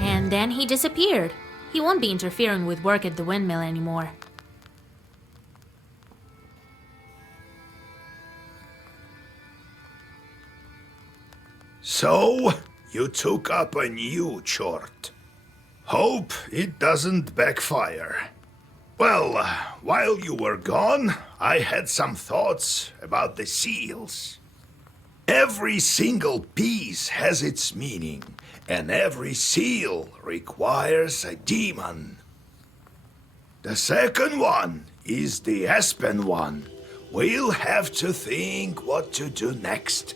And then he disappeared. He won't be interfering with work at the windmill anymore. So, you took up a new chort. Hope it doesn't backfire. Well, while you were gone, I had some thoughts about the seals. Every single piece has its meaning, and every seal requires a demon. The second one is the Aspen one. We'll have to think what to do next.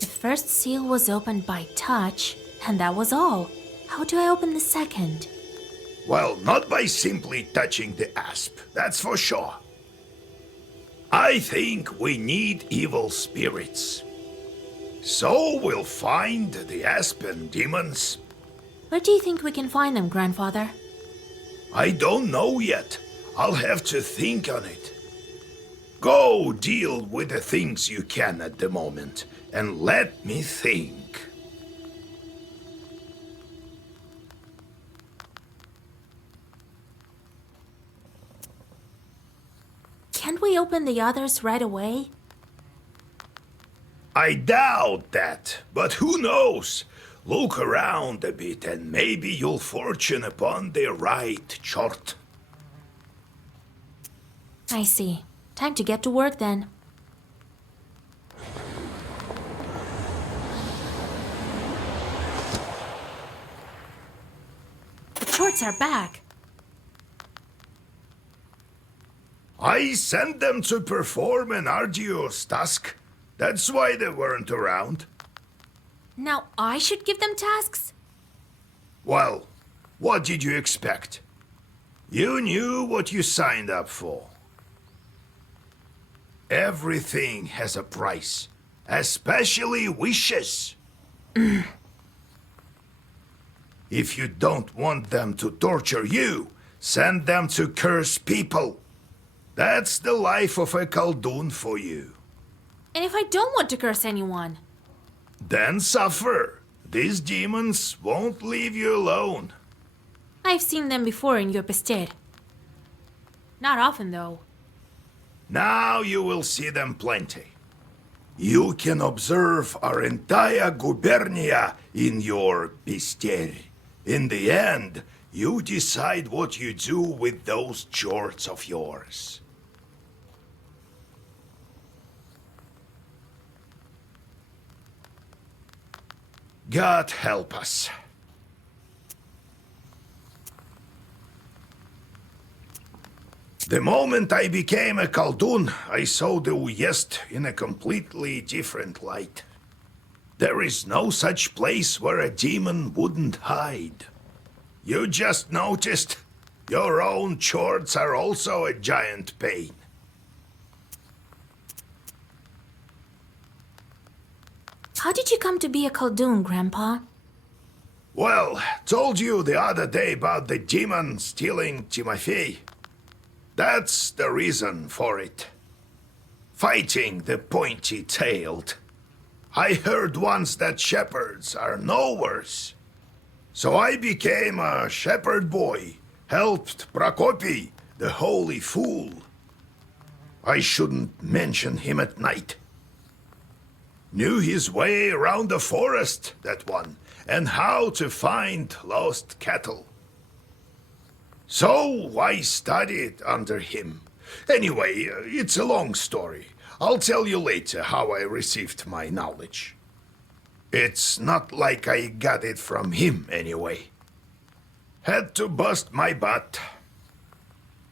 The first seal was opened by touch, and that was all. How do I open the second? Well, not by simply touching the asp, that's for sure. I think we need evil spirits. So we'll find the Aspen demons. Where do you think we can find them, Grandfather? I don't know yet. I'll have to think on it. Go deal with the things you can at the moment, and let me think. Can't we open the others right away? I doubt that, but who knows? Look around a bit and maybe you'll fortune upon the right chart. I see. Time to get to work then. The chorts are back. I sent them to perform an arduous task. That's why they weren't around. Now I should give them tasks? Well, what did you expect? You knew what you signed up for. Everything has a price, especially wishes. If you don't want them to torture you, send them to curse people. That's the life of a Khaldun for you. And if I don't want to curse anyone? Then suffer. These demons won't leave you alone. I've seen them before in Yopestir. Not often, though. Now you will see them plenty. You can observe our entire gubernia in your Pister. In the end, you decide what you do with those chorts of yours. God help us. The moment I became a Khaldun, I saw the Uyezd in a completely different light. There is no such place where a demon wouldn't hide. You just noticed? Your own chorts are also a giant pain. How did you come to be a Khaldun, Grandpa? Well, told you the other day about the demon stealing Timofey. That's the reason for it. Fighting the pointy-tailed. I heard once that shepherds are no worse. So I became a shepherd boy, helped Prokopy, the holy fool. I shouldn't mention him at night. Knew his way around the forest, that one, and how to find lost cattle. So I studied under him. Anyway, it's a long story. I'll tell you later how I received my knowledge. It's not like I got it from him, anyway. Had to bust my butt.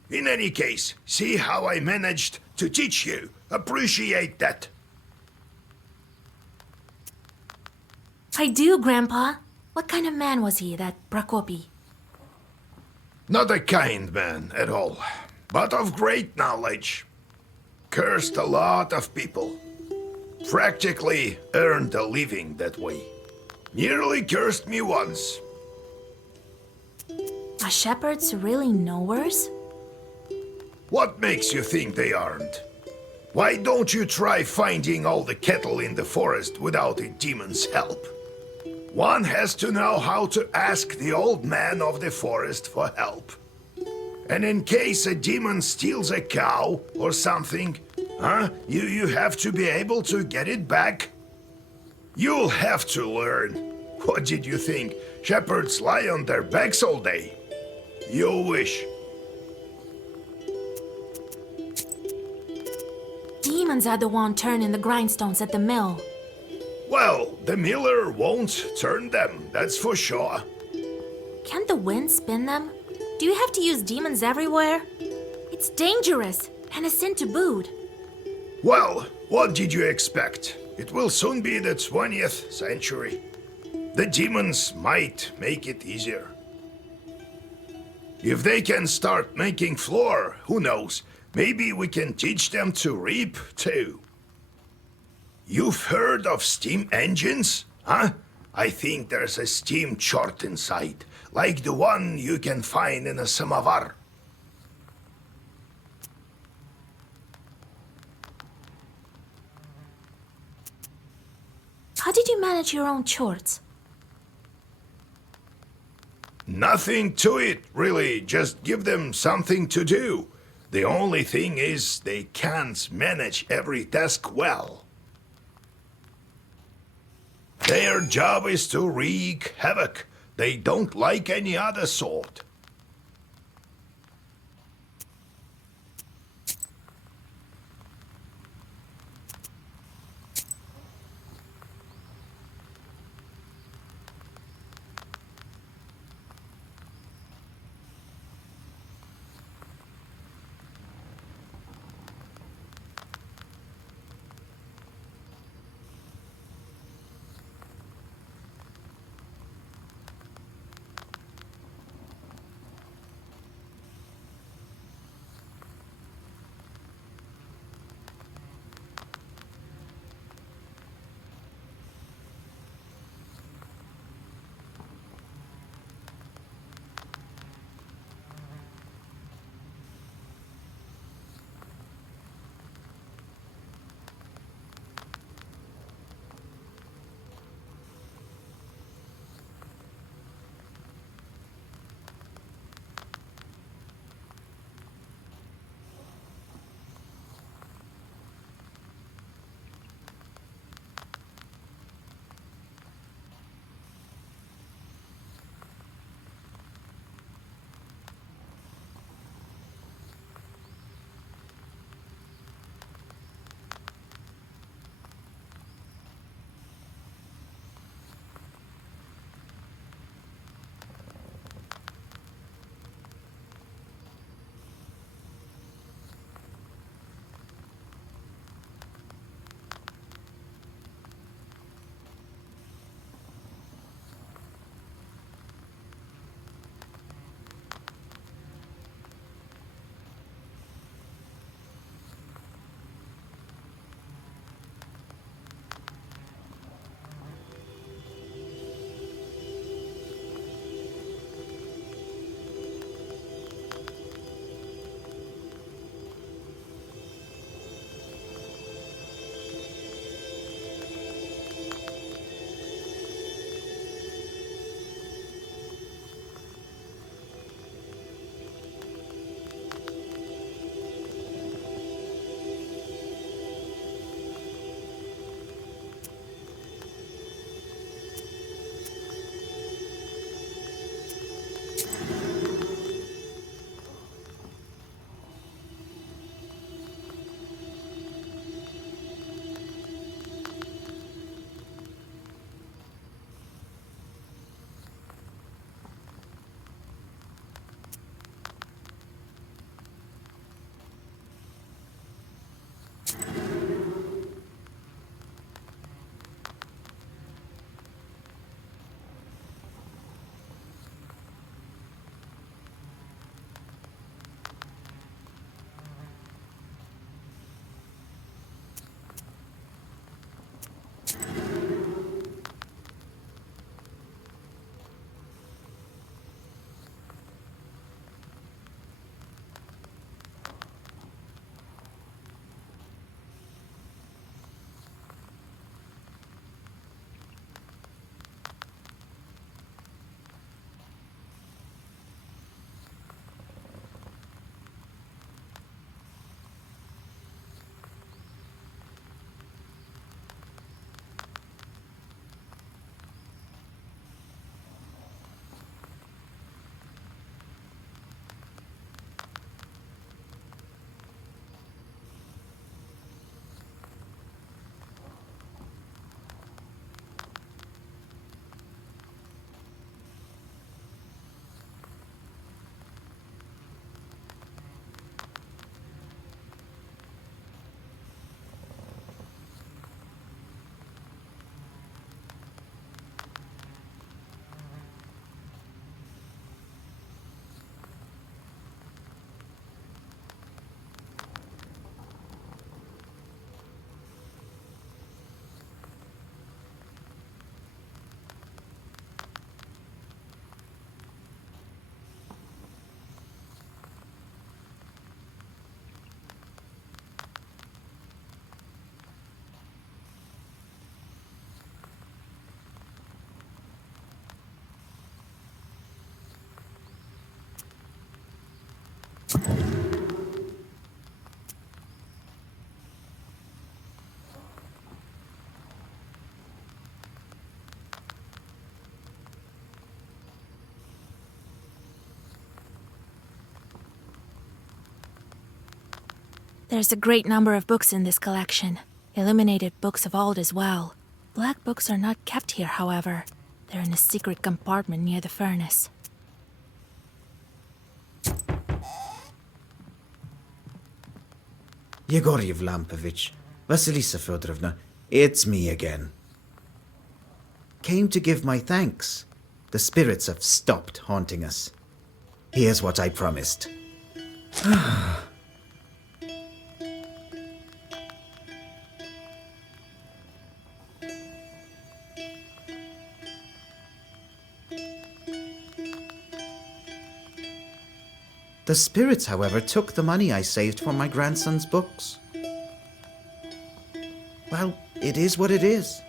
In any case, see how I managed to teach you. Appreciate that. I do, Grandpa. What kind of man was he, that Prokopy? Not a kind man at all, but of great knowledge. Cursed a lot of people. Practically earned a living that way. Nearly cursed me once. Are shepherds really knowers? What makes you think they aren't? Why don't you try finding all the cattle in the forest without a demon's help? One has to know how to ask the old man of the forest for help. And in case a demon steals a cow or something, you have to be able to get it back. You'll have to learn. What did you think? Shepherds lie on their backs all day? You wish. Demons are the one turning the grindstones at the mill. Well, the miller won't turn them, that's for sure. Can't the wind spin them? Do you have to use demons everywhere? It's dangerous and a sin to boot. Well, what did you expect? It will soon be the 20th century. The demons might make it easier. If they can start making flour, who knows? Maybe we can teach them to reap too. You've heard of steam engines, huh? I think there's a steam chart inside, like the one you can find in a samovar. How did you manage your own chores? Nothing to it, really. Just give them something to do. The only thing is they can't manage every task well. Their job is to wreak havoc. They don't like any other sort. There's a great number of books in this collection. Illuminated books of old as well. Black books are not kept here, however. They're in a secret compartment near the furnace. Yegor Yevlampovich, Vasilisa Fedorovna, it's me again. Came to give my thanks. The spirits have stopped haunting us. Here's what I promised. The spirits, however, took the money I saved for my grandson's books. Well, it is what it is.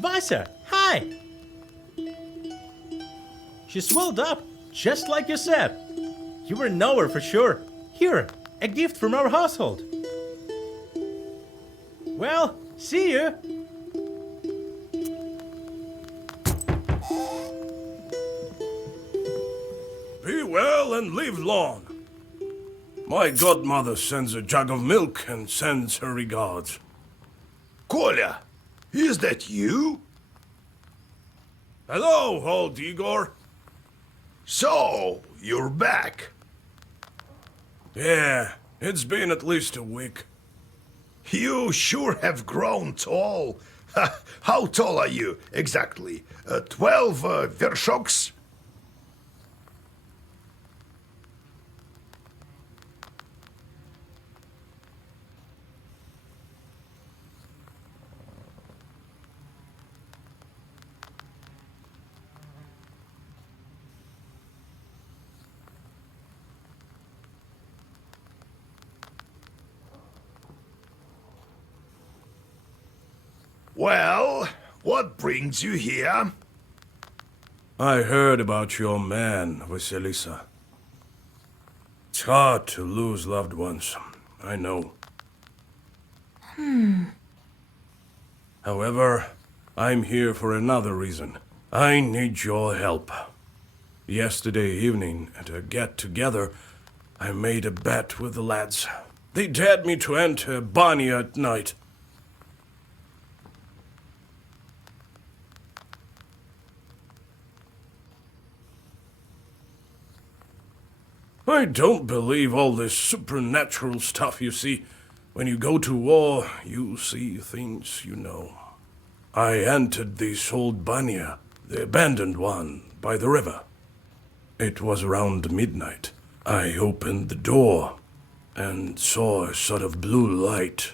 Vasia, hi! She swelled up, just like you said. You were nowhere for sure. Here, a gift from our household. Well, see you! Be well and live long. My godmother sends a jug of milk and sends her regards. Kolya, is that you? Hello, old Igor. So, you're back. Yeah, it's been at least a week. You sure have grown tall. How tall are you, exactly? 12 vershoks? Well, what brings you here? I heard about your man, Vasilisa. It's hard to lose loved ones, I know. However, I'm here for another reason. I need your help. Yesterday evening, at a get-together, I made a bet with the lads. They dared me to enter Banya at night. I don't believe all this supernatural stuff you see. When you go to war, you see things you know. I entered this old banya, the abandoned one, by the river. It was around midnight. I opened the door and saw a sort of blue light.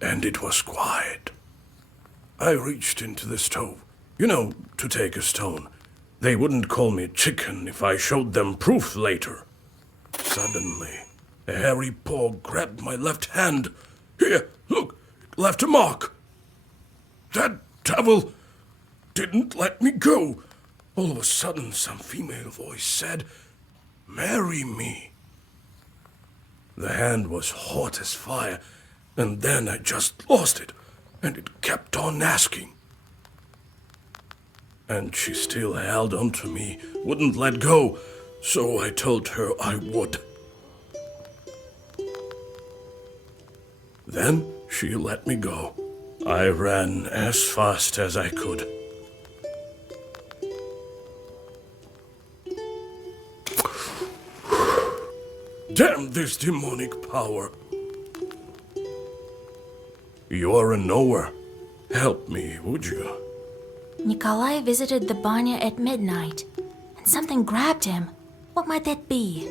And it was quiet. I reached into the stove, to take a stone. They wouldn't call me chicken if I showed them proof later. Suddenly, a hairy paw grabbed my left hand. Here, look, it left a mark. That devil didn't let me go. All of a sudden, some female voice said, "Marry me." The hand was hot as fire, and then I just lost it, and it kept on asking. And she still held on to me, wouldn't let go, so I told her I would. Then she let me go. I ran as fast as I could. Damn this demonic power. You're a knower. Help me, would you? Nikolai visited the banya at midnight, and something grabbed him. What might that be?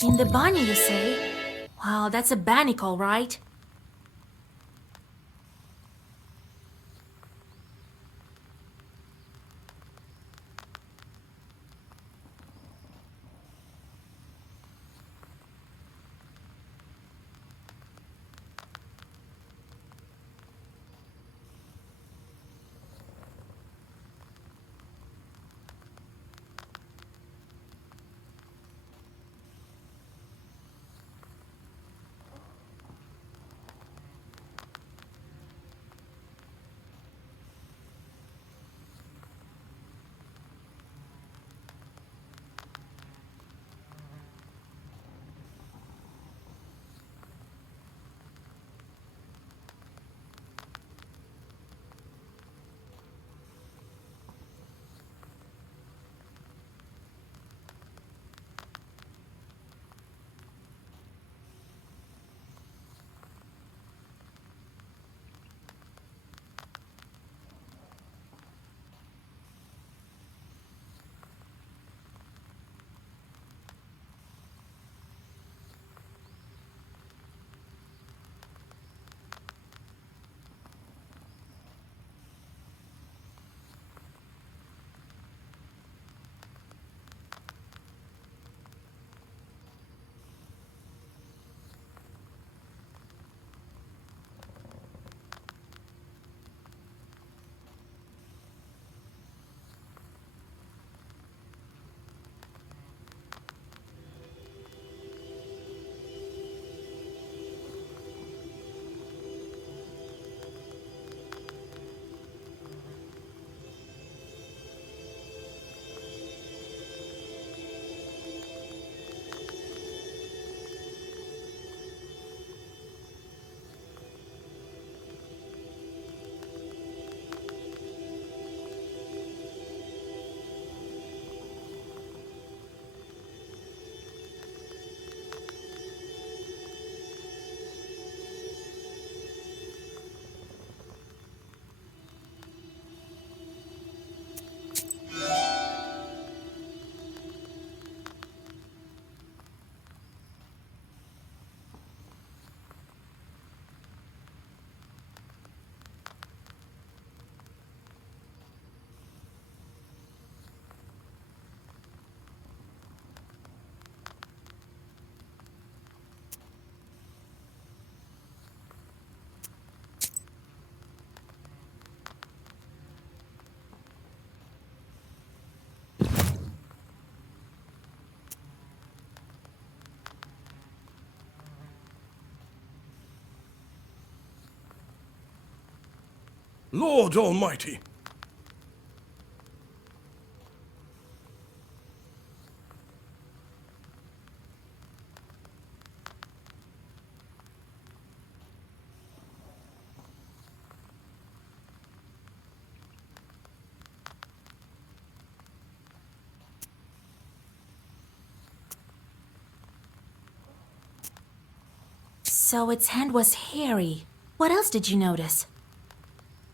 In the banyo, you say? Wow, that's a bannicle, right? Lord Almighty! So its hand was hairy. What else did you notice?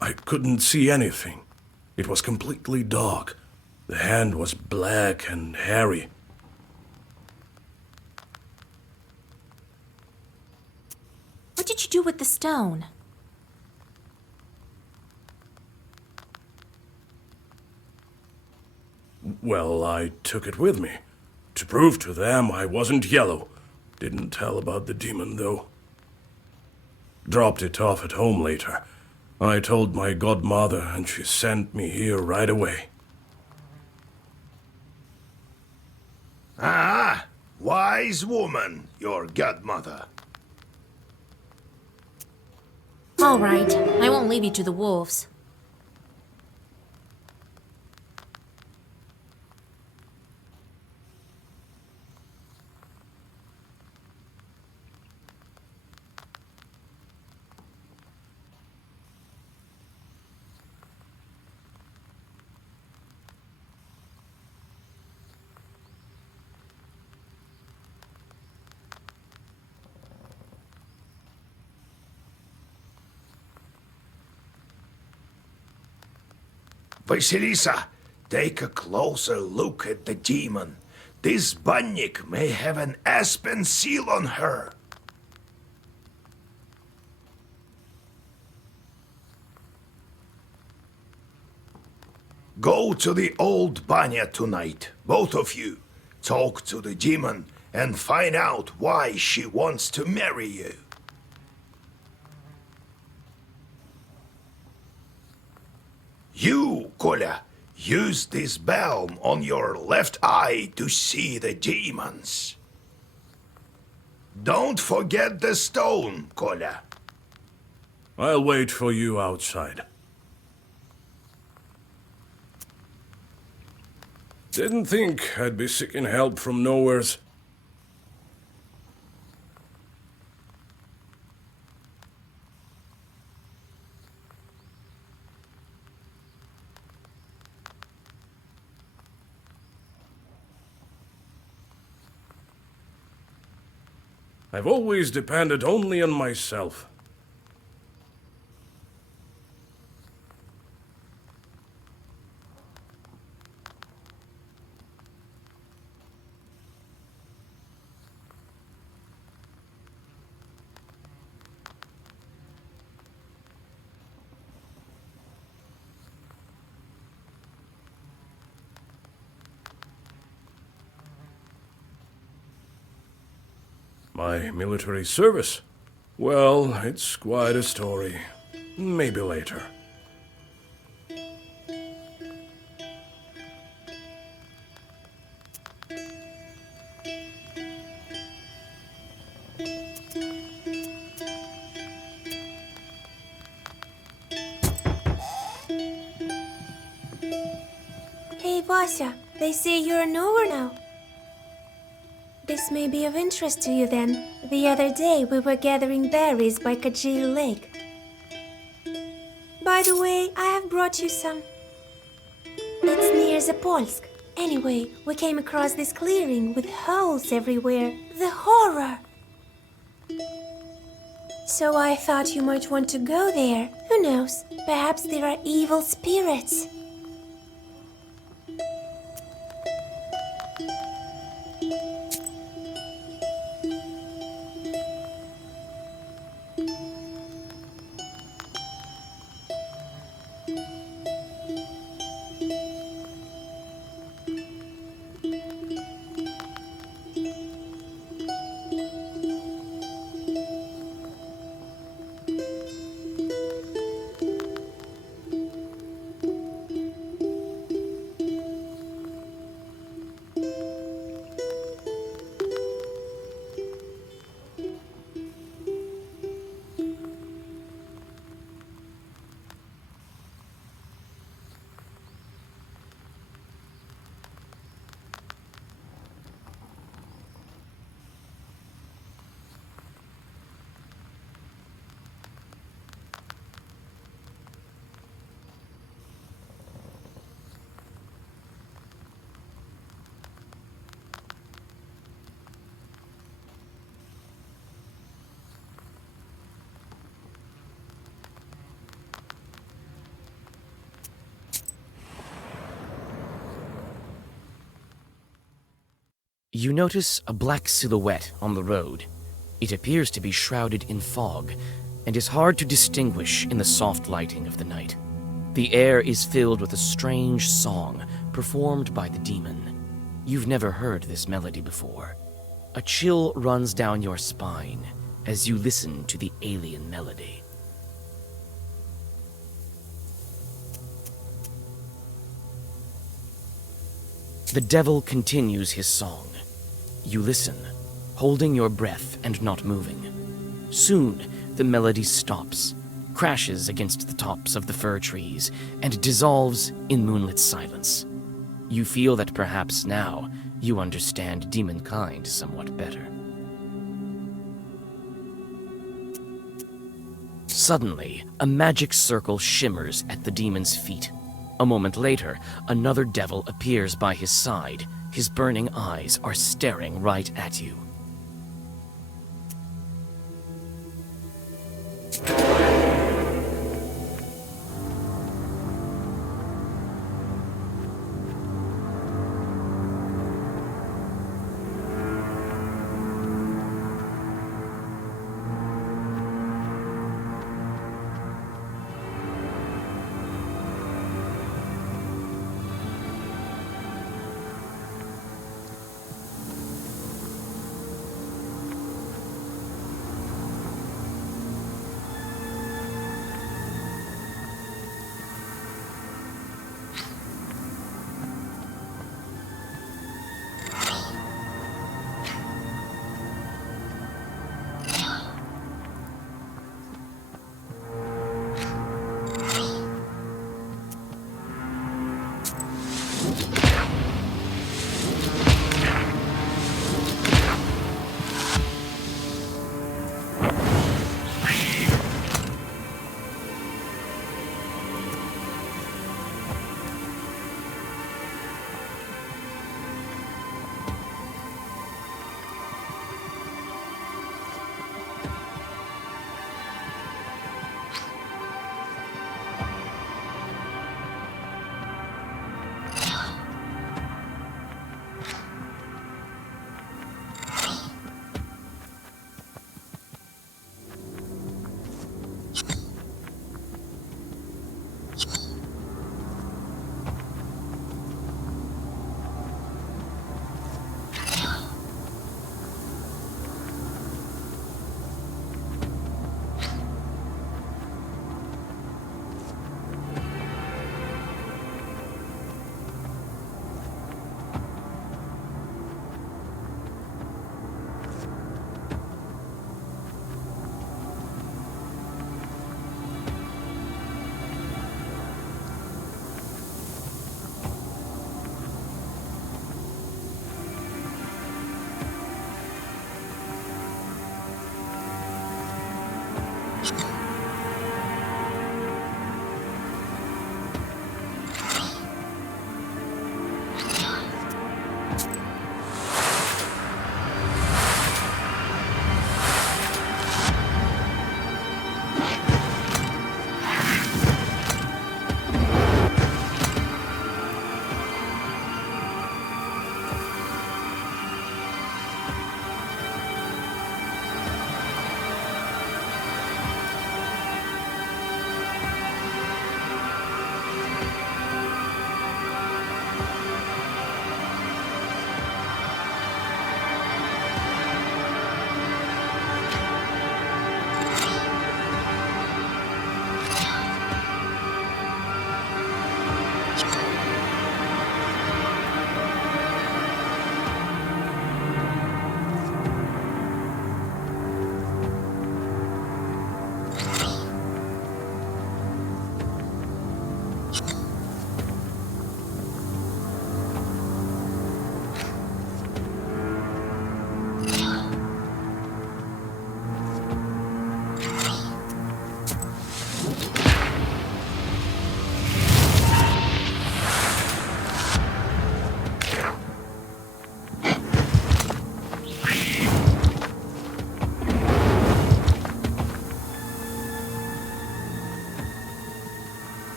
I couldn't see anything. It was completely dark. The hand was black and hairy. What did you do with the stone? Well, I took it with me. To prove to them I wasn't yellow. Didn't tell about the demon, though. Dropped it off at home later. I told my godmother, and she sent me here right away. Ah, wise woman, your godmother. All right, I won't leave you to the wolves. Vasilisa, take a closer look at the demon. this bannik may have an aspen seal on her. Go to the old Banya tonight, both of you. Talk to the demon and find out why she wants to marry you. You, Kolya, use this balm on your left eye to see the demons. Don't forget the stone, Kolya. I'll wait for you outside. Didn't think I'd be seeking help from nowheres. I've always depended only on myself. My military service? Well, it's quite a story. Maybe later. Hey, Vasya, they say you're a knower now. This may be of interest to you then. The other day we were gathering berries by Kajil Lake. By the way, I have brought you some. It's near Zapolsk. Anyway, we came across this clearing with holes everywhere. The horror! So I thought you might want to go there. Who knows? Perhaps there are evil spirits. You notice a black silhouette on the road. It appears to be shrouded in fog, and is hard to distinguish in the soft lighting of the night. The air is filled with a strange song performed by the demon. You've never heard this melody before. A chill runs down your spine as you listen to the alien melody. The devil continues his song. You listen, holding your breath and not moving. Soon, the melody stops, crashes against the tops of the fir trees, and dissolves in moonlit silence. You feel that perhaps now you understand demonkind somewhat better. Suddenly, a magic circle shimmers at the demon's feet. A moment later, another devil appears by his side. His burning eyes are staring right at you.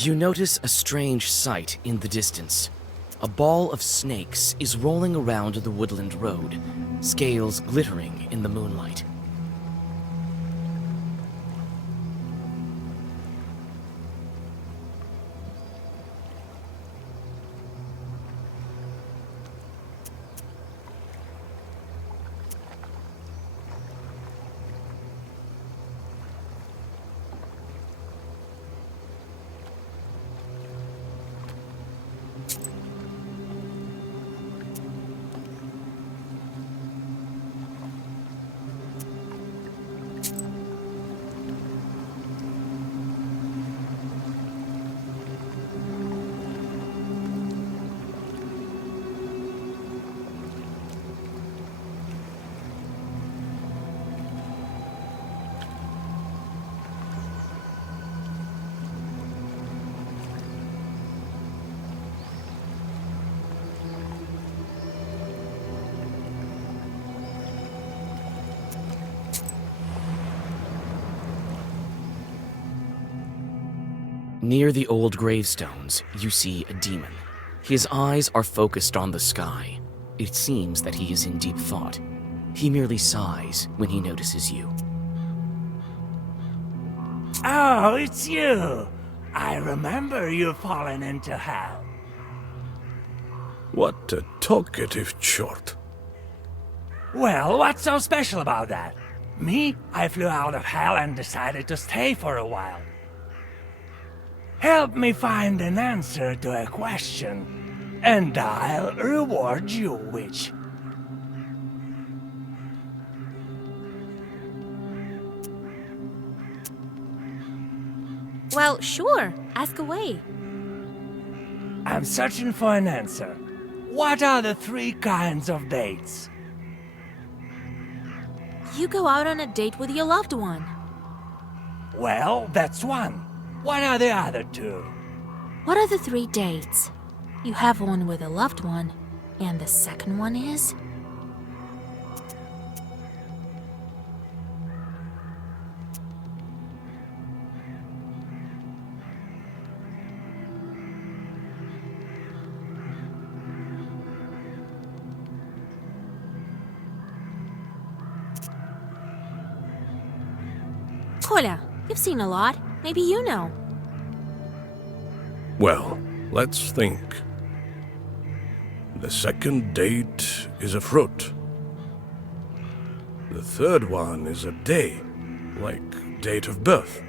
You notice a strange sight in the distance. A ball of snakes is rolling around the woodland road, scales glittering in the moonlight. Near the old gravestones, you see a demon. His eyes are focused on the sky. It seems that he is in deep thought. He merely sighs when he notices you. Oh, it's you! I remember you falling into hell. What a talkative chort. Well, what's so special about that? Me, I flew out of hell and decided to stay for a while. Help me find an answer to a question, and I'll reward you, witch. Well, sure. Ask away. I'm searching for an answer. What are the 3 kinds of dates? You go out on a date with your loved one. Well, that's one. What are the other 2? What are the 3 dates? You have one with a loved one, and the second one is? Kolya, you've seen a lot. Maybe you know. Well, let's think. The second date is a fruit. The third one is a day, like date of birth.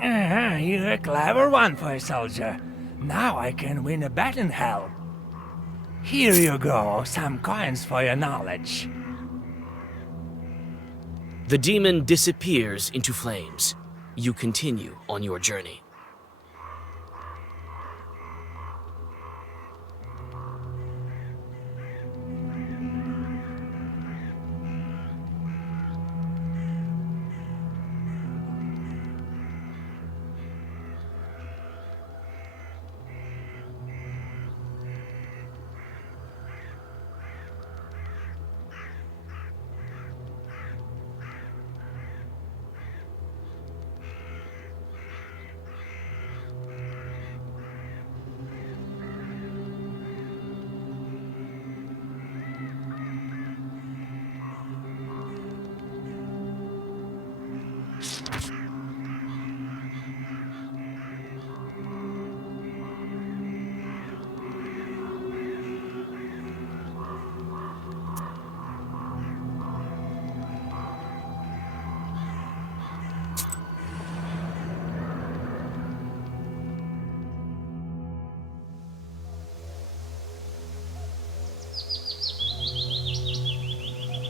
You're a clever one for a soldier. Now I can win a bet in hell. Here you go, some coins for your knowledge. The demon disappears into flames. You continue on your journey.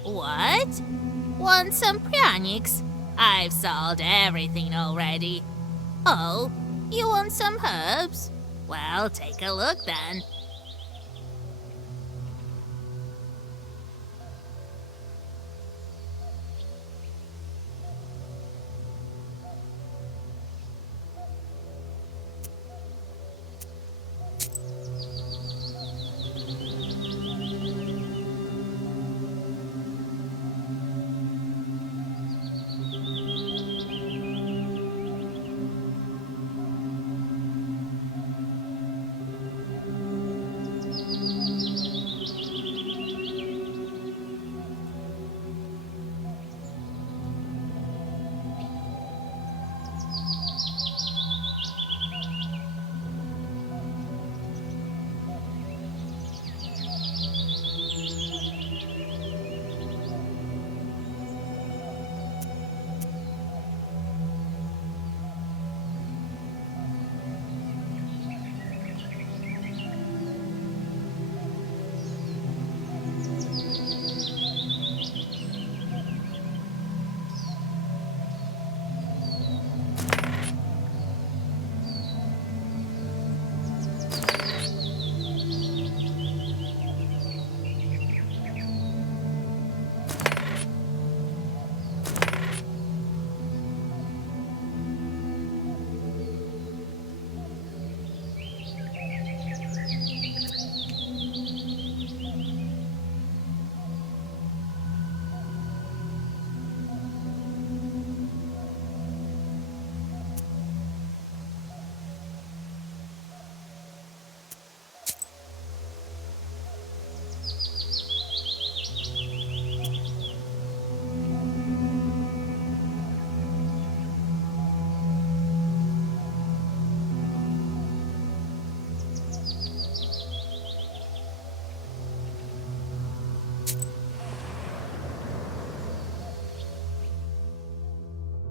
What? Want some pranics? I've sold everything already. Oh, you want some herbs? Well, take a look then.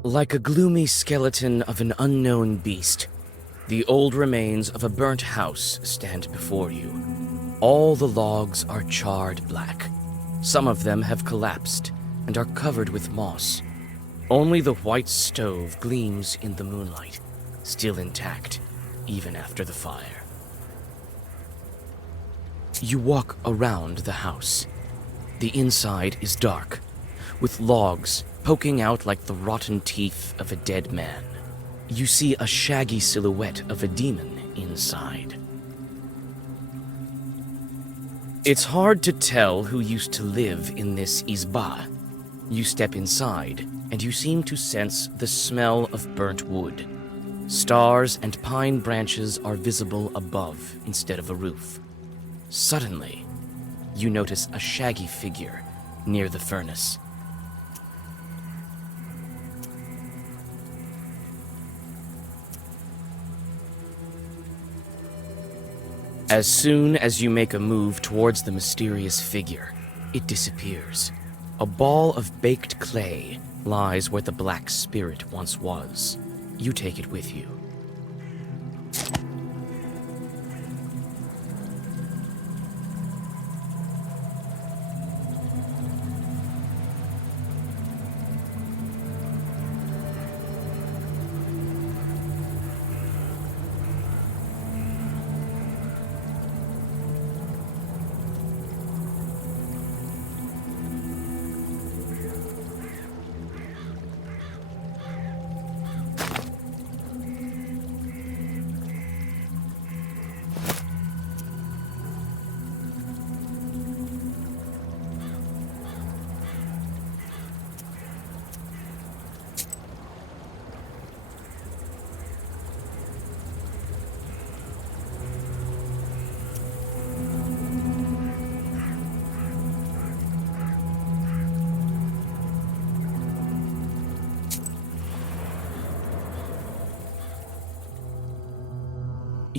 Like a gloomy skeleton of an unknown beast, the old remains of a burnt house stand before you. All the logs are charred black. Some of them have collapsed and are covered with moss. Only the white stove gleams in the moonlight, still intact, even after the fire. You walk around the house. The inside is dark, with logs poking out like the rotten teeth of a dead man. You see a shaggy silhouette of a demon inside. It's hard to tell who used to live in this izba. You step inside, and you seem to sense the smell of burnt wood. Stars and pine branches are visible above instead of a roof. Suddenly, you notice a shaggy figure near the furnace. As soon as you make a move towards the mysterious figure, it disappears. A ball of baked clay lies where the black spirit once was. You take it with you.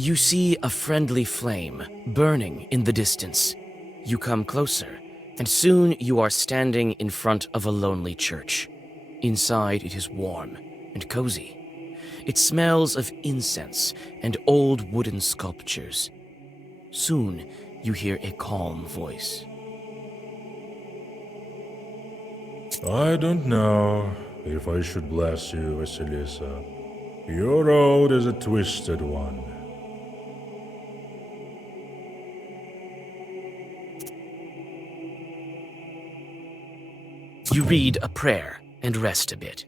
You see a friendly flame burning in the distance. You come closer, and soon you are standing in front of a lonely church. Inside it is warm and cozy. It smells of incense and old wooden sculptures. Soon you hear a calm voice. I don't know if I should bless you, Vasilisa. Your road is a twisted one. You read a prayer and rest a bit.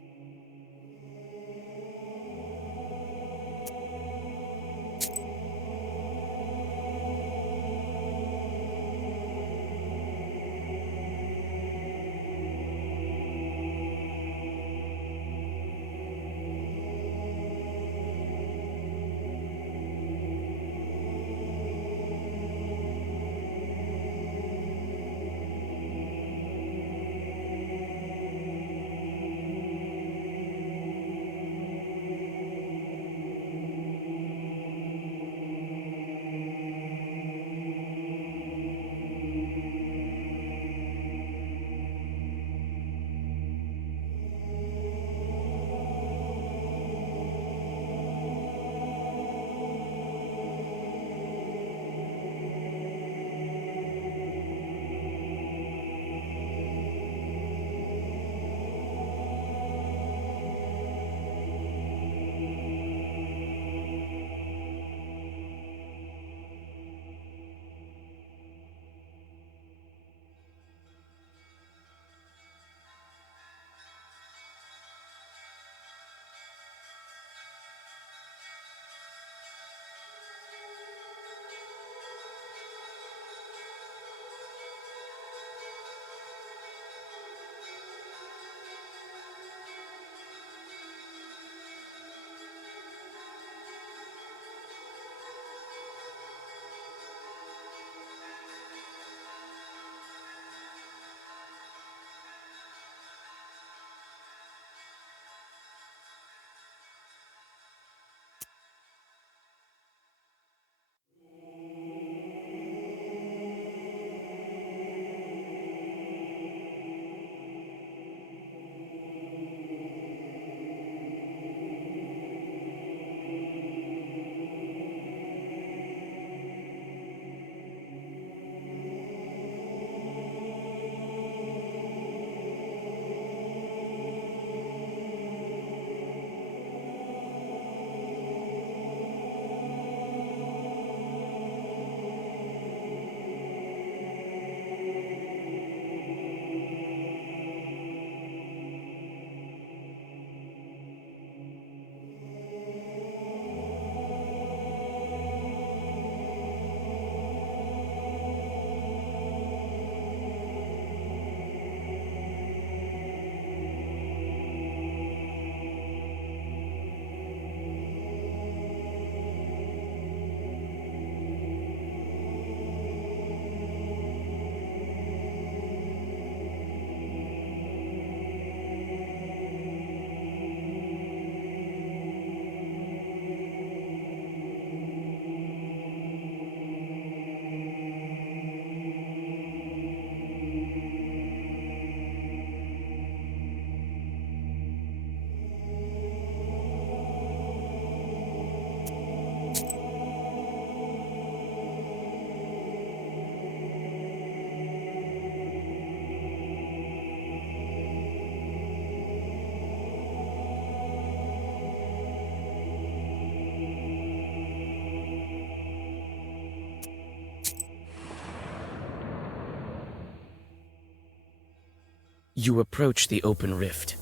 You approach the open rift.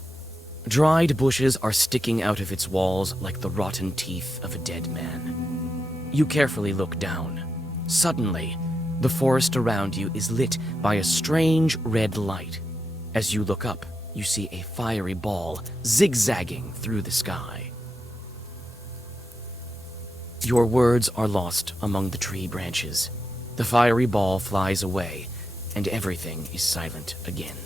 Dried bushes are sticking out of its walls like the rotten teeth of a dead man. You carefully look down. Suddenly, the forest around you is lit by a strange red light. As you look up, you see a fiery ball zigzagging through the sky. Your words are lost among the tree branches. The fiery ball flies away, and everything is silent again.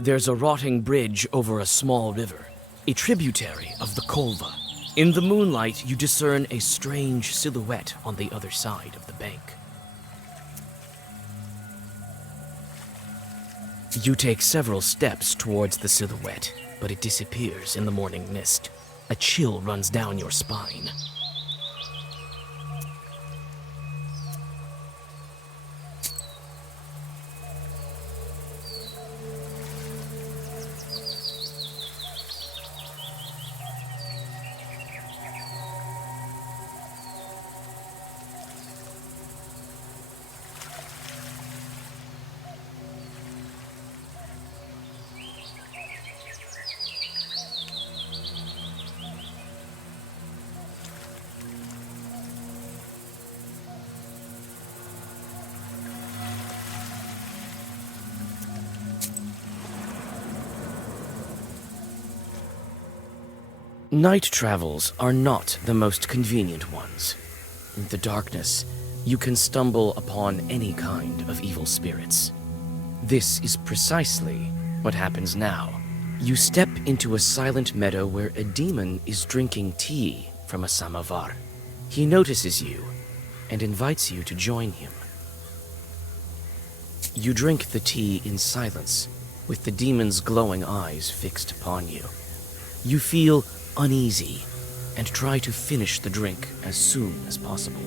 There's a rotting bridge over a small river, a tributary of the Kolva. In the moonlight, you discern a strange silhouette on the other side of the bank. You take several steps towards the silhouette, but it disappears in the morning mist. A chill runs down your spine. Night travels are not the most convenient ones. In the darkness, you can stumble upon any kind of evil spirits. This is precisely what happens now. You step into a silent meadow where a demon is drinking tea from a samovar. He notices you and invites you to join him. You drink the tea in silence, with the demon's glowing eyes fixed upon you. You feel uneasy and try to finish the drink as soon as possible.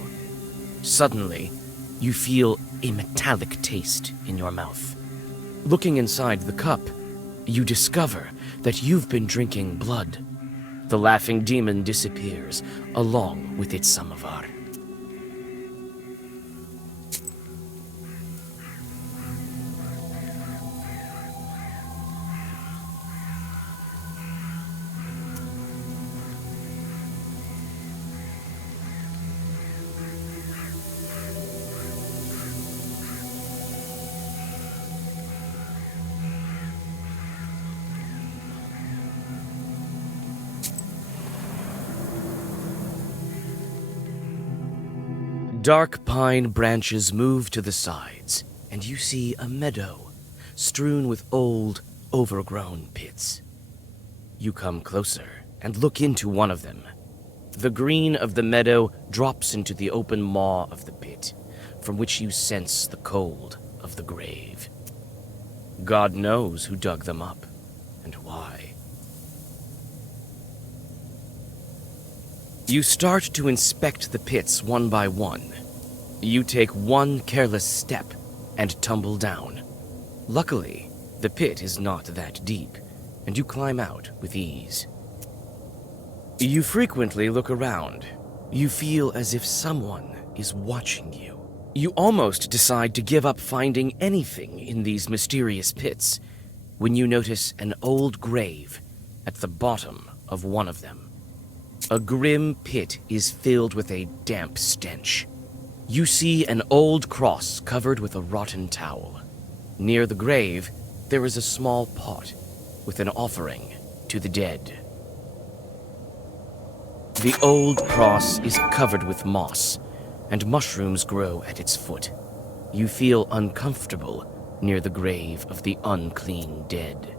Suddenly, you feel a metallic taste in your mouth. Looking inside the cup, you discover that you've been drinking blood. The laughing demon disappears along with its samovar. Dark pine branches move to the sides, and you see a meadow strewn with old, overgrown pits. You come closer and look into one of them. The green of the meadow drops into the open maw of the pit, from which you sense the cold of the grave. God knows who dug them up and why. You start to inspect the pits one by one. You take one careless step and tumble down. Luckily, the pit is not that deep, and you climb out with ease. You frequently look around. You feel as if someone is watching you. You almost decide to give up finding anything in these mysterious pits when you notice an old grave at the bottom of one of them. A grim pit is filled with a damp stench. You see an old cross covered with a rotten towel. Near the grave, there is a small pot with an offering to the dead. The old cross is covered with moss, and mushrooms grow at its foot. You feel uncomfortable near the grave of the unclean dead.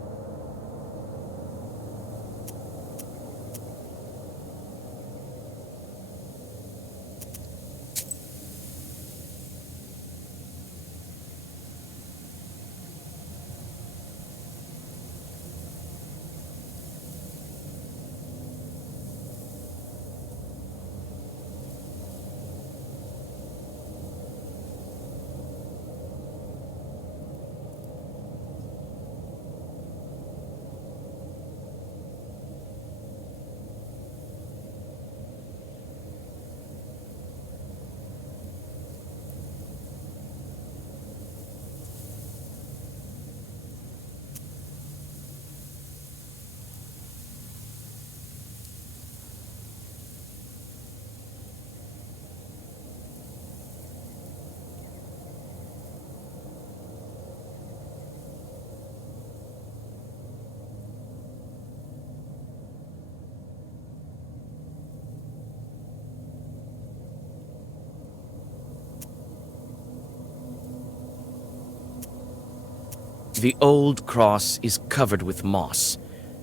The old cross is covered with moss,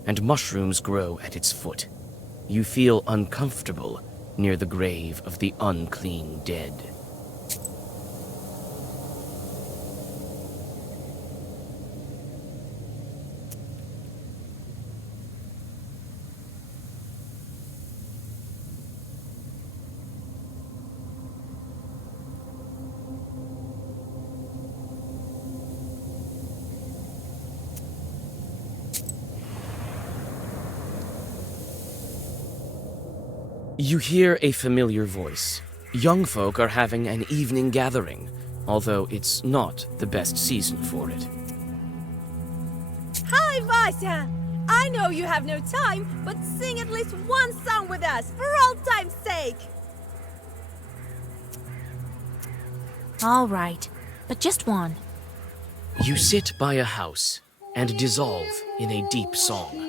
and mushrooms grow at its foot. You feel uncomfortable near the grave of the unclean dead. You hear a familiar voice. Young folk are having an evening gathering, although it's not the best season for it. Hi, Vasya! I know you have no time, but sing at least one song with us, for old time's sake! All right, but just one. You sit by a house and dissolve in a deep song.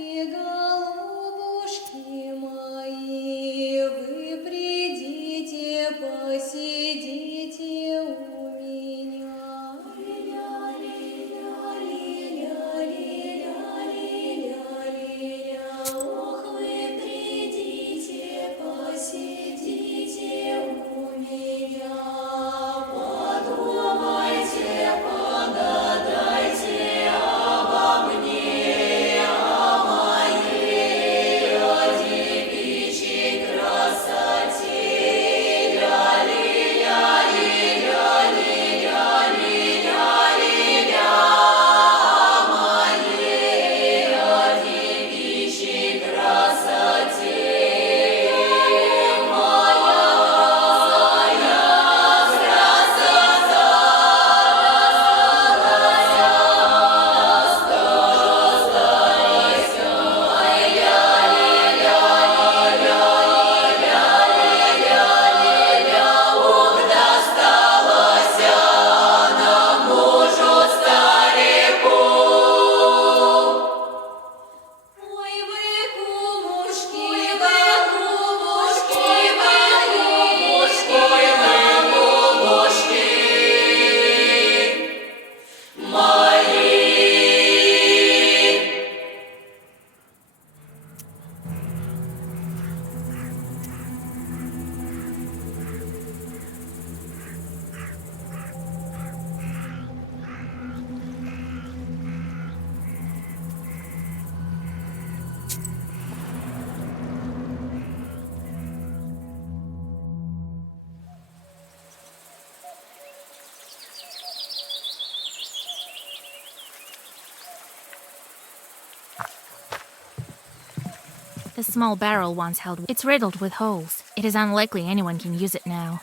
The small barrel once held. It's riddled with holes. It is unlikely anyone can use it now.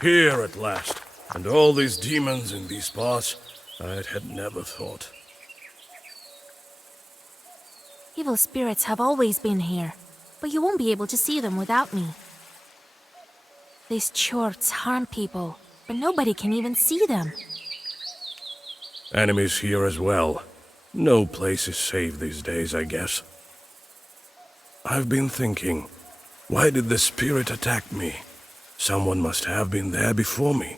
Here at last. And all these demons in these parts, I had never thought. Evil spirits have always been here, but you won't be able to see them without me. These chorts harm people, but nobody can even see them. Enemies here as well. No place is safe these days, I guess. I've been thinking, why did the spirit attack me? Someone must have been there before me.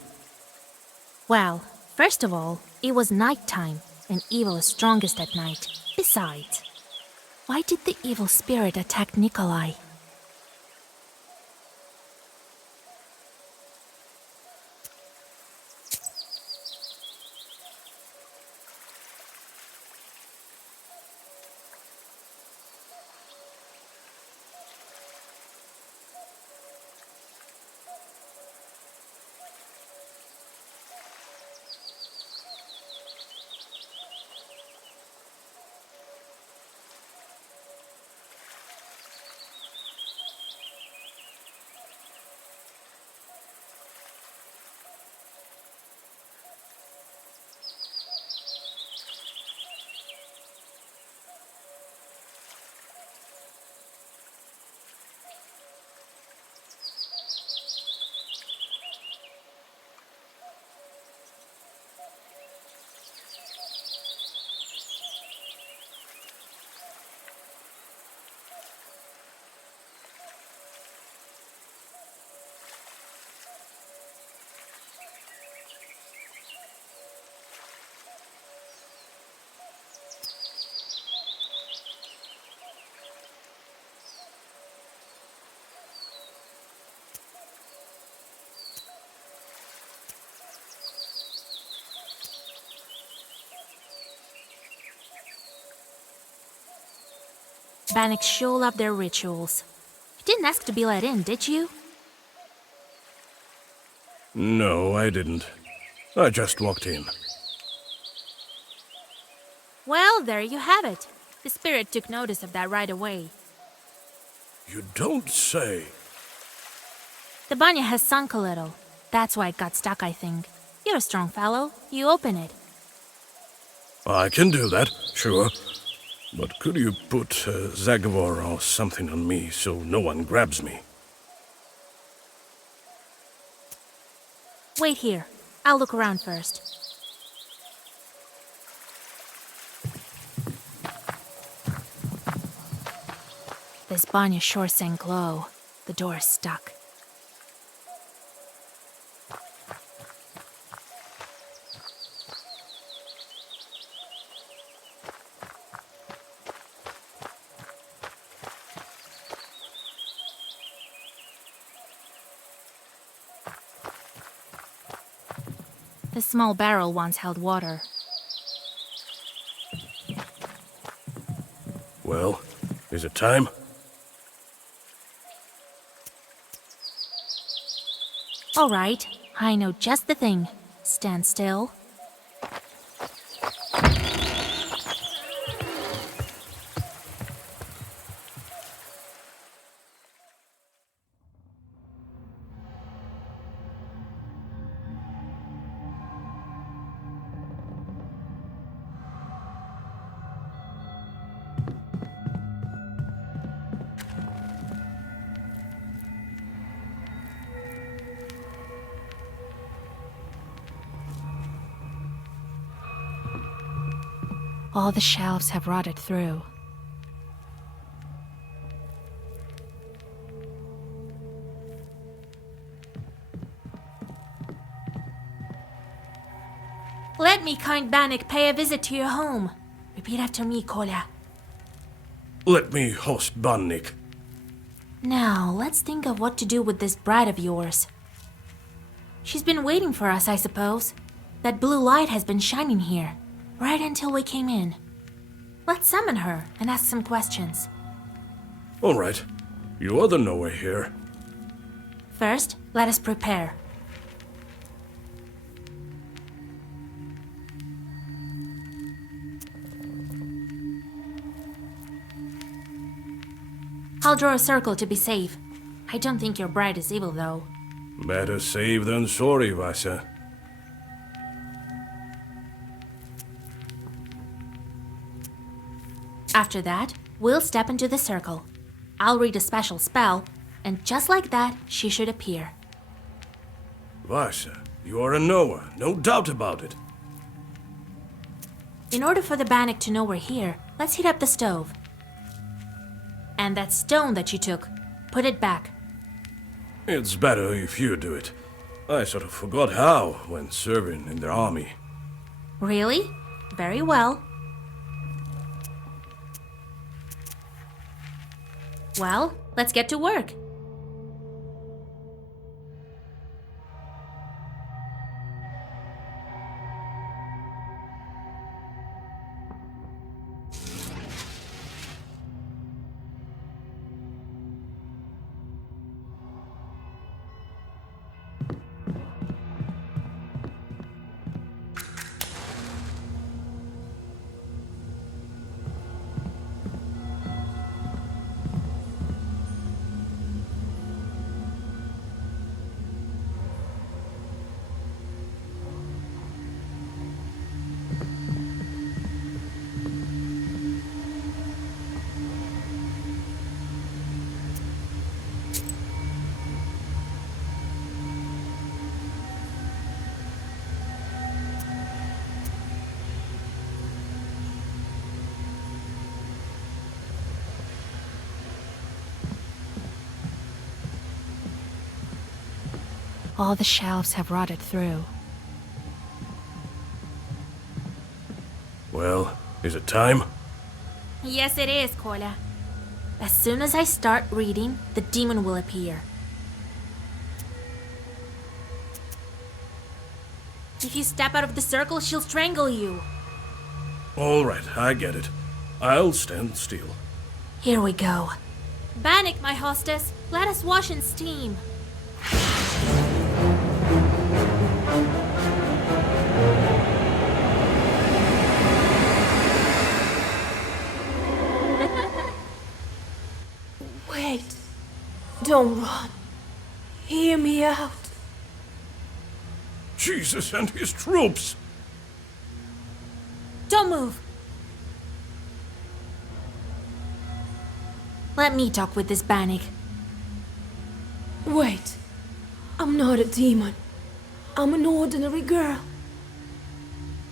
Well, first of all, it was nighttime, and evil is strongest at night. Besides, why did the evil spirit attack Nikolai? Bannock sure love their rituals. You didn't ask to be let in, did you? No, I didn't. I just walked in. Well, there you have it. The spirit took notice of that right away. You don't say. The banya has sunk a little. That's why it got stuck, I think. You're a strong fellow. You open it. I can do that, sure. But could you put Zagavor or something on me so no one grabs me? Wait here. I'll look around first. This banya sure sank low. The door is stuck. The small barrel once held water. Well, is it time? All right, I know just the thing. Stand still. All the shelves have rotted through. Let me, kind Bannock, pay a visit to your home. Repeat after me, Kolya. Let me host Bannik. Now, let's think of what to do with this bride of yours. She's been waiting for us, I suppose. That blue light has been shining here, right until we came in. Let's summon her and ask some questions. All right. You are the knower here. First, let us prepare. I'll draw a circle to be safe. I don't think your bride is evil, though. Better safe than sorry, Vasya. After that, we'll step into the circle. I'll read a special spell, and just like that, she should appear. Vasya, you are a knower, no doubt about it. In order for the Bannock to know we're here, let's heat up the stove. And that stone that you took, put it back. It's better if you do it. I sort of forgot how when serving in the army. Really? Very well. Well, let's get to work. All the shelves have rotted through. Well, is it time? Yes, it is, Kolya. As soon as I start reading, the demon will appear. If you step out of the circle, she'll strangle you. All right, I get it. I'll stand still. Here we go. Bannock, my hostess, let us wash in steam. Wait. Don't run. Hear me out. Jesus and his troops! Don't move. Let me talk with this Bannock. Wait. I'm not a demon. I'm an ordinary girl.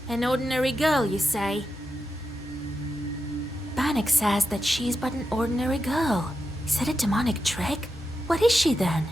An ordinary girl, you say? Bannock says that she's but an ordinary girl. Is that a demonic trick? What is she then?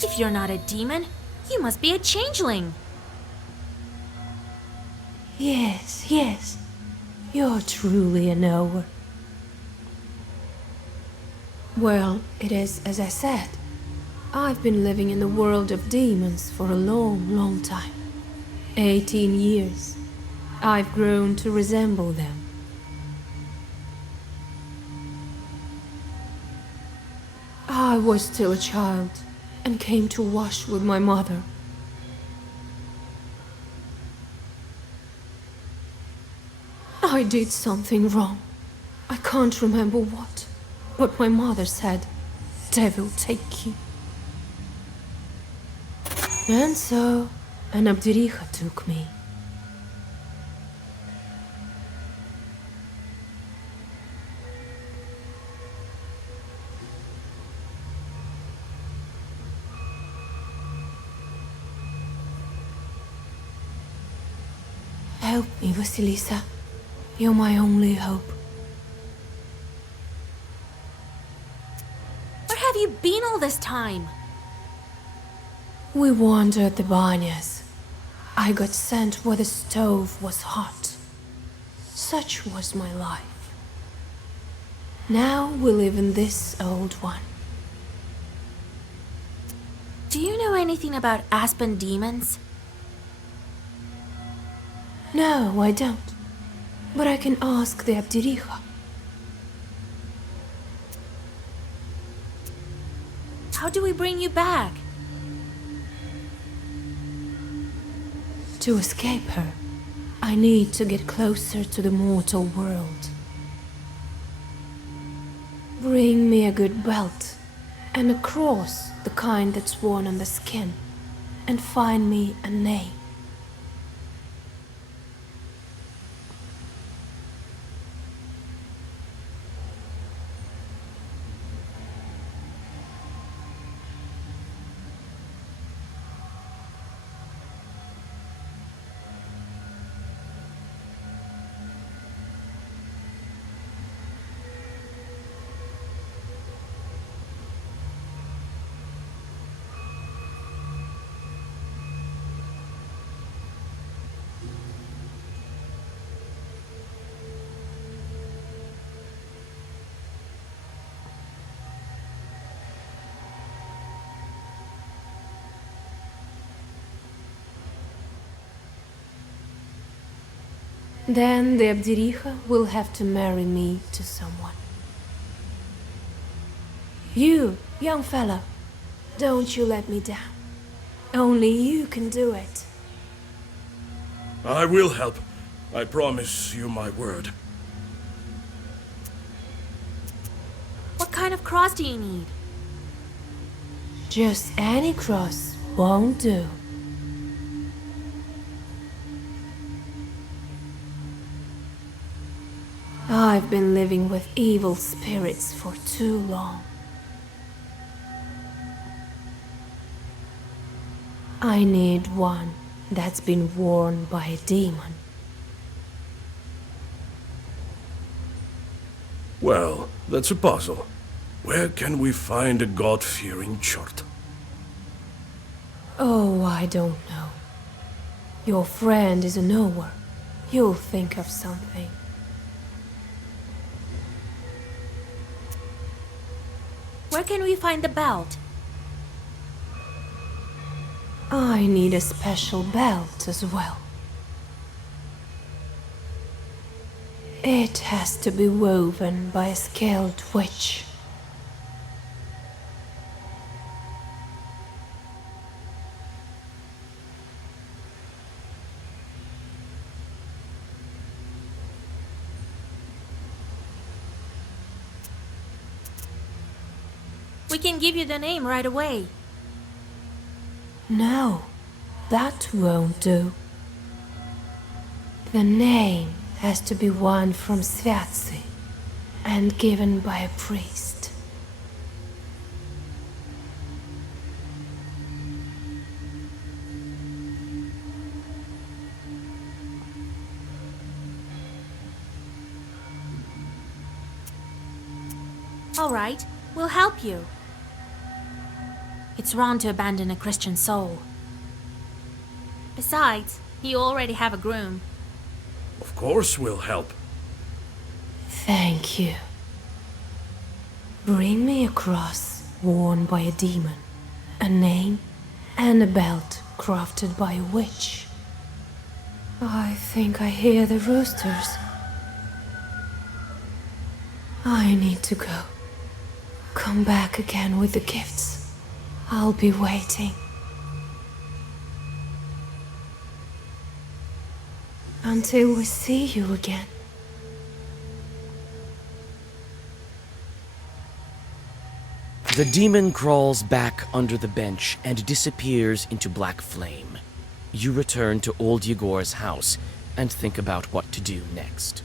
If you're not a demon, you must be a changeling. Yes, yes. You're truly a knower. Well, it is as I said. I've been living in the world of demons for a long, long time. 18 years. I've grown to resemble them. I was still a child and came to wash with my mother. I did something wrong. I can't remember what, but my mother said, "Devil take you." And so, an Abdiricha took me. Help me, Vasilisa. You're my only hope. Where have you been all this time? We wandered the banyas. I got sent where the stove was hot. Such was my life. Now we live in this old one. Do you know anything about Aspen demons? No, I don't. But I can ask the Abdiricha. How do we bring you back? To escape her, I need to get closer to the mortal world. Bring me a good belt and a cross, the kind that's worn on the skin, and find me a name. Then the Abdiricha will have to marry me to someone. You, young fellow, don't you let me down. Only you can do it. I will help. I promise you my word. What kind of cross do you need? Just any cross won't do. I've been living with evil spirits for too long. I need one that's been worn by a demon. Well, that's a puzzle. Where can we find a God-fearing chart? Oh, I don't know. Your friend is a knower. You'll think of something. Where can we find the belt? I need a special belt as well. It has to be woven by a skilled witch. We can give you the name right away. No, that won't do. The name has to be one from Sviatsi and given by a priest. All right, we'll help you. It's wrong to abandon a Christian soul. Besides, you already have a groom. Of course we'll help. Thank you. Bring me a cross worn by a demon, a name, and a belt crafted by a witch. I think I hear the roosters. I need to go. Come back again with the gifts. I'll be waiting. Until we see you again. The demon crawls back under the bench and disappears into black flame. You return to old Yegor's house and think about what to do next.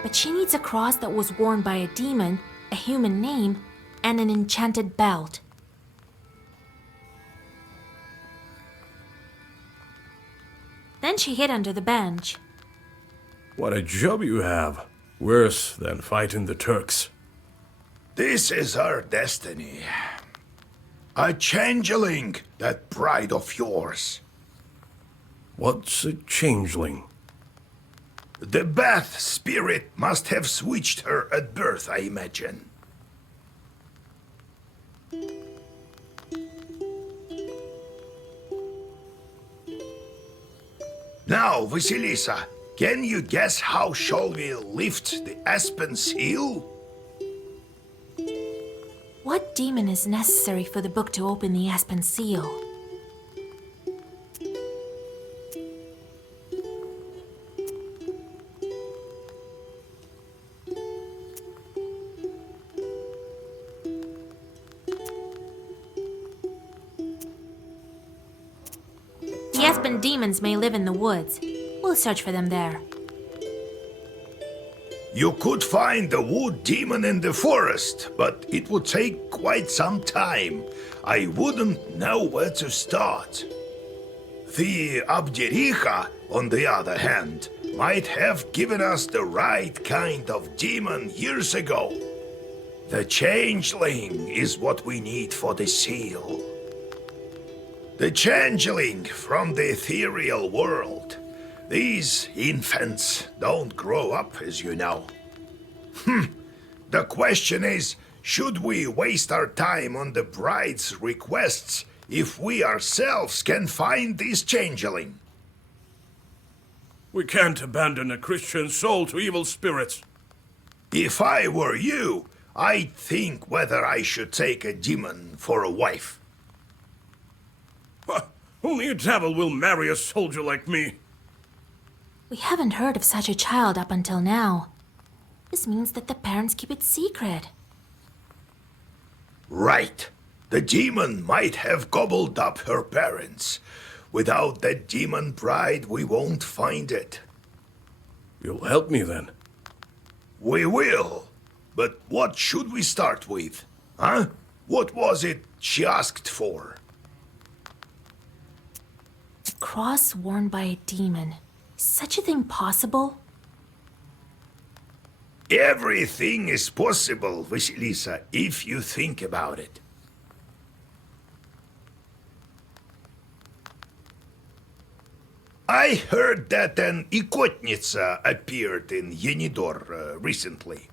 But she needs a cross that was worn by a demon, a human name, and an enchanted belt. Then she hid under the bench. What a job you have. Worse than fighting the Turks. This is our destiny. A changeling, that bride of yours. What's a changeling? The Bath spirit must have switched her at birth, I imagine. Now, Vasilisa, can you guess how shall we lift the aspen seal? What demon is necessary for the book to open the aspen seal? The aspen demons may live in the woods. We'll search for them there. You could find the wood demon in the forest, but it would take quite some time. I wouldn't know where to start. The Abdericha, on the other hand, might have given us the right kind of demon years ago. The changeling is what we need for the seal. The changeling from the ethereal world. These infants don't grow up, as you know. The question is, should we waste our time on the bride's requests if we ourselves can find this changeling? We can't abandon a Christian soul to evil spirits. If I were you, I'd think whether I should take a demon for a wife. Only a devil will marry a soldier like me. We haven't heard of such a child up until now. This means that the parents keep it secret. Right. The demon might have gobbled up her parents. Without that demon bride, we won't find it. You'll help me then? We will. But what should we start with? Huh? What was it she asked for? A cross worn by a demon. Is such a thing possible? Everything is possible, Vasilisa, if you think about it. I heard that an Ikotnitsa appeared in Yenidor recently.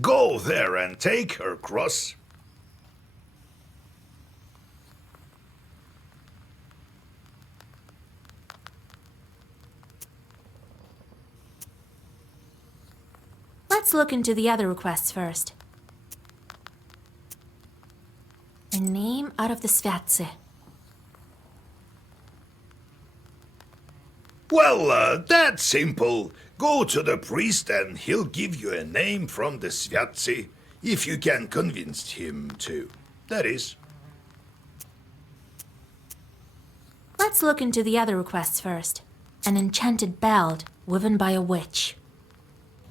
Go there and take her cross. Let's look into the other requests first. A name out of the Sviatse. Well, that's simple. Go to the priest and he'll give you a name from the Sviatse, if you can convince him to. That is. Let's look into the other requests first. An enchanted belt woven by a witch.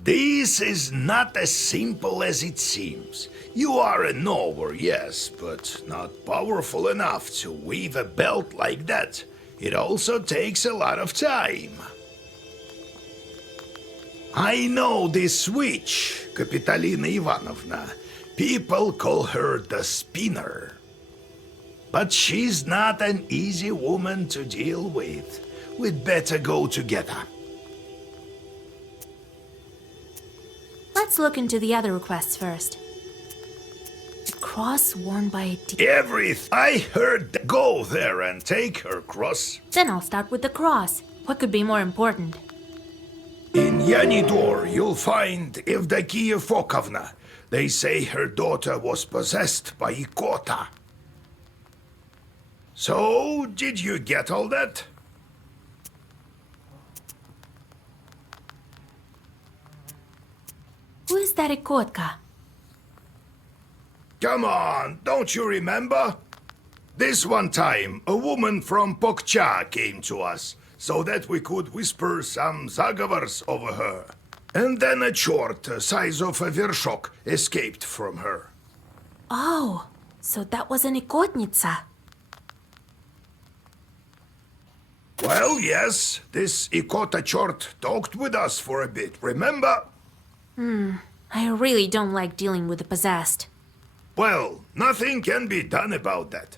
This is not as simple as it seems. You are a knower, yes, but not powerful enough to weave a belt like that. It also takes a lot of time. I know this witch, Kapitalina Ivanovna. People call her the Spinner. But she's not an easy woman to deal with. We'd better go together. Let's look into the other requests first. A cross worn by a demon. I heard. Go there and take her cross. Then I'll start with the cross. What could be more important? In Yanidor, you'll find Evdokia Fokovna. They say her daughter was possessed by Ikota. So, did you get all that? Who is that Ikotka? Come on, don't you remember? This one time, a woman from Pokcha came to us, so that we could whisper some zagovors over her. And then a chort, size of a vershok, escaped from her. Oh, so that was an Ikotnitsa. Well, yes, this Ikota chort talked with us for a bit, remember? I really don't like dealing with the possessed. Well, nothing can be done about that.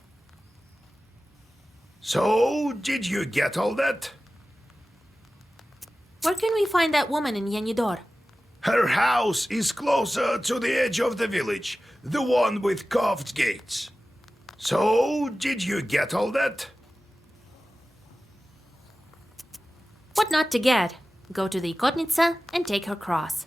So, did you get all that? Where can we find that woman in Yenidor? Her house is closer to the edge of the village, the one with carved gates. So, did you get all that? What not to get? Go to the Ikotnitsa and take her cross.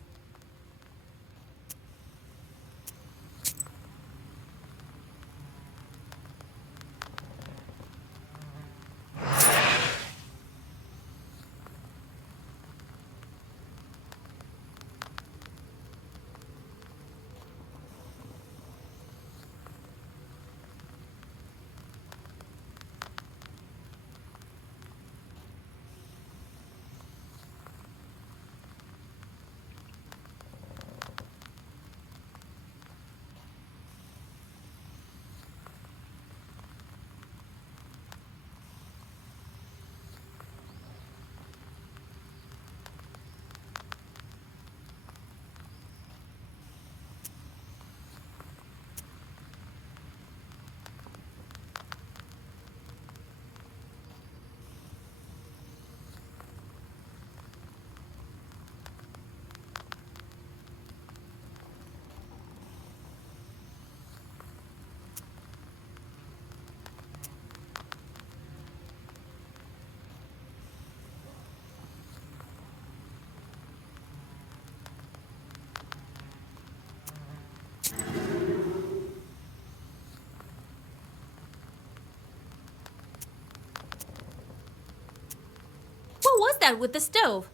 What was that with the stove?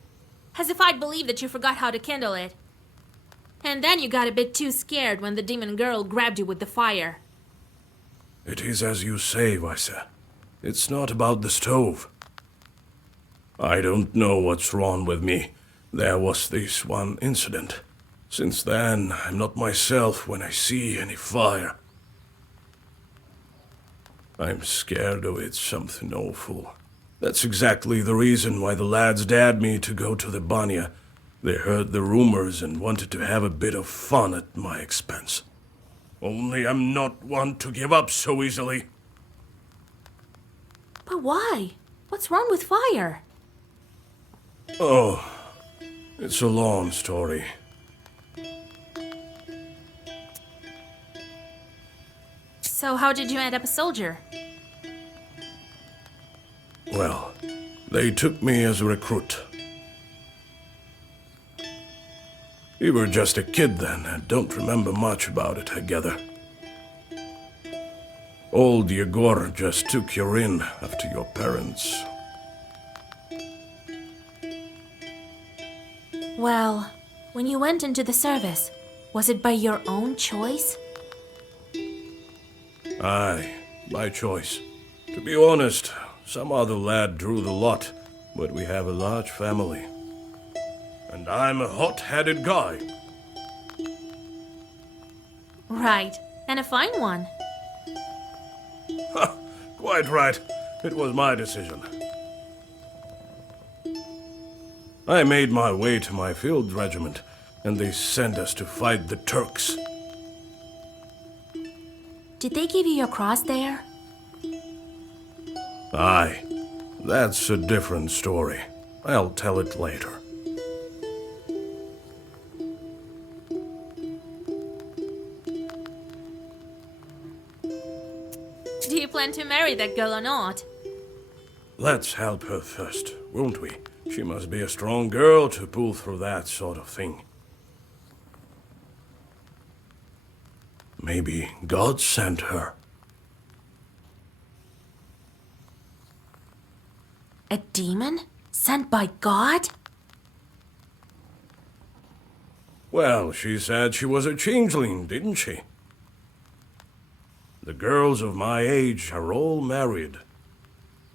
As if I'd believe that you forgot how to kindle it. And then you got a bit too scared when the demon girl grabbed you with the fire. It is as you say, Vaisa. It's not about the stove. I don't know what's wrong with me. There was this one incident. Since then, I'm not myself when I see any fire. I'm scared of it, something awful. That's exactly the reason why the lads dared me to go to the Banya. They heard the rumors and wanted to have a bit of fun at my expense. Only I'm not one to give up so easily. But why? What's wrong with fire? Oh, it's a long story. So how did you end up a soldier? Well, they took me as a recruit. You were just a kid then and don't remember much about it, I gather. Old Yegor just took you in after your parents. Well, when you went into the service, was it by your own choice? Aye, by choice. To be honest, some other lad drew the lot, but we have a large family. And I'm a hot-headed guy. Right, and a fine one. Ha! Quite right. It was my decision. I made my way to my field regiment, and they sent us to fight the Turks. Did they give you your cross there? Aye. That's a different story. I'll tell it later. Do you plan to marry that girl or not? Let's help her first, won't we? She must be a strong girl to pull through that sort of thing. Maybe God sent her. A demon? Sent by God? Well, she said she was a changeling, didn't she? The girls of my age are all married.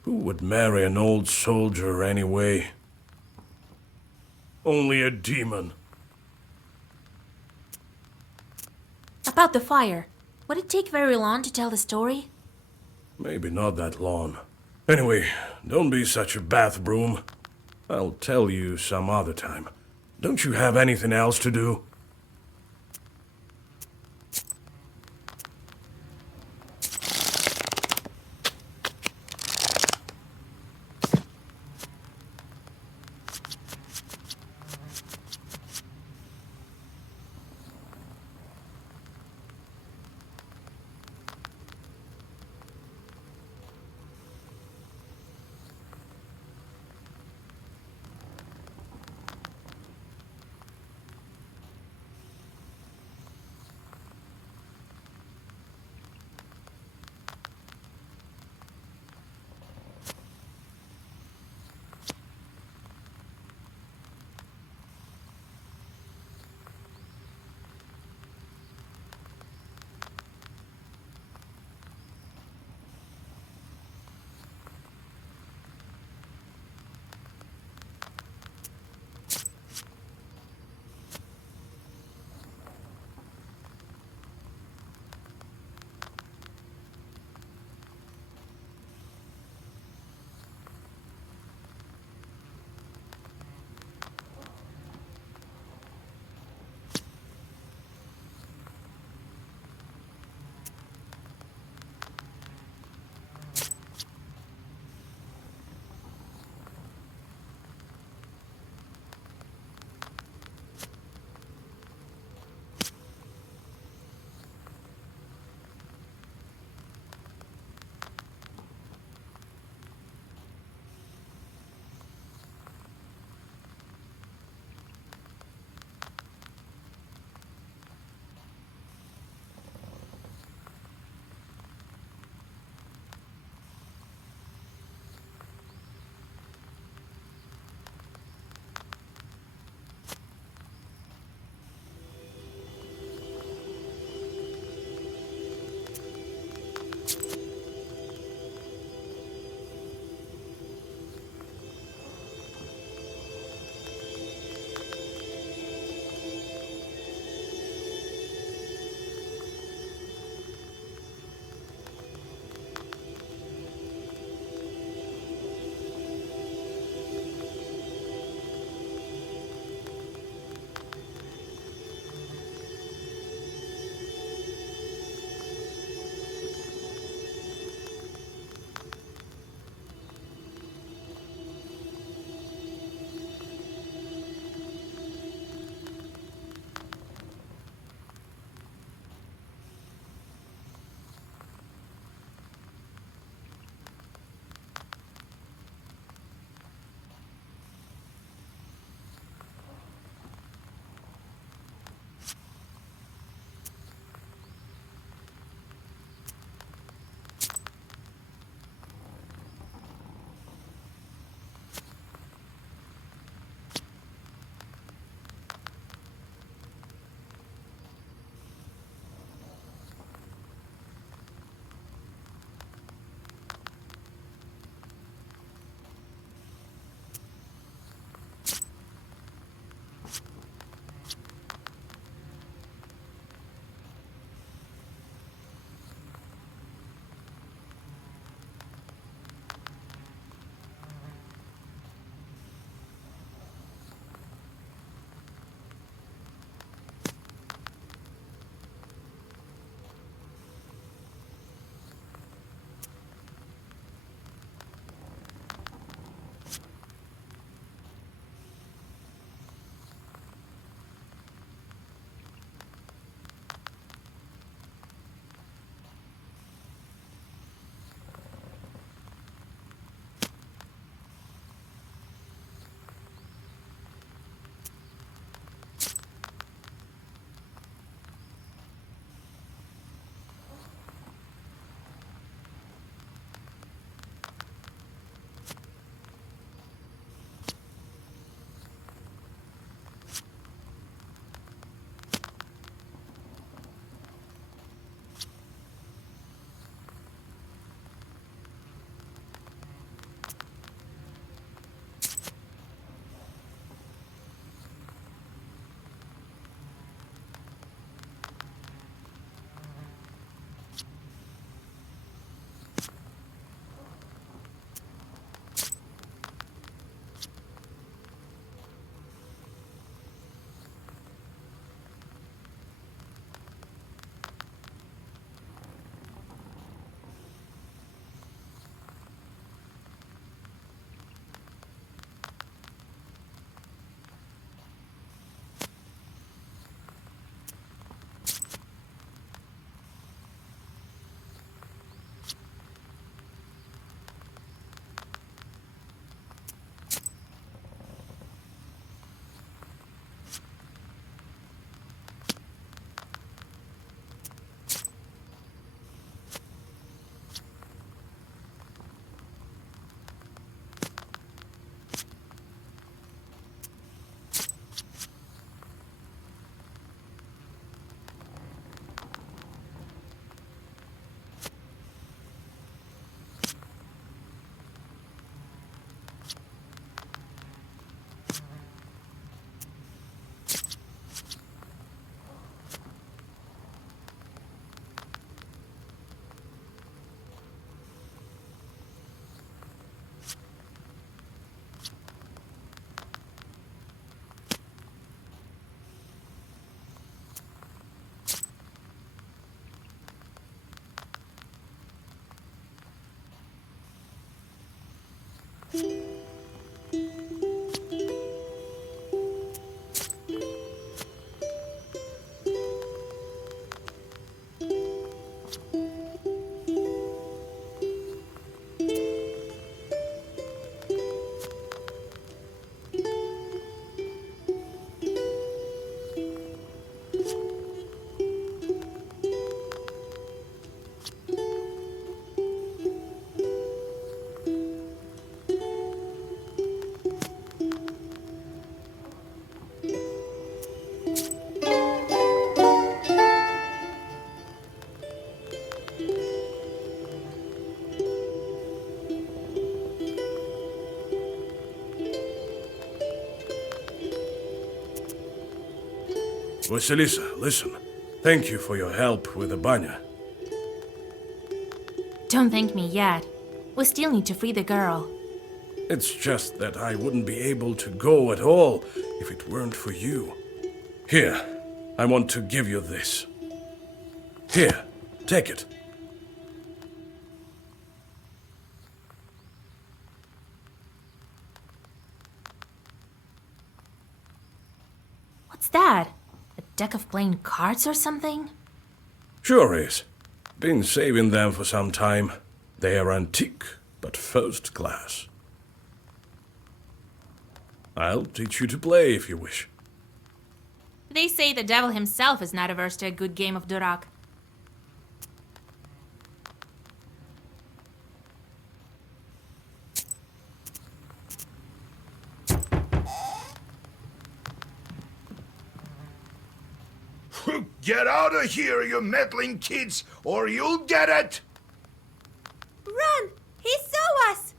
Who would marry an old soldier anyway? Only a demon. About the fire. Would it take very long to tell the story? Maybe not that long. Anyway, don't be such a bath broom. I'll tell you some other time. Don't you have anything else to do? Vasilisa, listen. Thank you for your help with the banya. Don't thank me yet. We still need to free the girl. It's just that I wouldn't be able to go at all if it weren't for you. Here, I want to give you this. Here, take it. What's that? A deck of playing cards or something? Sure is. Been saving them for some time. They are antique, but first class. I'll teach you to play if you wish. They say the devil himself is not averse to a good game of Durak. Get out of here, you meddling kids, or you'll get it! Run! He saw us!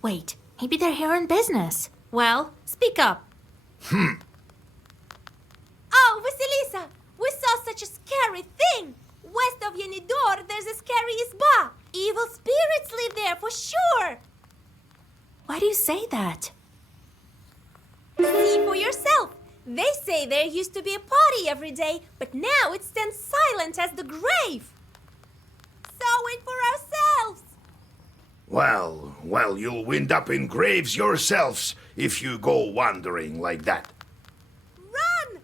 Wait, maybe they're here on business. Well, speak up. Oh, Vasilisa! We saw such a scary thing! West of Yenidor, there's a scary Izba! Evil spirits live there, for sure! Why do you say that? See for yourself! They say there used to be a party every day, but now it stands silent as the grave! Saw it for ourselves! Well, you'll wind up in graves yourselves if you go wandering like that. Run!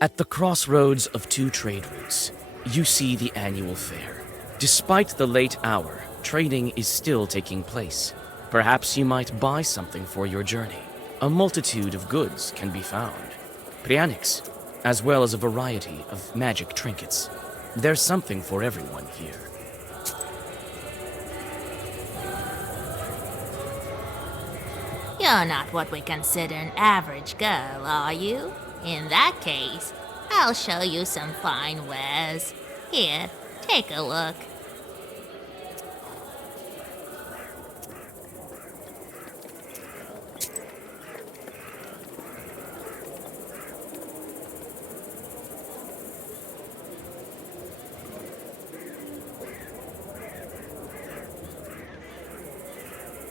At the crossroads of two trade routes, you see the annual fair. Despite the late hour, trading is still taking place. Perhaps you might buy something for your journey. A multitude of goods can be found. Prianics, as well as a variety of magic trinkets. There's something for everyone here. You're not what we consider an average girl, are you? In that case, I'll show you some fine wares. Here, take a look.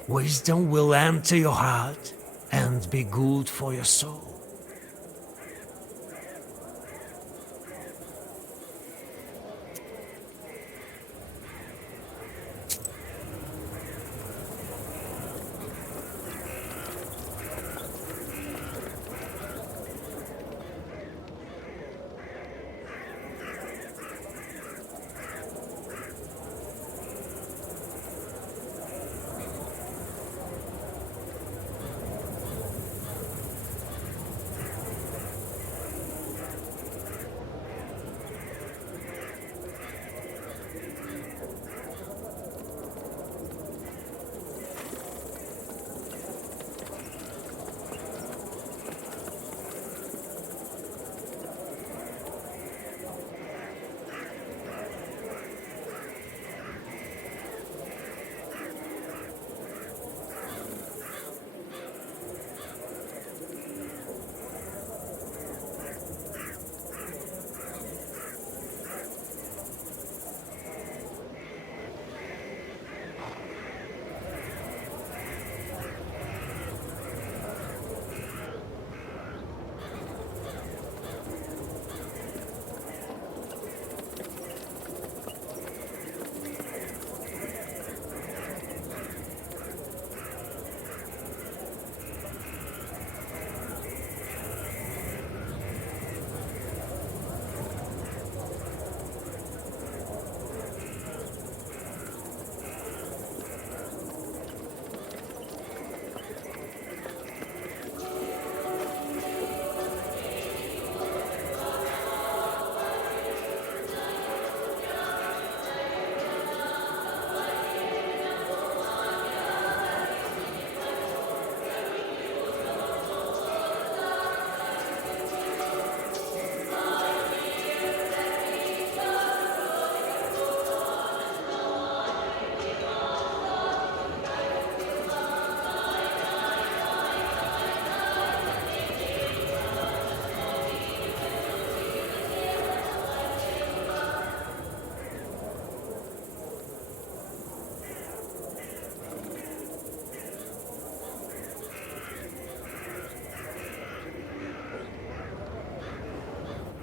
Wisdom will empty your heart and be good for your soul.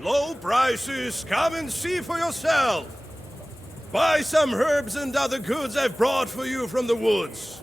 Low prices, come and see for yourself. Buy some herbs and other goods I've brought for you from the woods.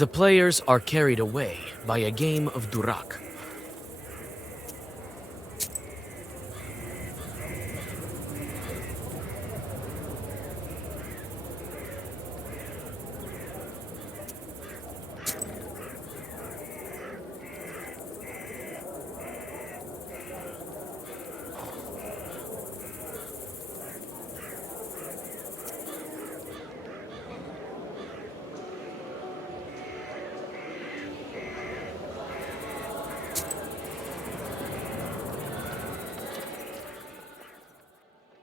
The players are carried away by a game of Durak.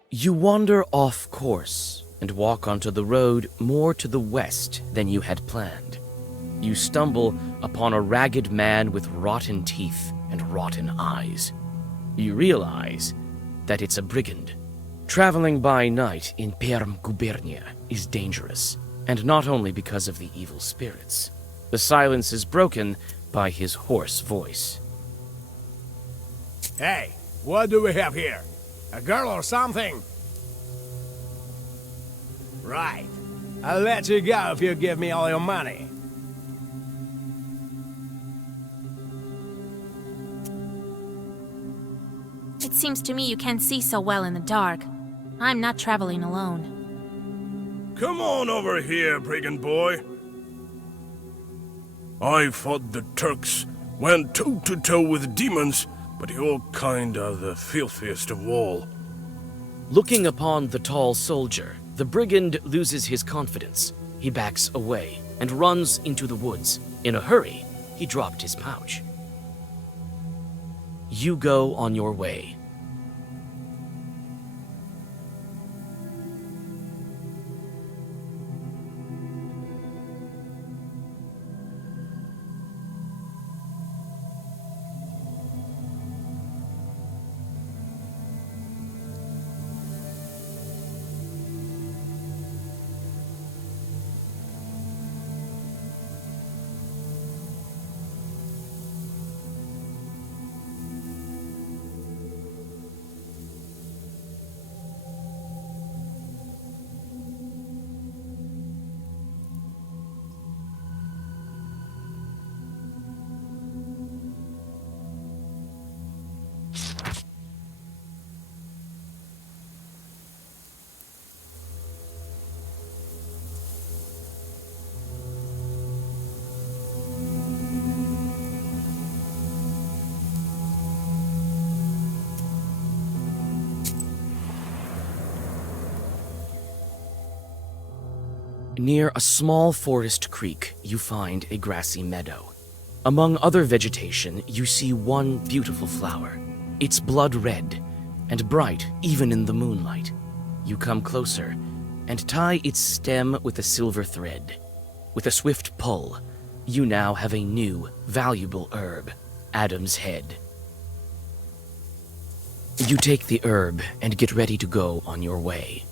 You wander off course and walk onto the road more to the west than you had planned. You stumble upon a ragged man with rotten teeth and rotten eyes. You realize that it's a brigand. Traveling by night in Perm Gubernia is dangerous. And not only because of the evil spirits. The silence is broken by his hoarse voice. Hey, what do we have here? A girl or something? Right. I'll let you go if you give me all your money. It seems to me you can't see so well in the dark. I'm not traveling alone. Come on over here, brigand boy. I fought the Turks, went toe-to-toe with demons, but your kind are the filthiest of all. Looking upon the tall soldier, the brigand loses his confidence. He backs away and runs into the woods. In a hurry, he dropped his pouch. You go on your way. Near a small forest creek, you find a grassy meadow. Among other vegetation, you see one beautiful flower. It's blood red and bright even in the moonlight. You come closer and tie its stem with a silver thread. With a swift pull, you now have a new, valuable herb, Adam's Head. You take the herb and get ready to go on your way.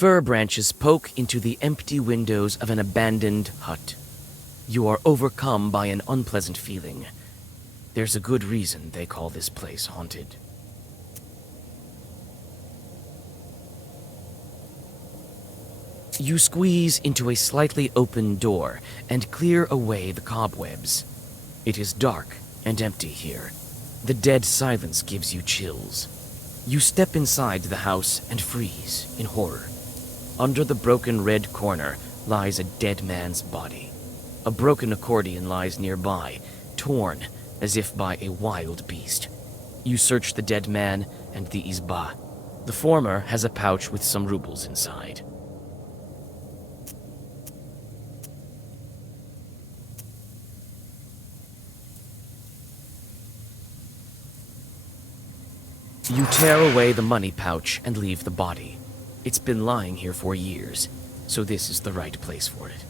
Fir branches poke into the empty windows of an abandoned hut. You are overcome by an unpleasant feeling. There's a good reason they call this place haunted. You squeeze into a slightly open door and clear away the cobwebs. It is dark and empty here. The dead silence gives you chills. You step inside the house and freeze in horror. Under the broken red corner lies a dead man's body. A broken accordion lies nearby, torn as if by a wild beast. You search the dead man and the izba. The former has a pouch with some rubles inside. You tear away the money pouch and leave the body. It's been lying here for years, so this is the right place for it.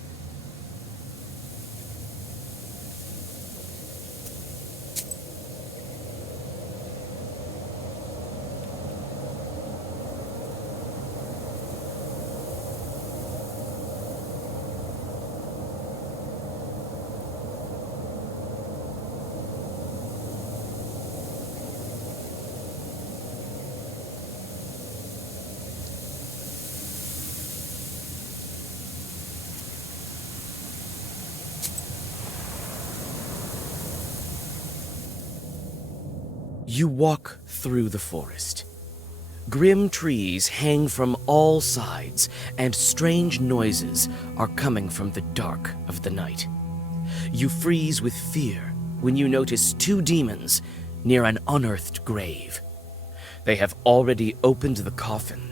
You walk through the forest. Grim trees hang from all sides, and strange noises are coming from the dark of the night. You freeze with fear when you notice two demons near an unearthed grave. They have already opened the coffin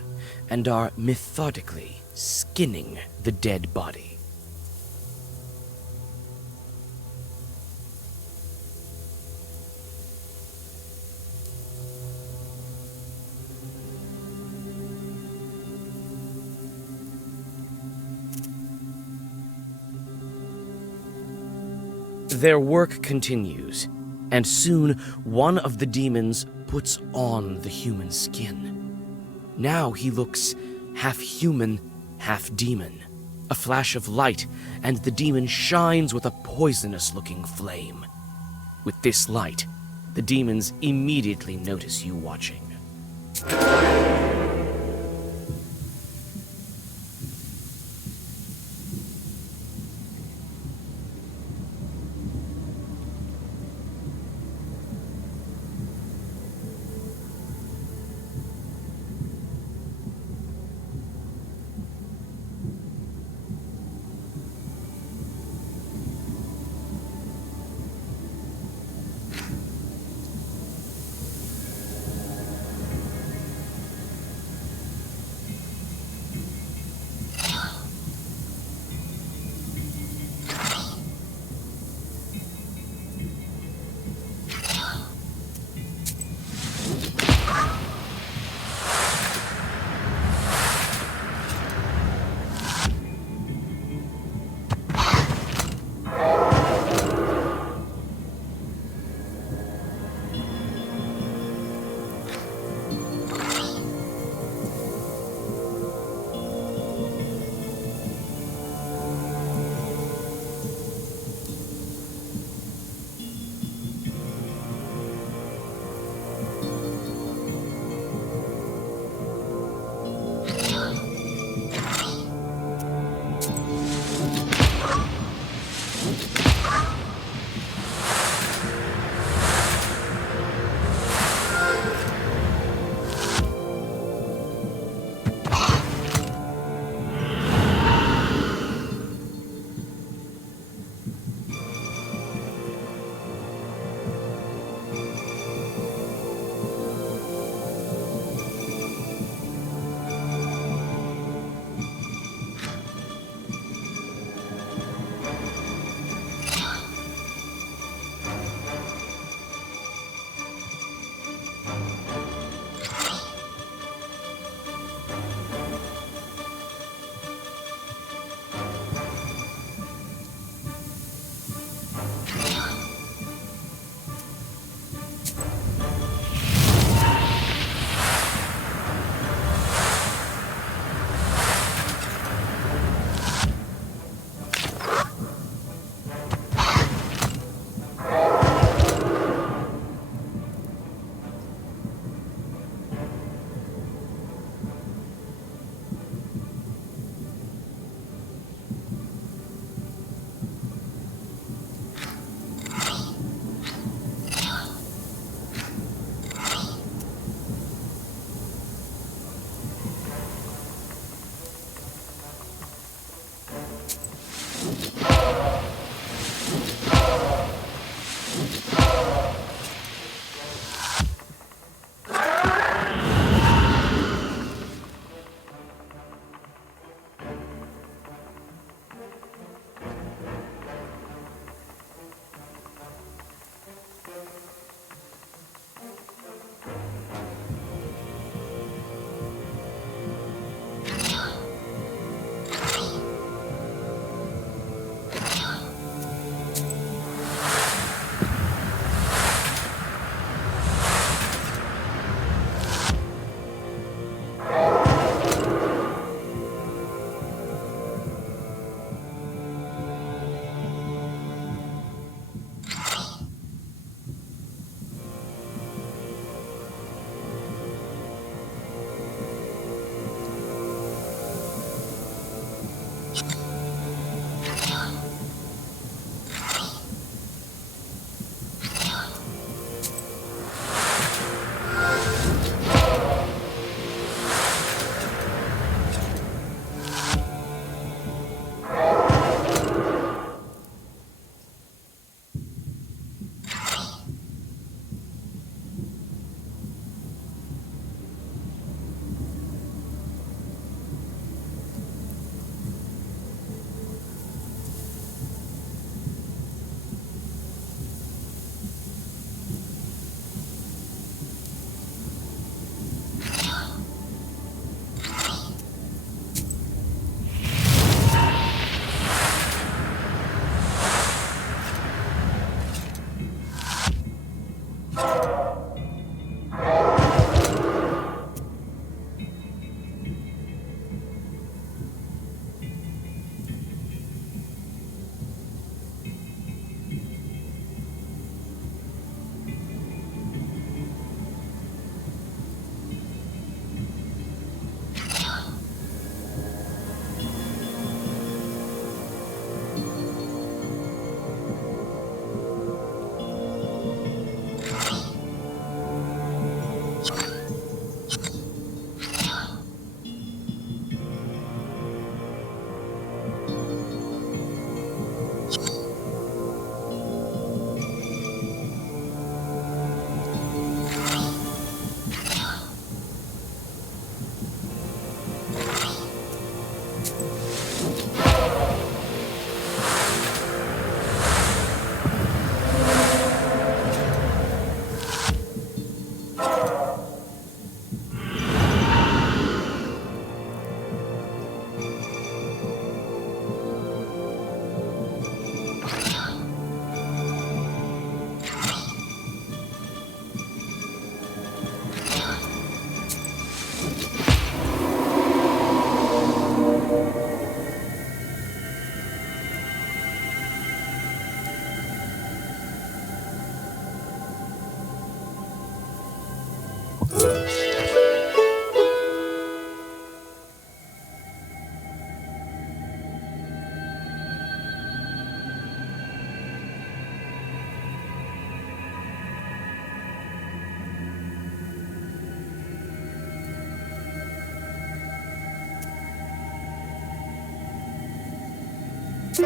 and are methodically skinning the dead body. their work continues, and soon one of the demons puts on the human skin. Now he looks half human, half demon. A flash of light, and the demon shines with a poisonous-looking flame. With this light, the demons immediately notice you watching.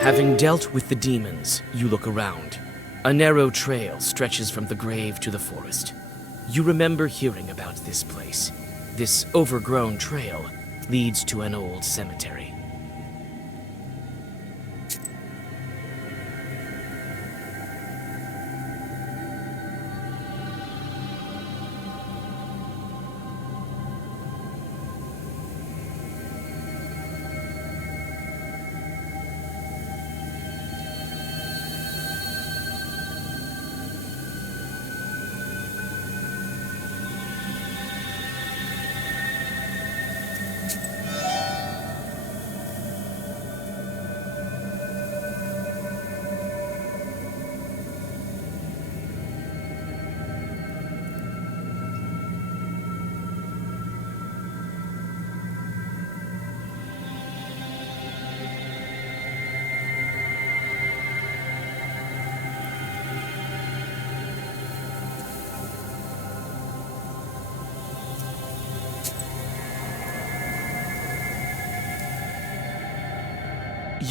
Having dealt with the demons, you look around. A narrow trail stretches from the grave to the forest. You remember hearing about this place. This overgrown trail leads to an old cemetery.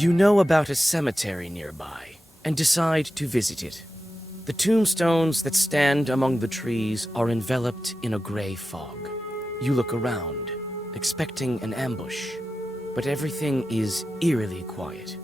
You know about a cemetery nearby and decide to visit it. The tombstones that stand among the trees are enveloped in a gray fog. You look around, expecting an ambush, but everything is eerily quiet.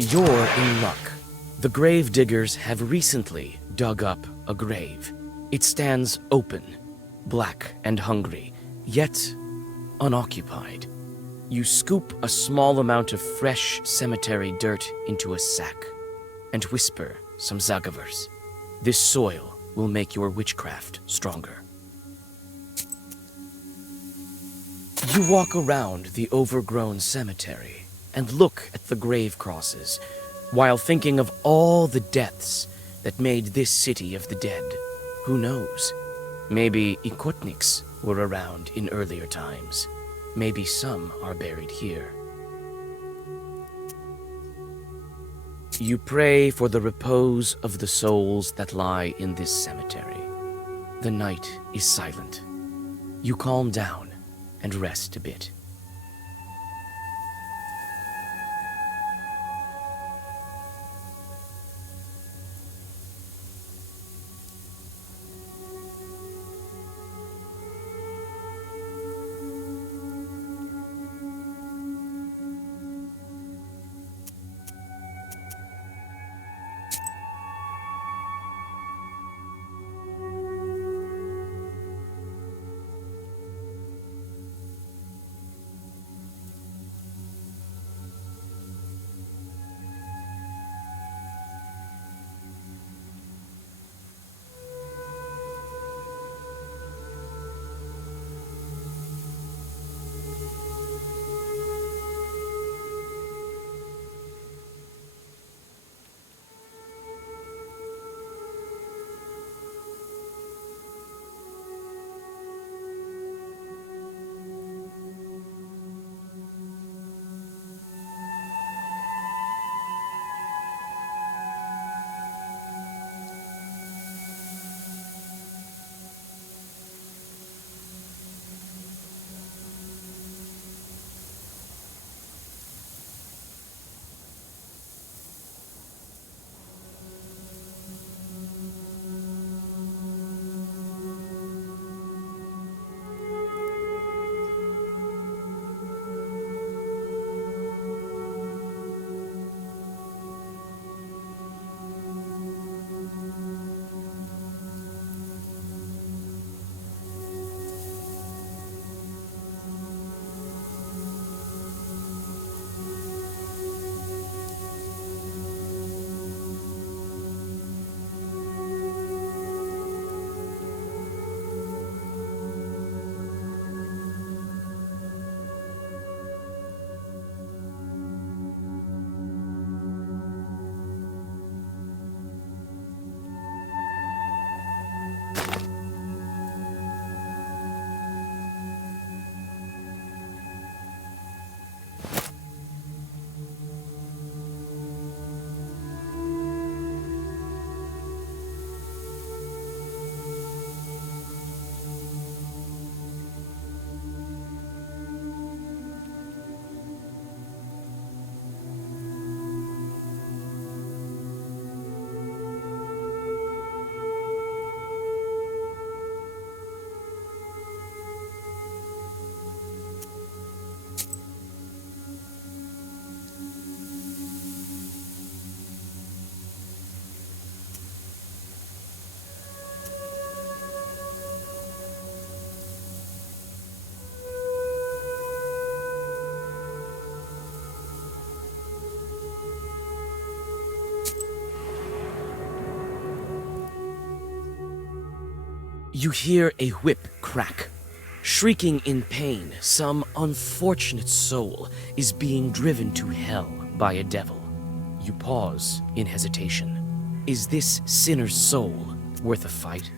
You're in luck. The grave diggers have recently dug up a grave. It stands open, black and hungry, yet unoccupied. You scoop a small amount of fresh cemetery dirt into a sack and whisper some Zagavers. This soil will make your witchcraft stronger. You walk around the overgrown cemetery and look at the grave crosses, while thinking of all the deaths that made this city of the dead. Who knows? Maybe Ikotniks were around in earlier times. Maybe some are buried here. You pray for the repose of the souls that lie in this cemetery. The night is silent. You calm down and rest a bit. You hear a whip crack. Shrieking in pain, some unfortunate soul is being driven to hell by a devil. You pause in hesitation. Is this sinner's soul worth a fight?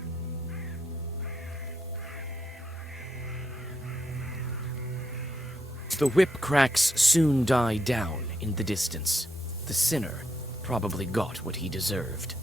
The whip cracks soon die down in the distance. The sinner probably got what he deserved.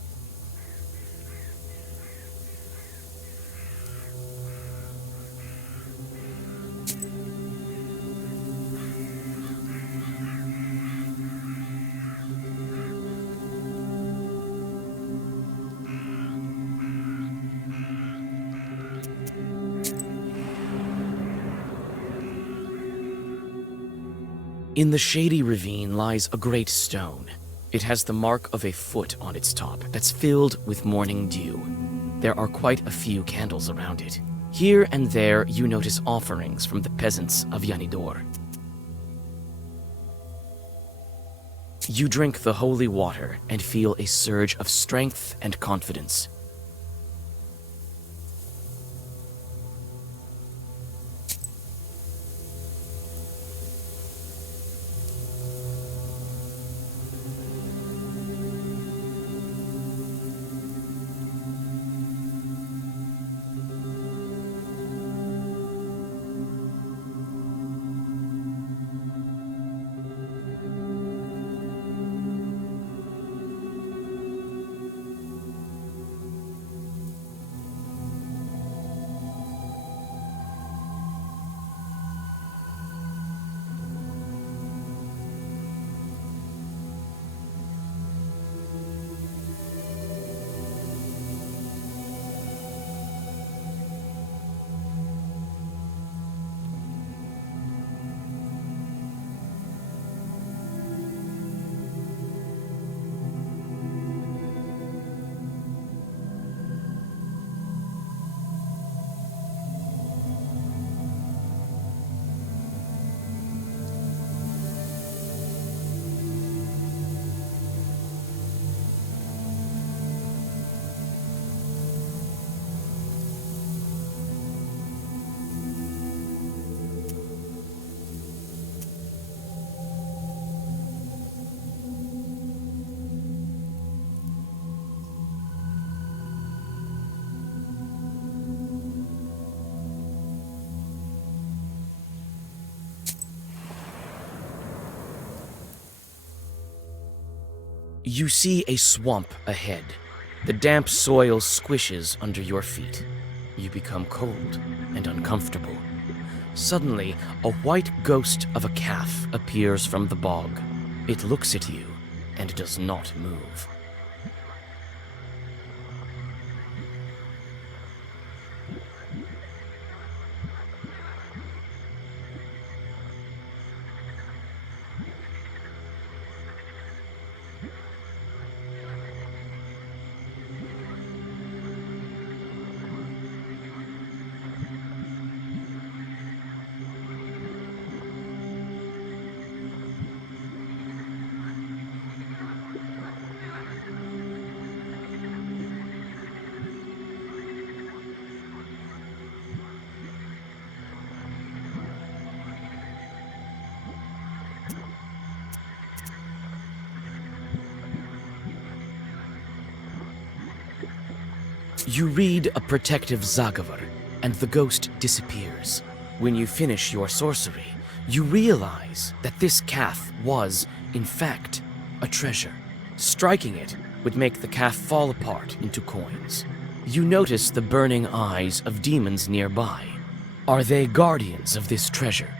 In the shady ravine lies a great stone. It has the mark of a foot on its top that's filled with morning dew. There are quite a few candles around it. Here and there you notice offerings from the peasants of Yanidor. You drink the holy water and feel a surge of strength and confidence. You see a swamp ahead. The damp soil squishes under your feet. You become cold and uncomfortable. Suddenly, a white ghost of a calf appears from the bog. It looks at you and does not move. You read a protective Zagavar, and the ghost disappears. When you finish your sorcery, you realize that this calf was, in fact, a treasure. Striking it would make the calf fall apart into coins. You notice the burning eyes of demons nearby. Are they guardians of this treasure?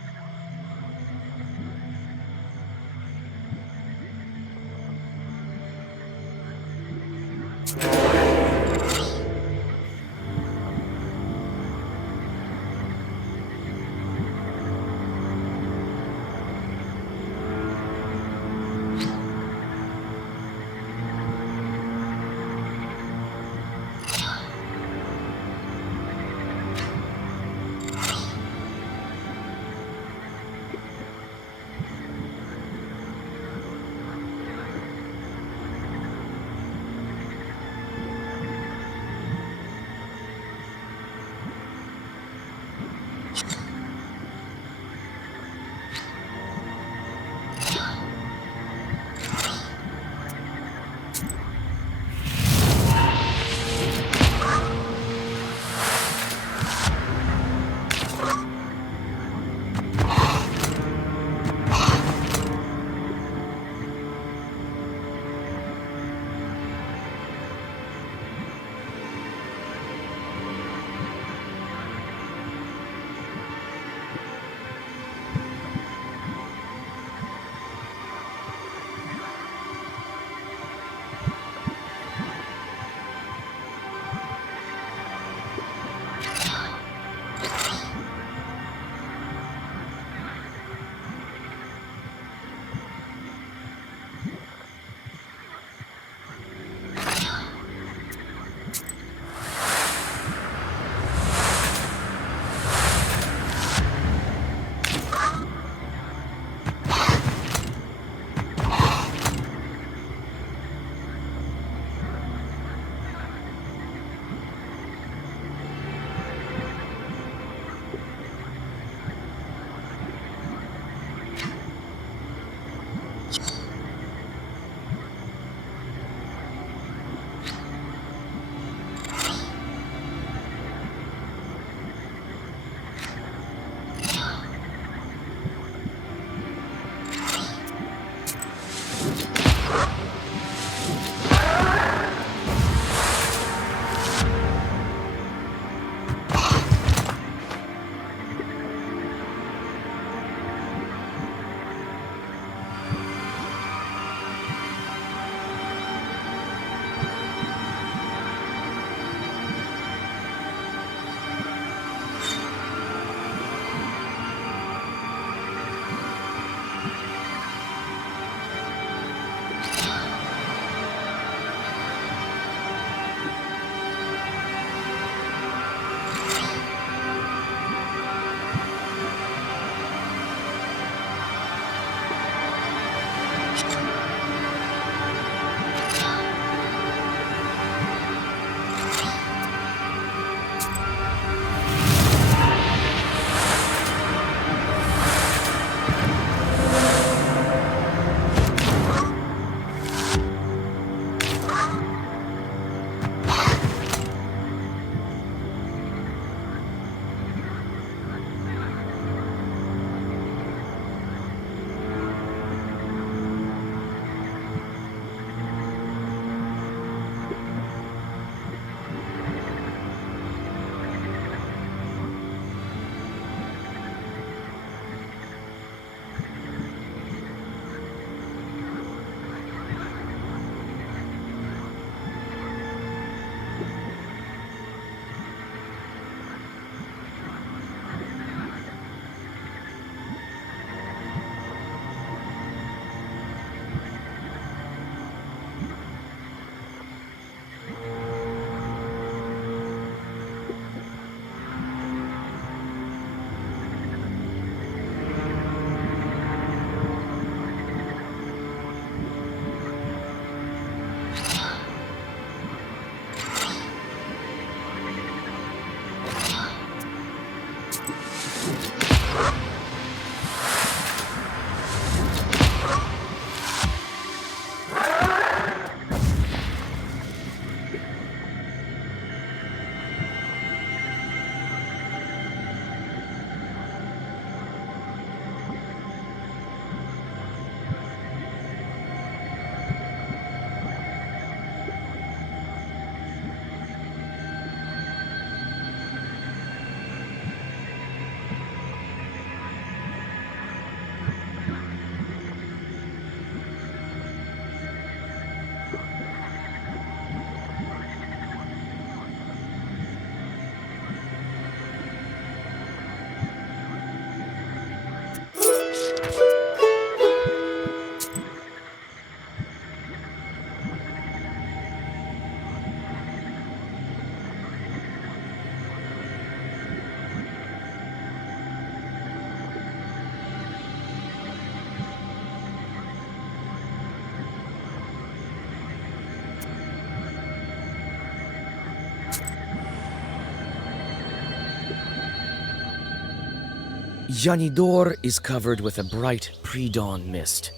Yanidor is covered with a bright pre-dawn mist.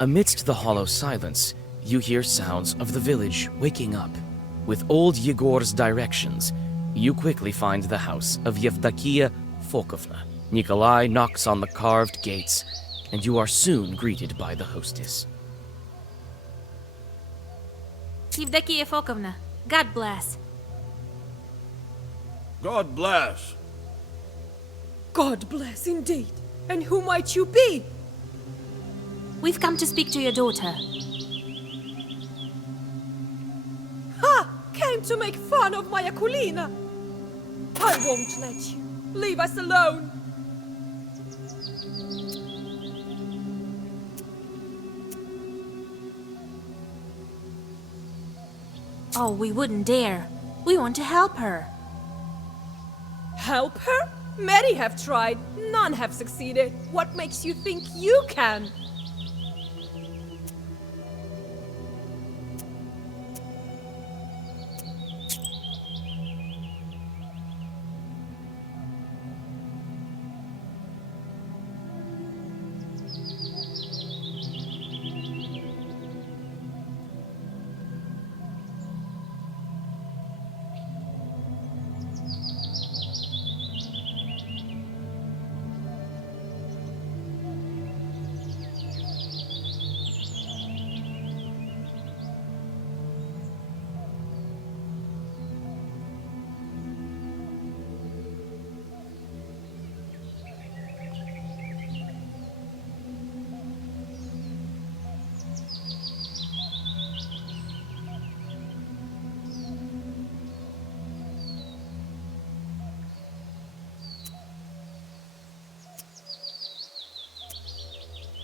Amidst the hollow silence, you hear sounds of the village waking up. With old Yegor's directions, you quickly find the house of Yevdakia Fokovna. Nikolai knocks on the carved gates, and you are soon greeted by the hostess. Yevdakia Fokovna, God bless. God bless. God bless indeed. And who might you be? We've come to speak to your daughter. Ha! Came to make fun of my Akulina. I won't let you. Leave us alone. Oh, we wouldn't dare. We want to help her. Help her? Many have tried. None have succeeded. What makes you think you can?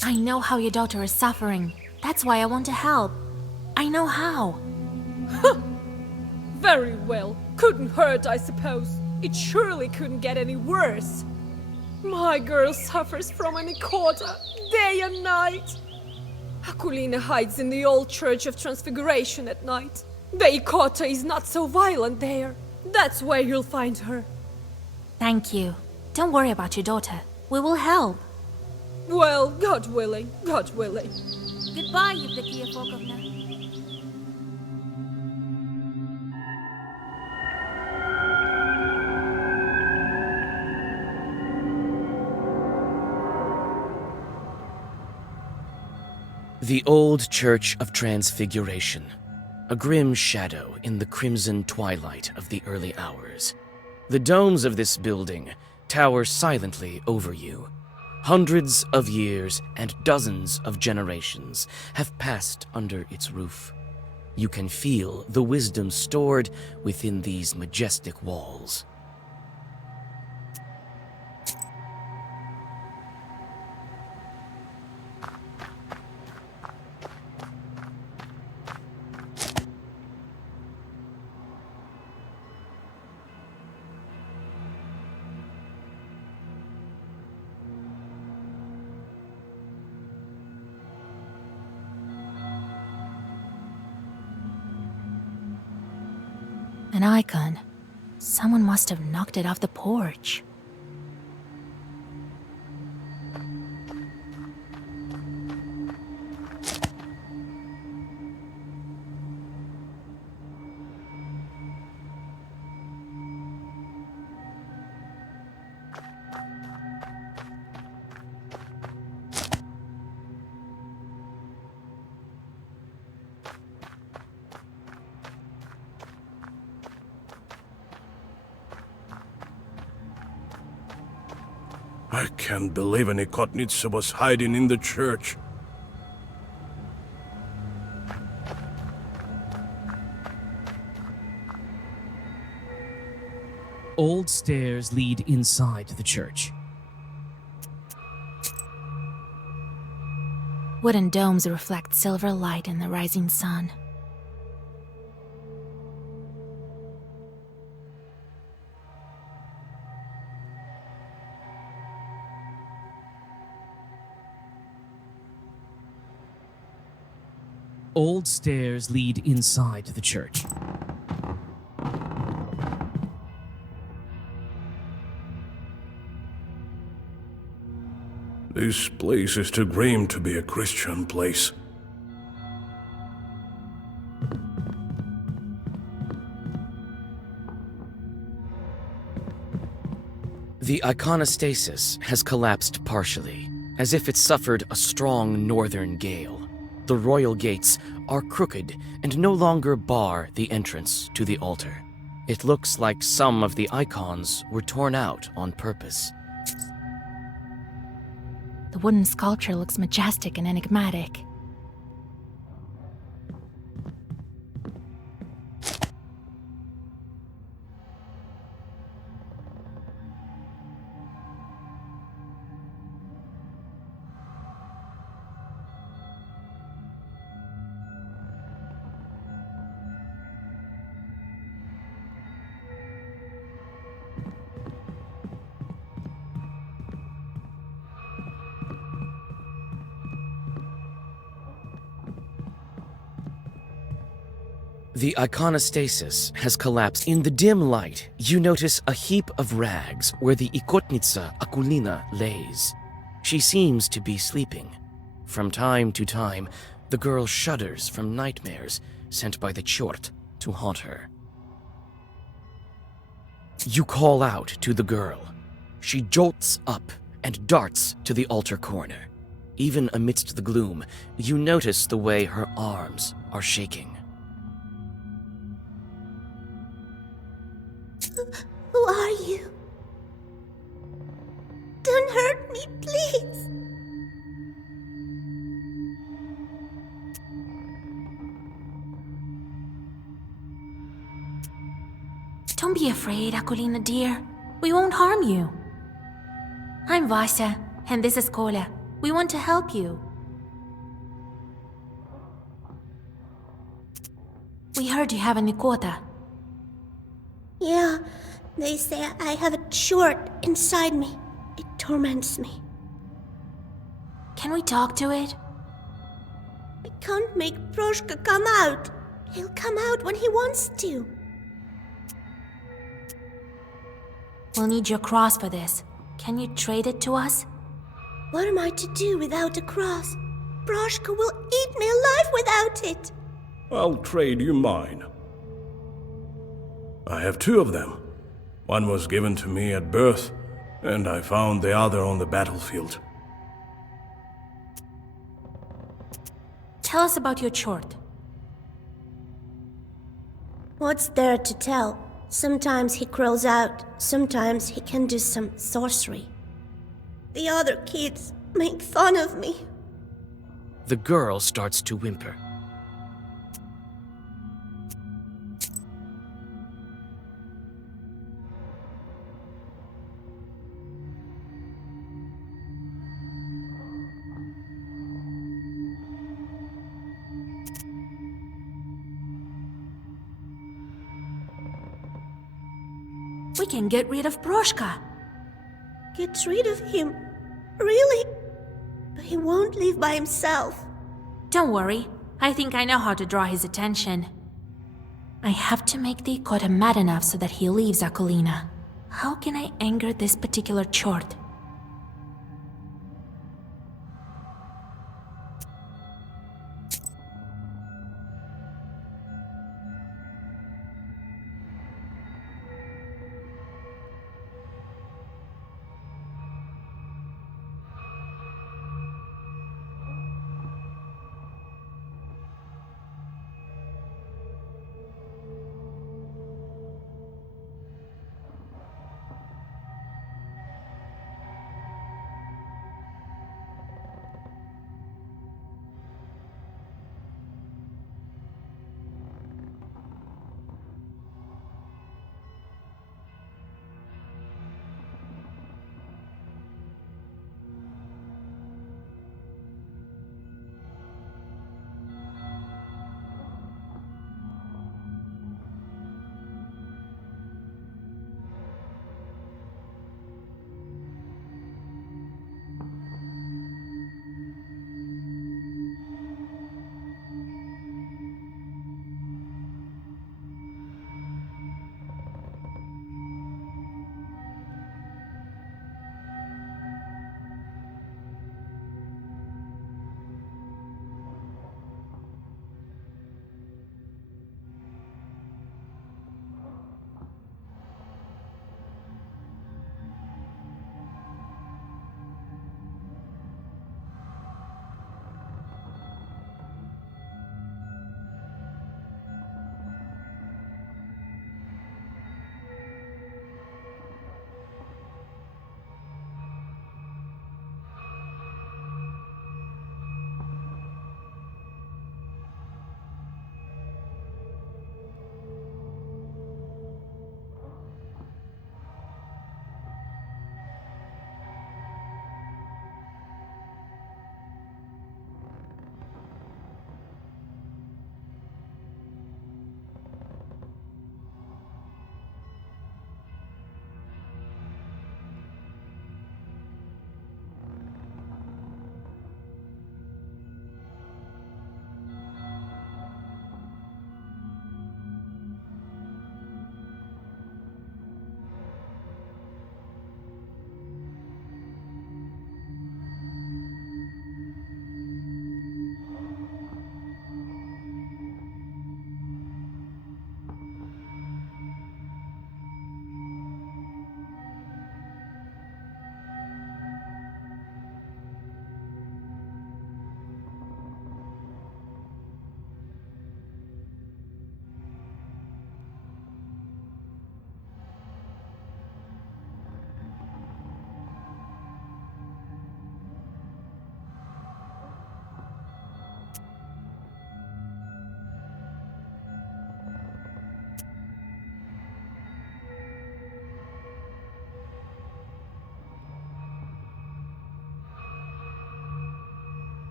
I know how your daughter is suffering. That's why I want to help. I know how. Very well. Couldn't hurt, I suppose. It surely couldn't get any worse. My girl suffers from an ikota, day and night. Akulina hides in the old Church of Transfiguration at night. The ikota is not so violent there. That's where you'll find her. Thank you. Don't worry about your daughter. We will help. Well, God willing, God willing. Goodbye, Yevdakia Fokovna. The old Church of Transfiguration, a grim shadow in the crimson twilight of the early hours. The domes of this building tower silently over you. Hundreds of years and dozens of generations have passed under its roof. You can feel the wisdom stored within these majestic walls. An icon. Someone must have knocked it off the porch. I can't believe an Ikotnitsa was hiding in the church. Old stairs lead inside the church. Wooden domes reflect silver light in the rising sun. Old stairs lead inside the church. This place is too grim to be a Christian place. The iconostasis has collapsed partially, as if it suffered a strong northern gale. The royal gates are crooked and no longer bar the entrance to the altar. It looks like some of the icons were torn out on purpose. The wooden sculpture looks majestic and enigmatic. The iconostasis has collapsed. In the dim light, you notice a heap of rags where the Ikotnitsa Akulina lays. She seems to be sleeping. From time to time, the girl shudders from nightmares sent by the Chort to haunt her. You call out to the girl. She jolts up and darts to the altar corner. Even amidst the gloom, you notice the way her arms are shaking. Who are you? Don't hurt me, please. Don't be afraid, Akulina dear. We won't harm you. I'm Vasa, and this is Kola. We want to help you. We heard you have a Nikota. Yeah, they say I have a Chort inside me. It torments me. Can we talk to it? I can't make Proshka come out. He'll come out when he wants to. We'll need your cross for this. Can you trade it to us? What am I to do without a cross? Proshka will eat me alive without it. I'll trade you mine. I have two of them. One was given to me at birth, and I found the other on the battlefield. Tell us about your Chort. What's there to tell? Sometimes he crawls out, sometimes he can do some sorcery. The other kids make fun of me. The girl starts to whimper. We can get rid of Proshka. Get rid of him? Really? But he won't leave by himself. Don't worry. I think I know how to draw his attention. I have to make the Ikota mad enough so that he leaves Akulina. How can I anger this particular Chort?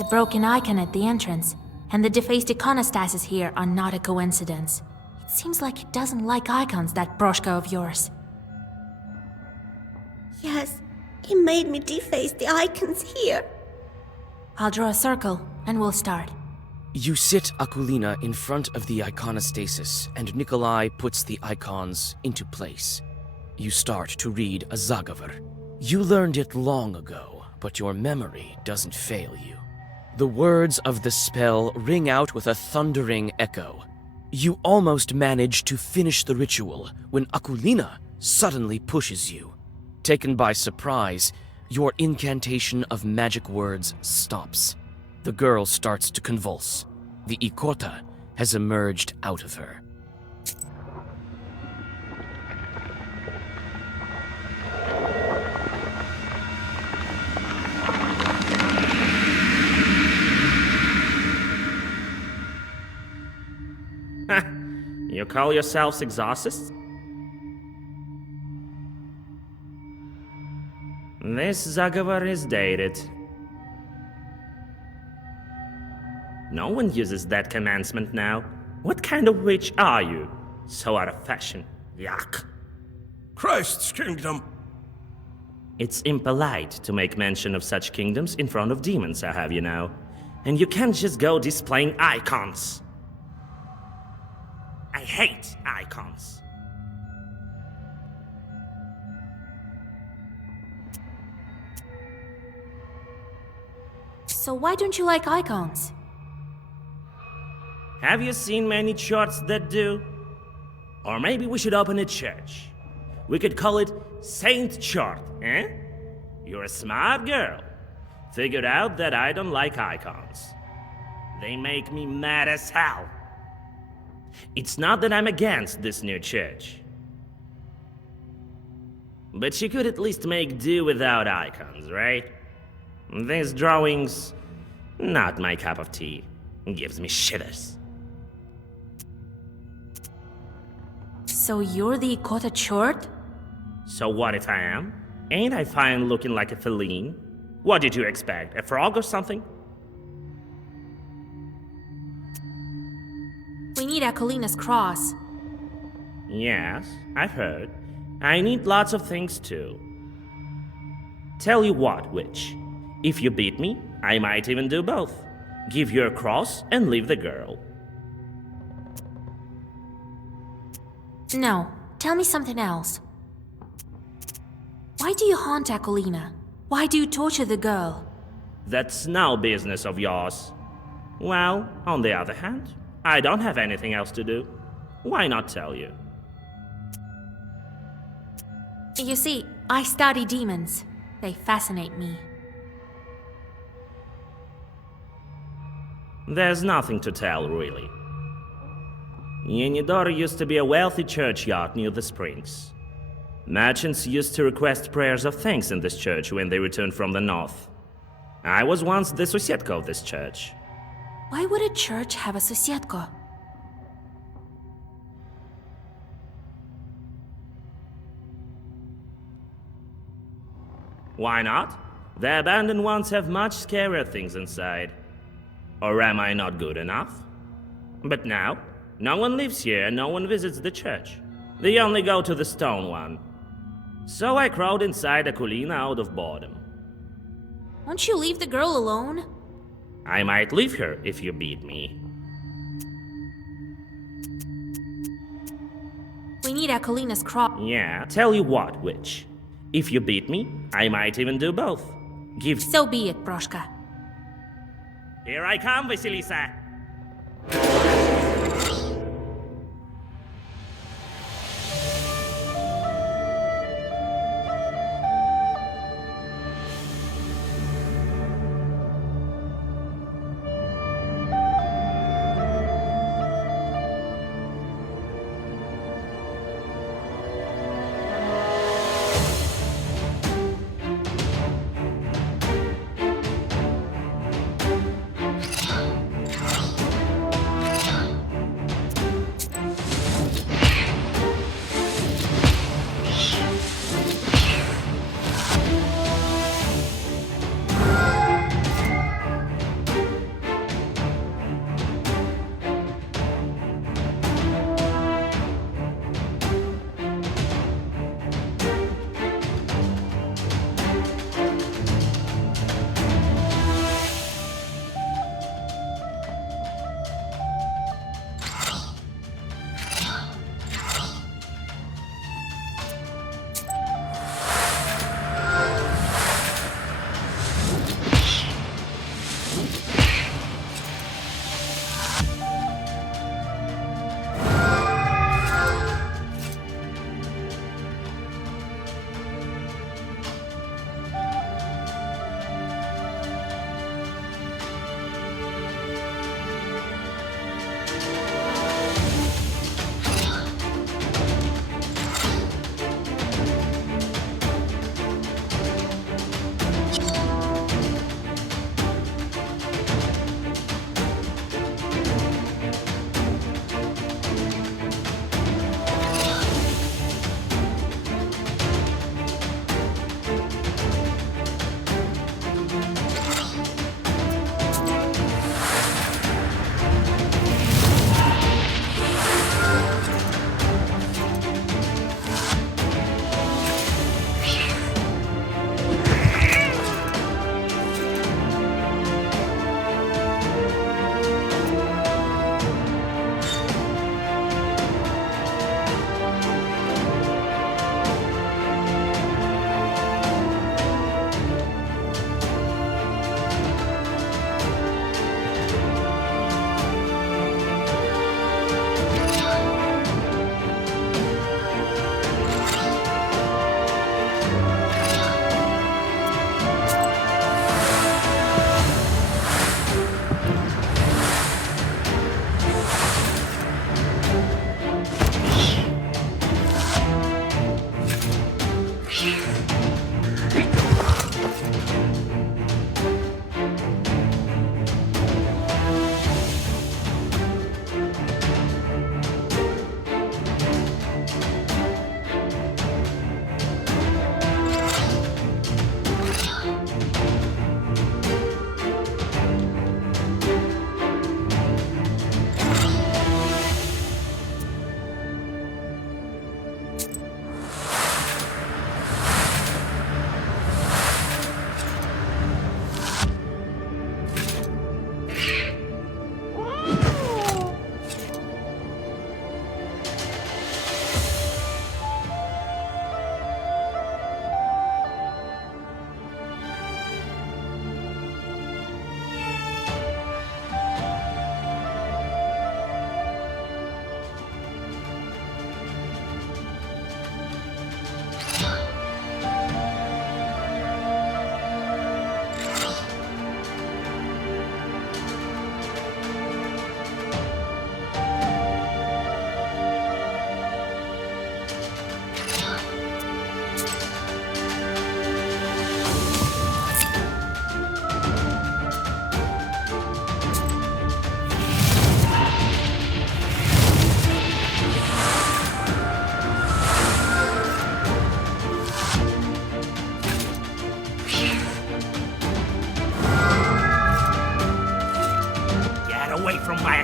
The broken icon at the entrance and the defaced iconostasis here are not a coincidence. It seems like he doesn't like icons, that Broshka of yours. Yes, he made me deface the icons here. I'll draw a circle, and we'll start. You sit Akulina in front of the iconostasis, and Nikolai puts the icons into place. You start to read a Zagavar. You learned it long ago, but your memory doesn't fail you. The words of the spell ring out with a thundering echo. You almost manage to finish the ritual when Akulina suddenly pushes you. Taken by surprise, your incantation of magic words stops. The girl starts to convulse. The Ikota has emerged out of her. You call yourselves exorcists? This Zagavar is dated. No one uses that commencement now. What kind of witch are you? So out of fashion. Yuck. Christ's kingdom. It's impolite to make mention of such kingdoms in front of demons, I have you know. And you can't just go displaying icons. I hate icons. So why don't you like icons? Have you seen many churches that do? Or maybe we should open a church. We could call it Saint Chart, eh? You're a smart girl. Figured out that I don't like icons. They make me mad as hell. It's not that I'm against this new church. But you could at least make do without icons, right? These drawings, not my cup of tea. Gives me shivers. So you're the Ikota Chort? So what if I am? Ain't I fine looking like a feline? What did you expect, a frog or something? We need Akulina's cross. Yes, I've heard. I need lots of things too. Tell you what, witch. If you beat me, I might even do both. Give you a cross and leave the girl. No, tell me something else. Why do you haunt Akulina? Why do you torture the girl? That's no business of yours. Well, on the other hand, I don't have anything else to do. Why not tell you? You see, I study demons. They fascinate me. There's nothing to tell, really. Yenidor used to be a wealthy churchyard near the springs. Merchants used to request prayers of thanks in this church when they returned from the north. I was once the Susietko of this church. Why would a church have a Susietko? Why not? The abandoned ones have much scarier things inside. Or am I not good enough? But now, no one lives here and no one visits the church. They only go to the stone one. So I crawled inside Akulina out of boredom. Won't you leave the girl alone? I might leave her if you beat me. We need Akulina's cross. Yeah, tell you what, witch. If you beat me, I might even do both. Give. So be it, Broshka. Here I come, Vasilisa!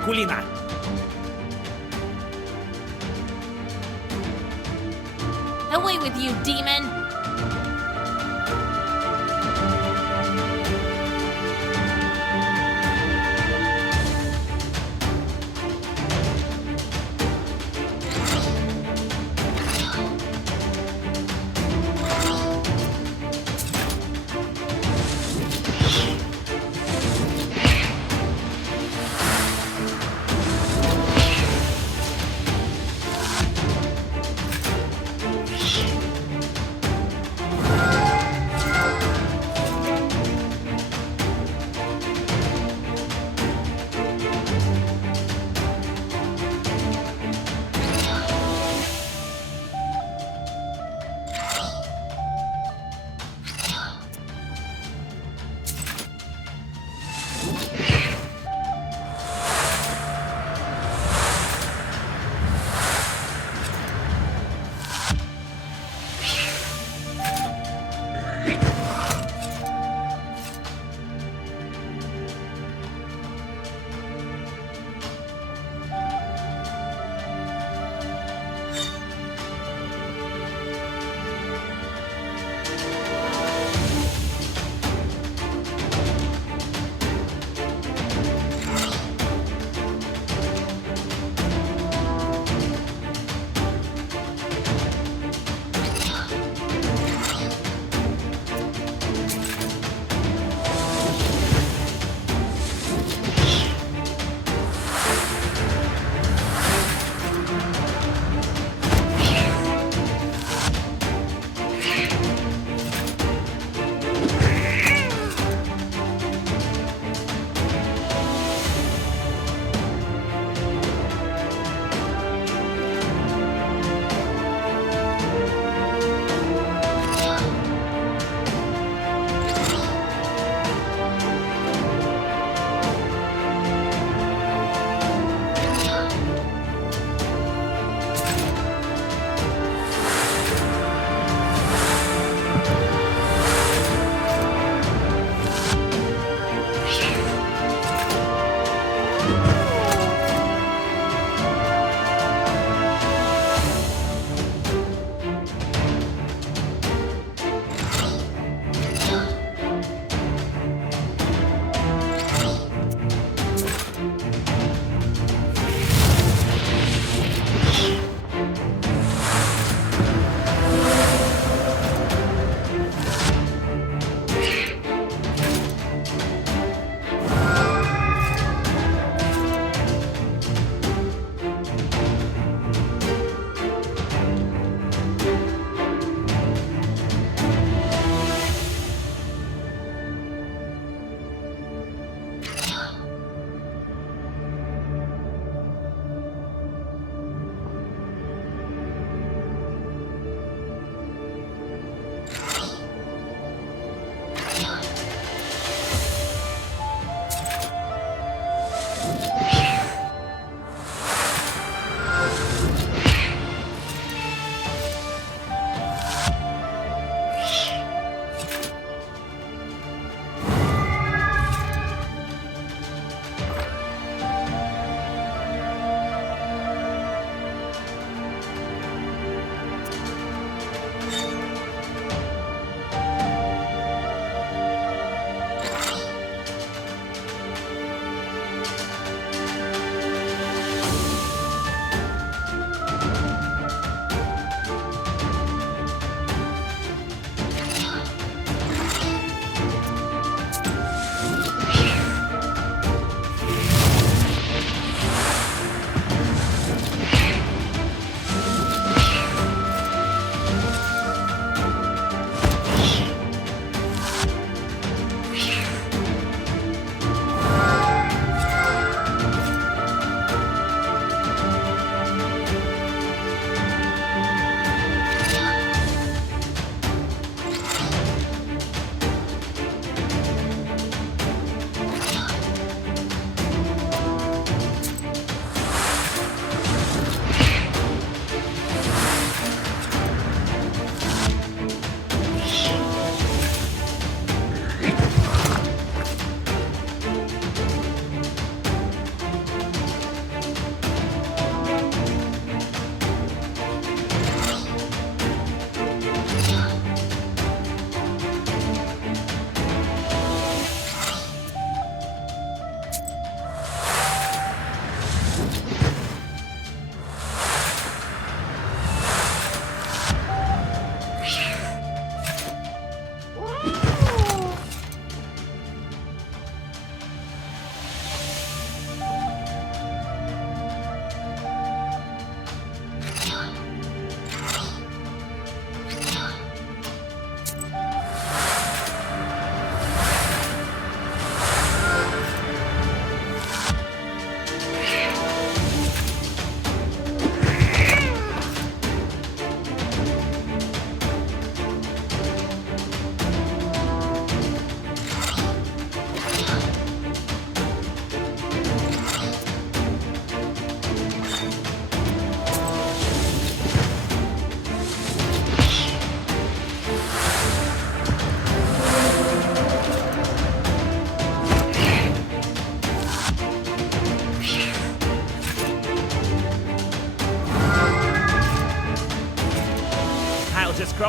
Akulina. Away with you, demon!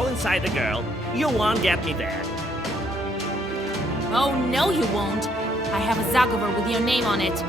all inside the girl, you won't get me there. Oh, no, you won't. I have a Zagover with your name on it.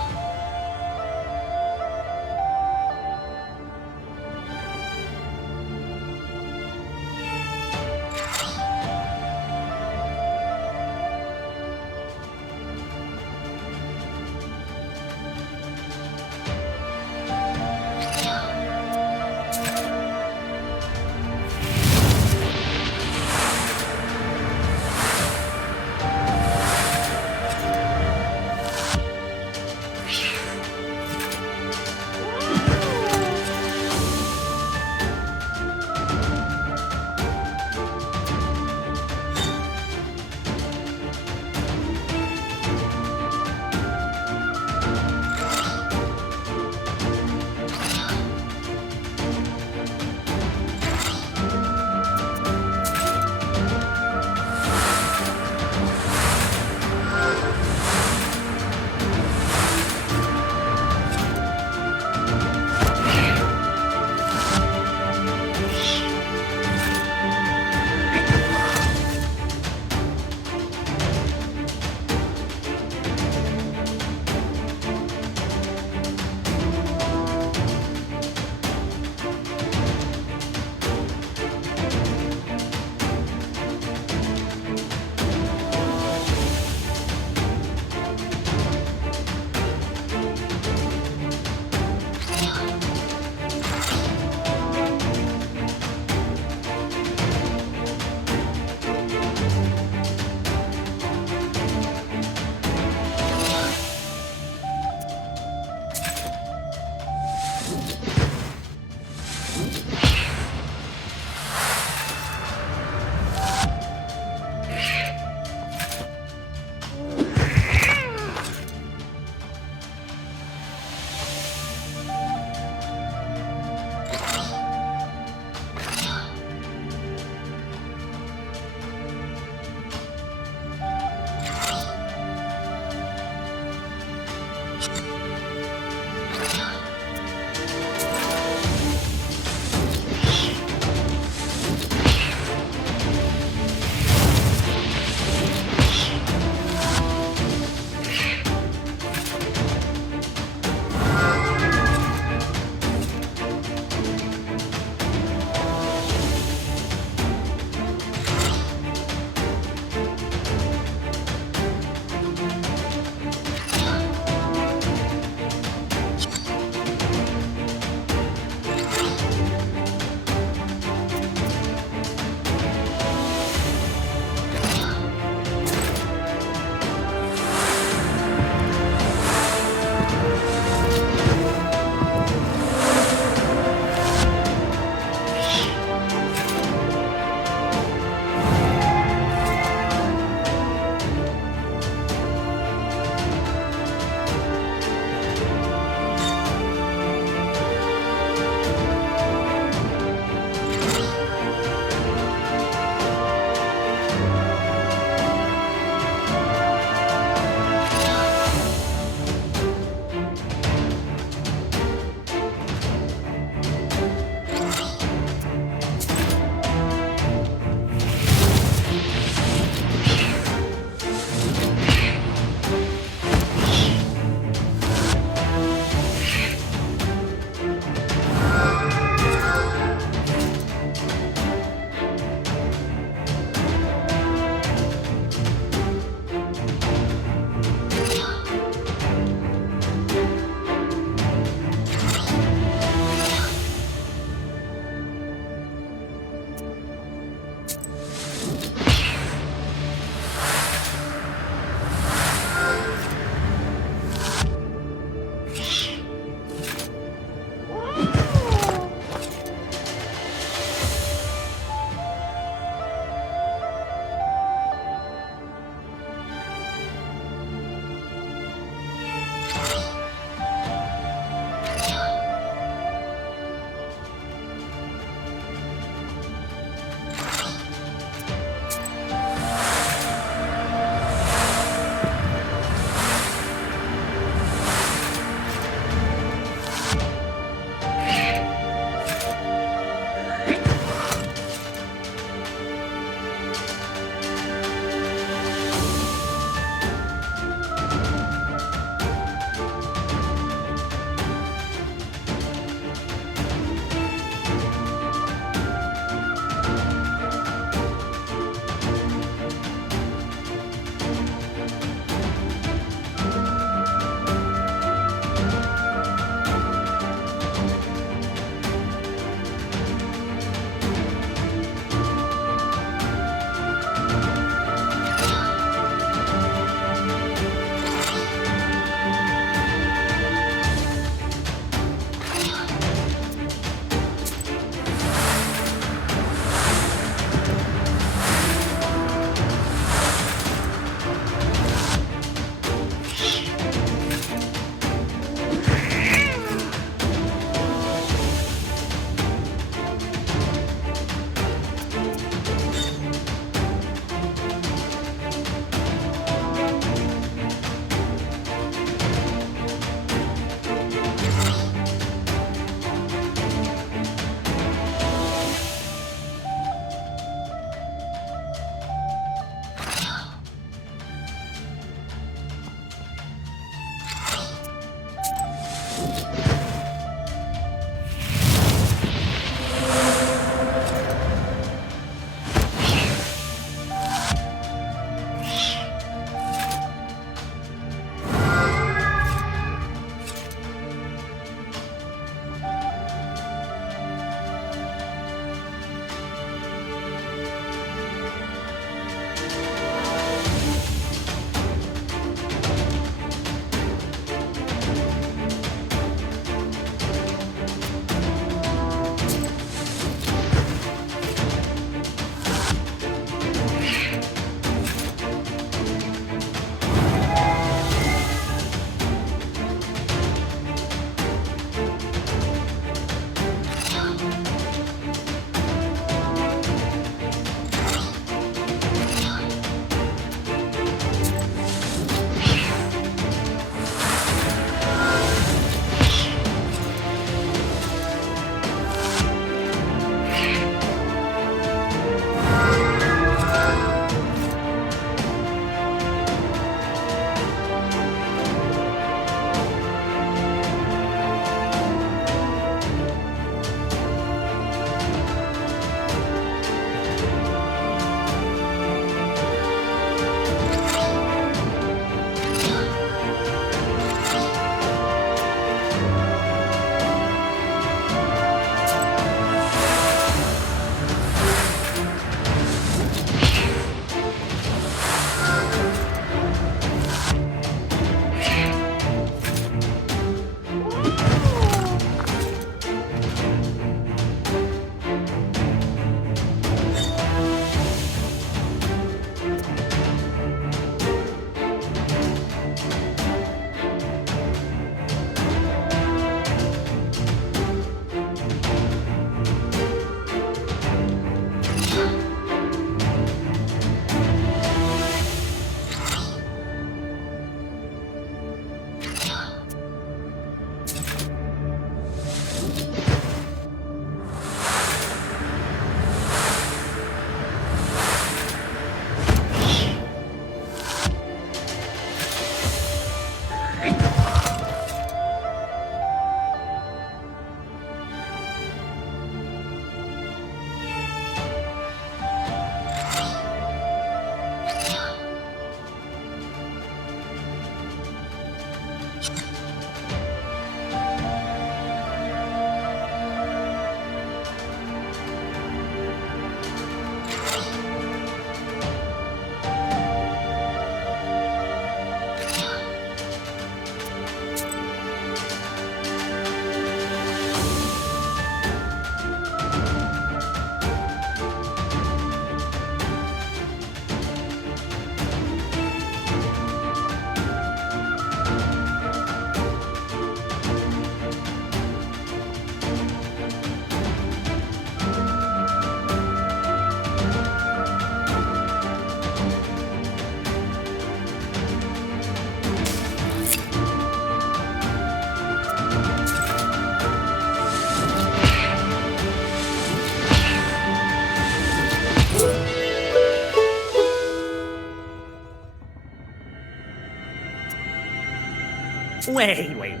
Wait.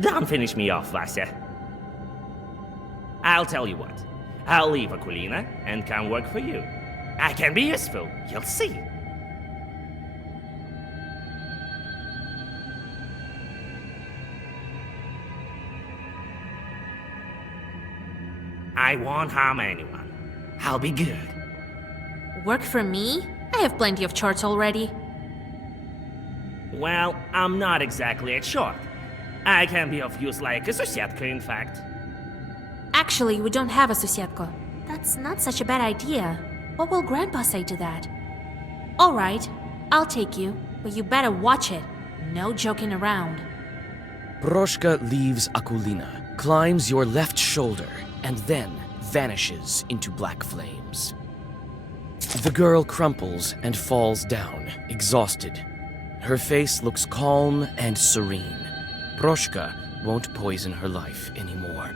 Don't finish me off, Vasya. I'll tell you what. I'll leave Aquilina and come work for you. I can be useful, you'll see. I won't harm anyone. I'll be good. Work for me? I have plenty of charts already. Well, I'm not exactly a short. I can be of use like a Susietka, in fact. Actually, we don't have a Susietka. That's not such a bad idea. What will Grandpa say to that? Alright, I'll take you, but you better watch it. No joking around. Proshka leaves Akulina, climbs your left shoulder, and then vanishes into black flames. The girl crumples and falls down, exhausted. Her face looks calm and serene. Proshka won't poison her life anymore.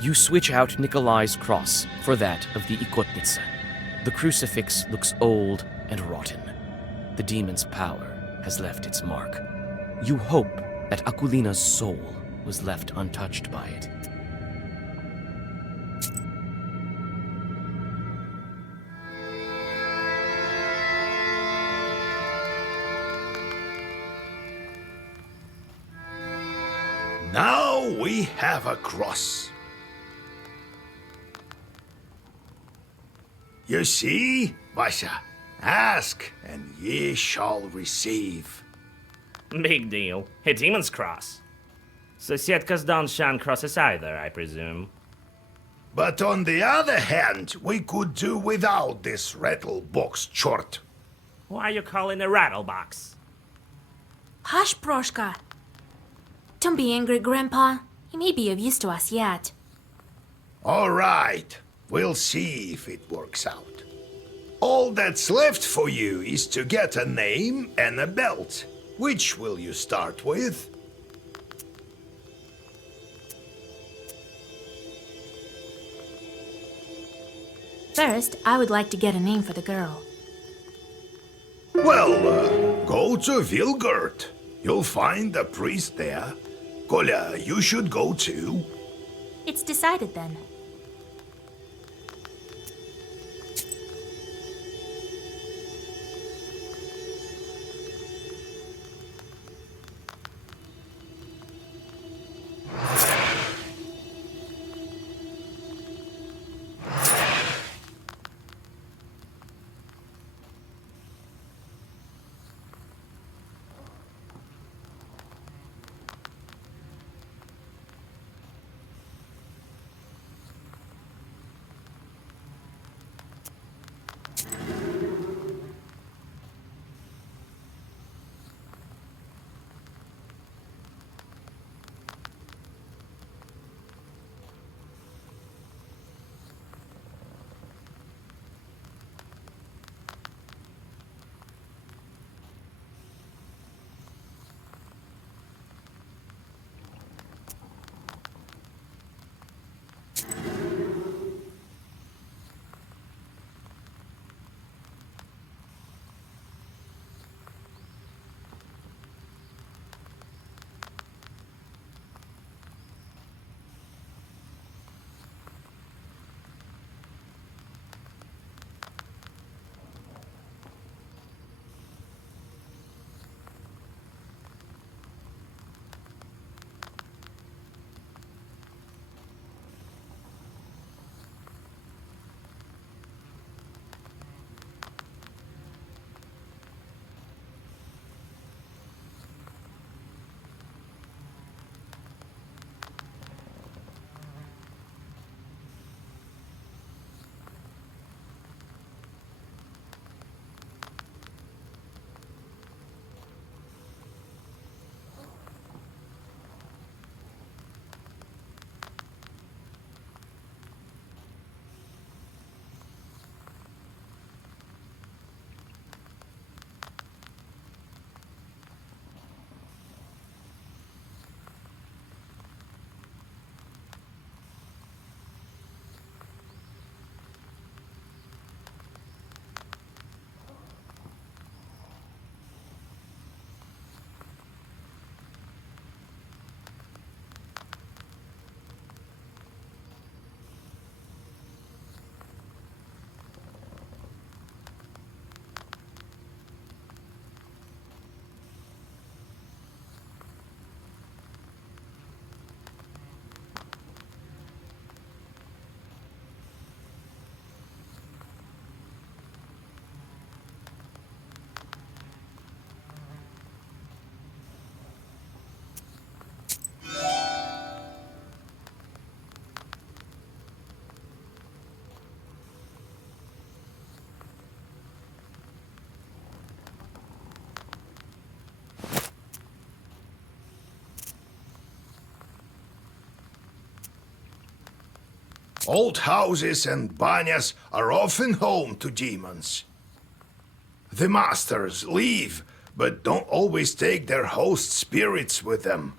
You switch out Nikolai's cross for that of the Ikotnitsa. The crucifix looks old and rotten. The demon's power has left its mark. You hope that Akulina's soul was left untouched by it. Now we have a cross. You see, Vasya, ask and ye shall receive. Big deal. A demon's cross. Susietkas don't shun crosses either, I presume. But on the other hand, we could do without this rattle box chort. Why you calling a rattle box? Hush, Proshka. Don't be angry, Grandpa. He may be of use to us yet. All right, we'll see if it works out. All that's left for you is to get a name and a belt. Which will you start with? First, I would like to get a name for the girl. Well, go to Vilgurt. You'll find a priest there. Kolya, you should go too. It's decided then. Old houses and banyas are often home to demons. The masters leave, but don't always take their host spirits with them.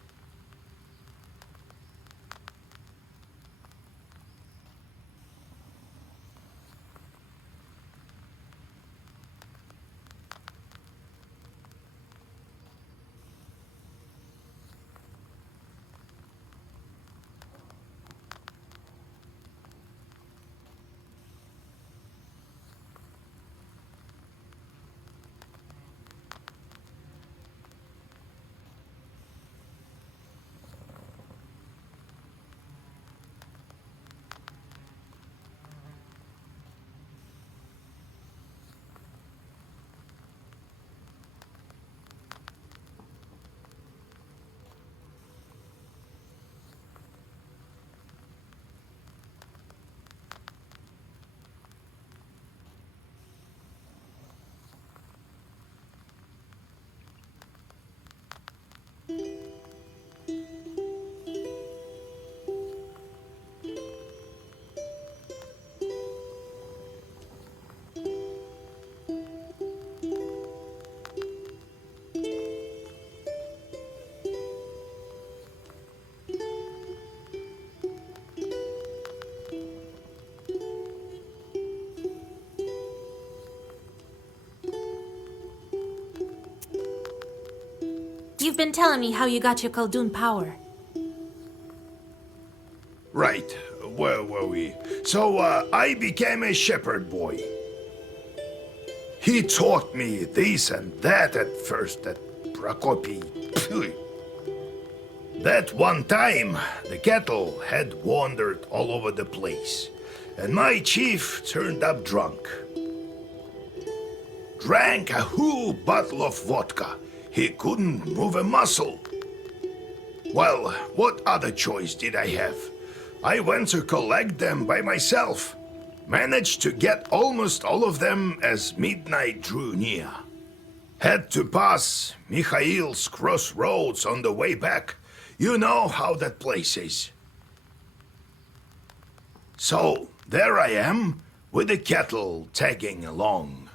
You've been telling me how you got your Khaldun power. Right. Where were we? So, I became a shepherd boy. He taught me this and that at first, that Prokopi. That one time, the cattle had wandered all over the place, and my chief turned up drunk. Drank a whole bottle of vodka. He couldn't move a muscle. Well, what other choice did I have? I went to collect them by myself. Managed to get almost all of them as midnight drew near. Had to pass Mikhail's crossroads on the way back. You know how that place is. So, there I am, with the cattle tagging along.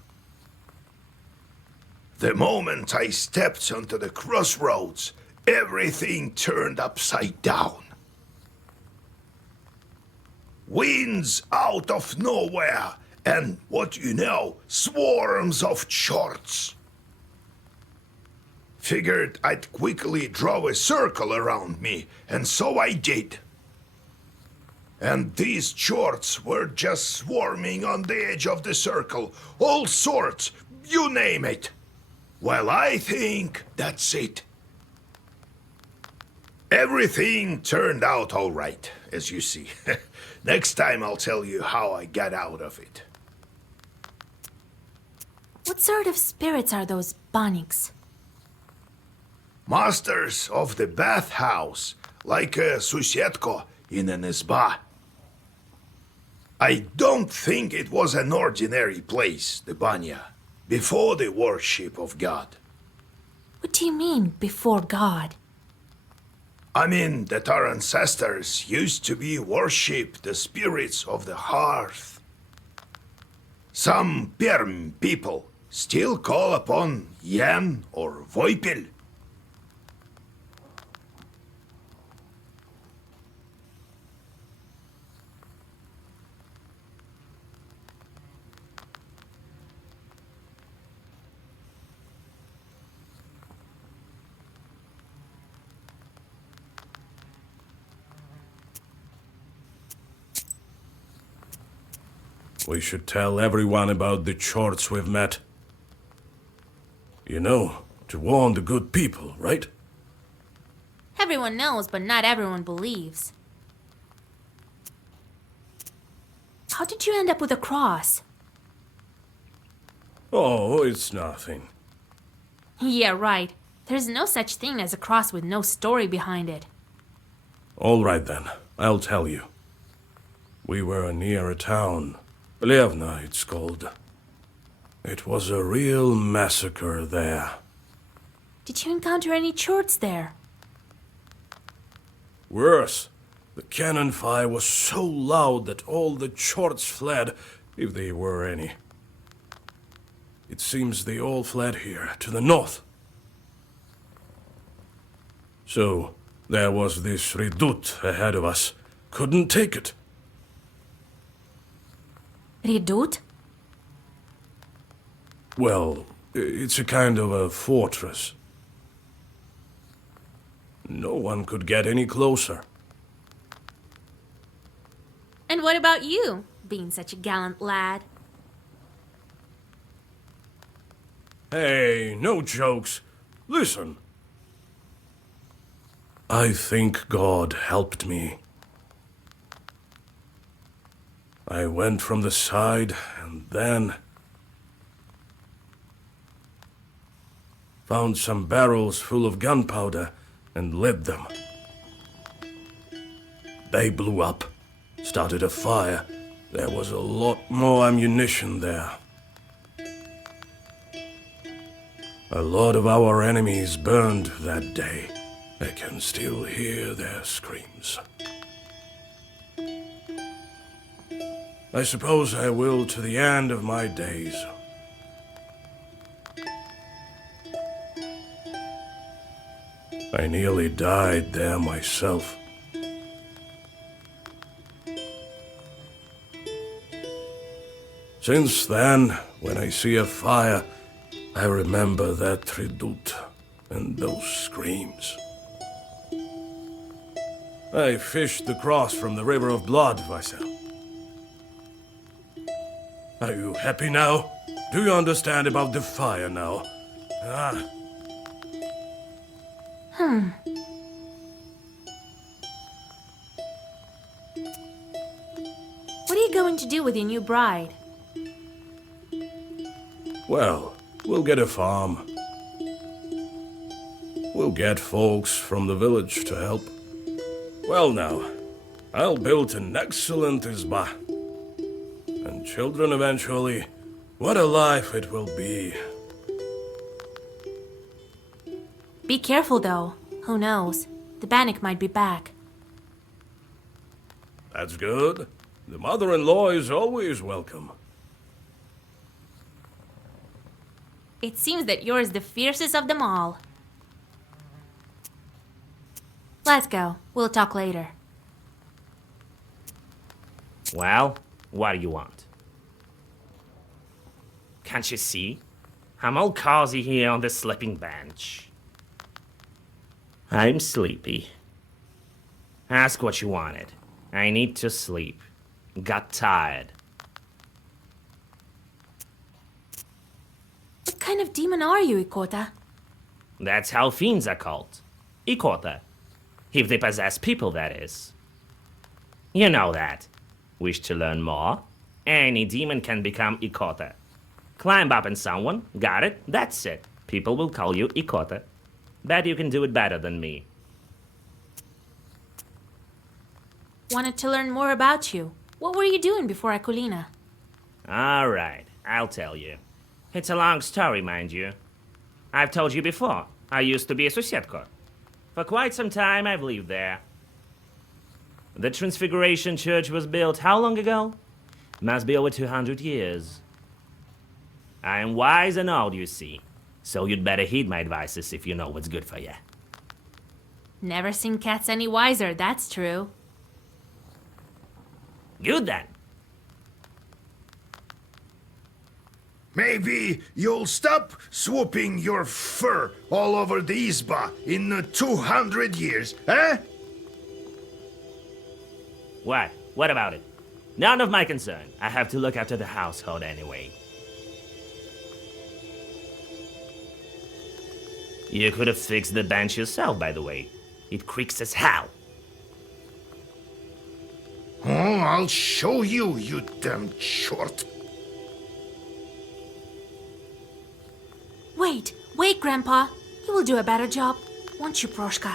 The moment I stepped onto the crossroads, everything turned upside down. Winds out of nowhere, and what you know, swarms of chorts. Figured I'd quickly draw a circle around me, and so I did. And these chorts were just swarming on the edge of the circle, all sorts, you name it. Well, I think that's it. Everything turned out all right, as you see. Next time I'll tell you how I got out of it. What sort of spirits are those Baniks? Masters of the bathhouse, like a Susetko in an izba. I don't think it was an ordinary place, the banya, before the worship of God. What do you mean, before God? I mean that our ancestors used to be worship the spirits of the hearth. Some Perm people still call upon Yan or Voipil. We should tell everyone about the chorts we've met. You know, to warn the good people, right? Everyone knows, but not everyone believes. How did you end up with a cross? Oh, it's nothing. Yeah, right. There's no such thing as a cross with no story behind it. All right then, I'll tell you. We were near a town. Plevna, it's called. It was a real massacre there. Did you encounter any chorts there? Worse, The cannon fire was so loud that all the Chorts fled, if they were any. It seems they all fled here, to the north. So, there was this redoute ahead of us. Couldn't take it. Redoute? Well, it's a kind of a fortress. No one could get any closer. And what about you, being such a gallant lad? Hey, no jokes. Listen. I think God helped me. I went from the side and then found some barrels full of gunpowder and lit them. They blew up, started a fire. There was a lot more ammunition there. A lot of our enemies burned that day. I can still hear their screams. I suppose I will to the end of my days. I nearly died there myself. Since then, when I see a fire, I remember that redoute and those screams. I fished the cross from the river of blood, Vasil. Are you happy now? Do you understand about the fire now? Ah. What are you going to do with your new bride? Well, we'll get a farm. We'll get folks from the village to help. Well now, I'll build an excellent izba. And children eventually. What a life it will be. Be careful though. Who knows? The Bannock might be back. That's good. The mother-in-law is always welcome. It seems that you're the fiercest of them all. Let's go. We'll talk later. Well, what do you want? Can't you see? I'm all cozy here on the sleeping bench. I'm sleepy. Ask what you wanted. I need to sleep. Got tired. What kind of demon are you, Ikota? That's how fiends are called. Ikota. If they possess people, that is. You know that. Wish to learn more? Any demon can become Ikota. Climb up on someone, got it, that's it. People will call you Ikota. Bet you can do it better than me. Wanted to learn more about you. What were you doing before Akulina? Alright, I'll tell you. It's a long story, mind you. I've told you before, I used to be a Susetko. For quite some time, I've lived there. The Transfiguration Church was built how long ago? Must be over 200 years. I am wise and old, you see. So you'd better heed my advices if you know what's good for you. Never seen cats any wiser, that's true. Good then. Maybe you'll stop swooping your fur all over the Izba in 200 years, eh? What? What about it? None of my concern. I have to look after the household anyway. You could have fixed the bench yourself, by the way. It creaks as hell. Oh, I'll show you, you damn short. Wait, Grandpa. You will do a better job, won't you, Proshka?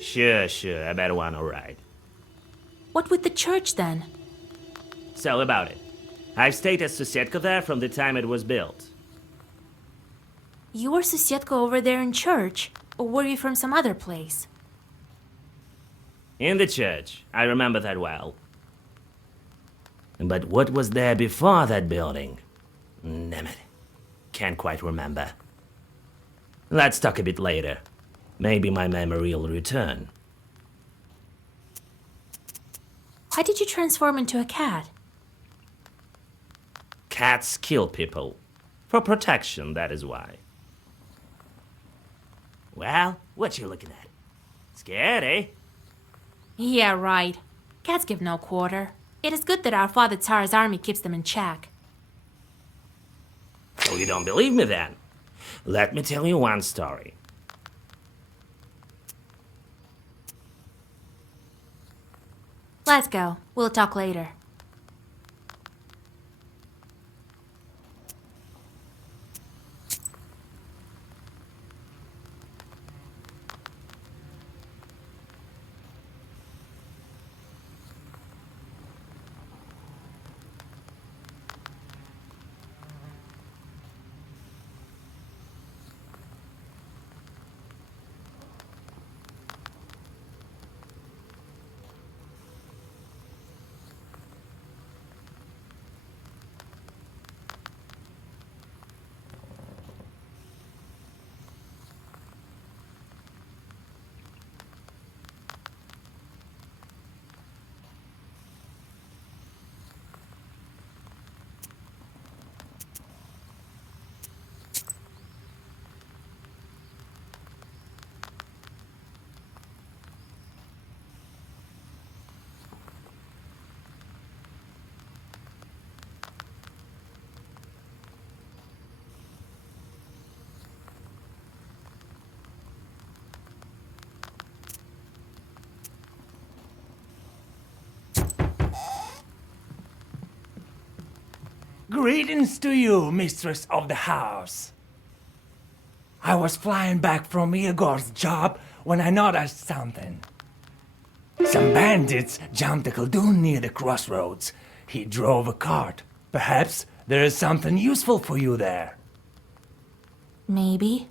Sure, I bet one alright. What with the church, then? So, about it. I've stayed at Susetko there from the time it was built. You were Susetko over there in church, or were you from some other place? In the church. I remember that well. But what was there before that building? Damn it. Can't quite remember. Let's talk a bit later. Maybe my memory will return. Why did you transform into a cat? Cats kill people. For protection, that is why. Well, what you looking at? Scared, eh? Yeah, right. Cats give no quarter. It is good that our father Tsar's army keeps them in check. So you don't believe me then? Let me tell you one story. Let's go. We'll talk later. Greetings to you, mistress of the house. I was flying back from Igor's job when I noticed something. Some bandits jumped a Khaldun near the crossroads. He drove a cart. Perhaps there is something useful for you there. Maybe.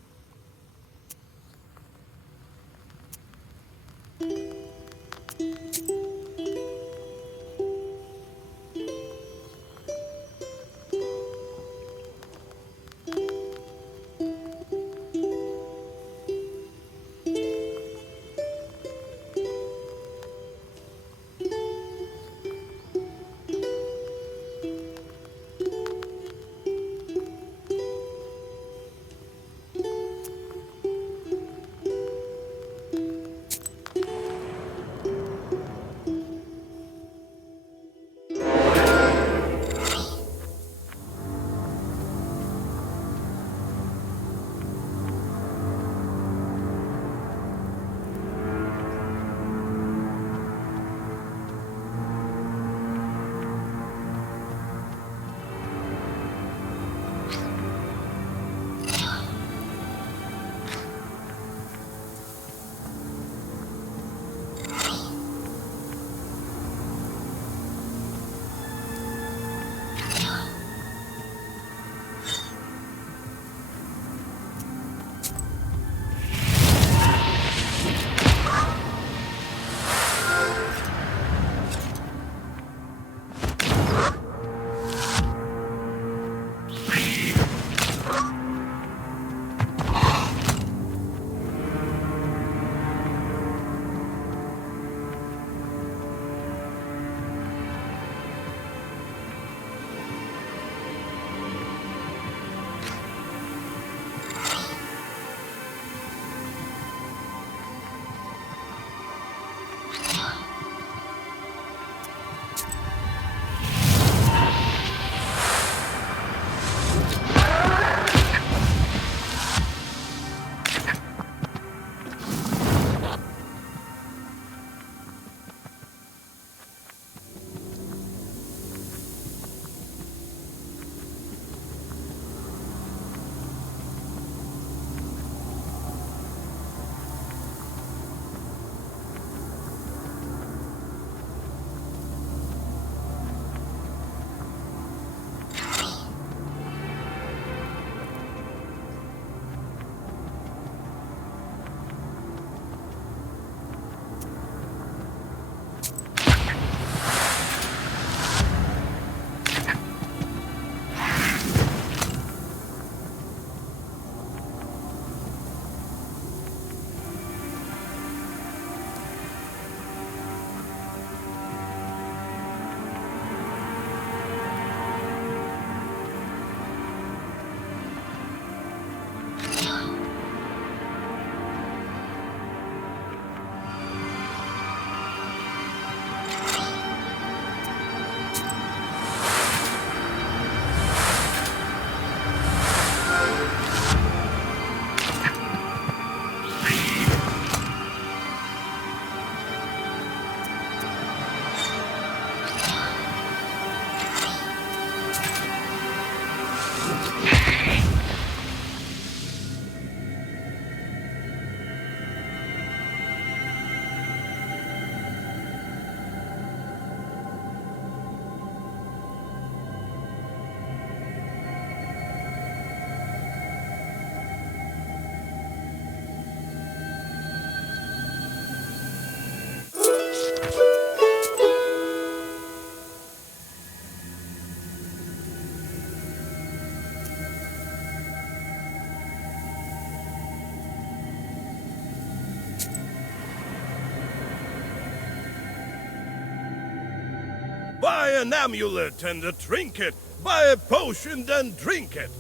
Buy an amulet and a trinket. Buy a potion, then drink it.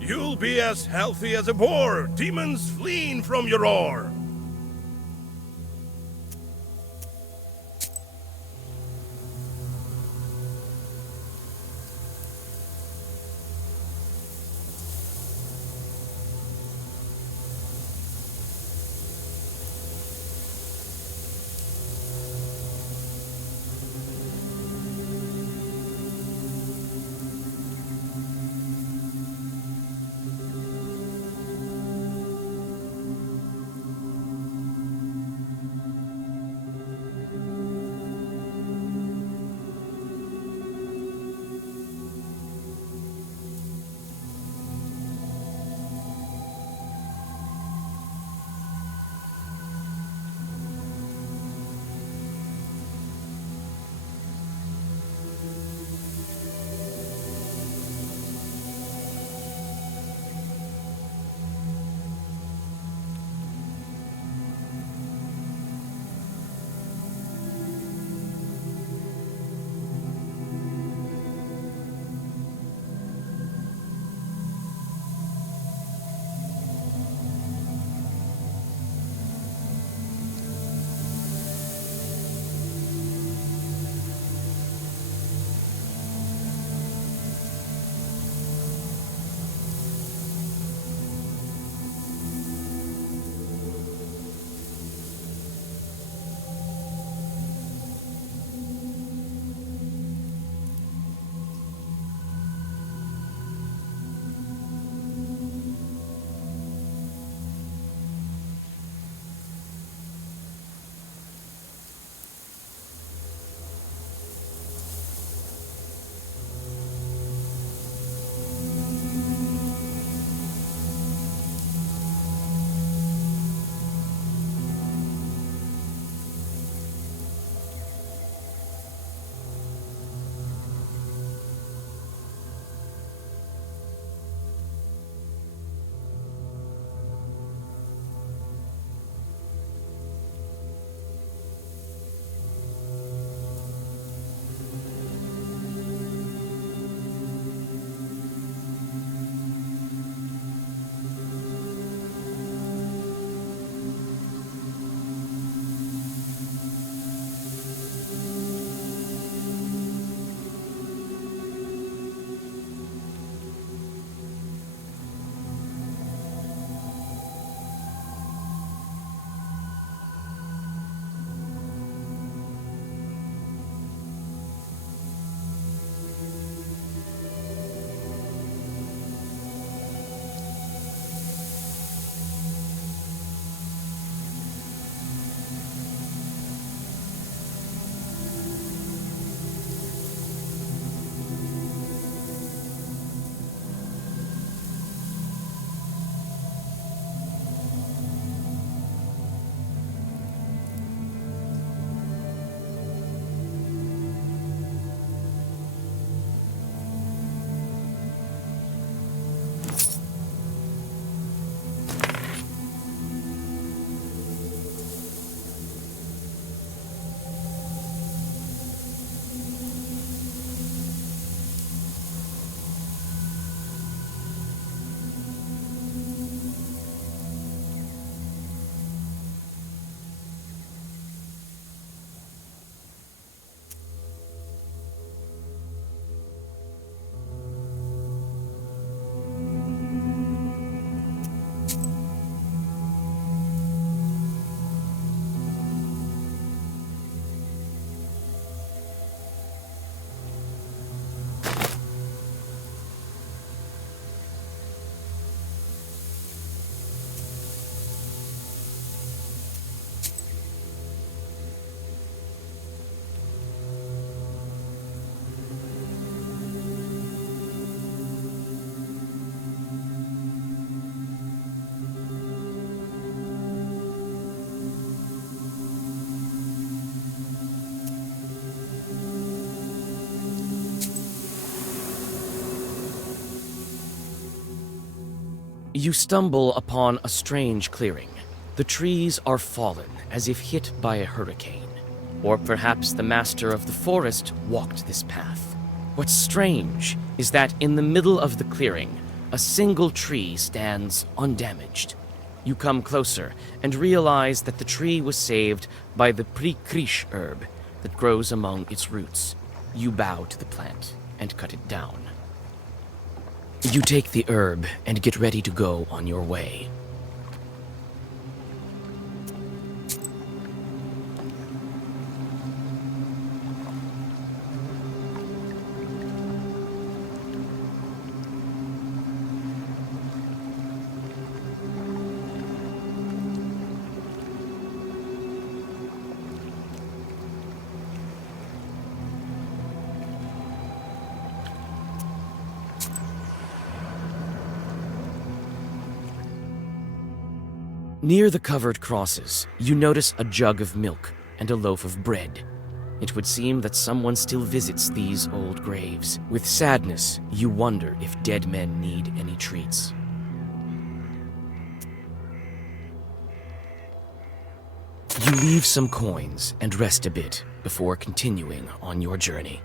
You'll be as healthy as a boar, demons fleeing from your roar. You stumble upon a strange clearing. The trees are fallen as if hit by a hurricane. Or perhaps the master of the forest walked this path. What's strange is that in the middle of the clearing, a single tree stands undamaged. You come closer and realize that the tree was saved by the Prikrish herb that grows among its roots. You bow to the plant and cut it down. You take the herb and get ready to go on your way. Near the covered crosses, you notice a jug of milk and a loaf of bread. It would seem that someone still visits these old graves. With sadness, you wonder if dead men need any treats. You leave some coins and rest a bit before continuing on your journey.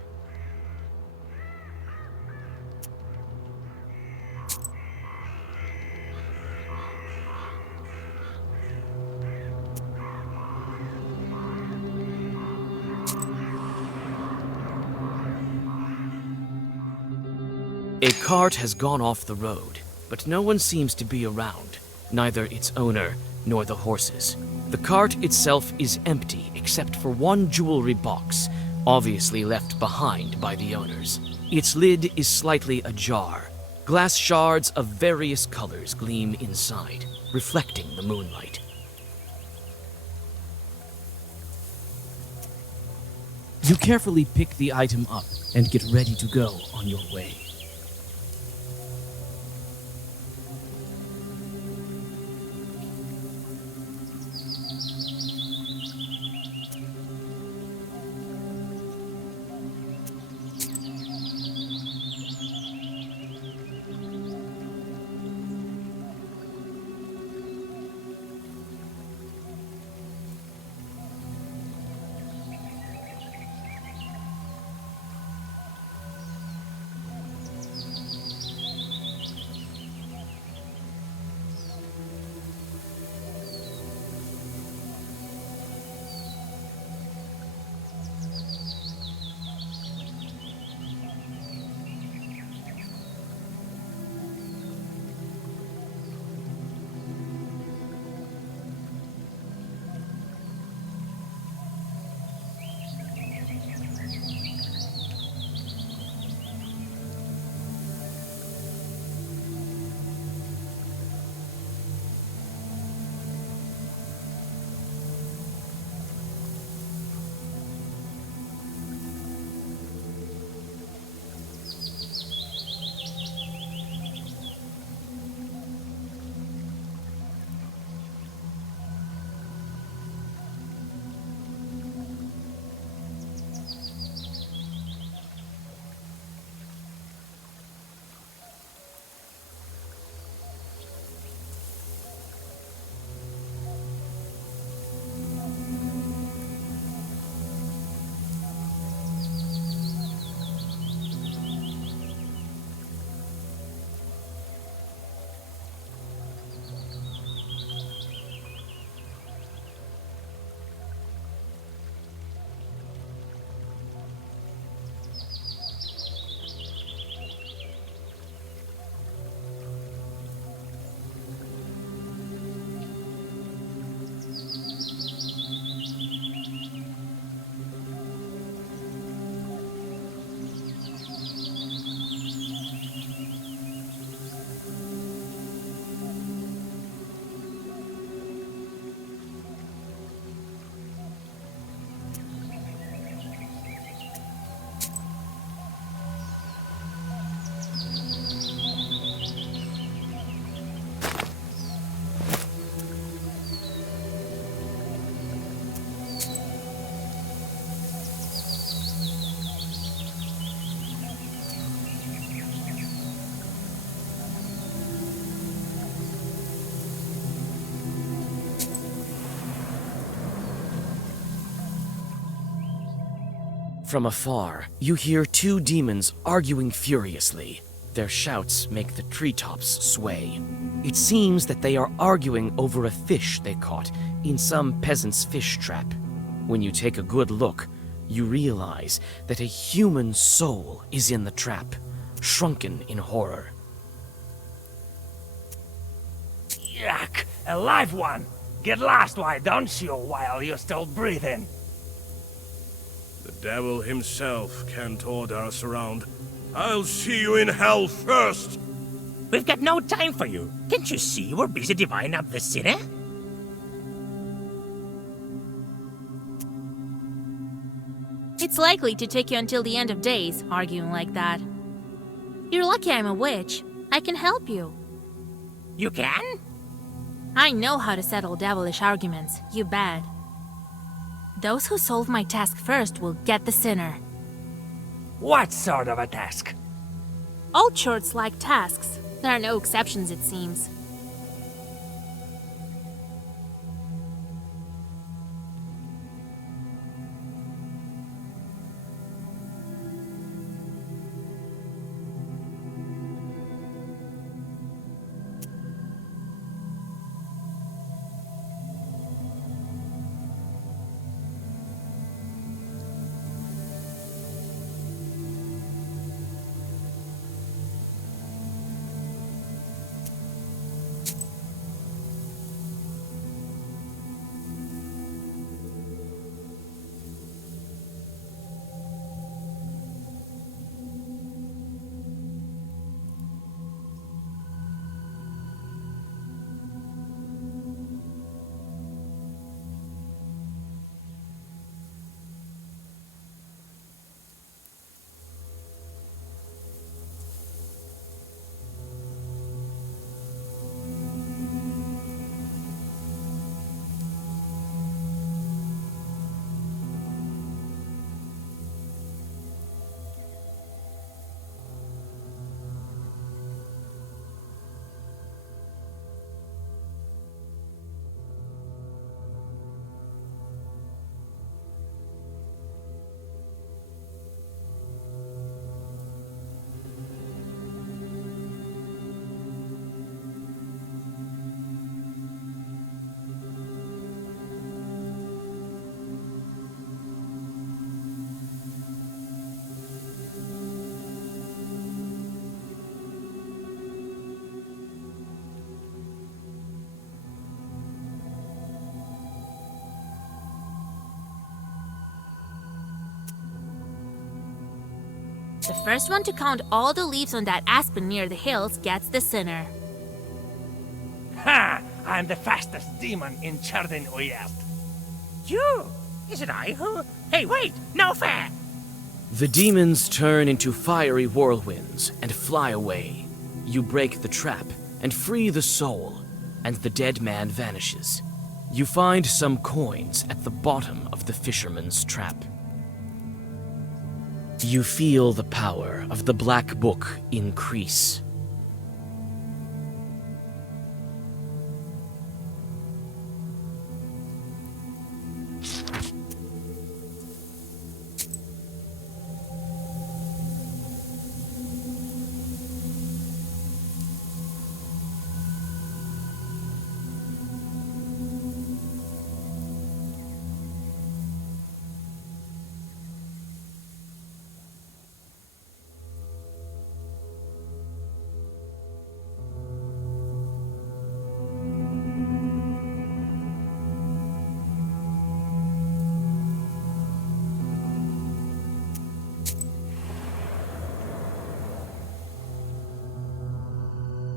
A cart has gone off the road, but no one seems to be around, neither its owner nor the horses. The cart itself is empty except for one jewelry box, obviously left behind by the owners. Its lid is slightly ajar. Glass shards of various colors gleam inside, reflecting the moonlight. You carefully pick the item up and get ready to go on your way. From afar, you hear two demons arguing furiously. Their shouts make the treetops sway. It seems that they are arguing over a fish they caught in some peasant's fish trap. When you take a good look, you realize that a human soul is in the trap, shrunken in horror. Yuck! A live one! Get lost, why don't you, while you're still breathing? The devil himself can't order us around. I'll see you in hell first! We've got no time for you. Can't you see we're busy dividing up the city? It's likely to take you until the end of days, arguing like that. You're lucky I'm a witch. I can help you. You can? I know how to settle devilish arguments, you bet. Those who solve my task first will get the sinner. What sort of a task? All churches like tasks. There are no exceptions, it seems. The first one to count all the leaves on that aspen near the hills gets the sinner. Ha! I'm the fastest demon in Chardin Uyest. You? Is it I who? Hey, wait! No fair! The demons turn into fiery whirlwinds and fly away. You break the trap and free the soul, and the dead man vanishes. You find some coins at the bottom of the fisherman's trap. You feel the power of the Black Book increase.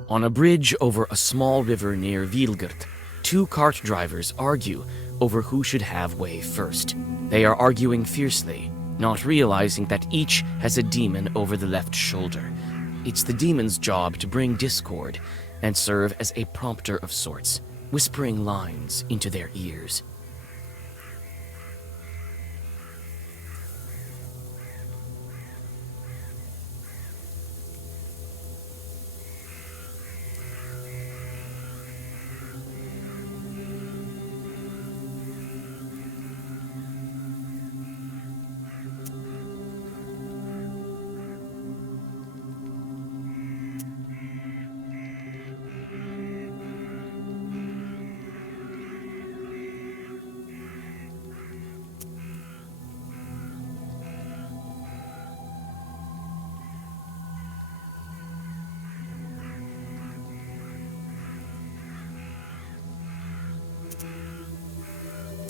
On a bridge over a small river near Vilgert, two cart drivers argue over who should have way first. They are arguing fiercely, not realizing that each has a demon over the left shoulder. It's the demon's job to bring discord and serve as a prompter of sorts, whispering lines into their ears.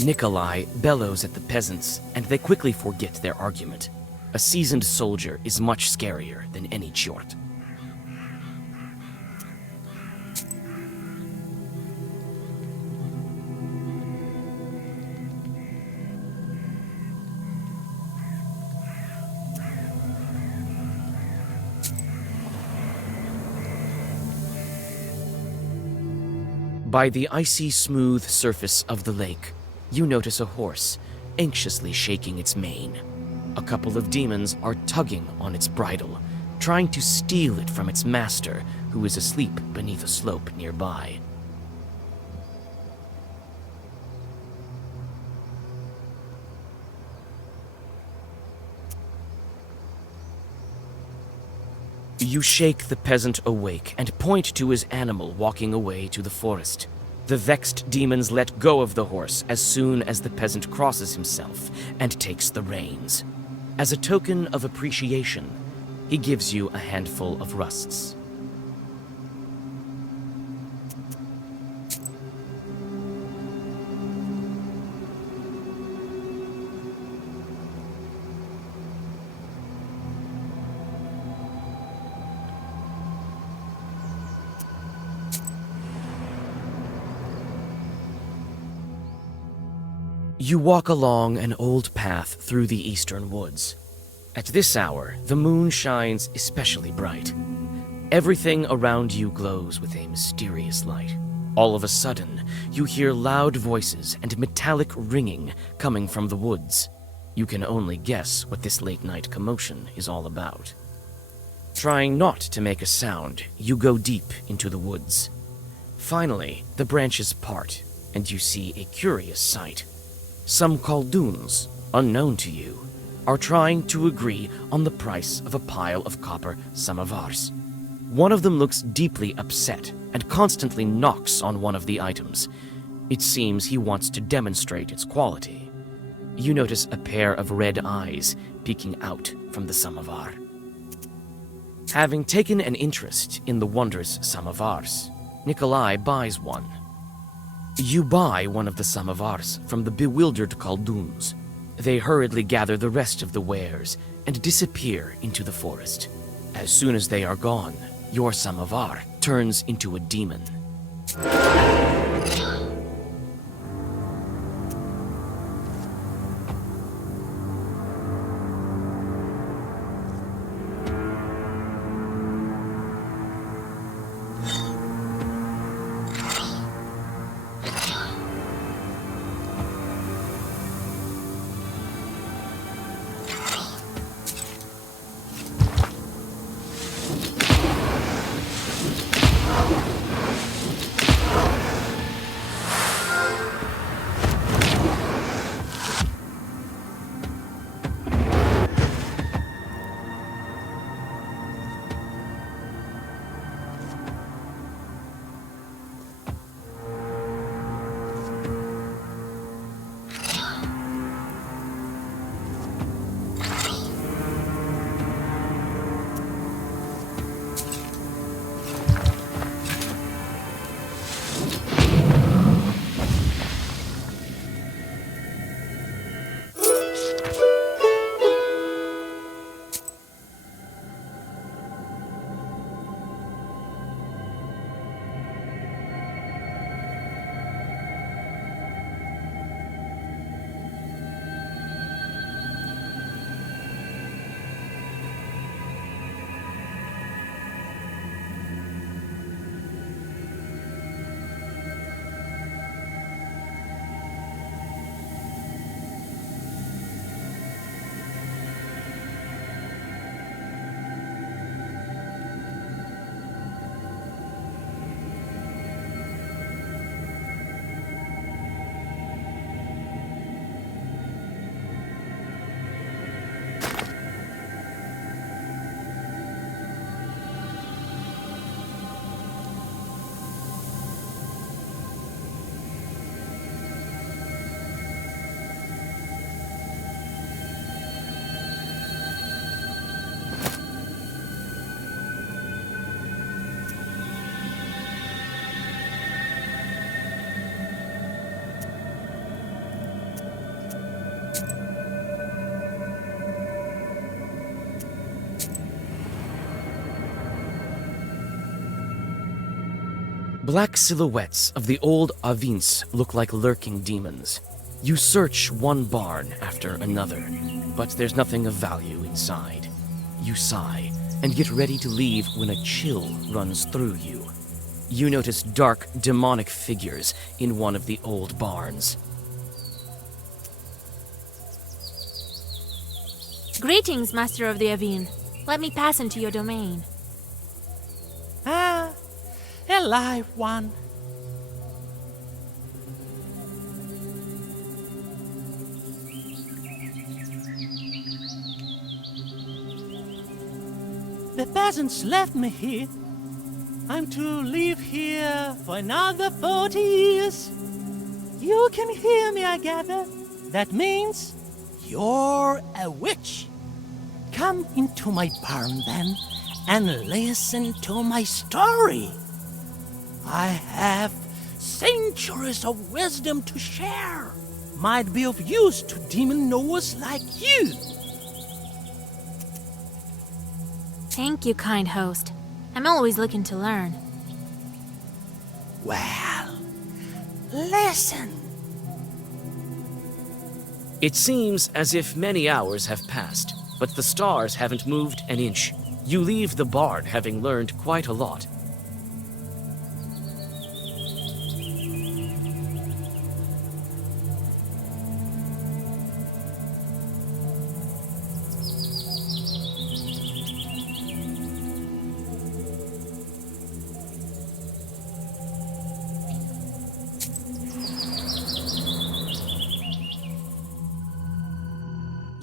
Nikolai bellows at the peasants, and they quickly forget their argument. A seasoned soldier is much scarier than any Chort. By the icy smooth surface of the lake, you notice a horse, anxiously shaking its mane. A couple of demons are tugging on its bridle, trying to steal it from its master, who is asleep beneath a slope nearby. You shake the peasant awake and point to his animal walking away to the forest. The vexed demons let go of the horse as soon as the peasant crosses himself and takes the reins. As a token of appreciation, he gives you a handful of rusts. You walk along an old path through the eastern woods. At this hour, the moon shines especially bright. Everything around you glows with a mysterious light. All of a sudden, you hear loud voices and metallic ringing coming from the woods. You can only guess what this late-night commotion is all about. Trying not to make a sound, you go deep into the woods. Finally, the branches part, and you see a curious sight. Some Khaldoons, unknown to you, are trying to agree on the price of a pile of copper samovars. One of them looks deeply upset and constantly knocks on one of the items. It seems he wants to demonstrate its quality. You notice a pair of red eyes peeking out from the samovar. Having taken an interest in the wondrous samovars, Nikolai buys one. You buy one of the samovars from the bewildered Khaldoons. They hurriedly gather the rest of the wares and disappear into the forest. As soon as they are gone, your samovar turns into a demon. black silhouettes of the old Avins look like lurking demons. You search one barn after another, but there's nothing of value inside. You sigh and get ready to leave when a chill runs through you. You notice dark, demonic figures in one of the old barns. Greetings, Master of the Avin. Let me pass into your domain. Ah, a live one. The peasants left me here. I'm to live here for another 40 years. You can hear me, I gather. That means you're a witch. Come into my barn then and listen to my story. I have centuries of wisdom to share. Might be of use to demon knowers like you. Thank you, kind host. I'm always looking to learn. Well, listen. It seems as if many hours have passed, but the stars haven't moved an inch. You leave the barn having learned quite a lot.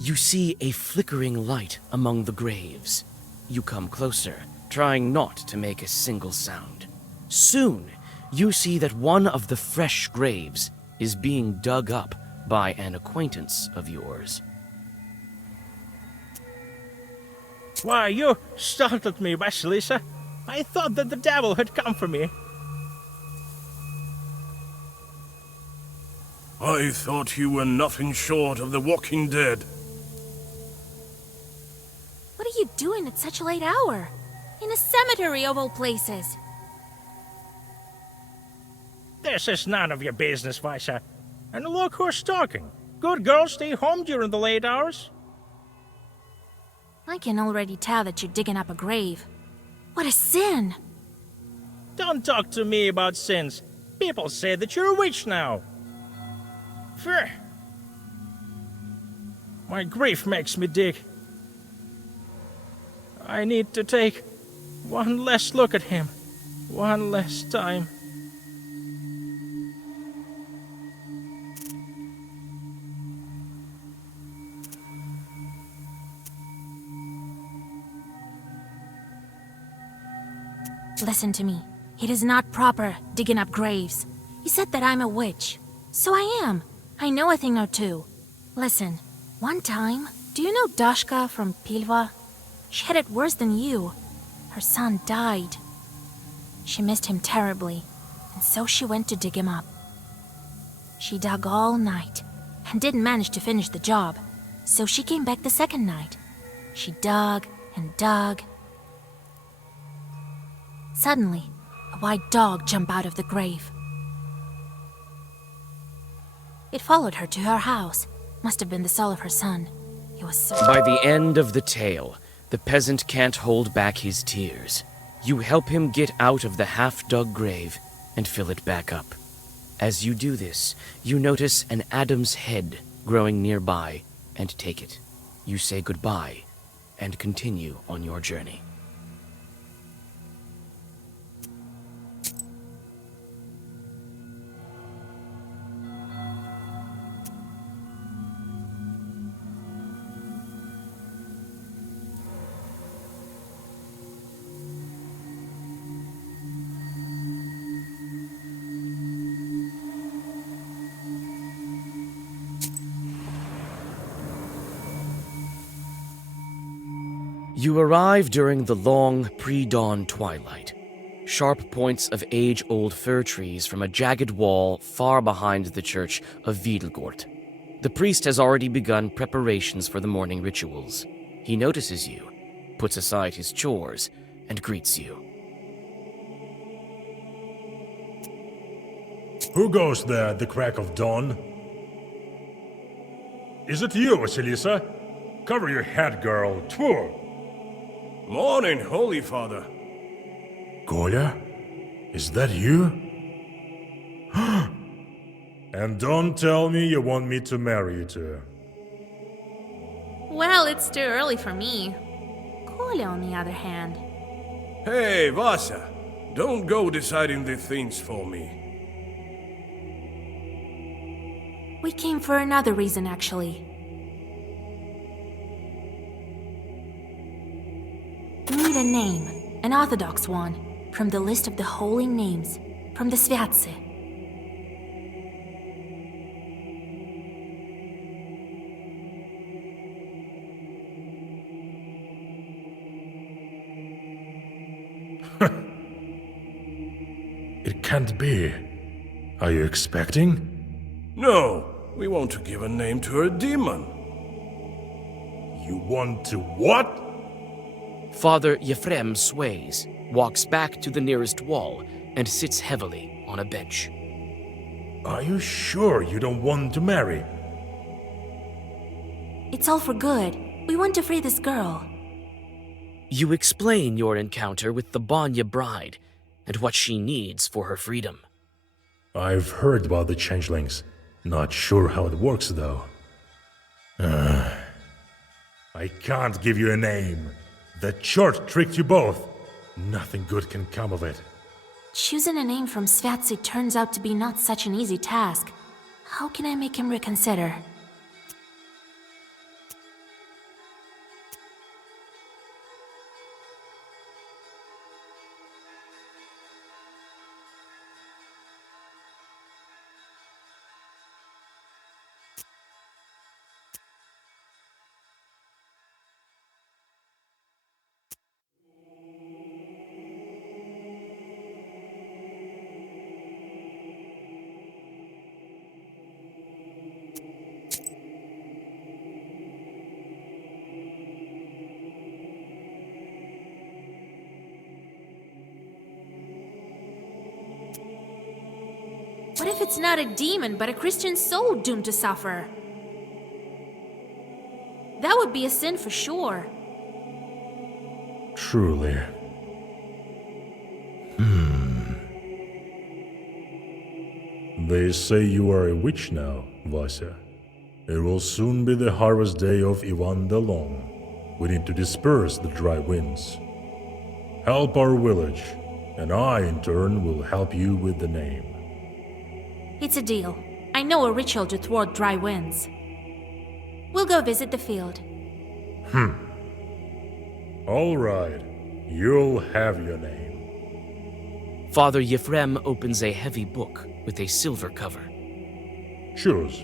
You see a flickering light among the graves. You come closer, trying not to make a single sound. Soon, you see that one of the fresh graves is being dug up by an acquaintance of yours. Why, you startled me, Vasilisa. I thought that the devil had come for me. I thought you were nothing short of the Walking Dead. What are you doing at such a late hour? In a cemetery of all places. This is none of your business, Visa. And look who's talking. Good girls stay home during the late hours. I can already tell that you're digging up a grave. What a sin! Don't talk to me about sins. People say that you're a witch now. Phew. My grief makes me dig. I need to take one last look at him. One last time. Listen to me. It is not proper digging up graves. You said that I'm a witch. So I am. I know a thing or two. Listen, one time, do you know Dashka from Pilva? She had it worse than you. Her son died. She missed him terribly, and so she went to dig him up. She dug all night, and didn't manage to finish the job, so she came back the second night. She dug and dug. Suddenly, a white dog jumped out of the grave. It followed her to her house. Must have been the soul of her son. He was so... By the end of the tale, the peasant can't hold back his tears. You help him get out of the half-dug grave and fill it back up. As you do this, you notice an Adam's head growing nearby and take it. You say goodbye and continue on your journey. You arrive during the long, pre-dawn twilight. Sharp points of age-old fir trees from a jagged wall far behind the church of Wiedelgort. The priest has already begun preparations for the morning rituals. He notices you, puts aside his chores, and greets you. Who goes there at the crack of dawn? Is it you, Vasilisa? Cover your head, girl. Tfu! Morning, Holy Father. Kolya? Is that you? And don't tell me you want me to marry you to her. Well, it's too early for me. Kolya, on the other hand. Hey, Vasa. Don't go deciding the things for me. We came for another reason, actually. We need a name, an Orthodox one, from the list of the holy names, from the Sviatse. It can't be. Are you expecting? No, we want to give a name to a demon. You want to what? Father Yefrem sways, walks back to the nearest wall, and sits heavily on a bench. Are you sure you don't want to marry? It's all for good. We want to free this girl. You explain your encounter with the Banya bride and what she needs for her freedom. I've heard about the changelings. Not sure how it works, though. I can't give you a name. The church tricked you both. Nothing good can come of it. Choosing a name from Sviatse turns out to be not such an easy task. How can I make him reconsider? What if it's not a demon, but a Christian soul doomed to suffer? That would be a sin for sure. Truly. They say you are a witch now, Vasya. It will soon be the harvest day of Ivan the Long. We need to disperse the dry winds. Help our village, and I, in turn, will help you with the name. It's a deal. I know a ritual to thwart dry winds. We'll go visit the field. All right. You'll have your name. Father Yefrem opens a heavy book with a silver cover. Choose.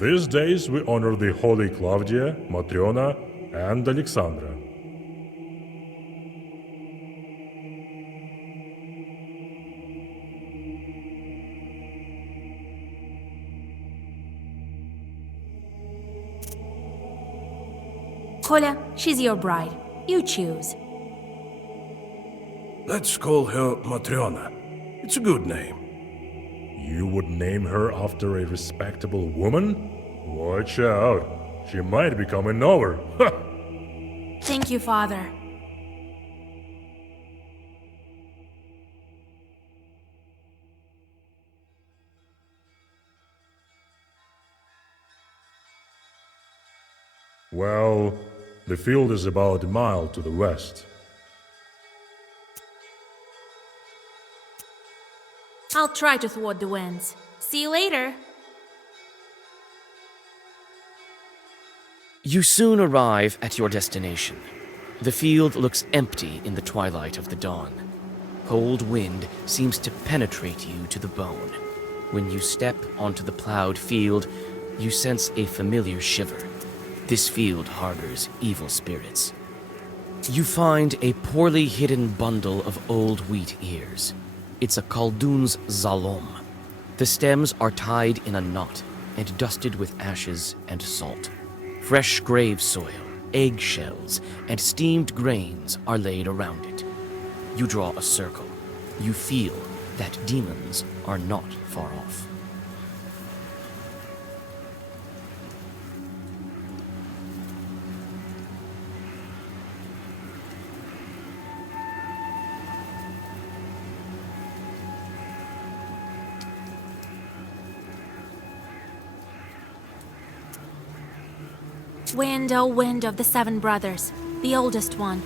These days we honor the Holy Claudia, Matriona, and Alexandra. Kolya, she's your bride. You choose. Let's call her Matriona. It's a good name. You would name her after a respectable woman? Watch out. She might become a knower. Thank you, Father. Well, the field is about a mile to the west. I'll try to thwart the winds. See you later. You soon arrive at your destination. The field looks empty in the twilight of the dawn. Cold wind seems to penetrate you to the bone. When you step onto the plowed field, you sense a familiar shiver. This field harbors evil spirits. You find a poorly hidden bundle of old wheat ears. It's a Khaldun's zalom. The stems are tied in a knot and dusted with ashes and salt. Fresh grave soil, eggshells, and steamed grains are laid around it. You draw a circle. You feel that demons are not far off. Wind, O wind of the seven brothers, the oldest one,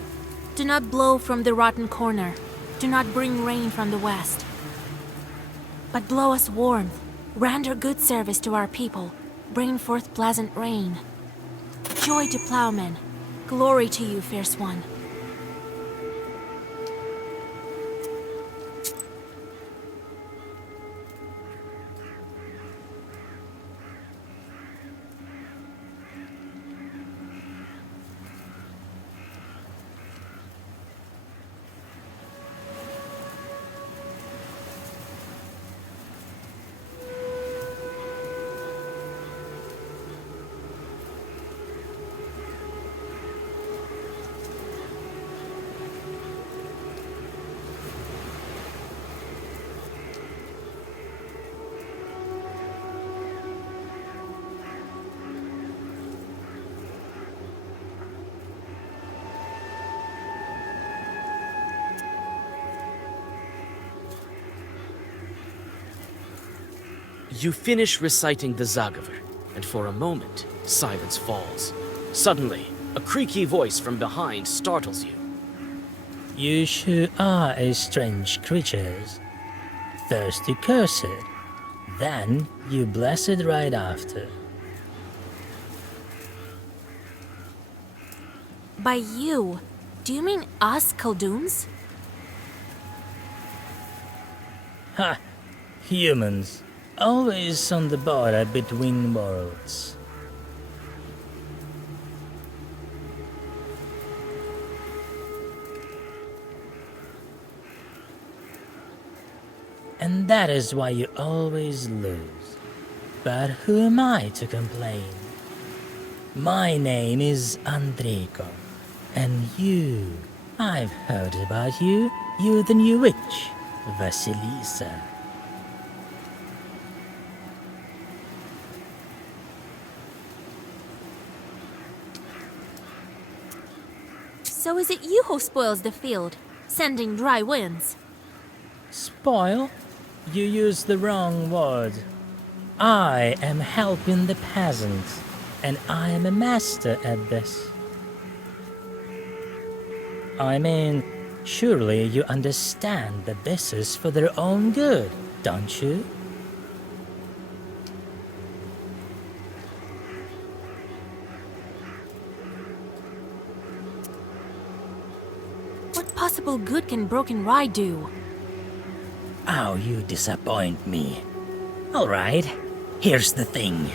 do not blow from the rotten corner, do not bring rain from the west, but blow us warmth, render good service to our people, bring forth pleasant rain. Joy to plowmen, glory to you, fierce one. You finish reciting the Zagavr, and for a moment, silence falls. Suddenly, a creaky voice from behind startles you. You sure are a strange creatures. First you curse it, then you bless it right after. By you, do you mean us Khaldoons? Ha! Humans. Always on the border between worlds. And that is why you always lose. But who am I to complain? My name is Andrejko. And you, I've heard about you. You're the new witch, Vasilisa. So is it you who spoils the field, sending dry winds? Spoil? You used the wrong word. I am helping the peasants, and I am a master at this. I mean, surely you understand that this is for their own good, don't you? What possible good can Broken Rye do? Oh, you disappoint me. Alright, here's the thing.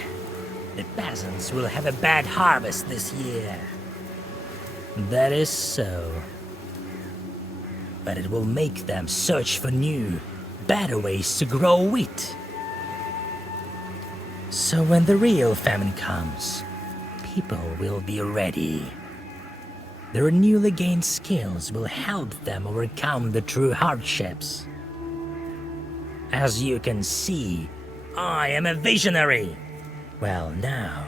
The peasants will have a bad harvest this year. That is so. But it will make them search for new, better ways to grow wheat. So when the real famine comes, people will be ready. Their newly gained skills will help them overcome the true hardships. As you can see, I am a visionary. Well, now,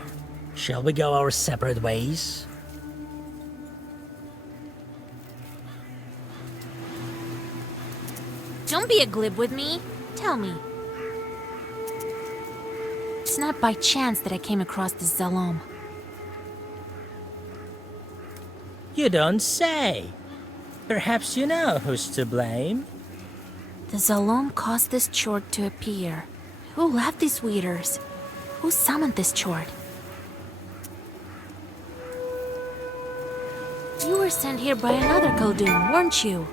shall we go our separate ways? Don't be a glib with me. Tell me. It's not by chance that I came across this Zalom. You don't say. Perhaps you know who's to blame. The Zalom caused this chort to appear. Who left these weeders? Who summoned this chort? You were sent here by another Khaldoon, weren't you?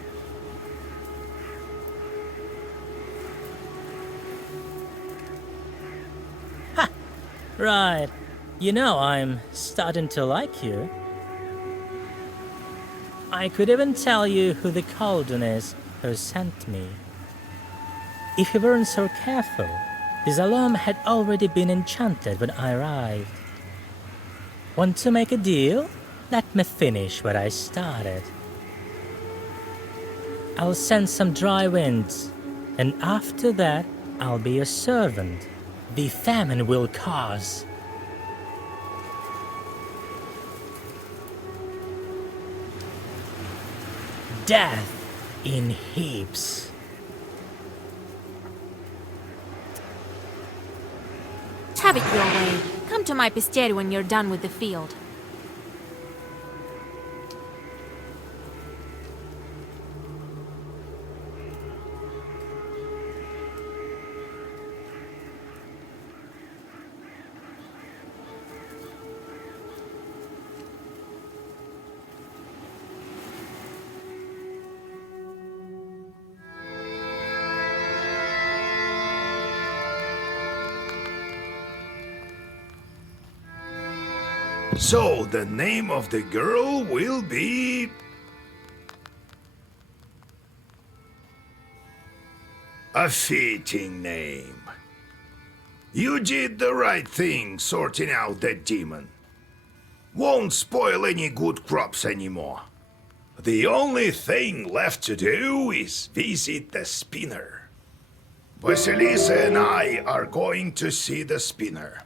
Ha! Right. You know, I'm starting to like you. I could even tell you who the Khaldoon is who sent me. If you weren't so careful, the Zalom had already been enchanted when I arrived. Want to make a deal? Let me finish what I started. I'll send some dry winds, And after that, I'll be a servant the famine will cause. Death in heaps. Have it your way. Come to my pistieri when you're done with the field. So, the name of the girl will be... a fitting name. You did the right thing sorting out that demon. Won't spoil any good crops anymore. The only thing left to do is visit the spinner. Vasilisa and I are going to see the spinner.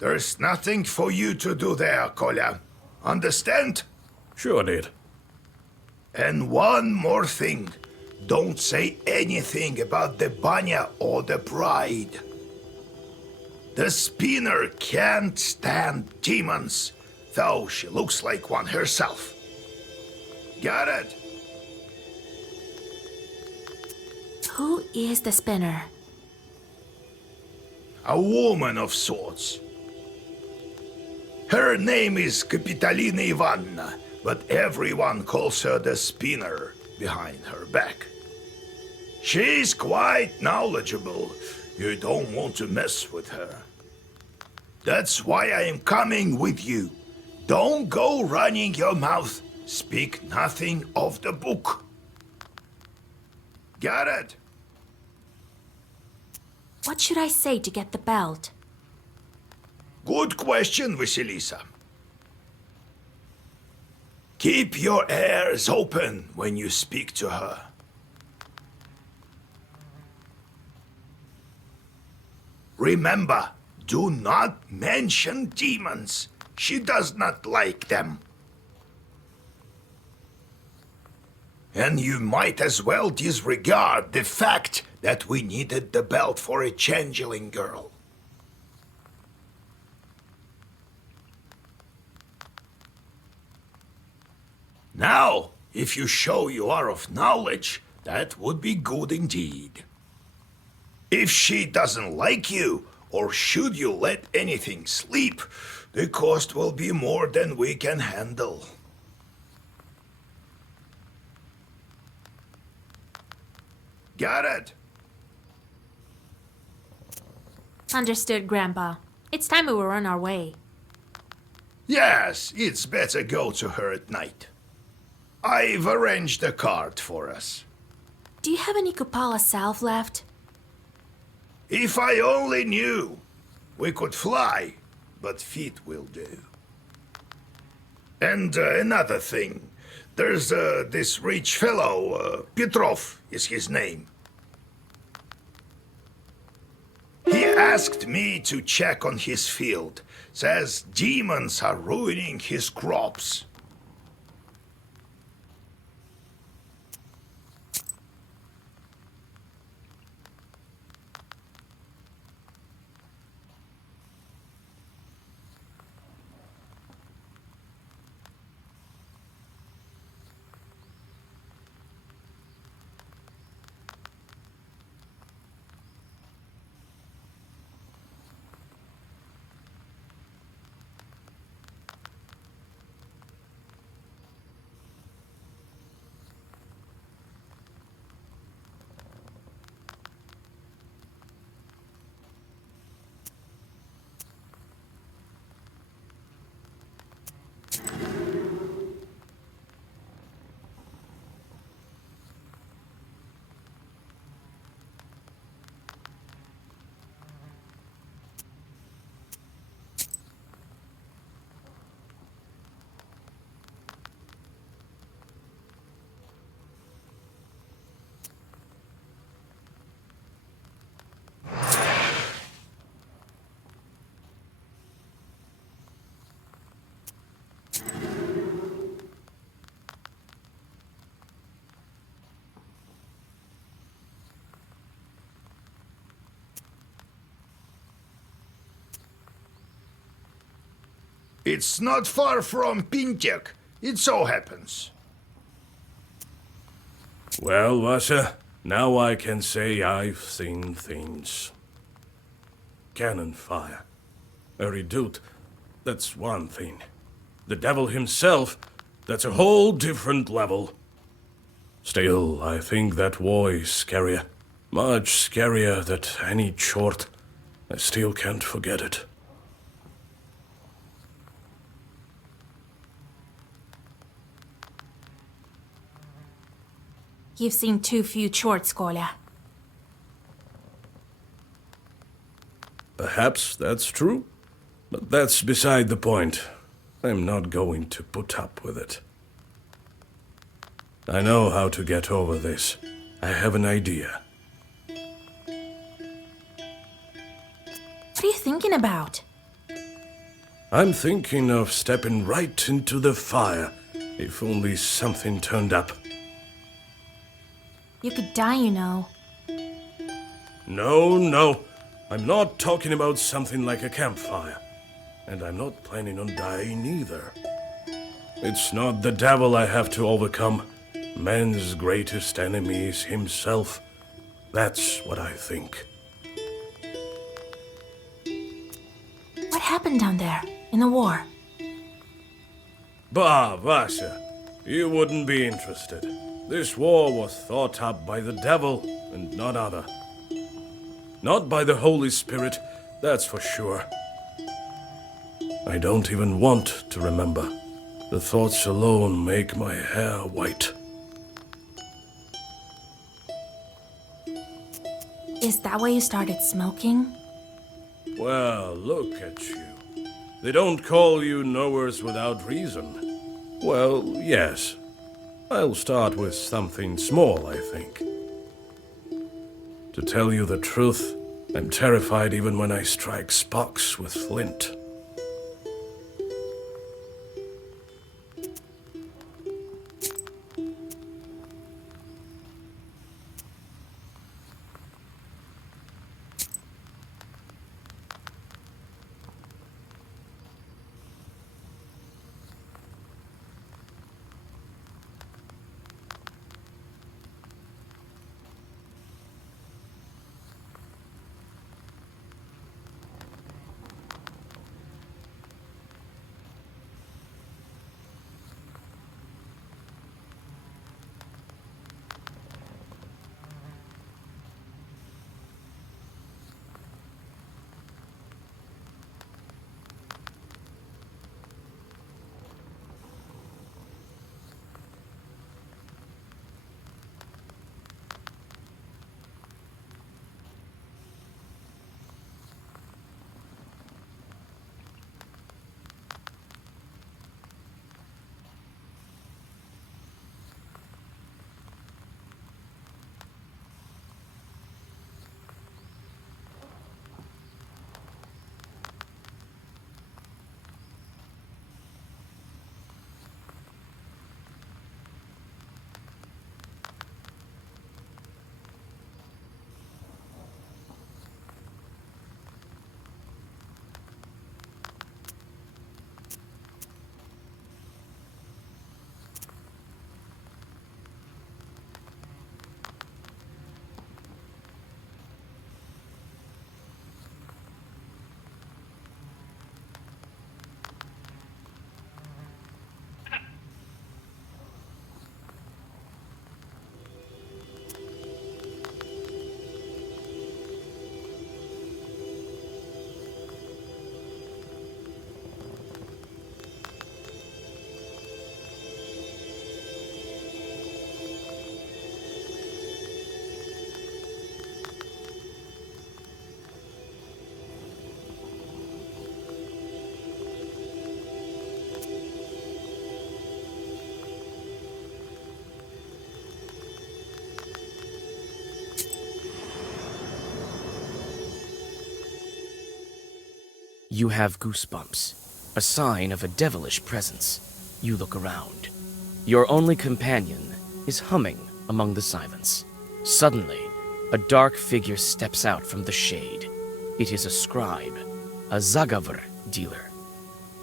There's nothing for you to do there, Kolya. Understand? Sure did. And one more thing. Don't say anything about the Banya or the bride. The spinner can't stand demons, though she looks like one herself. Got it? Who is the spinner? A woman of sorts. Her name is Kapitalina Ivanna, but everyone calls her the spinner behind her back. She's quite knowledgeable. You don't want to mess with her. That's why I am coming with you. Don't go running your mouth. Speak nothing of the book. Got it? What should I say to get the belt? Good question, Vasilisa. Keep your ears open when you speak to her. Remember, do not mention demons. She does not like them. And you might as well disregard the fact that we needed the belt for a changeling girl. Now, if you show you are of knowledge, that would be good indeed. If she doesn't like you, or should you let anything slip, the cost will be more than we can handle. Got it? Understood, Grandpa. It's time we were on our way. Yes, it's better go to her at night. I've arranged a cart for us. Do you have any Kupala salve left? If I only knew. We could fly, but feet will do. And another thing. There's this rich fellow, Petrov is his name. He asked me to check on his field. Says demons are ruining his crops. It's not far from Pintek. It so happens. Well, Vasya, now I can say I've seen things. Cannon fire. A redoute, that's one thing. The devil himself, that's a whole different level. Still, I think that war is scarier. Much scarier than any chort. I still can't forget it. You've seen too few chorts, Kolya. Perhaps that's true, but that's beside the point. I'm not going to put up with it. I know how to get over this. I have an idea. What are you thinking about? I'm thinking of stepping right into the fire, if only something turned up. You could die, you know. No. I'm not talking about something like a campfire. And I'm not planning on dying either. It's not the devil I have to overcome. Man's greatest enemy is himself. That's what I think. What happened down there, in the war? Bah, Vasya, you wouldn't be interested. This war was thought up by the devil and none other. Not by the Holy Spirit, that's for sure. I don't even want to remember. The thoughts alone make my hair white. Is that why you started smoking? Well, look at you. They don't call you knowers without reason. Well, yes. I'll start with something small, I think. To tell you the truth, I'm terrified even when I strike sparks with flint. You have goosebumps, a sign of a devilish presence. You look around. Your only companion is humming among the silence. Suddenly, a dark figure steps out from the shade. It is a scribe, a Zagavr dealer.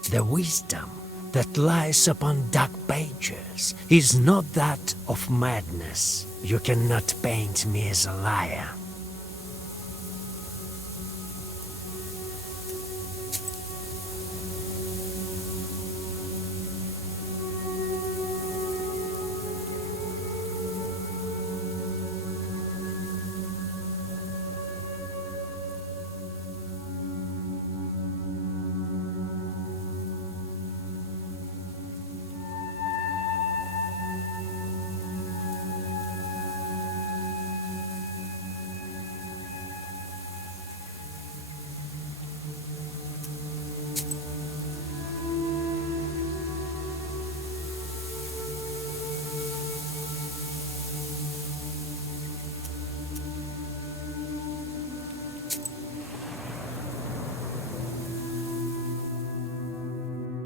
The wisdom that lies upon dark pages is not that of madness. You cannot paint me as a liar.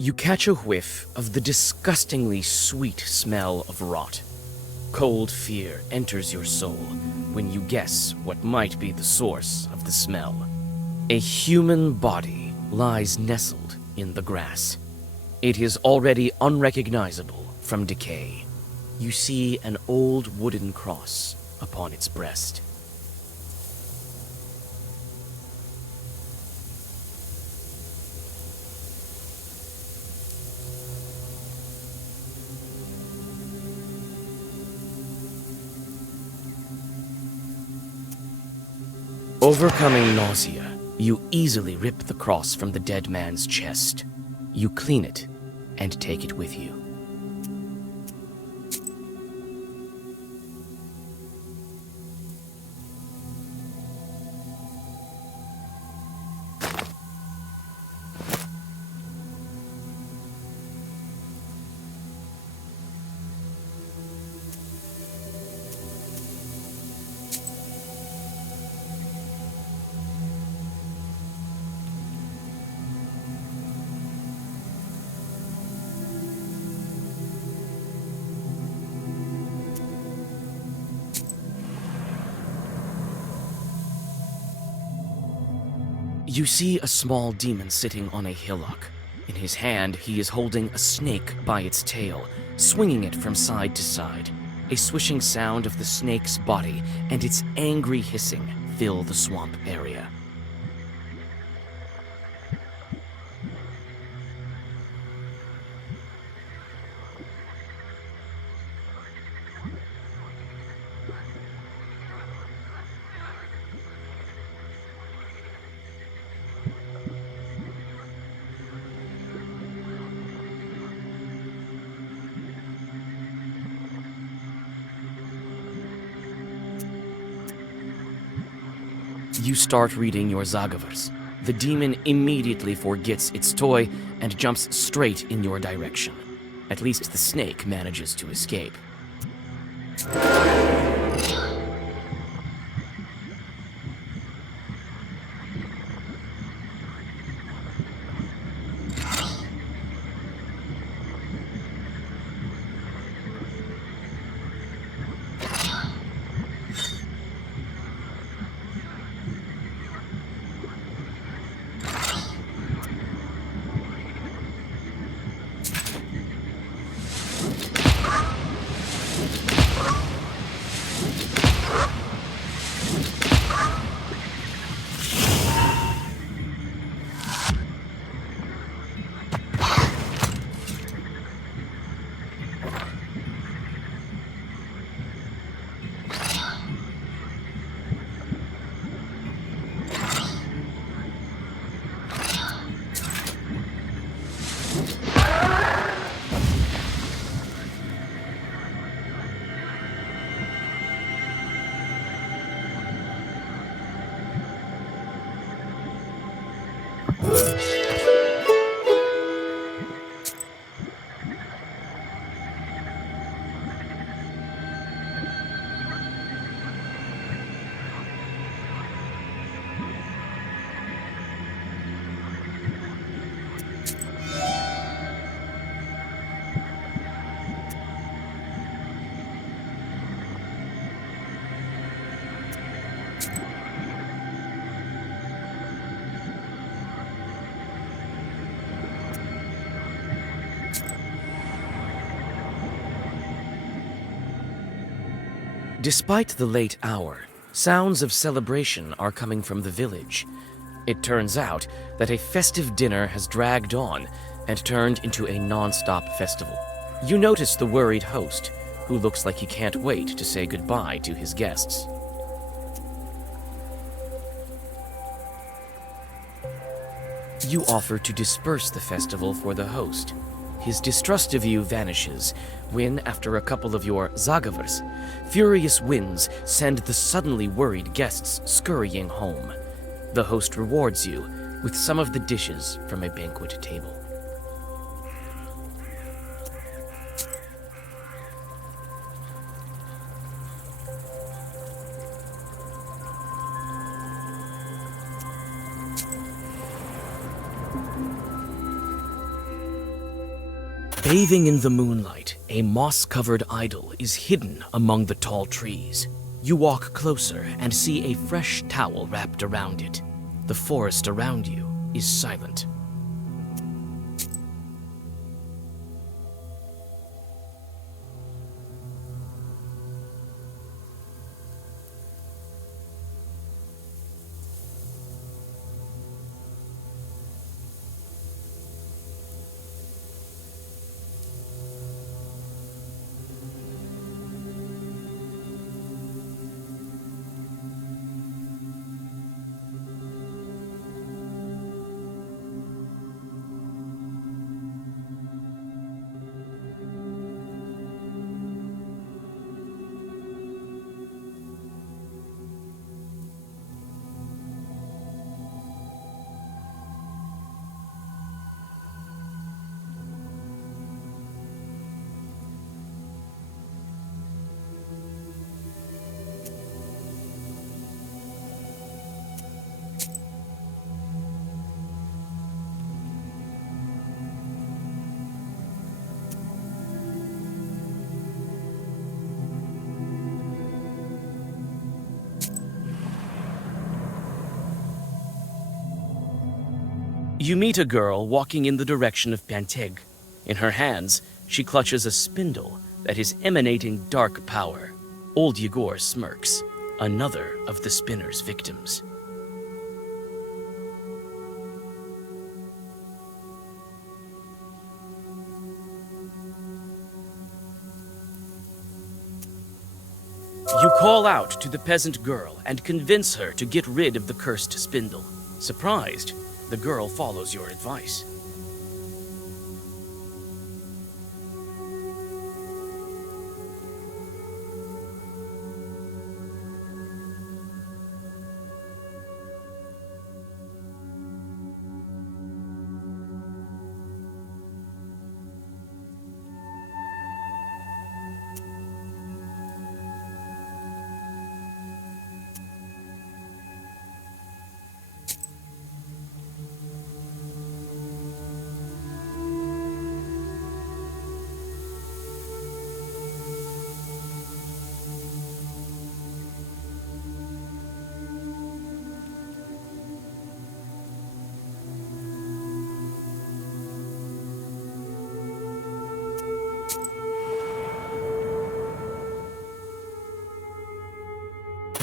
You catch a whiff of the disgustingly sweet smell of rot. Cold fear enters your soul when you guess what might be the source of the smell. A human body lies nestled in the grass. It is already unrecognizable from decay. You see an old wooden cross upon its breast. Overcoming nausea, you easily rip the cross from the dead man's chest. You clean it and take it with you. You see a small demon sitting on a hillock. In his hand, he is holding a snake by its tail, swinging it from side to side. A swishing sound of the snake's body and its angry hissing fill the swamp area. You start reading your Zagavers. The demon immediately forgets its toy and jumps straight in your direction. At least the snake manages to escape. Despite the late hour, sounds of celebration are coming from the village. It turns out that a festive dinner has dragged on and turned into a non-stop festival. You notice the worried host, who looks like he can't wait to say goodbye to his guests. You offer to disperse the festival for the host. His distrust of you vanishes when, after a couple of your zagavers, furious winds send the suddenly worried guests scurrying home. The host rewards you with some of the dishes from a banquet table. Bathing in the moonlight, a moss-covered idol is hidden among the tall trees. You walk closer and see a fresh towel wrapped around it. The forest around you is silent. You meet a girl walking in the direction of Panteg. In her hands, she clutches a spindle that is emanating dark power. Old Yegor smirks, another of the spinner's victims. You call out to the peasant girl and convince her to get rid of the cursed spindle. Surprised, the girl follows your advice.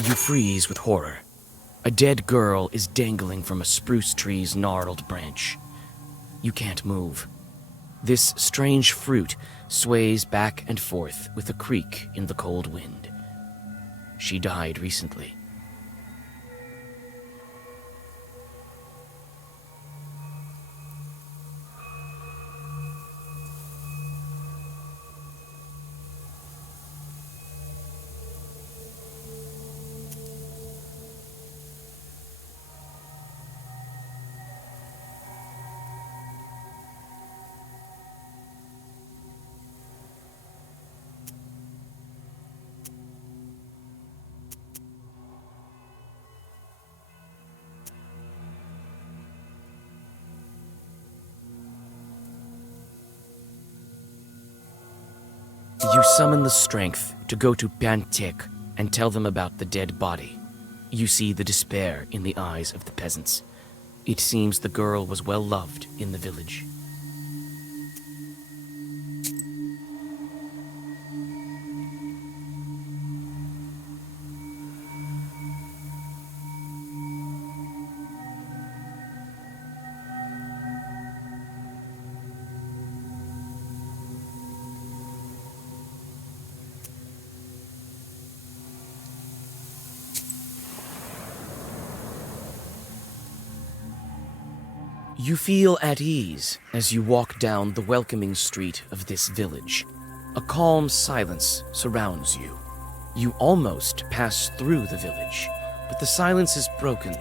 You freeze with horror. A dead girl is dangling from a spruce tree's gnarled branch. You can't move. This strange fruit sways back and forth with a creak in the cold wind. She died recently. You summon the strength to go to Panteg and tell them about the dead body. You see the despair in the eyes of the peasants. It seems the girl was well loved in the village. You feel at ease as you walk down the welcoming street of this village. A calm silence surrounds you. You almost pass through the village, but the silence is broken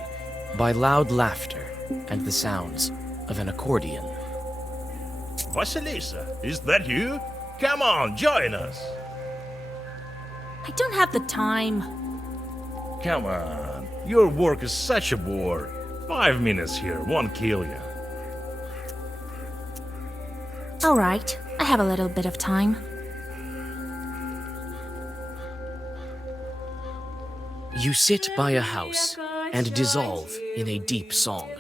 by loud laughter and the sounds of an accordion. Vasilisa, is that you? Come on, join us! I don't have the time. Come on, your work is such a bore. 5 minutes here won't kill you. All right, I have a little bit of time. You sit by a house and dissolve in a deep song.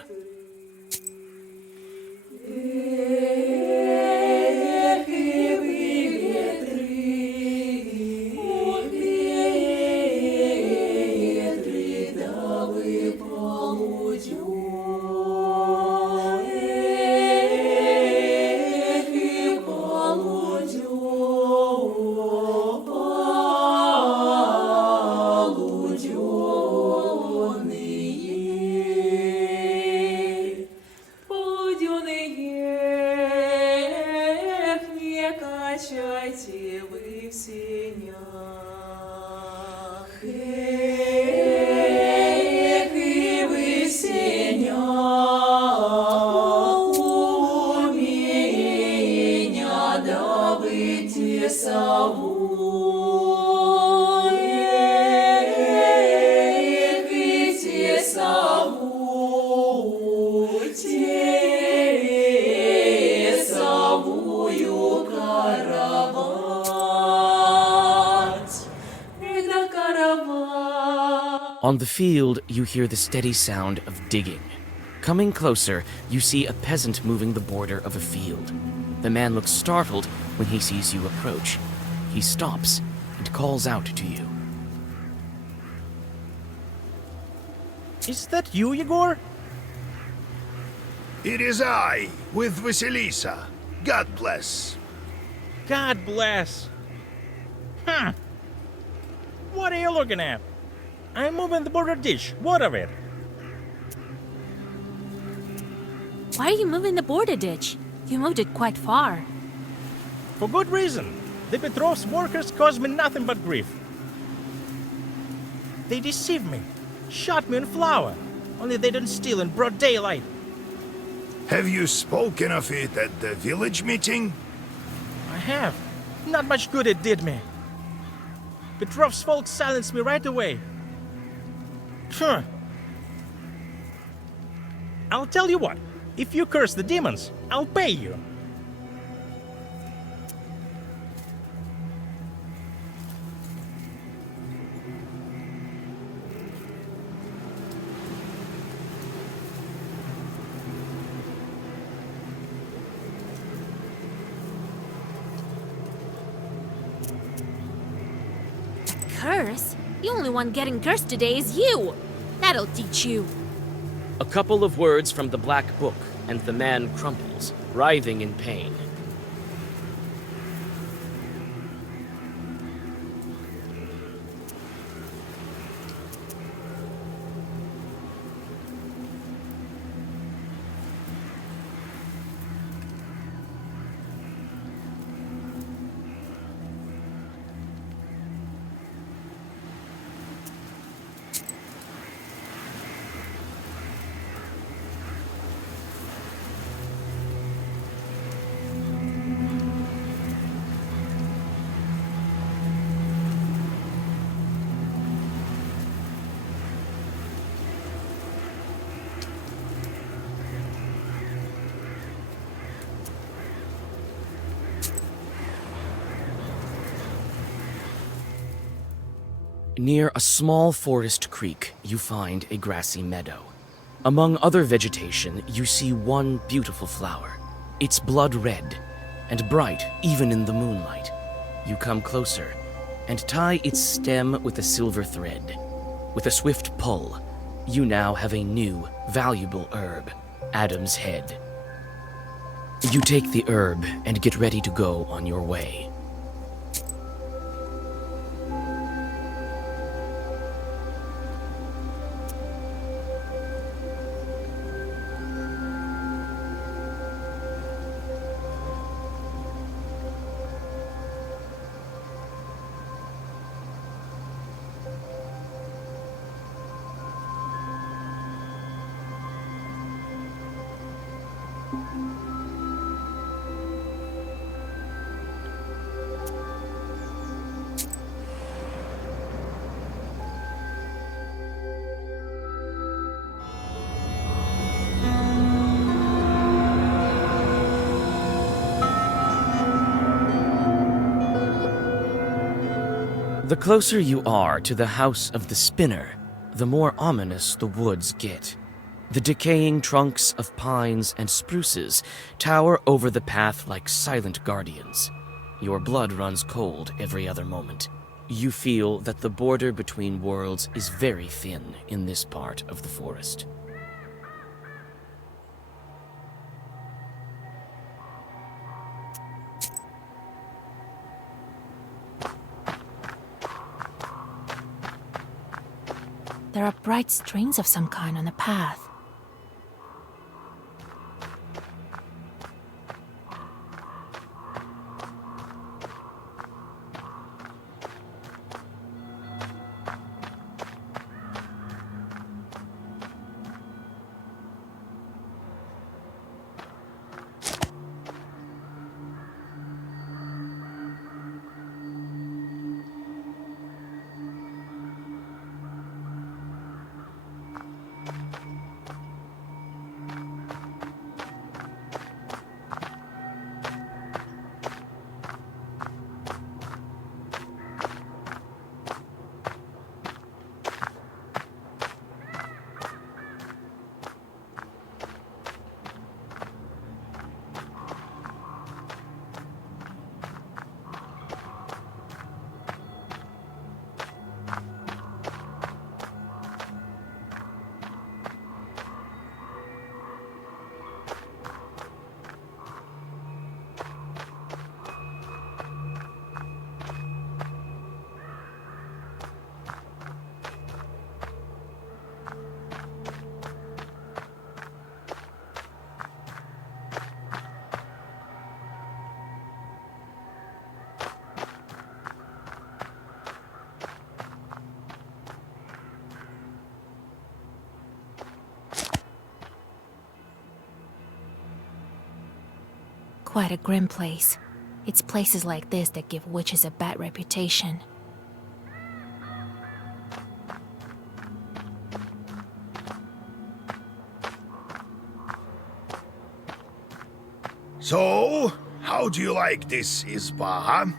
On the field, you hear the steady sound of digging. Coming closer, you see a peasant moving the border of a field. The man looks startled when he sees you approach. He stops and calls out to you. Is that you, Yegor? It is I, with Vasilisa. God bless. God bless. What are you looking at? I'm moving the border ditch. What of it? Why are you moving the border ditch? You moved it quite far. For good reason. The Petrov's workers cause me nothing but grief. They deceived me, shot me on flour, only they didn't steal in broad daylight. Have you spoken of it at the village meeting? I have. Not much good it did me. Petrov's folks silenced me right away. Sure. I'll tell you what. If you curse the demons, I'll pay you. Curse? The only one getting cursed today is you! That'll teach you. A couple of words from the black book, and the man crumples, writhing in pain. Near a small forest creek, you find a grassy meadow. Among other vegetation, you see one beautiful flower. It's blood red and bright even in the moonlight. You come closer and tie its stem with a silver thread. With a swift pull, you now have a new, valuable herb, Adam's Head. You take the herb and get ready to go on your way. The closer you are to the House of the Spinner, the more ominous the woods get. The decaying trunks of pines and spruces tower over the path like silent guardians. Your blood runs cold every other moment. You feel that the border between worlds is very thin in this part of the forest. There are bright strings of some kind on the path. Quite a grim place. It's places like this that give witches a bad reputation. So, how do you like this Isba?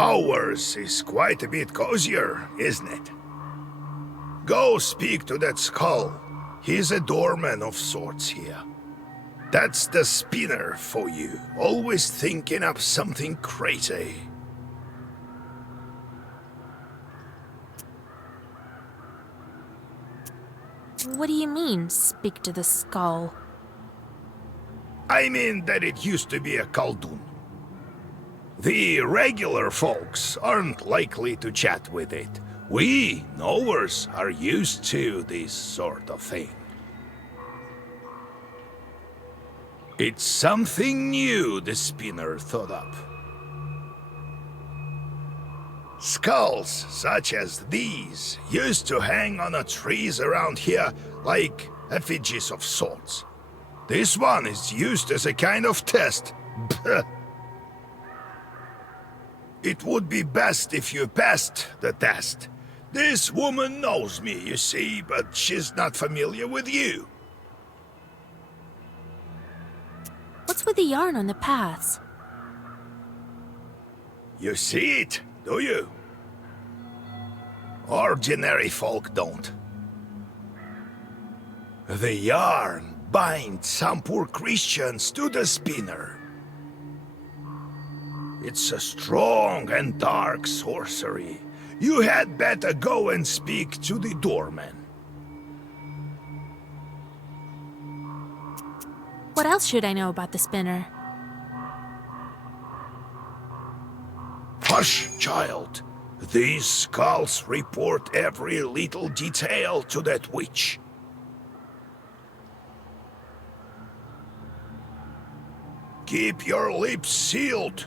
Ours is quite a bit cozier, isn't it? Go speak to that skull. He's a doorman of sorts here. That's the Spinner for you, always thinking up something crazy. What do you mean, speak to the skull? I mean that it used to be a Khaldun. The regular folks aren't likely to chat with it. We, knowers, are used to this sort of thing. It's something new the Spinner thought up. Skulls such as these used to hang on the trees around here like effigies of sorts. This one is used as a kind of test. It would be best if you passed the test. This woman knows me, you see, but she's not familiar with you. What's with the yarn on the paths? You see it, do you? Ordinary folk don't. The yarn binds some poor Christians to the Spinner. It's a strong and dark sorcery. You had better go and speak to the doorman. What else should I know about the Spinner? Hush, child. These skulls report every little detail to that witch. Keep your lips sealed.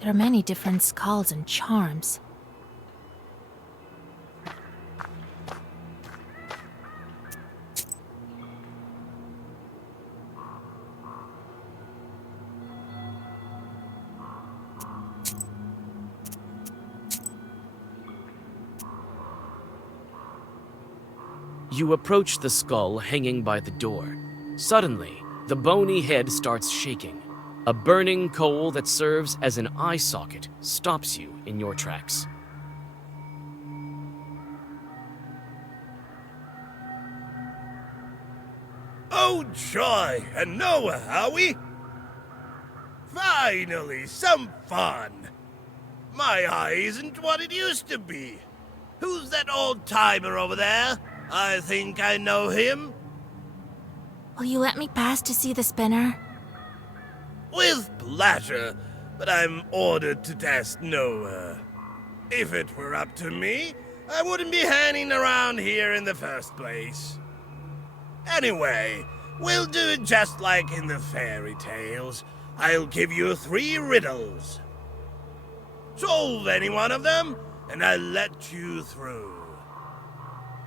There are many different skulls and charms. You approach the skull hanging by the door. Suddenly, the bony head starts shaking. A burning coal that serves as an eye socket stops you in your tracks. Oh, joy! And Noah, are we? Finally, some fun! My eye isn't what it used to be. Who's that old timer over there? I think I know him. Will you let me pass to see the spinner? With pleasure, but I'm ordered to test Noah. If it were up to me, I wouldn't be hanging around here in the first place. Anyway, we'll do it just like in the fairy tales. I'll give you 3 riddles. Solve any one of them, and I'll let you through.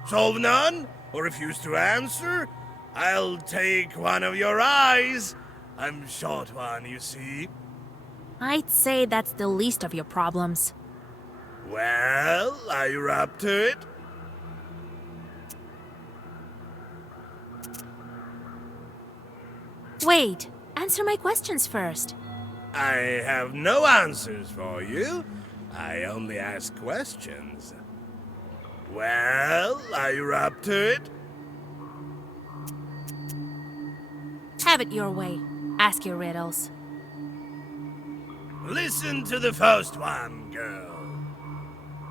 Solve none, or refuse to answer, I'll take one of your eyes. I'm short one, you see. I'd say that's the least of your problems. Well, are you up to it? Wait, answer my questions first. I have no answers for you. I only ask questions. Well, are you up to it? Have it your way. Ask your riddles. Listen to the first one, girl.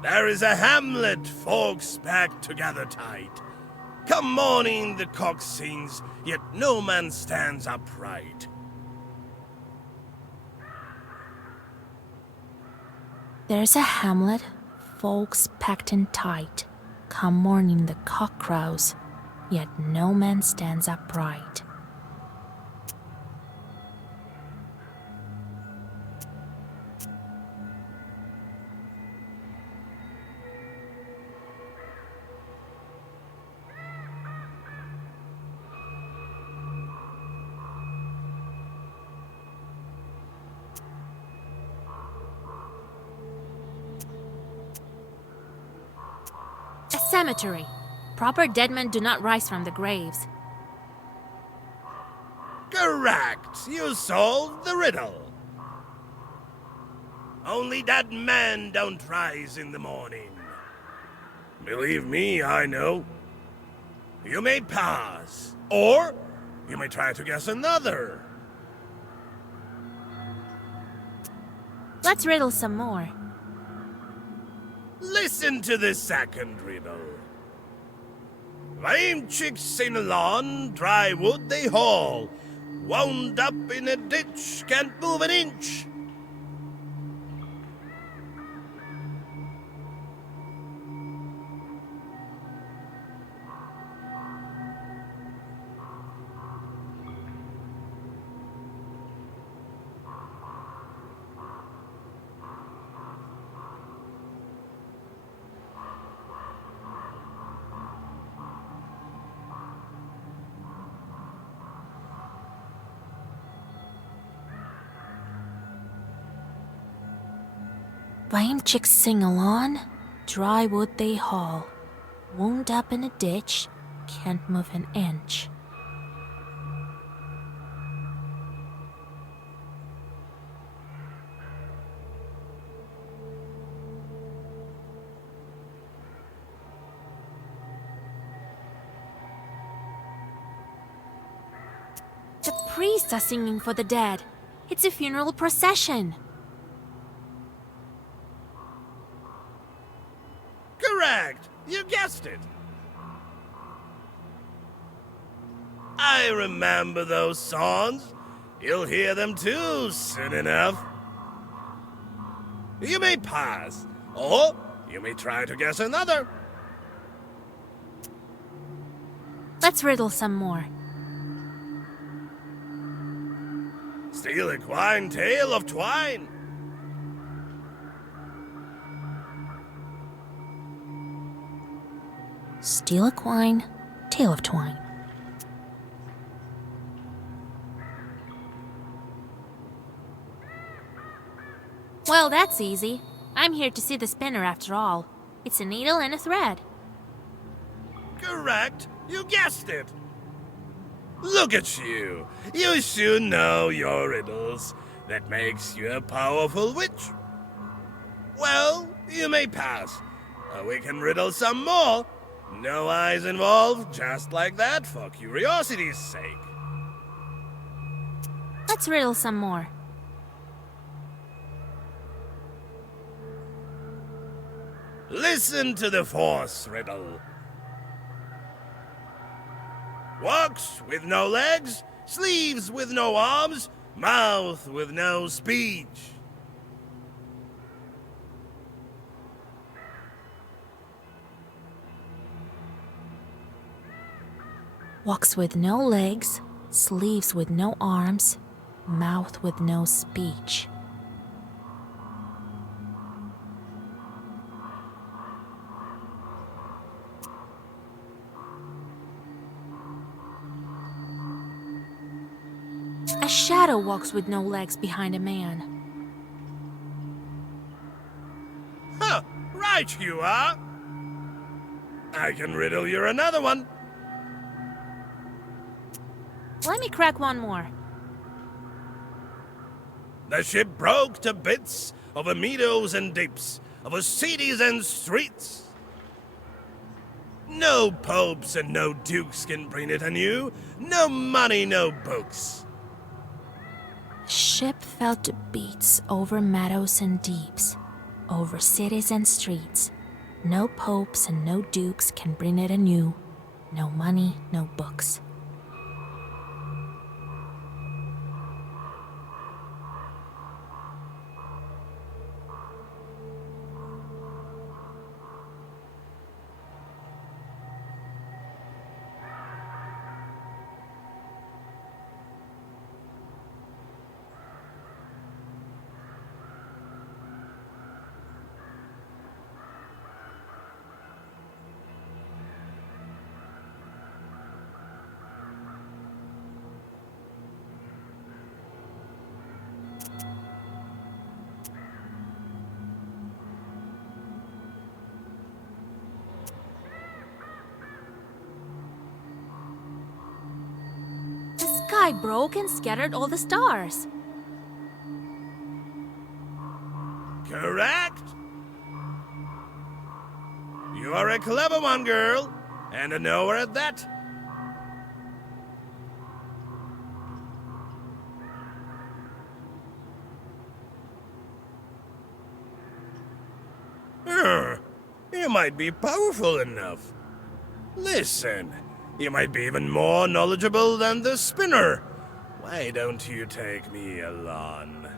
There is a hamlet, folks packed together tight. Come morning the cock sings, yet no man stands upright. There's a hamlet, folks packed in tight. Come morning the cock crows, yet no man stands upright. A cemetery. Proper dead men do not rise from the graves. Correct. You solved the riddle. Only dead men don't rise in the morning. Believe me, I know. You may pass, or you may try to guess another. Let's riddle some more. Listen to the second riddle. Lame chicks sing along, dry wood they haul. Wound up in a ditch, can't move an inch. Lame chicks sing along, dry wood they haul. Wound up in a ditch, can't move an inch. The priests are singing for the dead. It's a funeral procession. Correct! You guessed it! I remember those songs. You'll hear them too soon enough. You may pass, or you may try to guess another. Let's riddle some more. Steal a quine tale of twine. Steal a quine, tail of twine. Well, that's easy. I'm here to see the spinner after all. It's a needle and a thread. Correct. You guessed it. Look at you. You soon know your riddles. That makes you a powerful witch. Well, you may pass. We can riddle some more. No eyes involved, just like that, for curiosity's sake. Let's riddle some more. Listen to the fourth riddle. Walks with no legs, sleeves with no arms, mouth with no speech. Walks with no legs, sleeves with no arms, mouth with no speech. A shadow walks with no legs behind a man. Huh, right you are. I can riddle you another one. Let me crack one more. The ship broke to bits over meadows and deeps, over cities and streets. No popes and no dukes can bring it anew. No money, no books. Ship fell to beats over meadows and deeps, over cities and streets. No popes and no dukes can bring it anew. No money, no books. Sky broke and scattered all the stars. Correct. You are a clever one, girl, and a knower at that. You might be powerful enough. Listen, you might be even more knowledgeable than the spinner. Why don't you take me along?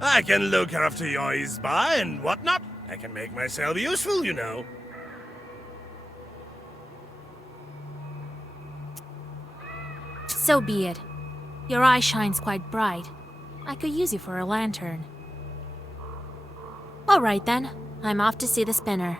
I can look after your isba and whatnot. I can make myself useful, you know. So be it. Your eye shines quite bright. I could use you for a lantern. All right then, I'm off to see the spinner.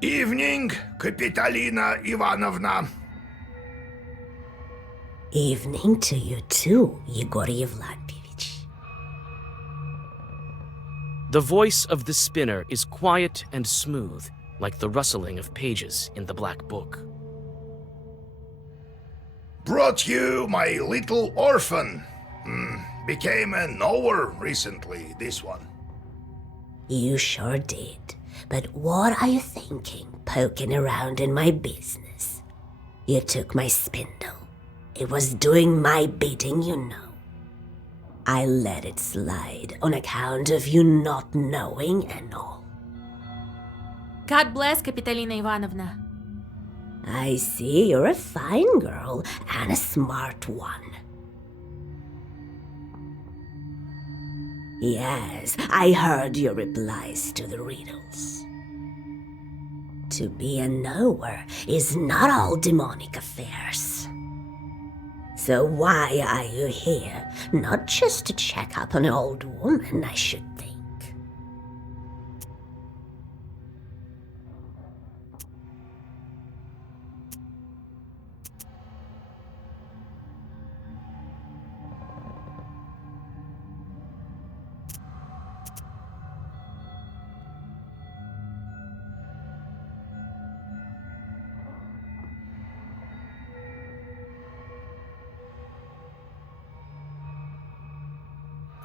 Evening, Kapitalina Ivanovna. Evening to you too, Yegor Yevlampevich. The voice of the spinner is quiet and smooth, like the rustling of pages in the Black Book. Brought you my little orphan. Became a knower recently, this one. You sure did. But what are you thinking, poking around in my business? You took my spindle. It was doing my bidding, you know. I let it slide on account of you not knowing and all. God bless, Kapitalina Ivanovna. I see you're a fine girl and a smart one. Yes, I heard your replies to the riddles. To be a knower is not all demonic affairs. So why are you here? Not just to check up on an old woman, I should think.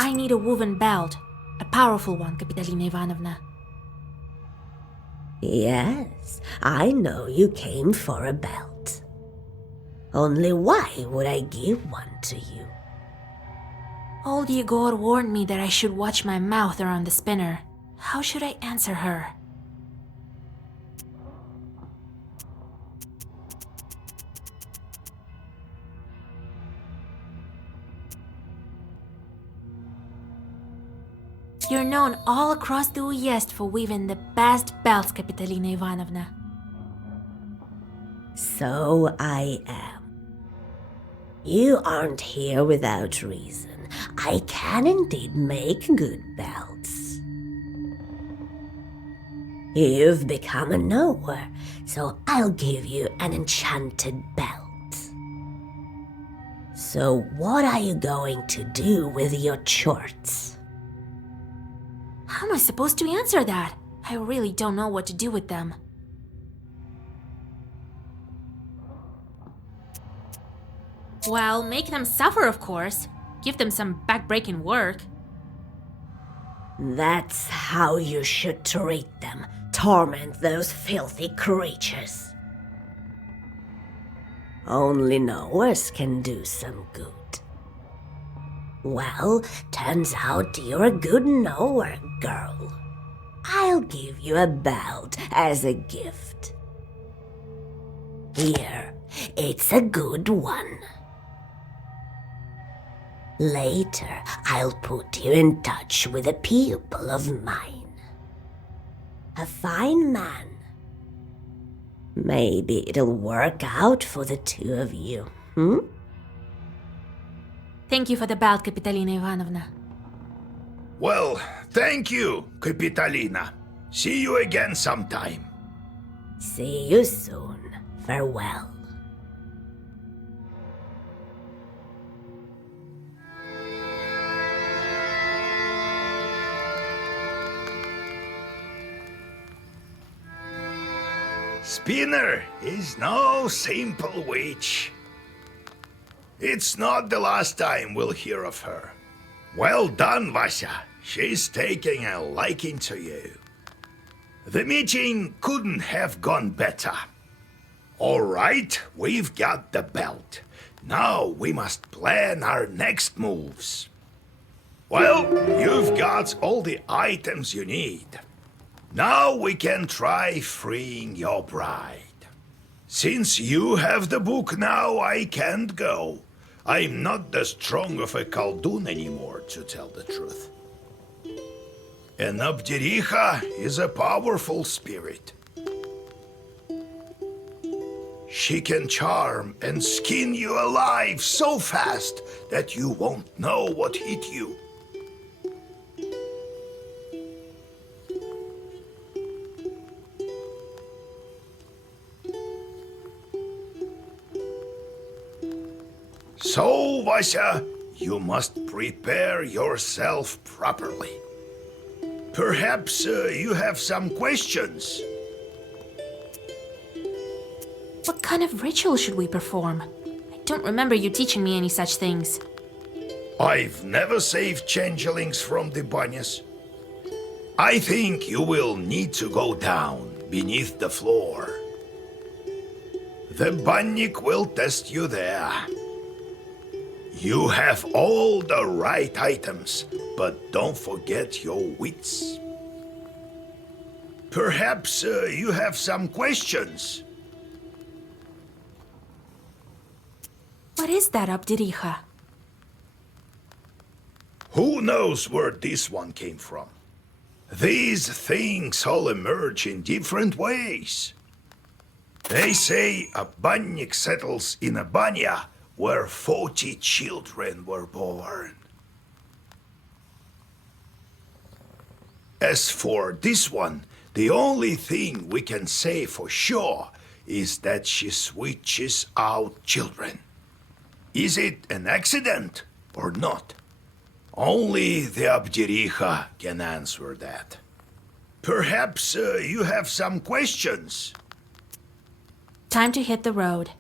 I need a woven belt. A powerful one, Kapitalina Ivanovna. Yes, I know you came for a belt. Only why would I give one to you? Old Yegor warned me that I should watch my mouth around the spinner. How should I answer her? You're known all across the Uyezd for weaving the best belts, Kapitalina Ivanovna. So I am. You aren't here without reason. I can indeed make good belts. You've become a knower, so I'll give you an enchanted belt. So what are you going to do with your chorts? How am I supposed to answer that? I really don't know what to do with them. Well, make them suffer, of course. Give them some back-breaking work. That's how you should treat them. Torment those filthy creatures. Only knowers can do some good. Well, turns out you're a good knower, girl. I'll give you a belt as a gift. Here, it's a good one. Later, I'll put you in touch with a pupil of mine. A fine man. Maybe it'll work out for the two of you, hmm? Thank you for the belt, Kapitalina Ivanovna. Well, thank you, Kapitalina. See you again sometime. See you soon. Farewell. Spinner is no simple witch. It's not the last time we'll hear of her. Well done, Vasya. She's taking a liking to you. The meeting couldn't have gone better. All right, we've got the belt. Now we must plan our next moves. Well, you've got all the items you need. Now we can try freeing your bride. Since you have the book now, I can't go. I'm not that strong of a Khaldun anymore, to tell the truth. And Abdericha is a powerful spirit. She can charm and skin you alive so fast that you won't know what hit you. So, Vasya, you must prepare yourself properly. Perhaps you have some questions. What kind of ritual should we perform? I don't remember you teaching me any such things. I've never saved changelings from the banyas. I think you will need to go down beneath the floor. The bannik will test you there. You have all the right items, but don't forget your wits. Perhaps you have some questions. What is that, Abdericha? Who knows where this one came from? These things all emerge in different ways. They say a bannik settles in a banya where 40 children were born. As for this one, the only thing we can say for sure is that she switches out children. Is it an accident or not? Only the Abdiricha can answer that. Perhaps you have some questions? Time to hit the road.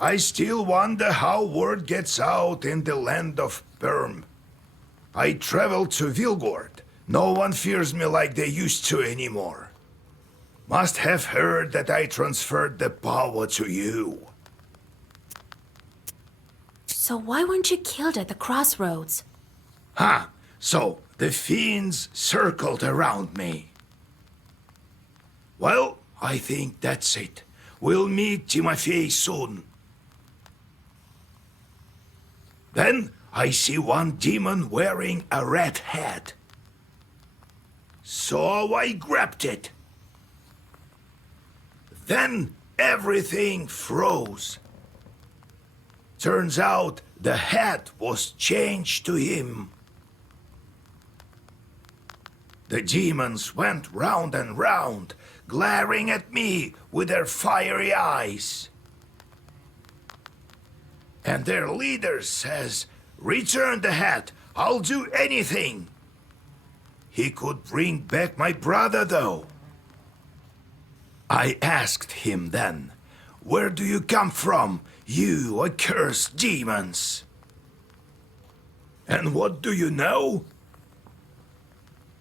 I still wonder how word gets out in the land of Perm. I traveled to Vilgord. No one fears me like they used to anymore. Must have heard that I transferred the power to you. So why weren't you killed at the crossroads? Huh, so the fiends circled around me. Well, I think that's it. We'll meet Timofey soon. Then I see one demon wearing a red hat. So I grabbed it. Then everything froze. Turns out the head was changed to him. The demons went round and round, glaring at me with their fiery eyes. And their leader says, "Return the head, I'll do anything." He could bring back my brother, though. I asked him then, "Where do you come from, you accursed demons?" And what do you know?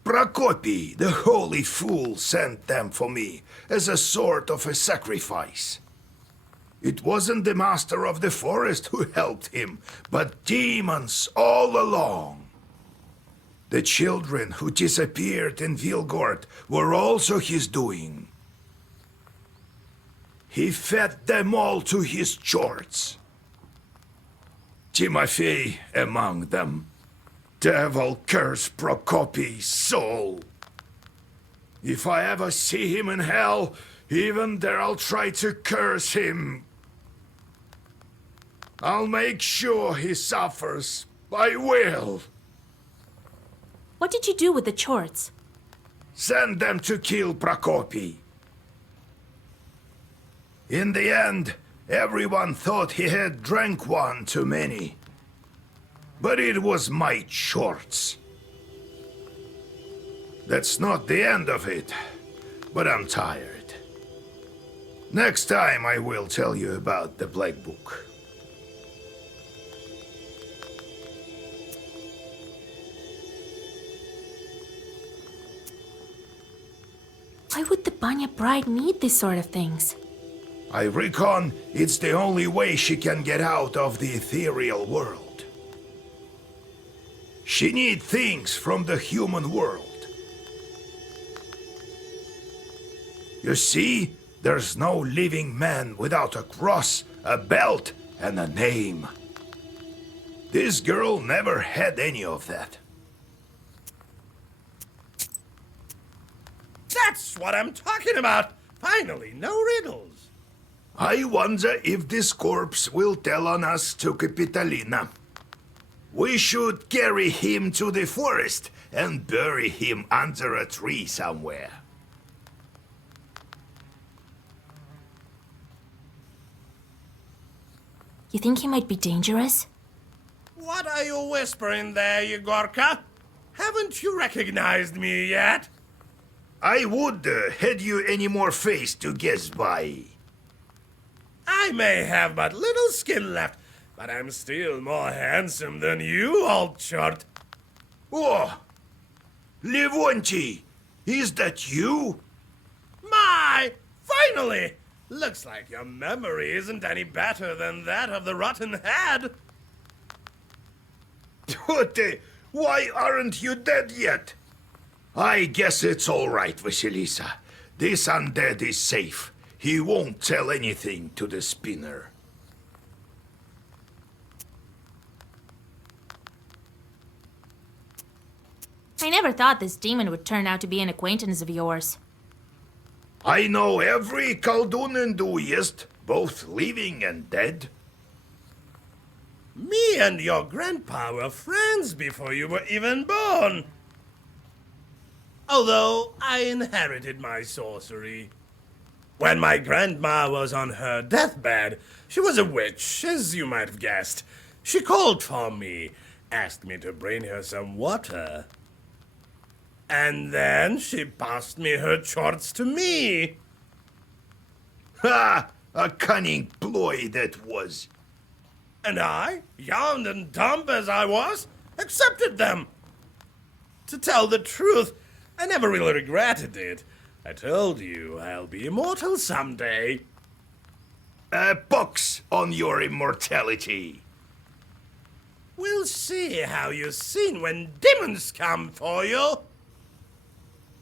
Prokopy, the holy fool, sent them for me as a sort of a sacrifice. It wasn't the master of the forest who helped him, but demons all along. The children who disappeared in Vilgord were also his doing. He fed them all to his chorts. Timofey among them. Devil curse Prokopy's soul. If I ever see him in hell, even there I'll try to curse him. I'll make sure he suffers. I will. What did you do with the chorts? Send them to kill Prokopy. In the end, everyone thought he had drank one too many. But it was my chorts. That's not the end of it, but I'm tired. Next time I will tell you about the Black Book. Why would the Banya bride need this sort of things? I reckon it's the only way she can get out of the ethereal world. She needs things from the human world. You see, there's no living man without a cross, a belt, and a name. This girl never had any of that. That's what I'm talking about! Finally, no riddles! I wonder if this corpse will tell on us to Capitolina. We should carry him to the forest and bury him under a tree somewhere. You think he might be dangerous? What are you whispering there, Yegorka? Haven't you recognized me yet? I would, had you any more face to guess by. I may have but little skin left, but I'm still more handsome than you, old chort. Oh, Levonti, is that you? My! Finally! Looks like your memory isn't any better than that of the rotten head. Tote, why aren't you dead yet? I guess it's all right, Vasilisa. This undead is safe. He won't tell anything to the spinner. I never thought this demon would turn out to be an acquaintance of yours. I know every Khaldun enthusiast, both living and dead. Me and your grandpa were friends before you were even born. Although I inherited my sorcery. When my grandma was on her deathbed, she was a witch, as you might have guessed. She called for me, asked me to bring her some water. And then she passed me her chorts to me. Ha! A cunning ploy that was. And I, young and dumb as I was, accepted them. To tell the truth, I never really regretted it. I told you I'll be immortal someday. A pox on your immortality. We'll see how you're seen when demons come for you.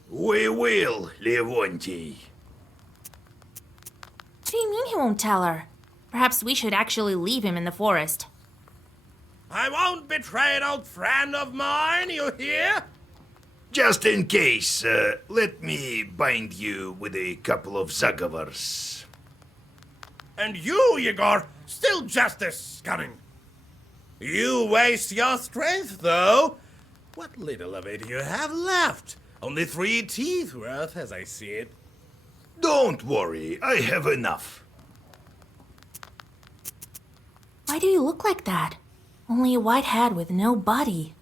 We will, Levonti. What do you mean he won't tell her? Perhaps we should actually leave him in the forest. I won't betray an old friend of mine, you hear? Just in case, let me bind you with a couple of zagovars. And you, Yegor, still just as cunning. You waste your strength, though. What little of it you have left? Only 3 teeth worth, as I see it. Don't worry, I have enough. Why do you look like that? Only a white head with no body.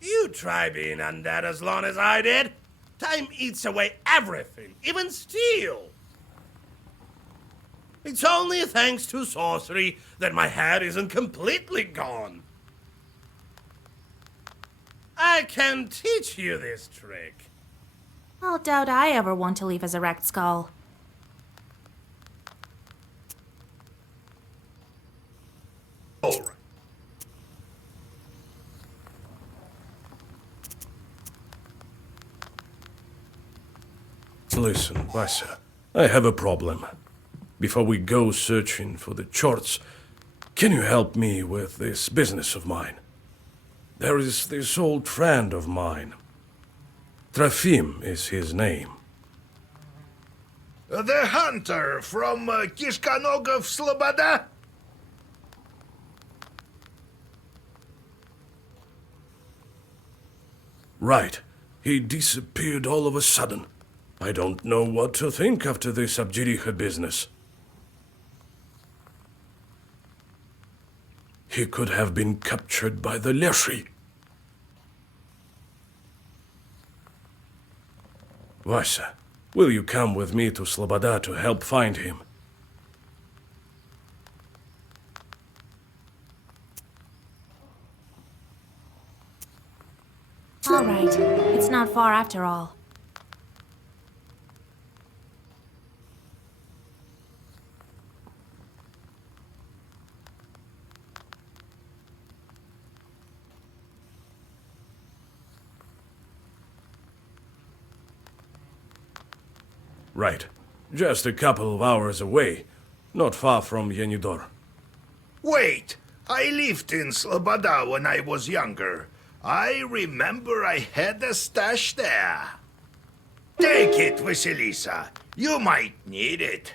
You try being undead as long as I did. Time eats away everything, even steel. It's only thanks to sorcery that my head isn't completely gone. I can teach you this trick. I'll doubt I ever want to leave as a wrecked skull. All right. Listen, Vaisa, I have a problem. Before we go searching for the charts, can you help me with this business of mine? There is this old friend of mine. Trofim is his name. The hunter from Kishkanogov Sloboda? Right. He disappeared all of a sudden. I don't know what to think after this Abjiricha business. He could have been captured by the Leshi. Vaisa, will you come with me to Sloboda to help find him? All right, it's not far after all. Right. Just a couple of hours away. Not far from Yenidor. Wait! I lived in Sloboda when I was younger. I remember I had a stash there. Take it, Vasilisa. You might need it.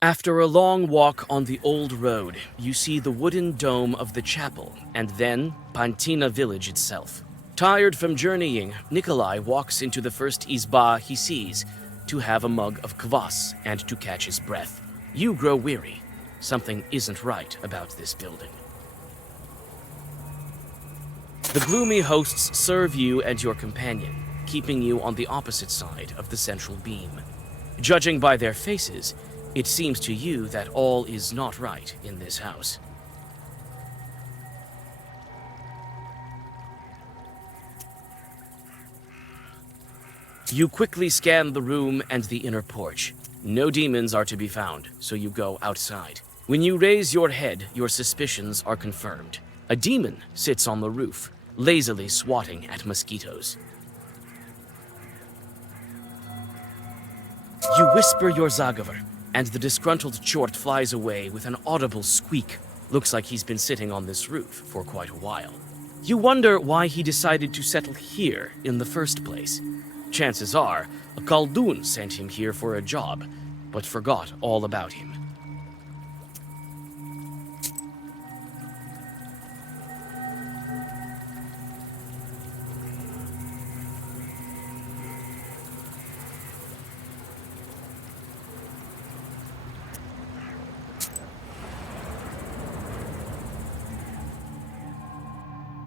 After a long walk on the old road, you see the wooden dome of the chapel, and then Pantina village itself. Tired from journeying, Nikolai walks into the first izba he sees to have a mug of kvass and to catch his breath. You grow weary. Something isn't right about this building. The gloomy hosts serve you and your companion, keeping you on the opposite side of the central beam. Judging by their faces, it seems to you that all is not right in this house. You quickly scan the room and the inner porch. No demons are to be found, so you go outside. When you raise your head, your suspicions are confirmed. A demon sits on the roof, lazily swatting at mosquitoes. You whisper your Zagavar, and the disgruntled Chort flies away with an audible squeak. Looks like he's been sitting on this roof for quite a while. You wonder why he decided to settle here in the first place. Chances are, a Khaldun sent him here for a job, but forgot all about him.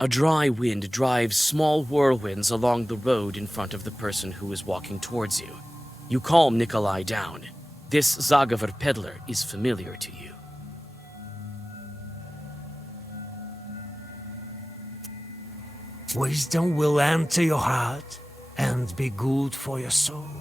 A dry wind drives small whirlwinds along the road in front of the person who is walking towards you. You calm Nikolai down. This Zaghavar peddler is familiar to you. Wisdom will enter your heart and be good for your soul.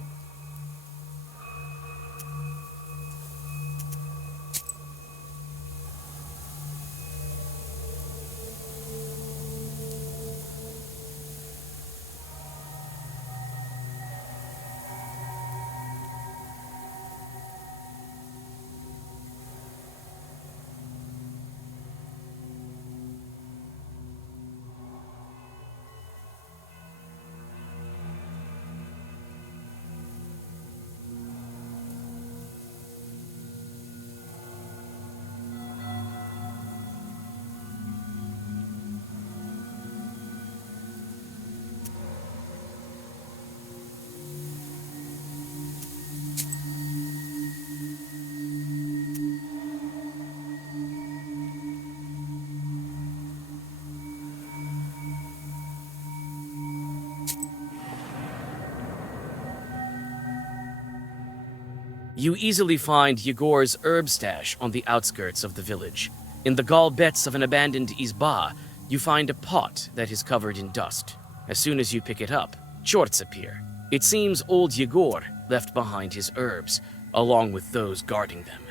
You easily find Yegor's herb stash on the outskirts of the village. In the gallbets of an abandoned izba, you find a pot that is covered in dust. As soon as you pick it up, chorts appear. It seems old Yegor left behind his herbs, along with those guarding them.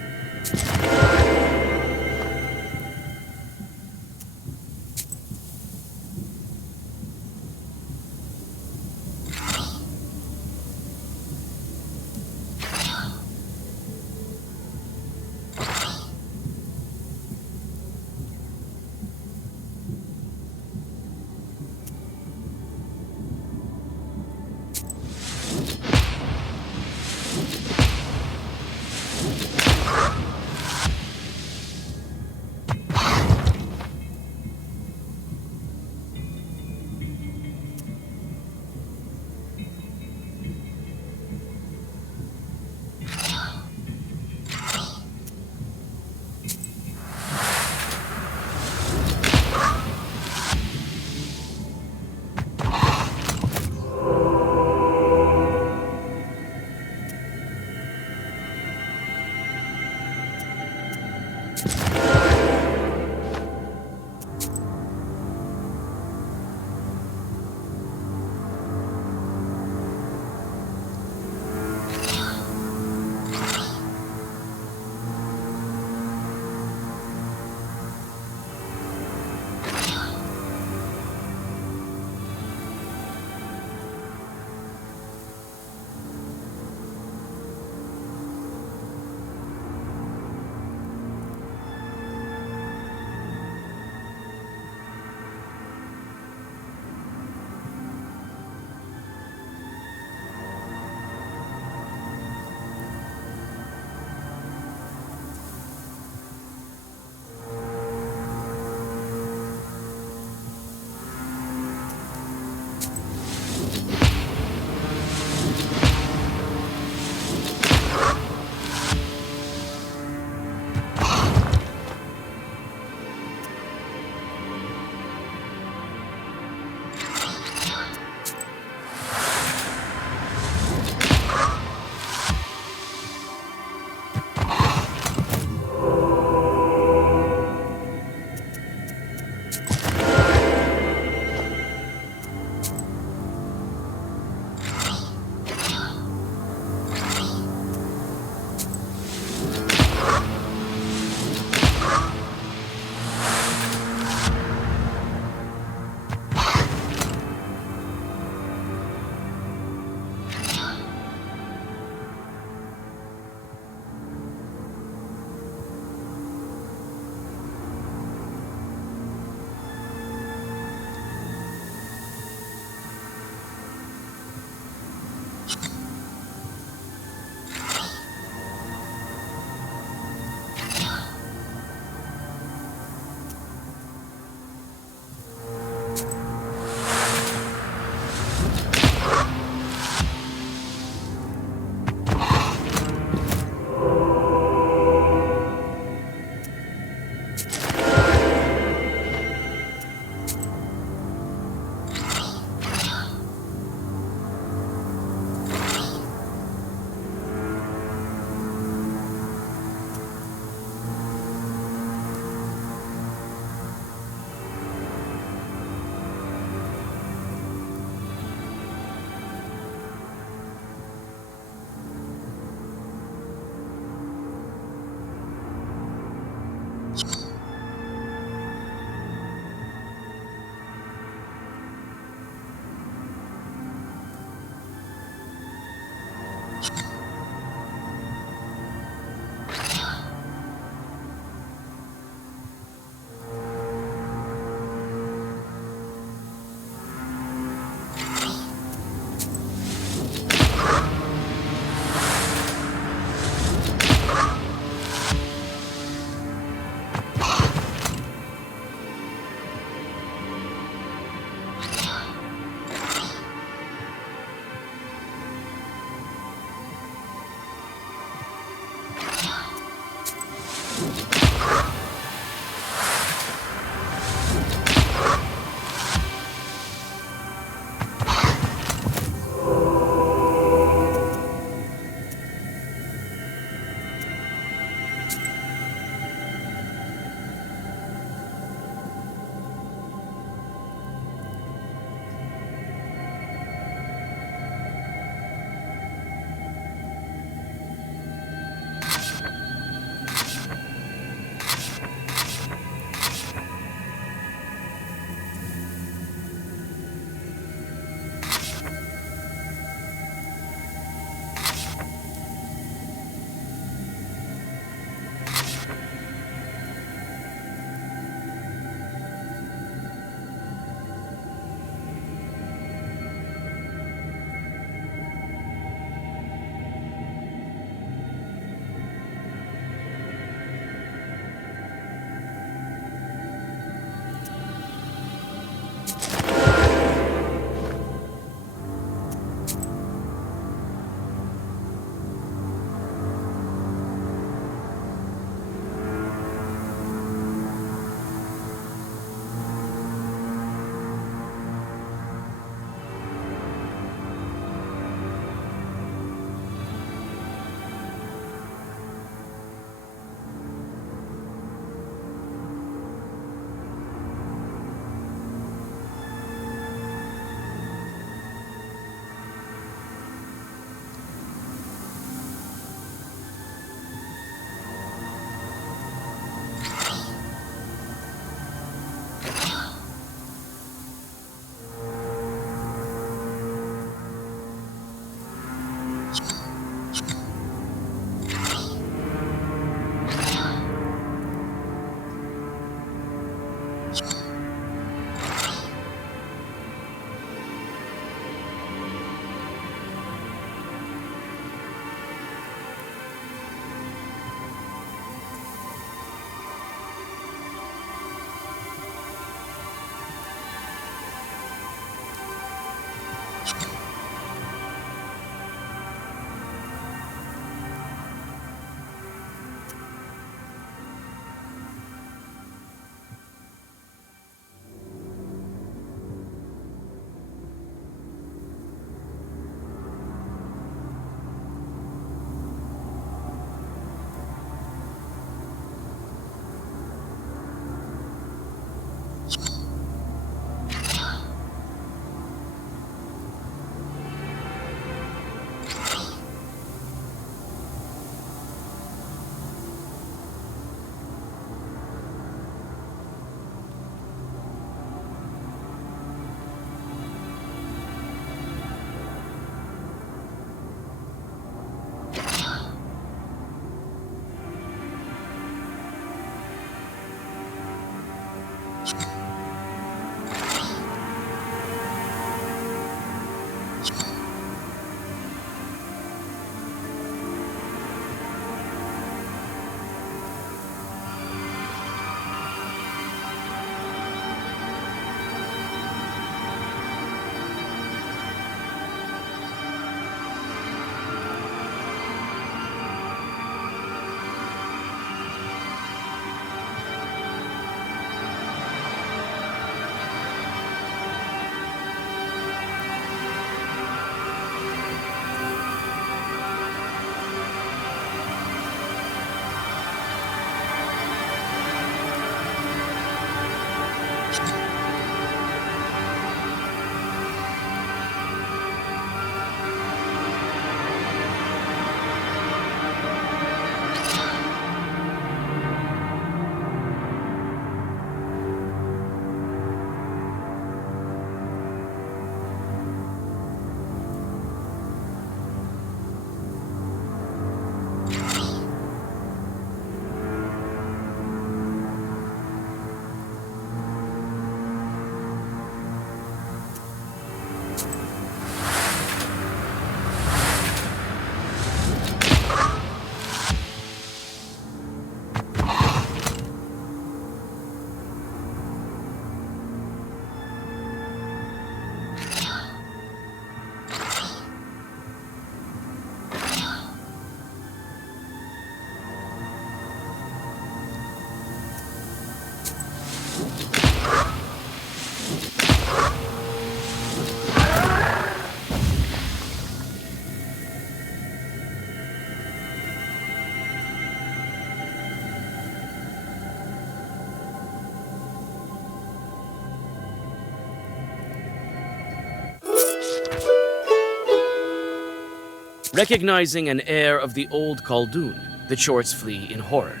Recognizing an heir of the old Khaldun, the Chorts flee in horror.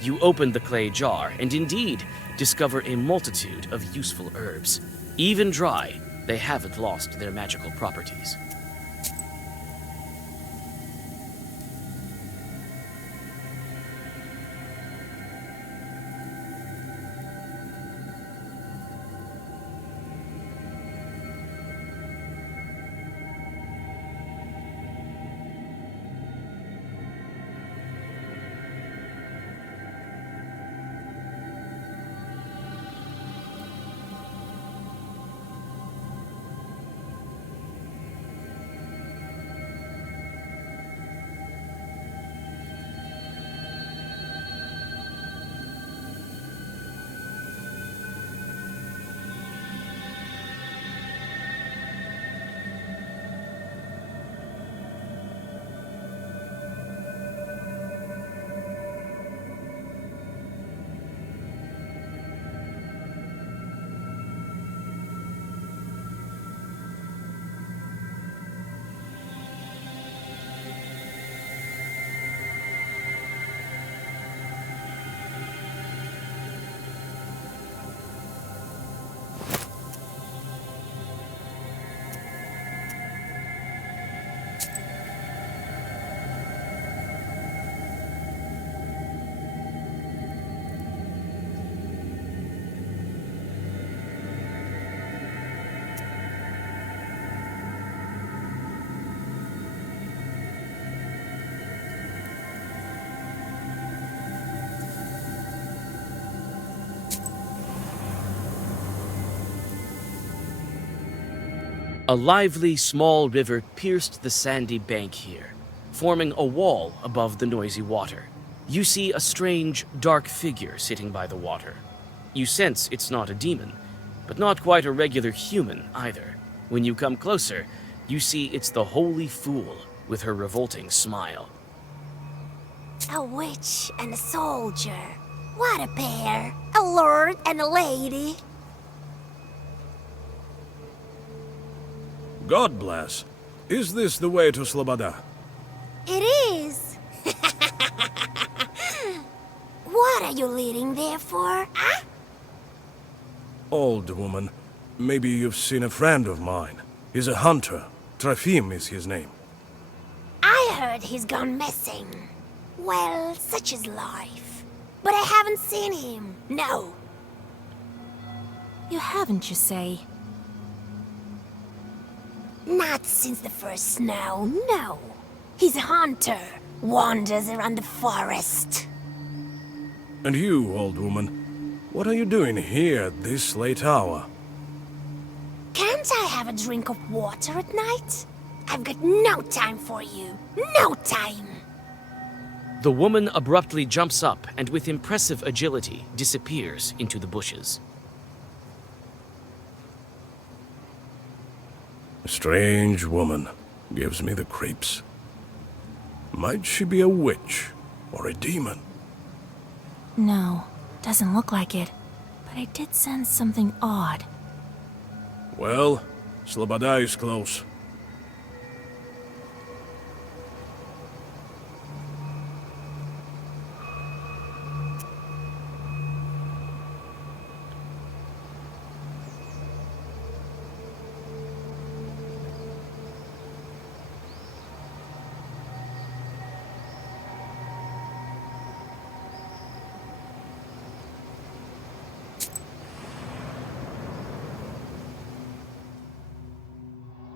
You open the clay jar and indeed discover a multitude of useful herbs. Even dry, they haven't lost their magical properties. A lively, small river pierced the sandy bank here, forming a wall above the noisy water. You see a strange, dark figure sitting by the water. You sense it's not a demon, but not quite a regular human either. When you come closer, you see it's the Holy Fool with her revolting smile. A witch and a soldier. What a pair. A lord and a lady. God bless. Is this the way to Sloboda? It is. What are you leading there for, huh? Old woman, maybe you've seen a friend of mine. He's a hunter. Trofim is his name. I heard he's gone missing. Well, such is life. But I haven't seen him, no. You haven't, you say? Not since the first snow, no. He's a hunter, wanders around the forest. And you, old woman, what are you doing here at this late hour? Can't I have a drink of water at night? I've got no time for you. No time! The woman abruptly jumps up and with impressive agility disappears into the bushes. A strange woman. Gives me the creeps. Might she be a witch or a demon? No, doesn't look like it. But I did sense something odd. Well, Sloboda is close.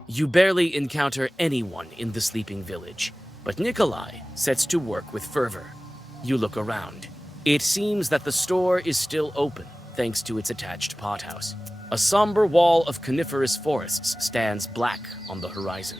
You barely encounter anyone in the sleeping village, but Nikolai sets to work with fervor. You look around. It seems that the store is still open, thanks to its attached pothouse. A somber wall of coniferous forests stands black on the horizon.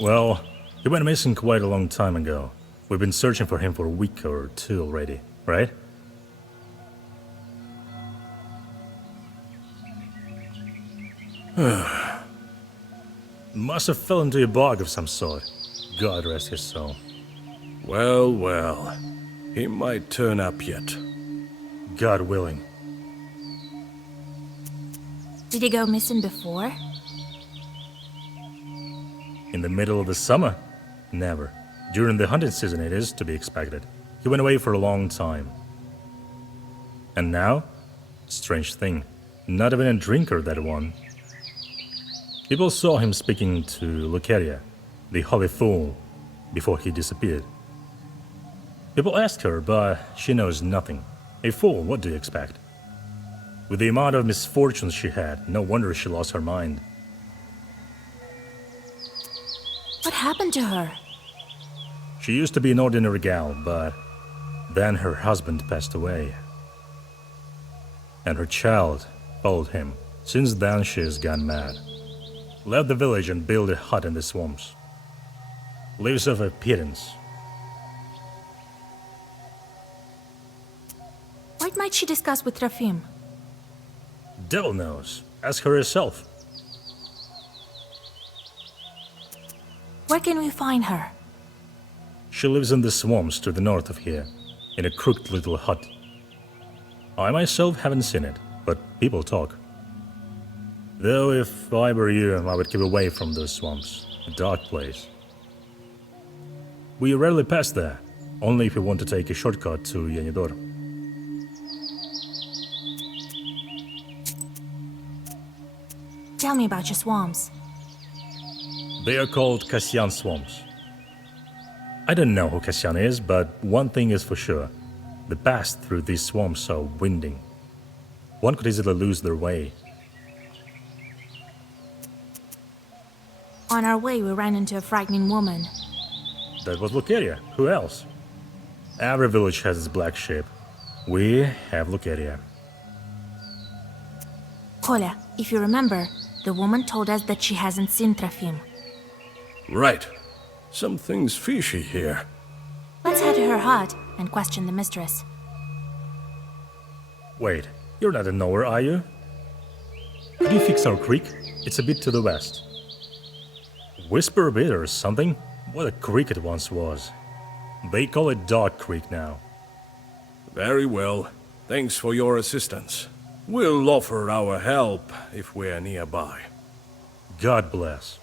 Well, he went missing quite a long time ago. We've been searching for him for a week or two already, right? Must have fell into a bog of some sort. God rest his soul. Well, well. He might turn up yet. God willing. Did he go missing before? In the middle of the summer? Never. During the hunting season it is to be expected. He went away for a long time. And now? Strange thing. Not even a drinker, that one. People saw him speaking to Lucaria, the Holy Fool, before he disappeared. People asked her, but she knows nothing. A fool, what do you expect? With the amount of misfortunes she had, no wonder she lost her mind. What happened to her? She used to be an ordinary gal, but then her husband passed away. And her child followed him. Since then she has gone mad. Left the village and built a hut in the swamps. Lives off a pittance. What might she discuss with Trofim? Devil knows. Ask her herself. Where can we find her? She lives in the swamps to the north of here, in a crooked little hut. I myself haven't seen it, but people talk. Though if I were you, I would keep away from those swamps. A dark place. We rarely pass there, only if you want to take a shortcut to Yenidor. Tell me about your swamps. They are called Kasyan swamps. I don't know who Kasyan is, but one thing is for sure. The paths through these swamps are winding. One could easily lose their way. On our way, we ran into a frightening woman. That was Lucaria. Who else? Every village has its black sheep. We have Lucaria. Kolya, if you remember, the woman told us that she hasn't seen Trofim. Right. Something's fishy here. Let's head to her hut and question the mistress. Wait, you're not in nowhere, are you? Could you fix our creek? It's a bit to the west. Whisper a bit or something? What a creek it once was. They call it Dog Creek now. Very well. Thanks for your assistance. We'll offer our help if we're nearby. God bless.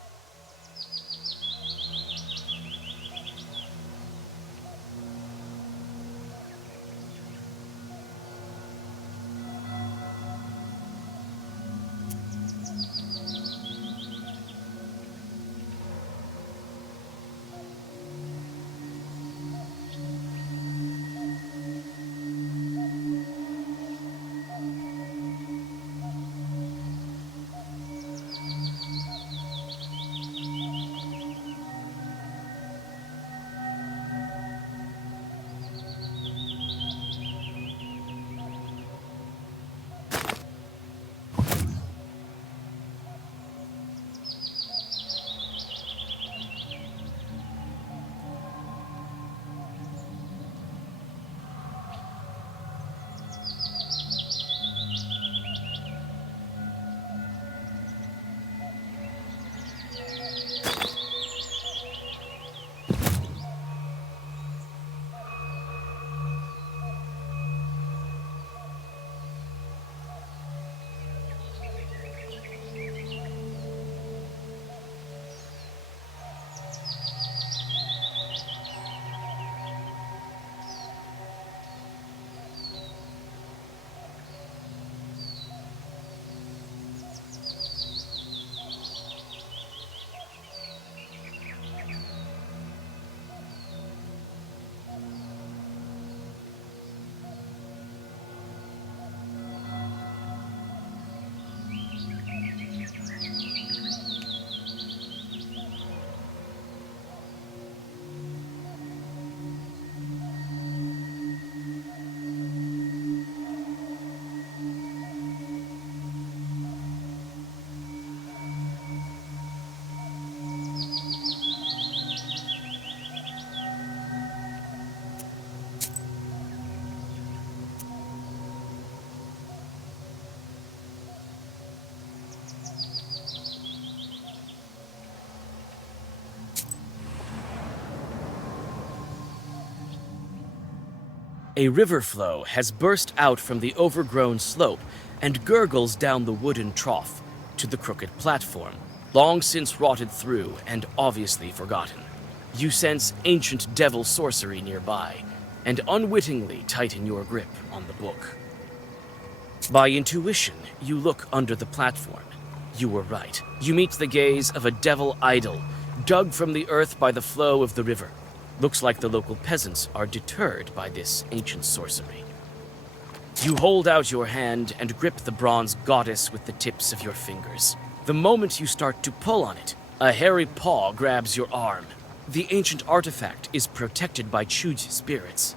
A river flow has burst out from the overgrown slope and gurgles down the wooden trough to the crooked platform, long since rotted through and obviously forgotten. You sense ancient devil sorcery nearby, and unwittingly tighten your grip on the book. By intuition, you look under the platform. You were right. You meet the gaze of a devil idol, dug from the earth by the flow of the river. Looks like the local peasants are deterred by this ancient sorcery. You hold out your hand and grip the bronze goddess with the tips of your fingers. The moment you start to pull on it, a hairy paw grabs your arm. The ancient artifact is protected by Chuj spirits.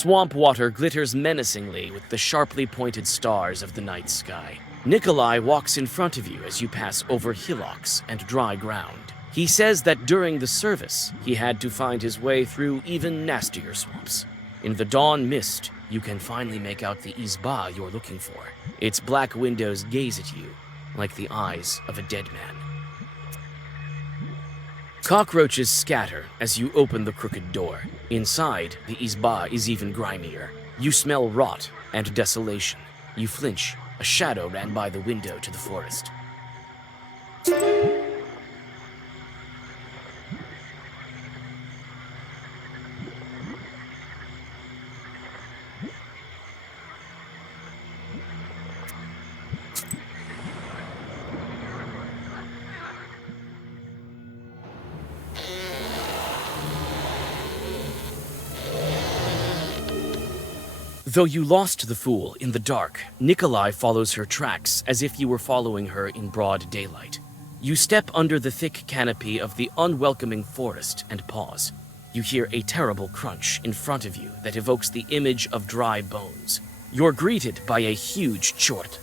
Swamp water glitters menacingly with the sharply pointed stars of the night sky. Nikolai walks in front of you as you pass over hillocks and dry ground. He says that during the service, he had to find his way through even nastier swamps. In the dawn mist, you can finally make out the izba you're looking for. Its black windows gaze at you like the eyes of a dead man. Cockroaches scatter as you open the crooked door. Inside, the izba is even grimier. You smell rot and desolation. You flinch. A shadow ran by the window to the forest. Though you lost the fool in the dark, Nikolai follows her tracks as if you were following her in broad daylight. You step under the thick canopy of the unwelcoming forest and pause. You hear a terrible crunch in front of you that evokes the image of dry bones. You're greeted by a huge chort.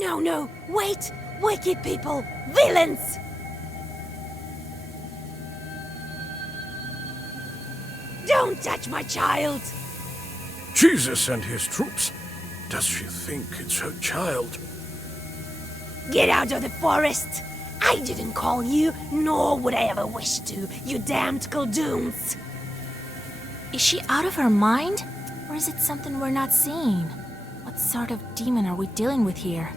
No, no, wait! Wicked people! Villains! Don't touch my child! Jesus and his troops. Does she think it's her child? Get out of the forest! I didn't call you, nor would I ever wish to, you damned Kuldoons! Is she out of her mind? Or is it something we're not seeing? What sort of demon are we dealing with here?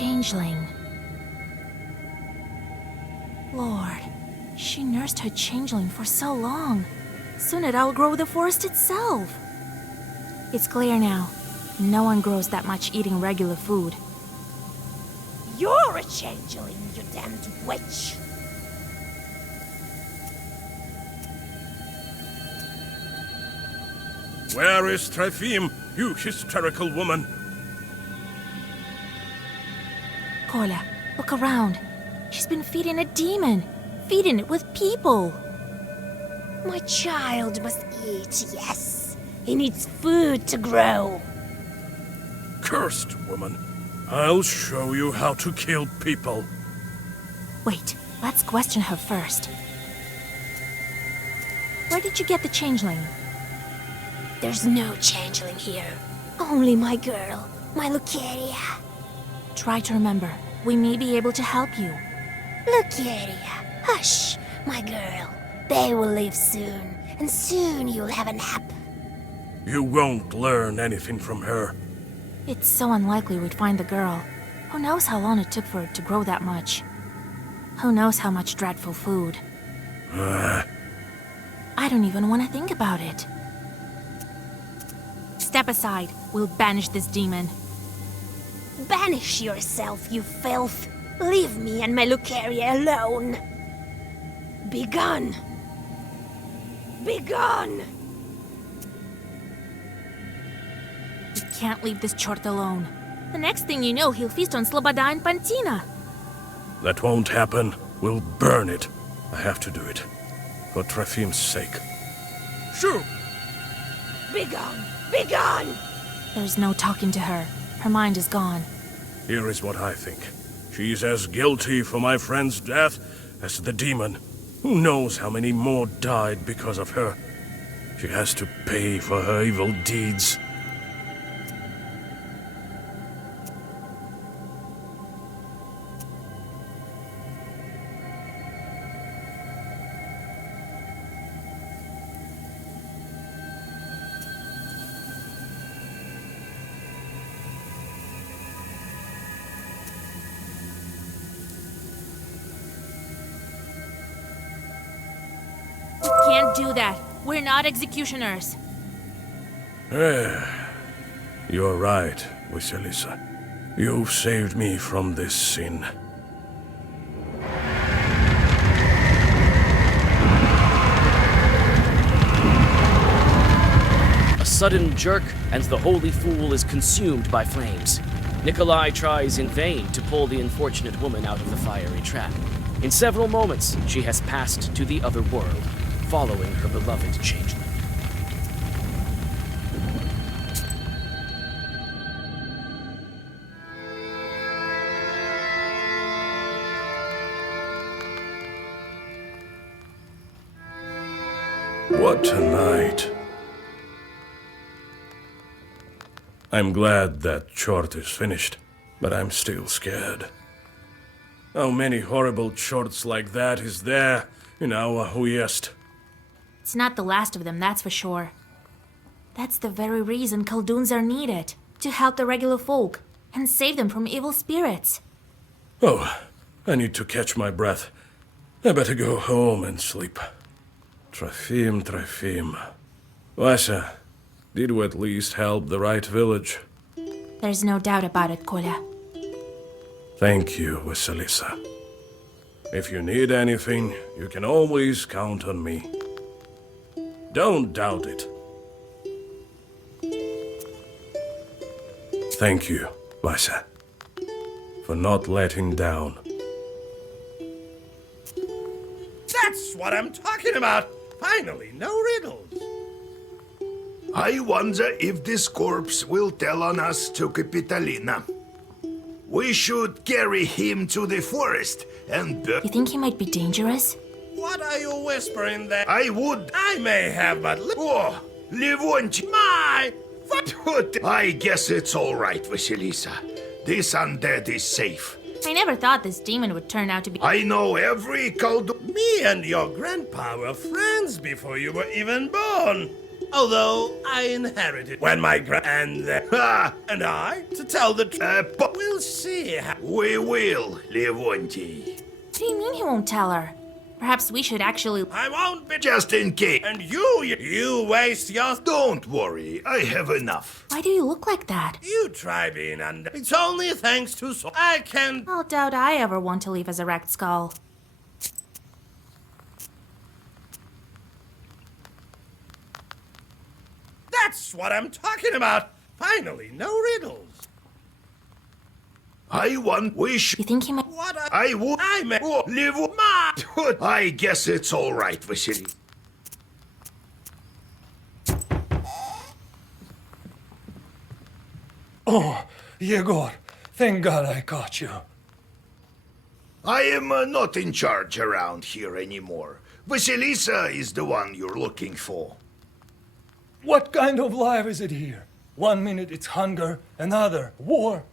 changeling. Lord, she nursed her changeling for so long. Soon it outgrow the forest itself. It's clear now. No one grows that much eating regular food. You're a changeling, you damned witch. Where is Trifim, you hysterical woman? Kola, look around. She's been feeding a demon. Feeding it with people. My child must eat, yes. He needs food to grow. Cursed woman. I'll show you how to kill people. Wait, let's question her first. Where did you get the changeling? There's no changeling here. Only my girl, my Lucaria. Try to remember. We may be able to help you. Lucaria, hush, my girl. They will leave soon, and soon you'll have a nap. You won't learn anything from her. It's so unlikely we'd find the girl. Who knows how long it took for it to grow that much? Who knows how much dreadful food? I don't even want to think about it. Step aside. We'll banish this demon. Banish yourself, you filth. Leave me and my Lucaria alone. Begone. Begone. We can't leave this chort alone. The next thing you know, he'll feast on Sloboda and Pantina. That won't happen. We'll burn it. I have to do it. For Trifim's sake. Shoo! Begone. Begone! There's no talking to her. Her mind is gone. Here is what I think. She's as guilty for my friend's death as the demon. Who knows how many more died because of her? She has to pay for her evil deeds. Can't do that. We're not executioners. You're right, Vasilisa. You've saved me from this sin. A sudden jerk, and the holy fool is consumed by flames. Nikolai tries in vain to pull the unfortunate woman out of the fiery trap. In several moments, she has passed to the other world, following her beloved changeling. What a night. I'm glad that chort is finished, but I'm still scared. How many horrible chorts like that is there in our Uyezd? It's not the last of them, that's for sure. That's the very reason Khalduns are needed. To help the regular folk and save them from evil spirits. Oh, I need to catch my breath. I better go home and sleep. Trifim. Vasya, did we at least help the right village? There's no doubt about it, Kola. Thank you, Vasilisa. If you need anything, you can always count on me. Don't doubt it. Thank you, Vasya, for not letting down. That's what I'm talking about! Finally, no riddles! I wonder if this corpse will tell on us to Capitalina. We should carry him to the forest and... You think he might be dangerous? What are you whispering there? I would... I may have, but... Oh, Levonti! My! What? I guess it's all right, Vasilisa. This undead is safe. I never thought this demon would turn out to be... I know every Khaldu... Me and your grandpa were friends before you were even born. Although I inherited when my and I, to tell the truth, but we'll see. We will, Levonti. What do you mean he won't tell her? Perhaps we should actually... I won't be Just in case. And you waste your... Don't worry, I have enough. Why do you look like that? You try being under... It's only thanks to I can... I'll doubt I ever want to leave as a wrecked skull. That's what I'm talking about. Finally, no riddles. I want wish. You think he might... What I would. I may... Live. I guess it's all right, Vasily. Oh, Yegor, thank God I caught you. I am not in charge around here anymore. Vasilisa is the one you're looking for. What kind of life is it here? 1 minute it's hunger, another war.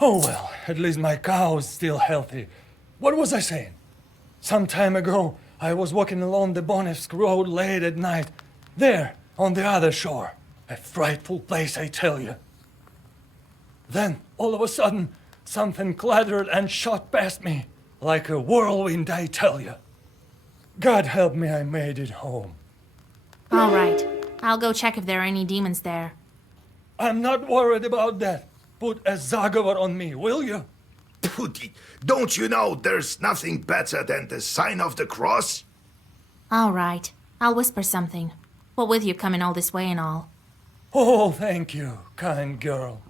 Oh well, at least my cow is still healthy. What was I saying? Some time ago, I was walking along the Bonevsk road late at night. There, on the other shore. A frightful place, I tell you. Then, all of a sudden, something clattered and shot past me. Like a whirlwind, I tell you. God help me, I made it home. All right. I'll go check if there are any demons there. I'm not worried about that. Put a Zagovar on me, will you? Don't you know there's nothing better than the sign of the cross? All right. I'll whisper something. What with you coming all this way and all? Oh, thank you, kind girl.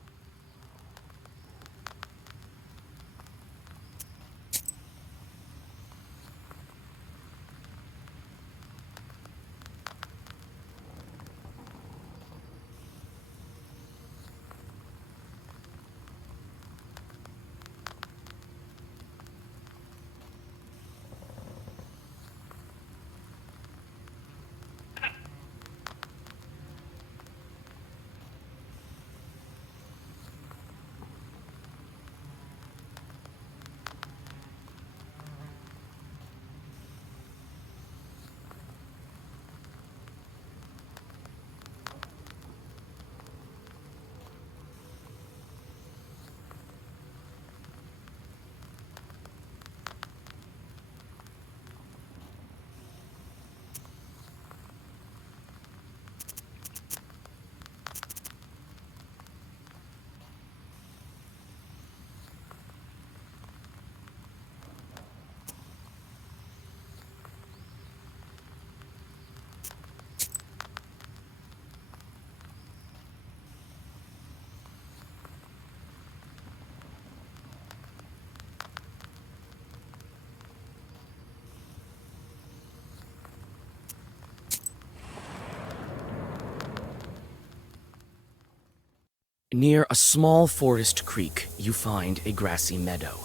Near a small forest creek, you find a grassy meadow.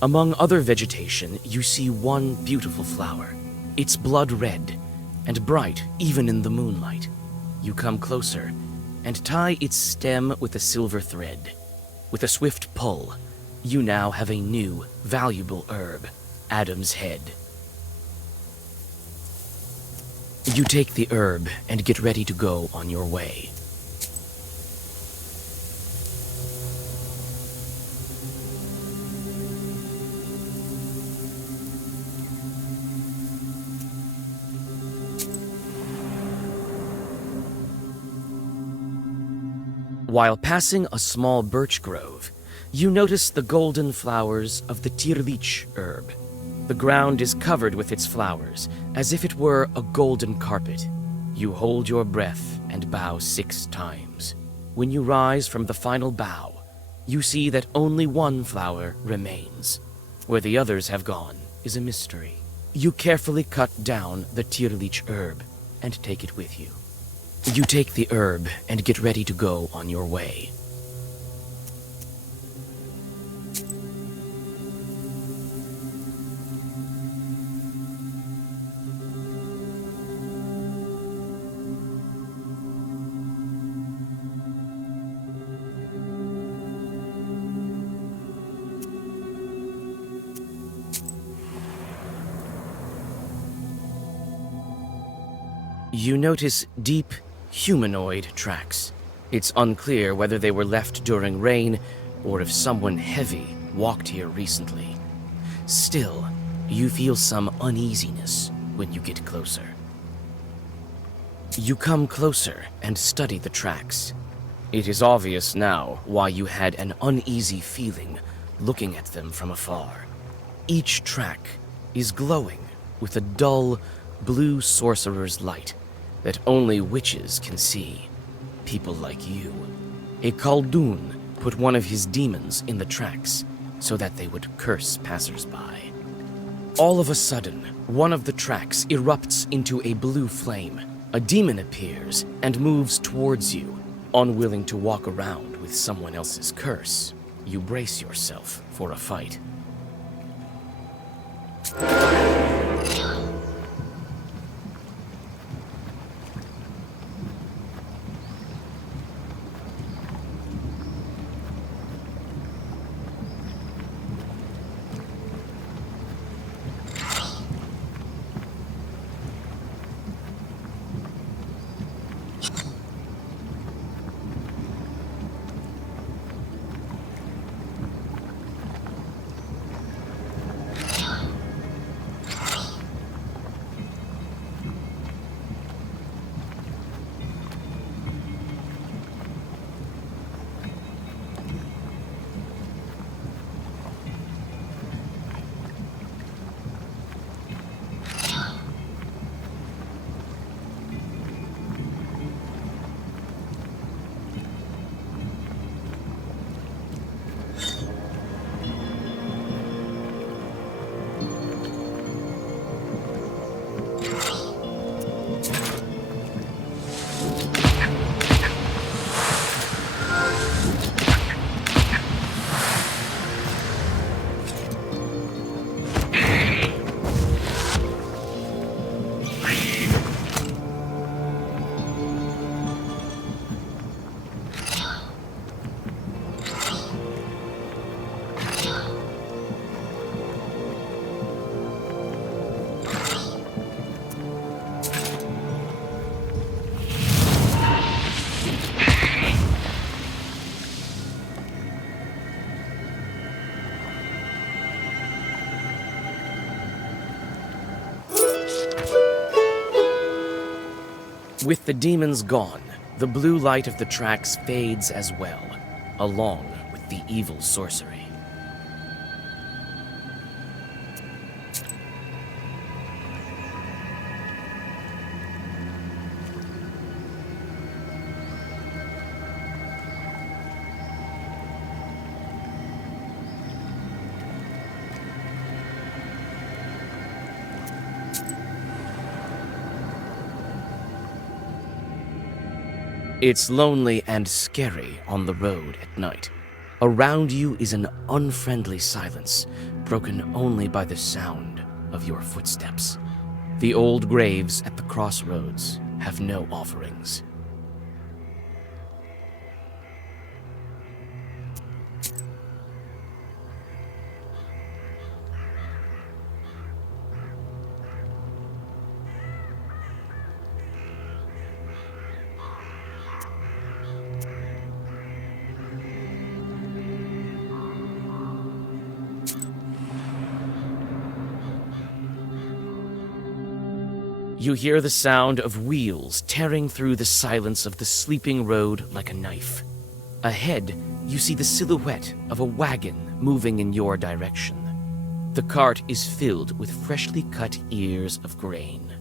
Among other vegetation, you see one beautiful flower. It's blood red and bright even in the moonlight. You come closer and tie its stem with a silver thread. With a swift pull, you now have a new, valuable herb, Adam's Head. You take the herb and get ready to go on your way. While passing a small birch grove, you notice the golden flowers of the Tirlich herb. The ground is covered with its flowers, as if it were a golden carpet. You hold your breath and bow 6 times. When you rise from the final bow, you see that only one flower remains. Where the others have gone is a mystery. You carefully cut down the Tirlich herb and take it with you. You take the herb and get ready to go on your way. You notice deep, humanoid tracks. It's unclear whether they were left during rain or if someone heavy walked here recently. Still, you feel some uneasiness when you get closer. You come closer and study the tracks. It is obvious now why you had an uneasy feeling looking at them from afar. Each track is glowing with a dull, blue sorcerer's light that only witches can see. People like you. A Khaldun put one of his demons in the tracks so that they would curse passersby. All of a sudden, one of the tracks erupts into a blue flame. A demon appears and moves towards you, unwilling to walk around with someone else's curse. You brace yourself for a fight. With the demons gone, the blue light of the tracks fades as well, along with the evil sorcery. It's lonely and scary on the road at night. Around you is an unfriendly silence, broken only by the sound of your footsteps. The old graves at the crossroads have no offerings. You hear the sound of wheels tearing through the silence of the sleeping road like a knife. Ahead, you see the silhouette of a wagon moving in your direction. The cart is filled with freshly cut ears of grain.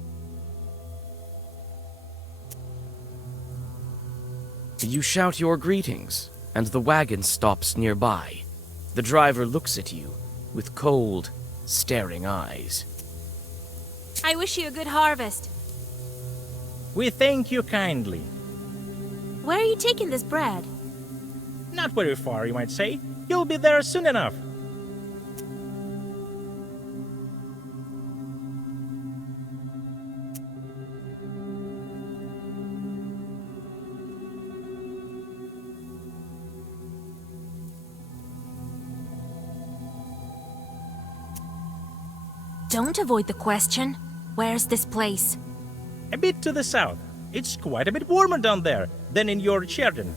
You shout your greetings, and the wagon stops nearby. The driver looks at you with cold, staring eyes. I wish you a good harvest. We thank you kindly. Where are you taking this bread? Not very far, you might say. You'll be there soon enough. Don't avoid the question. Where's this place? a bit to the south. It's quite a bit warmer down there than in your Sheridan.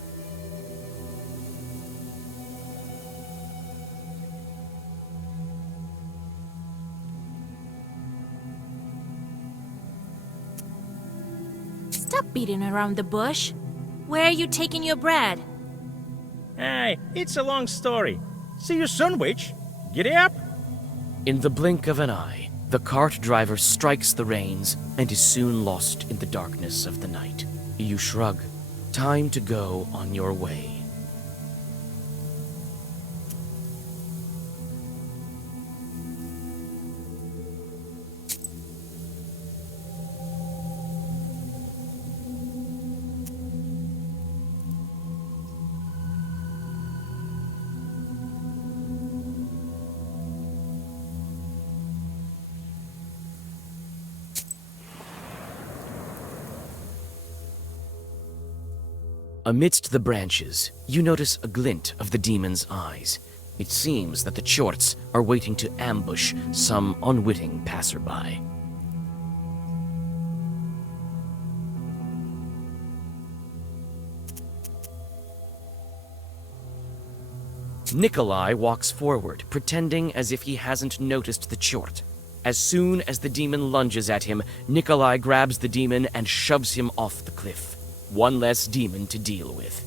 Stop beating around the bush. Where are you taking your bread? Hey, it's a long story. See you soon, witch. Giddy up. In the blink of an eye, the cart driver strikes the reins and is soon lost in the darkness of the night. You shrug. Time to go on your way. Amidst the branches, you notice a glint of the demon's eyes. It seems that the Chorts are waiting to ambush some unwitting passerby. Nikolai walks forward, pretending as if he hasn't noticed the Chort. As soon as the demon lunges at him, Nikolai grabs the demon and shoves him off the cliff. One less demon to deal with.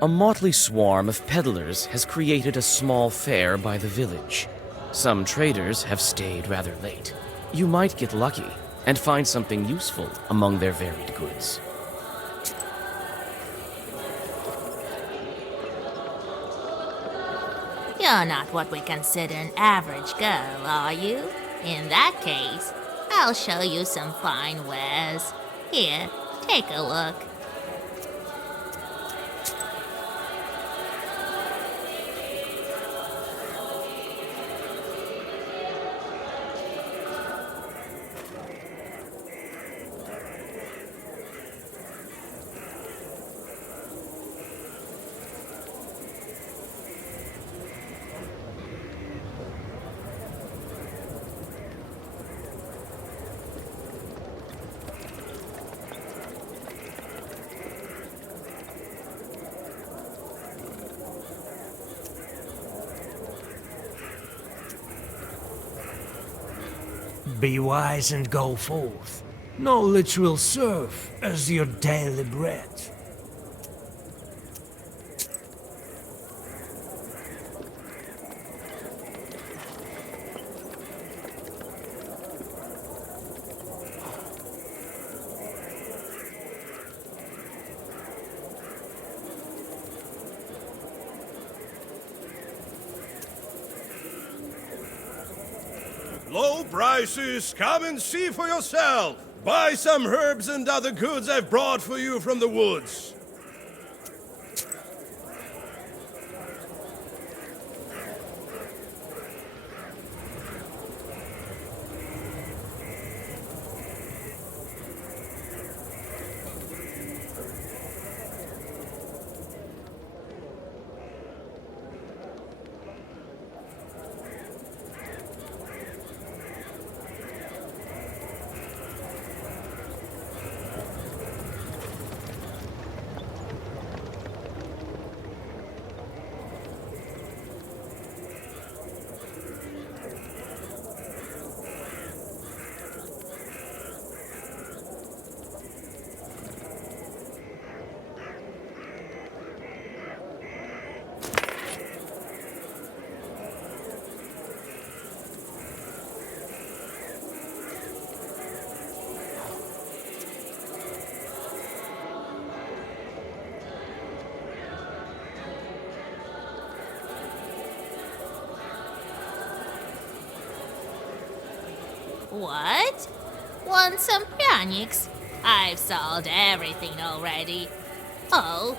A motley swarm of peddlers has created a small fair by the village. Some traders have stayed rather late. You might get lucky and find something useful among their varied goods. You're not what we consider an average girl, are you? In that case, I'll show you some fine wares. Here, take a look. Be wise and go forth. Knowledge will serve as your daily bread. Low prices, come and see for yourself. Buy some herbs and other goods I've brought for you from the woods. What? Want some pranics? I've sold everything already. Oh.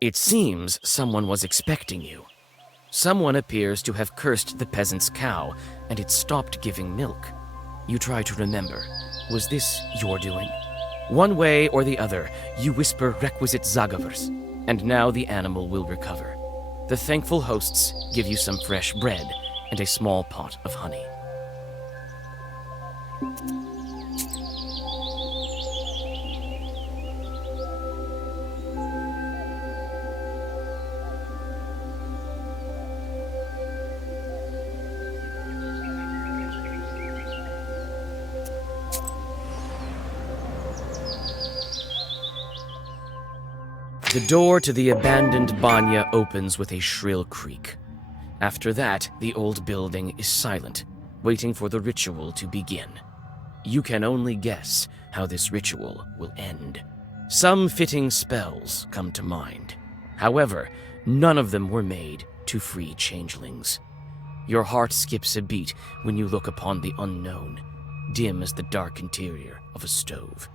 It seems someone was expecting you. Someone appears to have cursed the peasant's cow, and it stopped giving milk. You try to remember. Was this your doing? One way or the other, you whisper requisite zagavers, and now the animal will recover. The thankful hosts give you some fresh bread and a small pot of honey. The door to the abandoned banya opens with a shrill creak. After that, the old building is silent, waiting for the ritual to begin. You can only guess how this ritual will end. Some fitting spells come to mind. However, none of them were made to free changelings. Your heart skips a beat when you look upon the unknown, dim as the dark interior of a stove.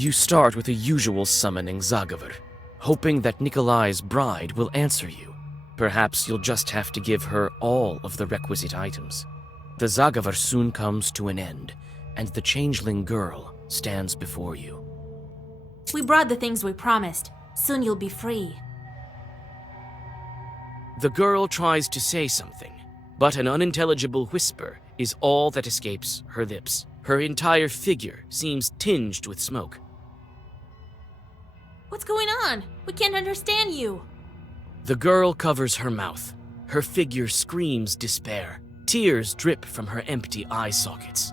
You start with a usual summoning Zagavur, hoping that Nikolai's bride will answer you. Perhaps you'll just have to give her all of the requisite items. The Zagavur soon comes to an end, and the changeling girl stands before you. We brought the things we promised. Soon you'll be free. The girl tries to say something, but an unintelligible whisper is all that escapes her lips. Her entire figure seems tinged with smoke. What's going on? We can't understand you. The girl covers her mouth. Her figure screams despair. Tears drip from her empty eye sockets.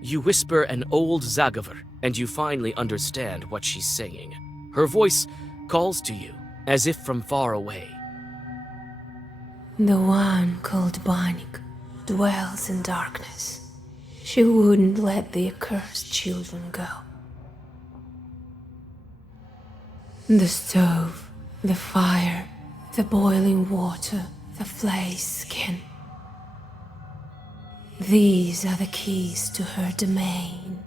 You whisper an old Zagavur, and you finally understand what she's saying. Her voice calls to you, as if from far away. The one called Banik dwells in darkness. She wouldn't let the accursed children go. The stove, the fire, the boiling water, the flayed skin. These are the keys to her domain.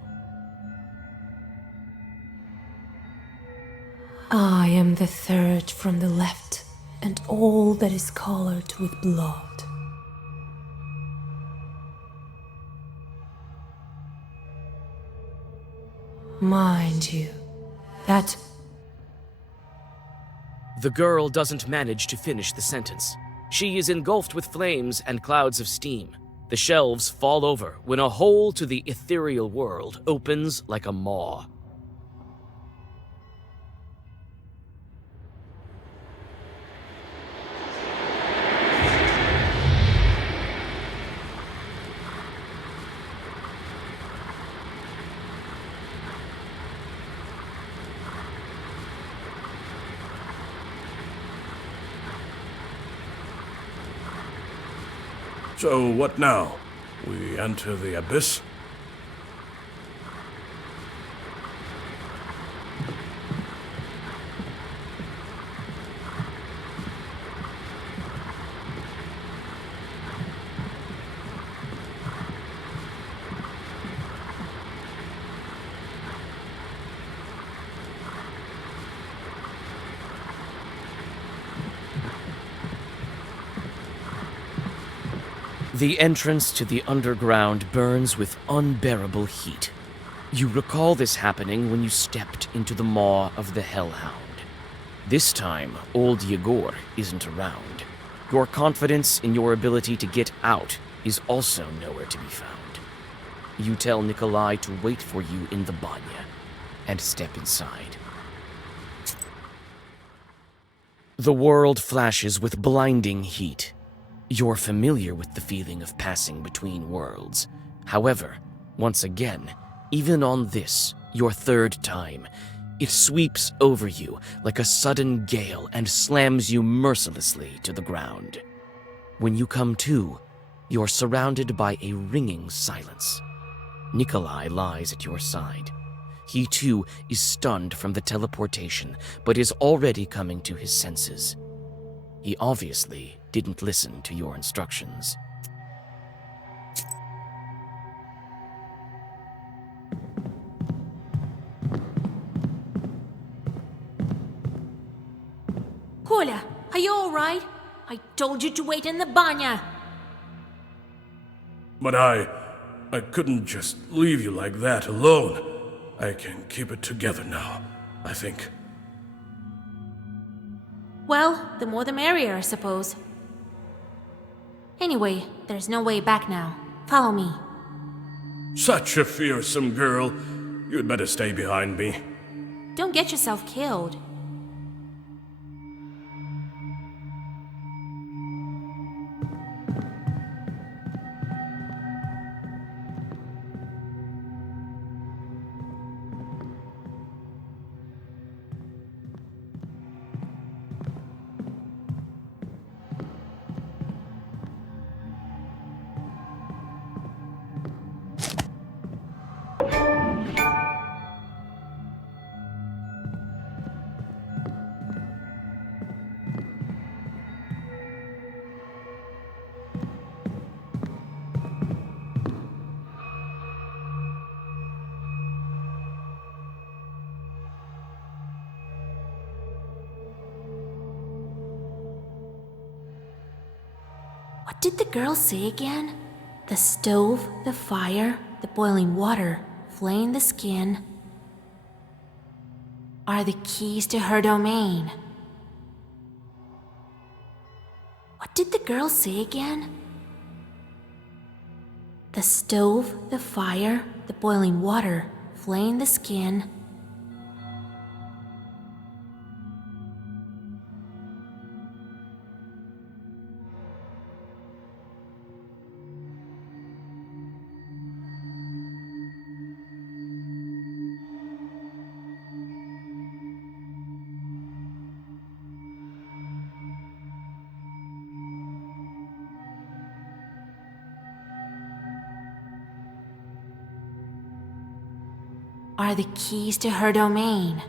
I am the third from the left, and all that is colored with blood. Mind you, that... The girl doesn't manage to finish the sentence. She is engulfed with flames and clouds of steam. The shelves fall over when a hole to the ethereal world opens like a maw. So what now? We enter the abyss? The entrance to the underground burns with unbearable heat. You recall this happening when you stepped into the maw of the Hellhound. This time, old Yegor isn't around. Your confidence in your ability to get out is also nowhere to be found. You tell Nikolai to wait for you in the banya, and step inside. The world flashes with blinding heat. You're familiar with the feeling of passing between worlds. However, once again, even on this, your third time, it sweeps over you like a sudden gale and slams you mercilessly to the ground. When you come to, you're surrounded by a ringing silence. Nikolai lies at your side. He too is stunned from the teleportation, but is already coming to his senses. He obviously didn't listen to your instructions. Kolya, are you alright? I told you to wait in the banya. But I couldn't just leave you like that alone. I can keep it together now, I think. Well, the more the merrier, I suppose. Anyway, there's no way back now. Follow me. Such a fearsome girl. You'd better stay behind me. Don't get yourself killed. What did the girl say again? The stove, the fire, the boiling water, flaying the skin are the keys to her domain. What did the girl say again? The stove, the fire, the boiling water, flaying the skin. Are the keys to her domain.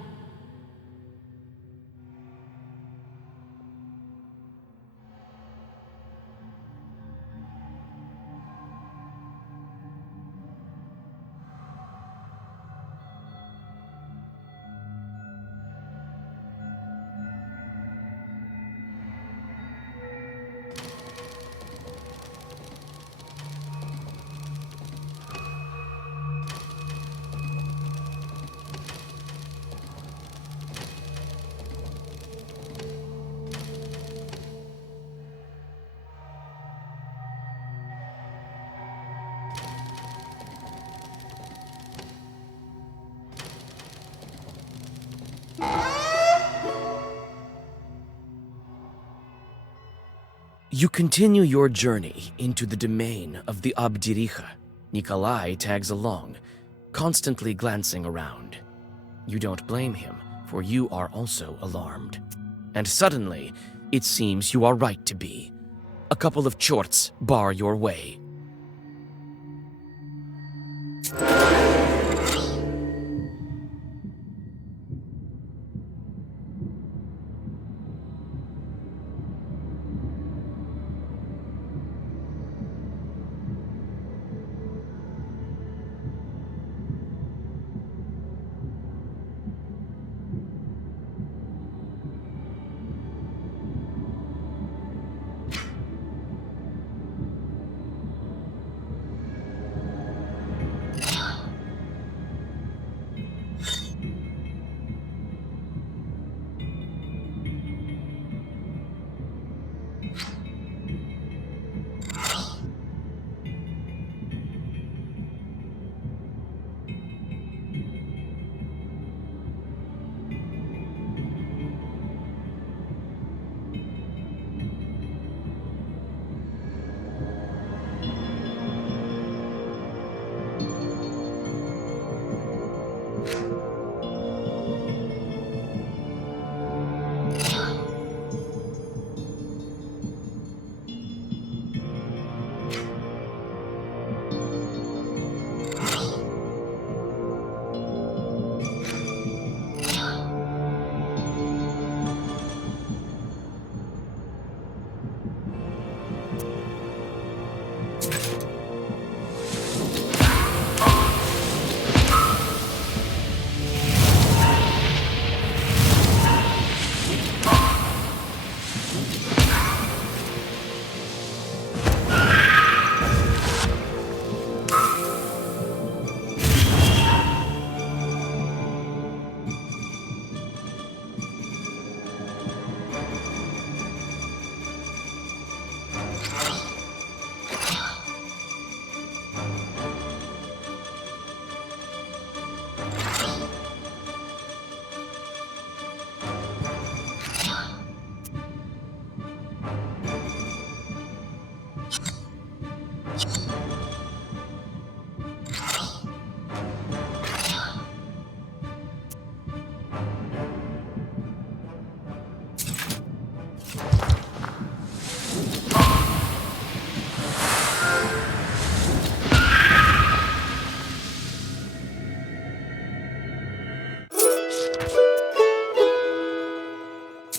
You continue your journey into the domain of the Abdiricha. Nikolai tags along, constantly glancing around. You don't blame him, for you are also alarmed. And suddenly, it seems you are right to be. A couple of chorts bar your way.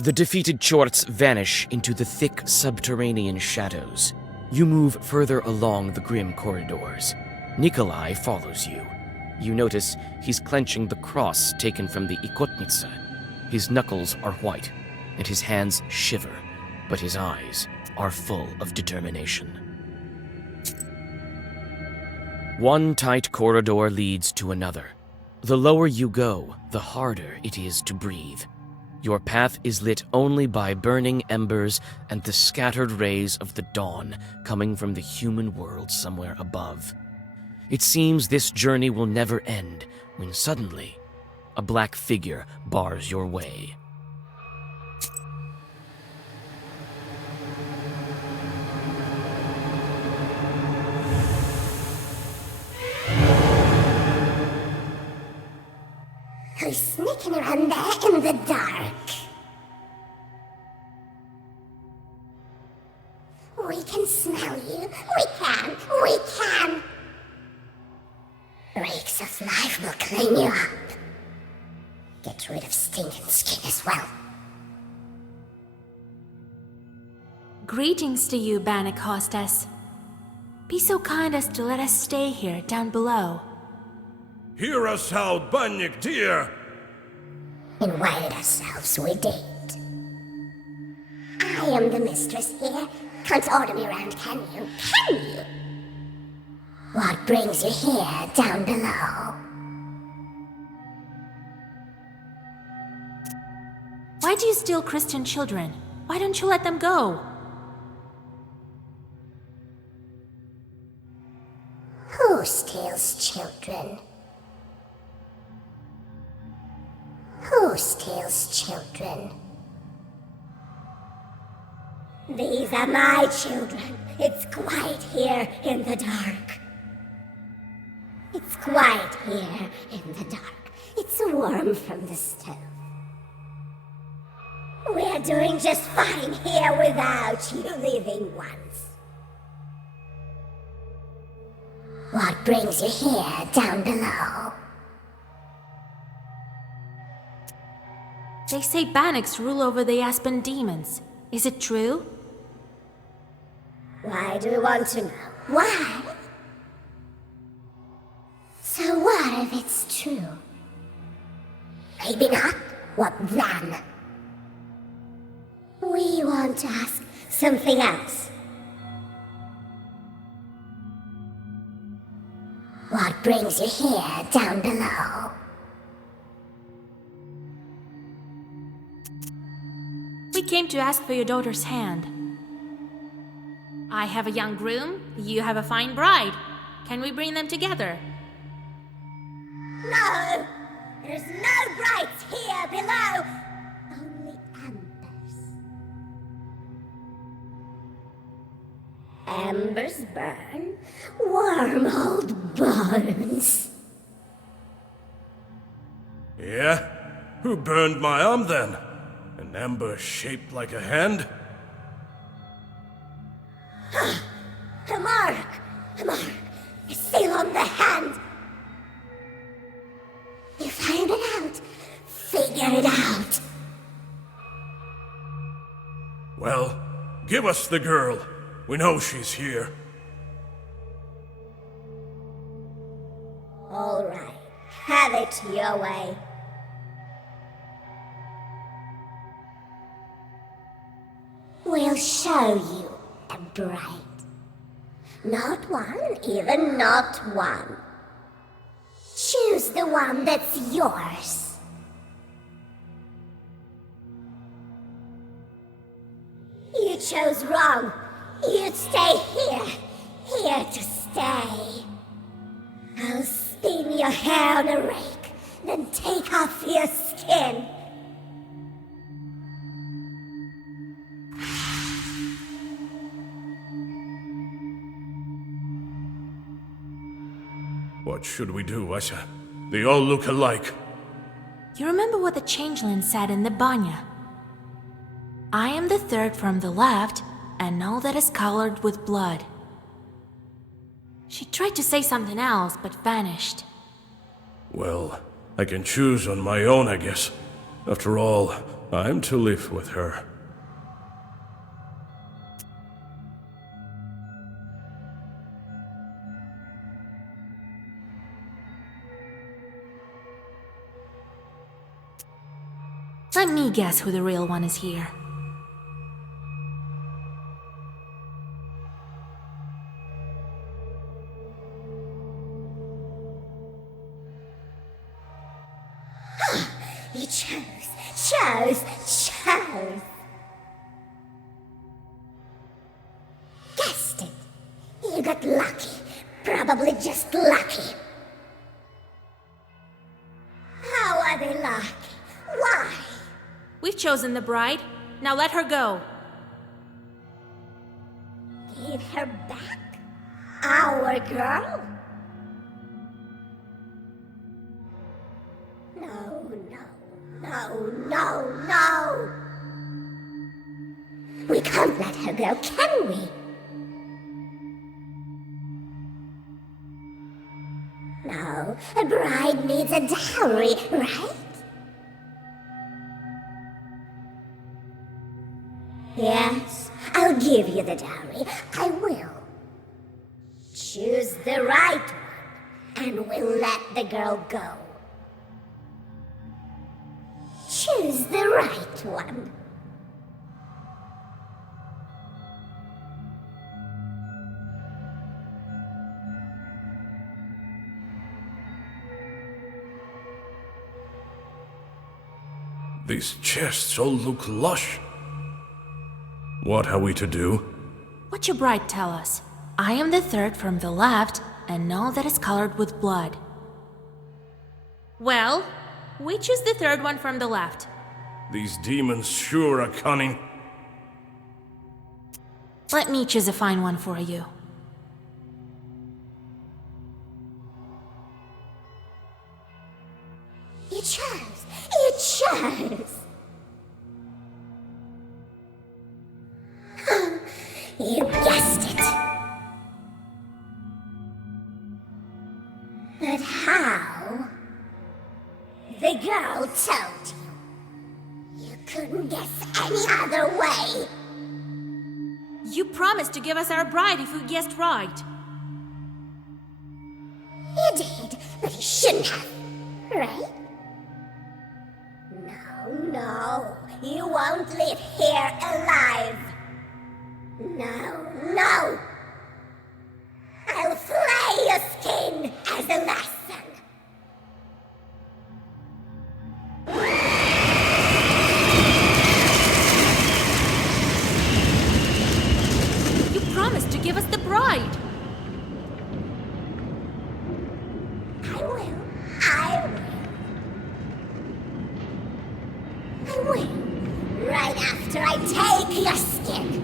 The defeated Chorts vanish into the thick subterranean shadows. You move further along the grim corridors. Nikolai follows you. You notice he's clenching the cross taken from the Ikotnitsa. His knuckles are white, and his hands shiver. but his eyes are full of determination. One tight corridor leads to another. The lower you go, the harder it is to breathe. Your path is lit only by burning embers and the scattered rays of the dawn coming from the human world somewhere above. It seems this journey will never end when suddenly a black figure bars your way. Who's sneaking around there in the dark? We can smell you. We can. Reeks of life will clean you up. Get rid of stinking skin as well. Greetings to you, Bannock Hostess. Be so kind as to let us stay here down below. Hear us out, Bannock dear! Invited ourselves, we did. I am the mistress here. Can't order me around, can you? Can you? What brings you here, down below? Why do you steal Christian children? Why don't you let them go? Who steals children? Who steals children? These are my children. It's quiet here in the dark. It's quiet here in the dark. It's warm from the stove. We're doing just fine here without you living ones. What brings you here down below? They say Bannocks rule over the Aspen demons. Is it true? Why do you want to know? Why? So what if it's true? Maybe not. What then? We want to ask something else. What brings you here down below? We came to ask for your daughter's hand. I have a young groom, you have a fine bride. Can we bring them together? No! There's no brides here below! Only embers. Embers burn? Warm old bones. Yeah? Who burned my arm then? An ember shaped like a hand? A mark! A seal on the hand! You find it out. Figure it out. Well, give us the girl. We know she's here. All right. Have it your way. We'll show you a bride. Not one, even not one. Choose the one that's yours. You chose wrong. You'd stay here to stay. I'll spin your hair on a rake, then take off your skin. What should we do, Vasia? They all look alike. You remember what the changeling said in the Banya? I am the third from the left, and all that is colored with blood. She tried to say something else, but vanished. Well, I can choose on my own, I guess. After all, I'm to live with her. Let me guess who the real one is here. Chose. Guessed it. You got lucky. Probably just lucky. How are they lucky? Why? We've chosen the bride. Now let her go. Give her back? Our girl? No. We can't let her go, can we? No, a bride needs a dowry, right? Yes, I'll give you the dowry. I will. Choose the right one, and we'll let the girl go. Choose the right one. These chests all look lush. What are we to do? What your bride tell us? I am the third from the left, and all that is colored with blood. Well, we choose the third one from the left. These demons sure are cunning. Let me choose a fine one for you. You chose. You guessed it. But how? The girl told you. You couldn't guess any other way. You promised to give us our bride if we guessed right. You did, but you shouldn't have, right? No, you won't live here alive. No. I'll flay your skin as a lesson. You promised to give us the bride. I will. Right after I take your skin.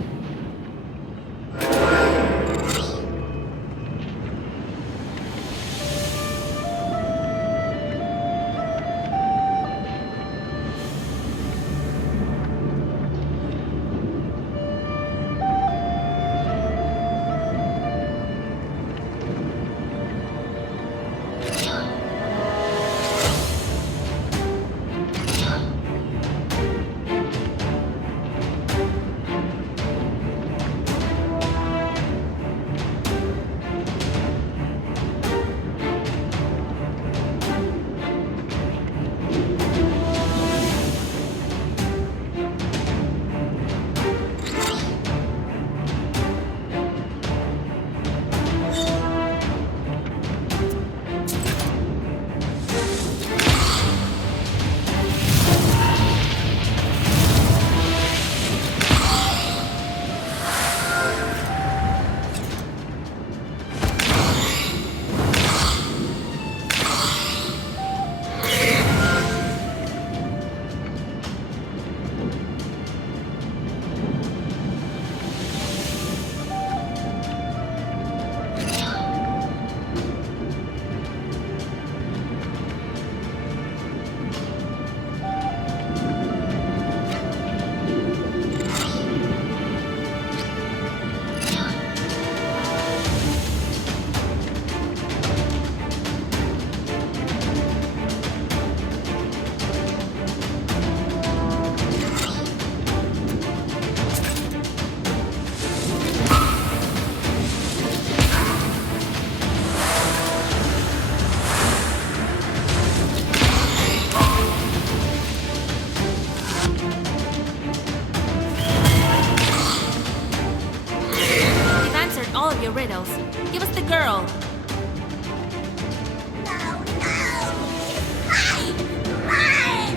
Your riddles. Give us the girl. Mine!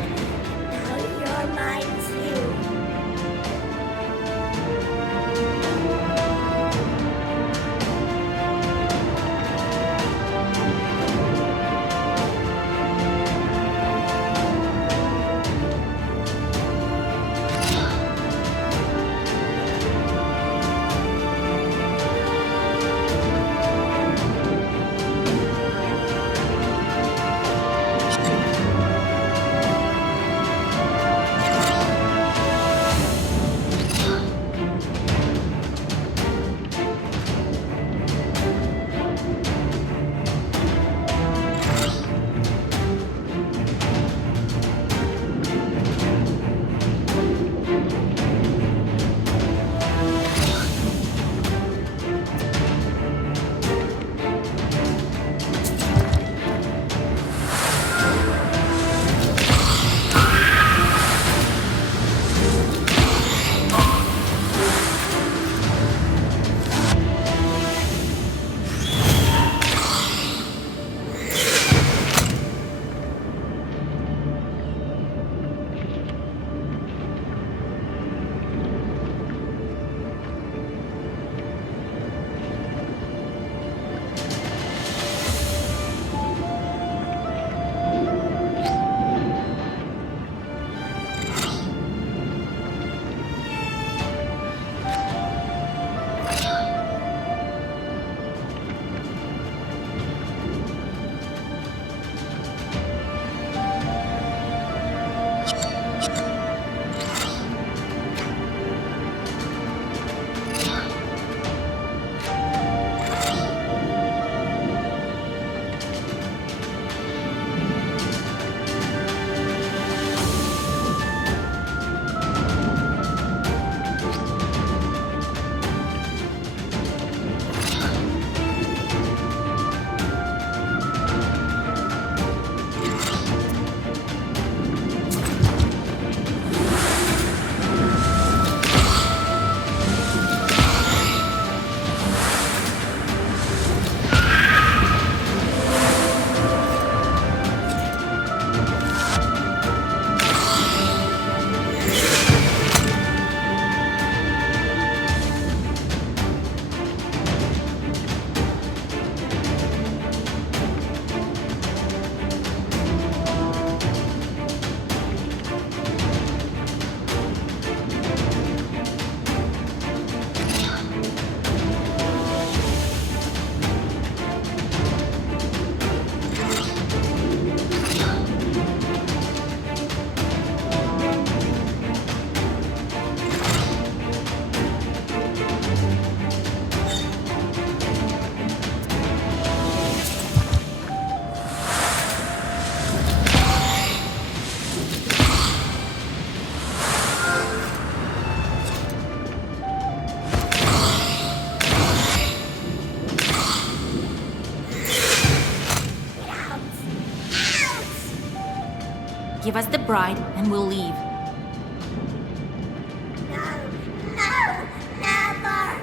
Give us the bride, and we'll leave. No, never!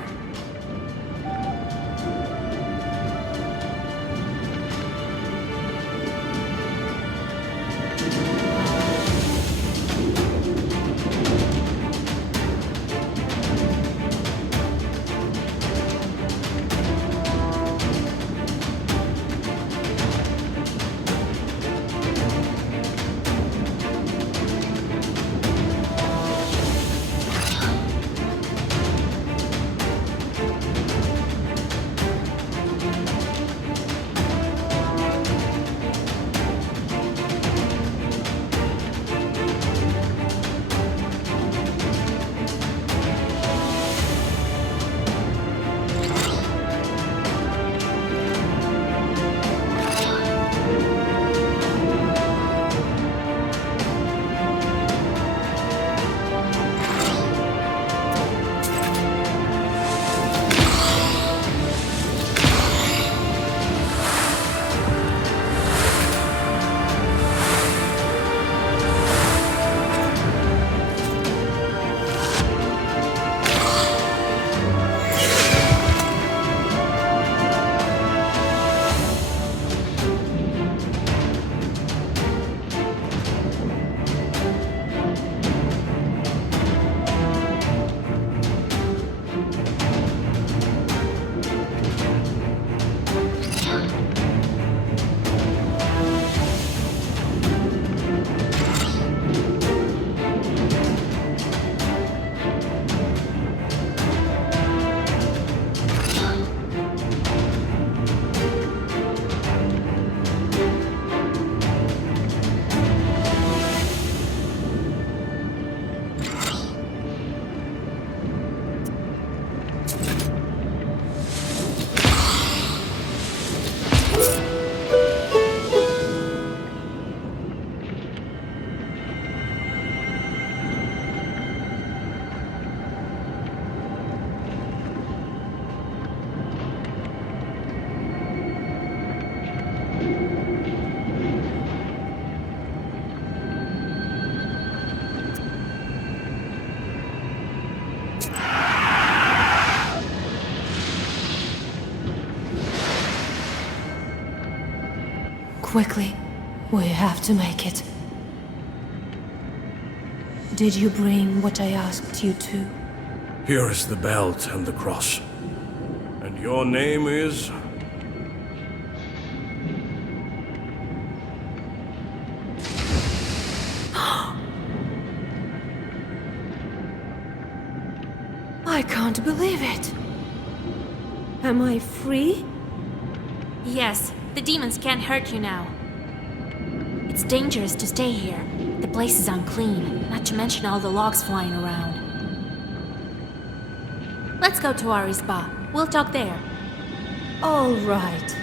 Quickly, we have to make it. Did you bring what I asked you to? Here is the belt and the cross. And your name is? I can't believe it. Am I free? Yes, the demons can't hurt you now. It's dangerous to stay here. The place is unclean, not to mention all the logs flying around. Let's go to Arisba. We'll talk there. All right.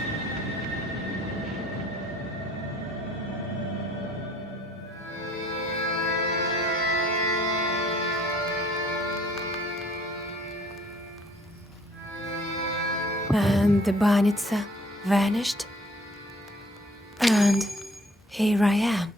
And the Banitsa vanished. And here I am.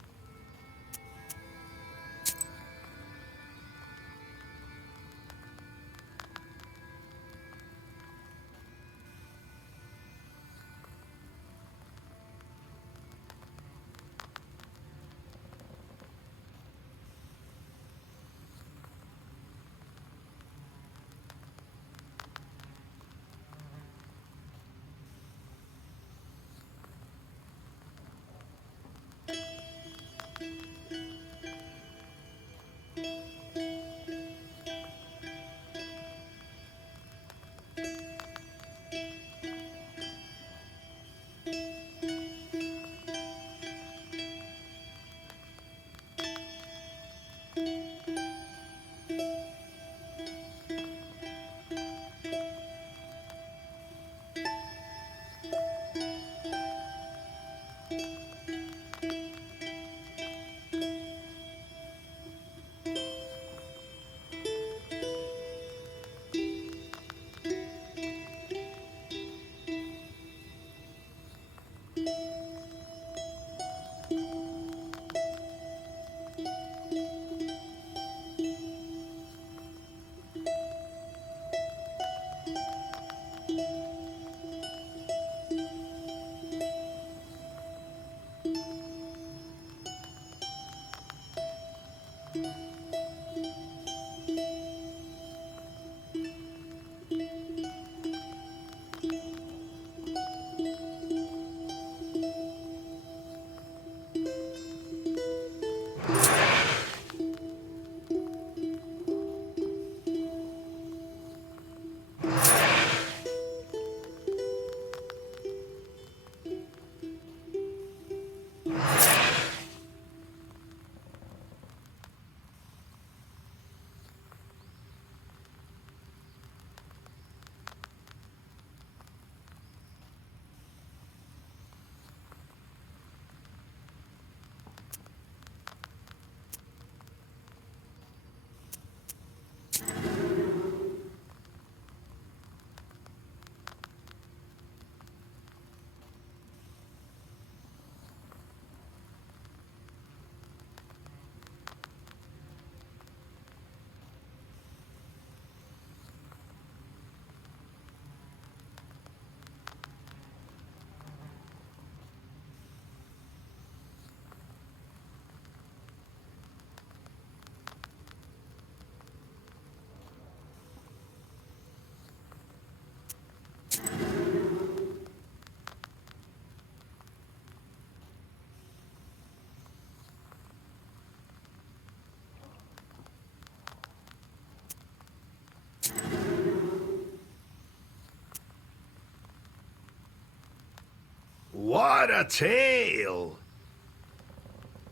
What a tale!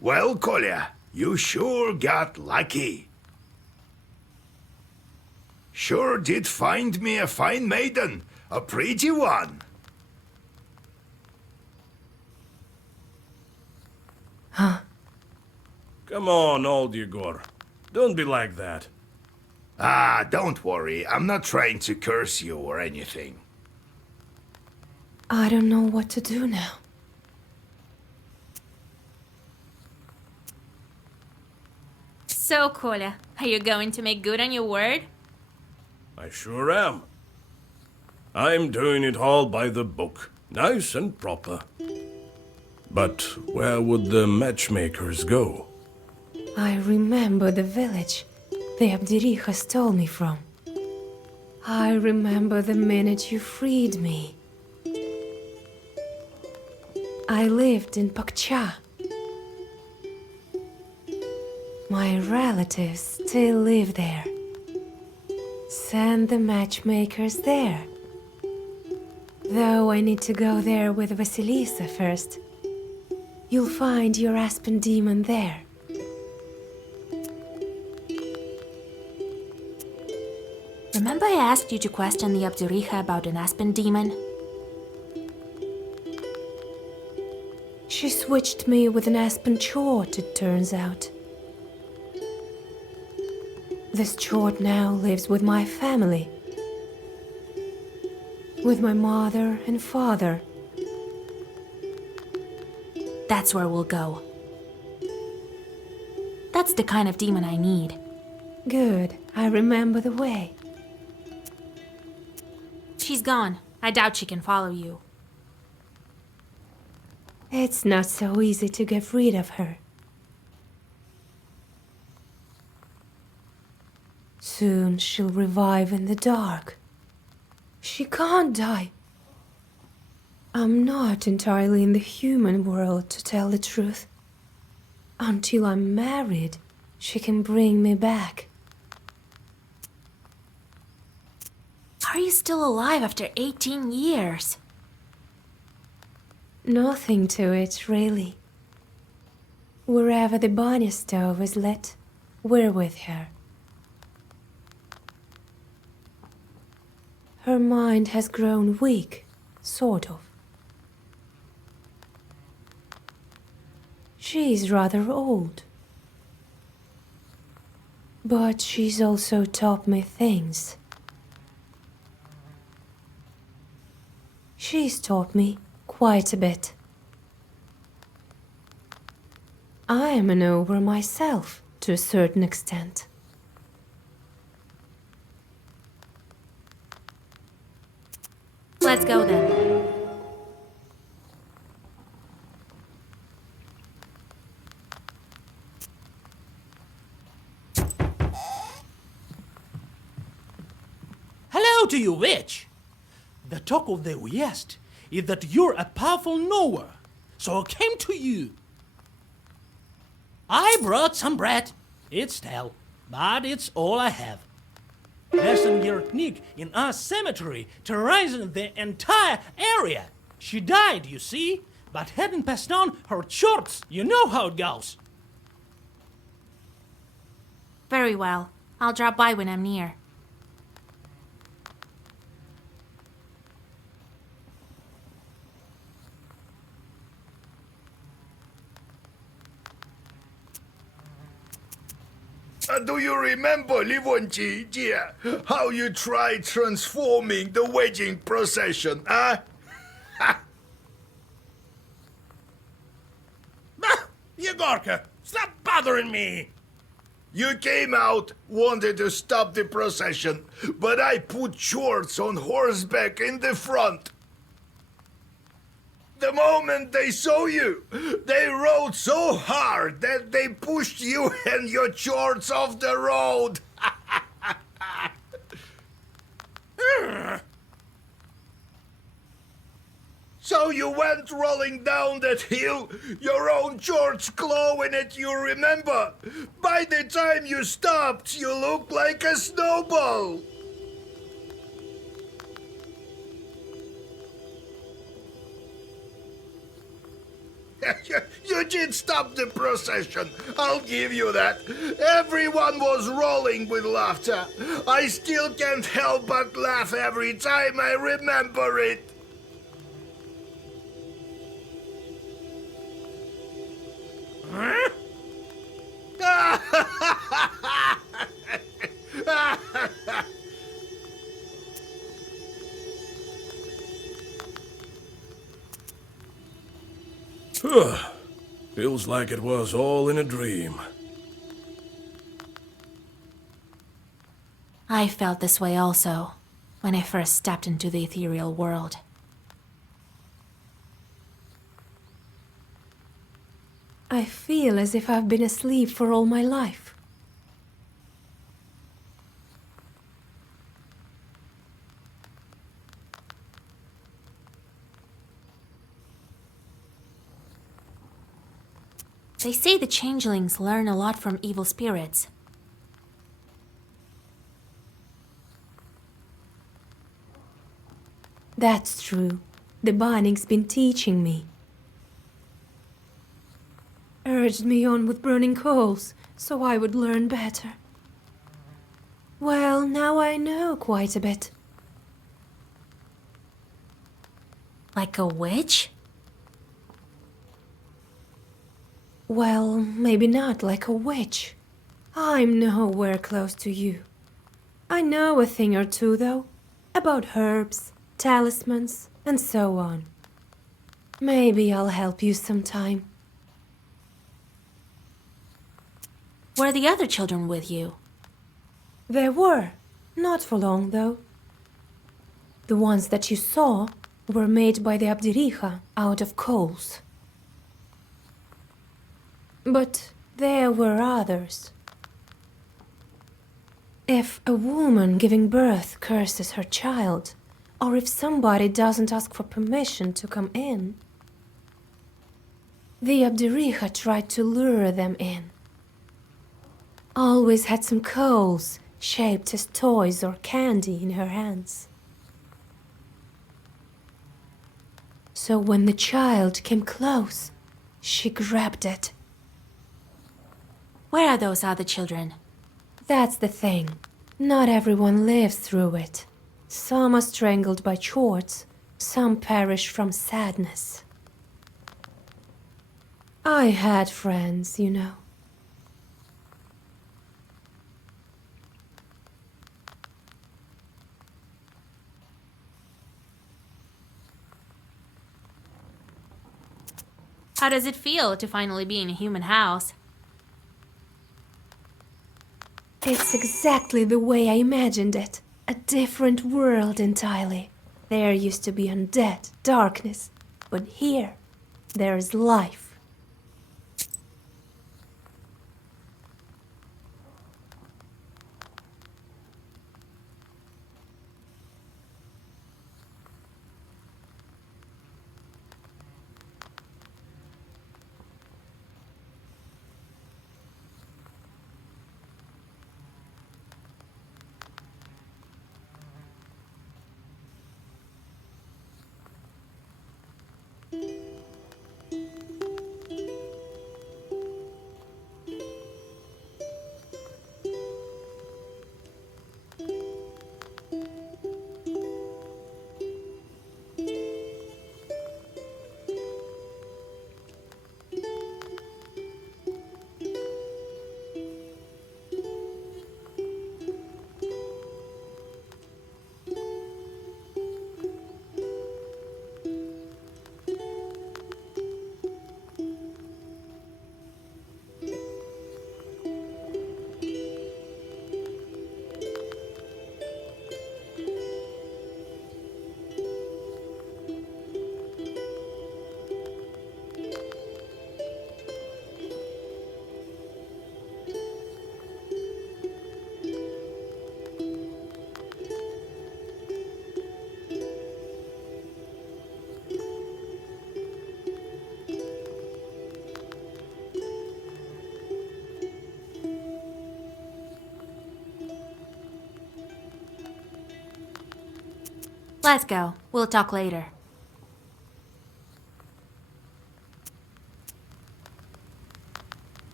Well, Kolya, you sure got lucky. Sure did find me a fine maiden, a pretty one. Huh? Come on, old Yegor. Don't be like that. Ah, don't worry. I'm not trying to curse you or anything. I don't know what to do now. So, Kolya, are you going to make good on your word? I sure am. I'm doing it all by the book, nice and proper. But where would the matchmakers go? I remember the village the Abdiricha stole me from. I remember the minute you freed me. I lived in Pakcha. My relatives still live there. Send the matchmakers there. Though I need to go there with Vasilisa first. You'll find your Aspen demon there. Remember I asked you to question the Abduricha about an Aspen demon? She switched me with an Aspen Chort, it turns out. This Chort now lives with my family. With my mother and father. That's where we'll go. That's the kind of demon I need. Good, I remember the way. She's gone. I doubt she can follow you. It's not so easy to get rid of her. Soon she'll revive in the dark. She can't die. I'm not entirely in the human world, to tell the truth. Until I'm married, she can bring me back. How are you still alive after 18 years? Nothing to it, really. Wherever the Banya stove is lit, we're with her. Her mind has grown weak, sort of. She's rather old. But she's also taught me things. She's taught me quite a bit. I am an ogre myself, to a certain extent. Let's go then. Hello to you, witch! The talk of the West is that you're a powerful knower, so I came to you. I brought some bread. It's stale, but it's all I have. There's some Yerknik in our cemetery terrorizing the entire area. She died, you see, but hadn't passed on her chorts. You know how it goes. Very well. I'll drop by when I'm near. Do you remember, Livonchi, dear, how you tried transforming the wedding procession, huh? Yegorka, stop bothering me! You came out, wanted to stop the procession, but I put shorts on horseback in the front. The moment they saw you, they rode so hard that they pushed you and your shorts off the road. So you went rolling down that hill, your own shorts glowing at you, remember? By the time you stopped, you looked like a snowball. You did stop the procession, I'll give you that. Everyone was rolling with laughter. I still can't help but laugh every time I remember it. Feels like it was all in a dream. I felt this way also, when I first stepped into the ethereal world. I feel as if I've been asleep for all my life. They say the changelings learn a lot from evil spirits. That's true. The Binding's been teaching me. Urged me on with burning coals, so I would learn better. Well, now I know quite a bit. Like a witch? Well, maybe not like a witch. I'm nowhere close to you. I know a thing or two, though, about herbs, talismans, and so on. Maybe I'll help you sometime. Were the other children with you? There were. Not for long, though. The ones that you saw were made by the Abdirija out of coals. But there were others. If a woman giving birth curses her child, or if somebody doesn't ask for permission to come in, the Abdirija tried to lure them in. Always had some coals shaped as toys or candy in her hands. So when the child came close, she grabbed it. Where are those other children? That's the thing. Not everyone lives through it. Some are strangled by chords, some perish from sadness. I had friends, you know. How does it feel to finally be in a human house? It's exactly the way I imagined it. A different world entirely. There used to be undead, darkness, but here, there is life. Let's go. We'll talk later.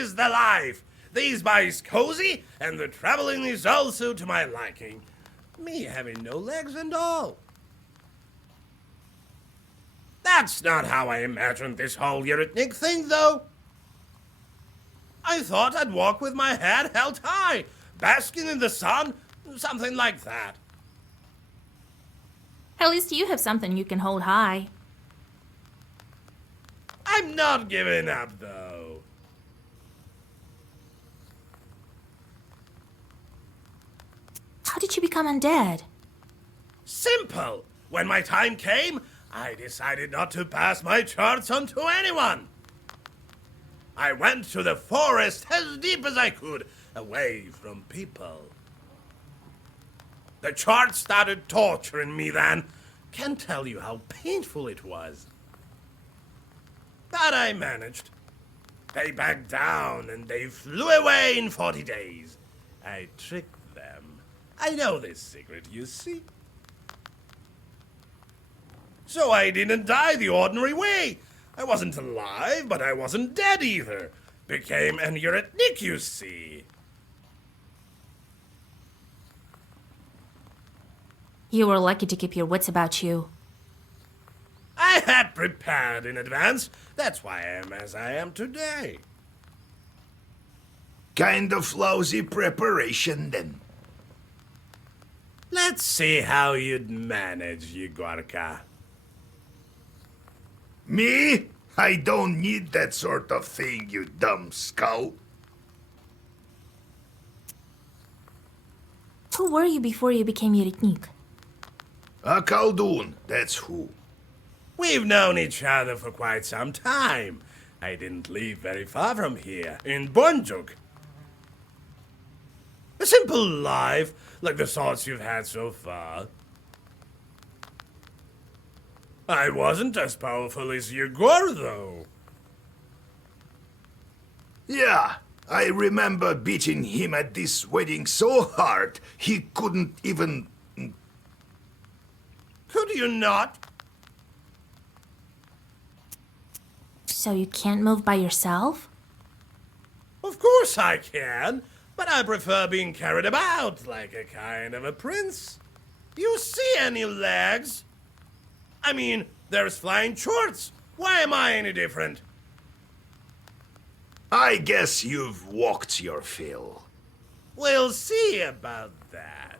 is the life! These bikes cozy, and the traveling is also to my liking. Me having no legs and all. That's not how I imagined this whole Yeretnik thing, though. I thought I'd walk with my head held high, basking in the sun, something like that. At least you have something you can hold high. I'm not giving up, though. How did you become undead? Simple. When my time came, I decided not to pass my charts on to anyone. I went to the forest as deep as I could, away from people. The charts started torturing me then. Can't tell you how painful it was. But I managed. They backed down and they flew away in 40 days. I tricked them. I know this secret, you see. So I didn't die the ordinary way. I wasn't alive, but I wasn't dead either. Became an Yeretnik, you see. You were lucky to keep your wits about you. I had prepared in advance. That's why I am as I am today. Kind of lousy preparation, then. Let's see how you'd manage, Yegorka. Me? I don't need that sort of thing, you dumb skull. Who were you before you became Yeretnik? A Khaldun, that's who. We've known each other for quite some time. I didn't live very far from here, in Bonjuk. A simple life, like the sorts you've had so far. I wasn't as powerful as Yegor, though. Yeah, I remember beating him at this wedding so hard he couldn't even... Could you not? So you can't move by yourself? Of course I can, but I prefer being carried about like a kind of a prince. You see any legs? I mean, there's flying shorts. Why am I any different? I guess you've walked your fill. We'll see about that.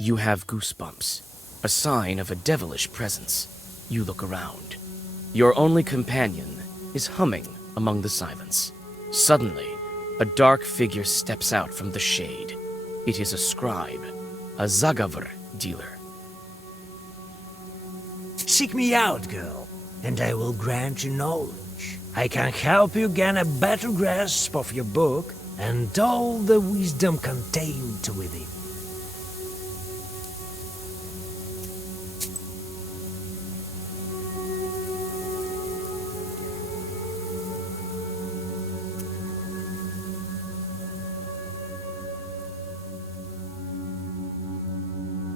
You have goosebumps, a sign of a devilish presence. You look around. Your only companion is humming among the silence. Suddenly, a dark figure steps out from the shade. It is a scribe, a Zagavr dealer. Seek me out, girl, and I will grant you knowledge. I can help you gain a better grasp of your book and all the wisdom contained within.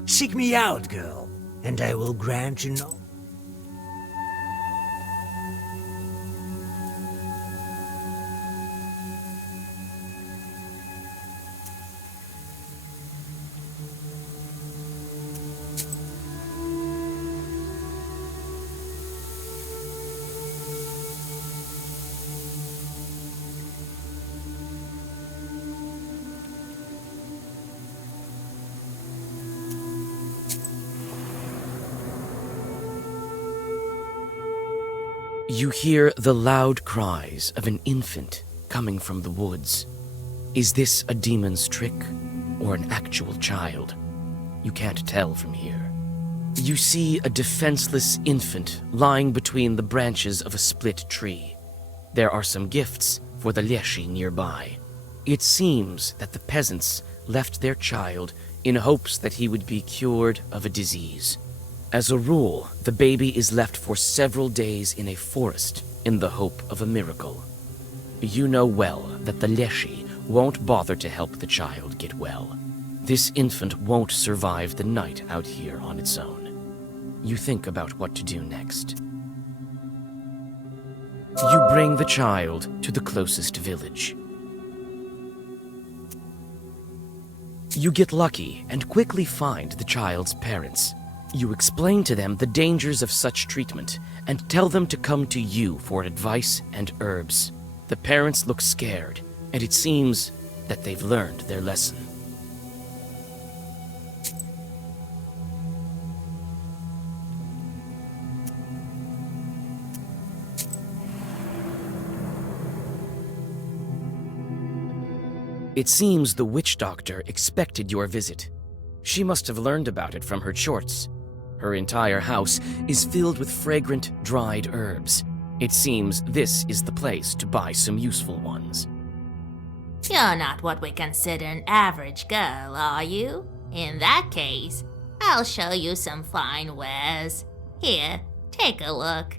Seek me out, girl, and I will grant you knowledge. You hear the loud cries of an infant coming from the woods. Is this a demon's trick or an actual child? You can't tell from here. You see a defenseless infant lying between the branches of a split tree. There are some gifts for the Leshy nearby. It seems that the peasants left their child in hopes that he would be cured of a disease. As a rule, the baby is left for several days in a forest in the hope of a miracle. You know well that the Leshy won't bother to help the child get well. This infant won't survive the night out here on its own. You think about what to do next. You bring the child to the closest village. You get lucky and quickly find the child's parents. You explain to them the dangers of such treatment and tell them to come to you for advice and herbs. The parents look scared, and it seems that they've learned their lesson. It seems the witch doctor expected your visit. She must have learned about it from her chorts. Her entire house is filled with fragrant, dried herbs. It seems this is the place to buy some useful ones. You're not what we consider an average girl, are you? In that case, I'll show you some fine wares. Here, take a look.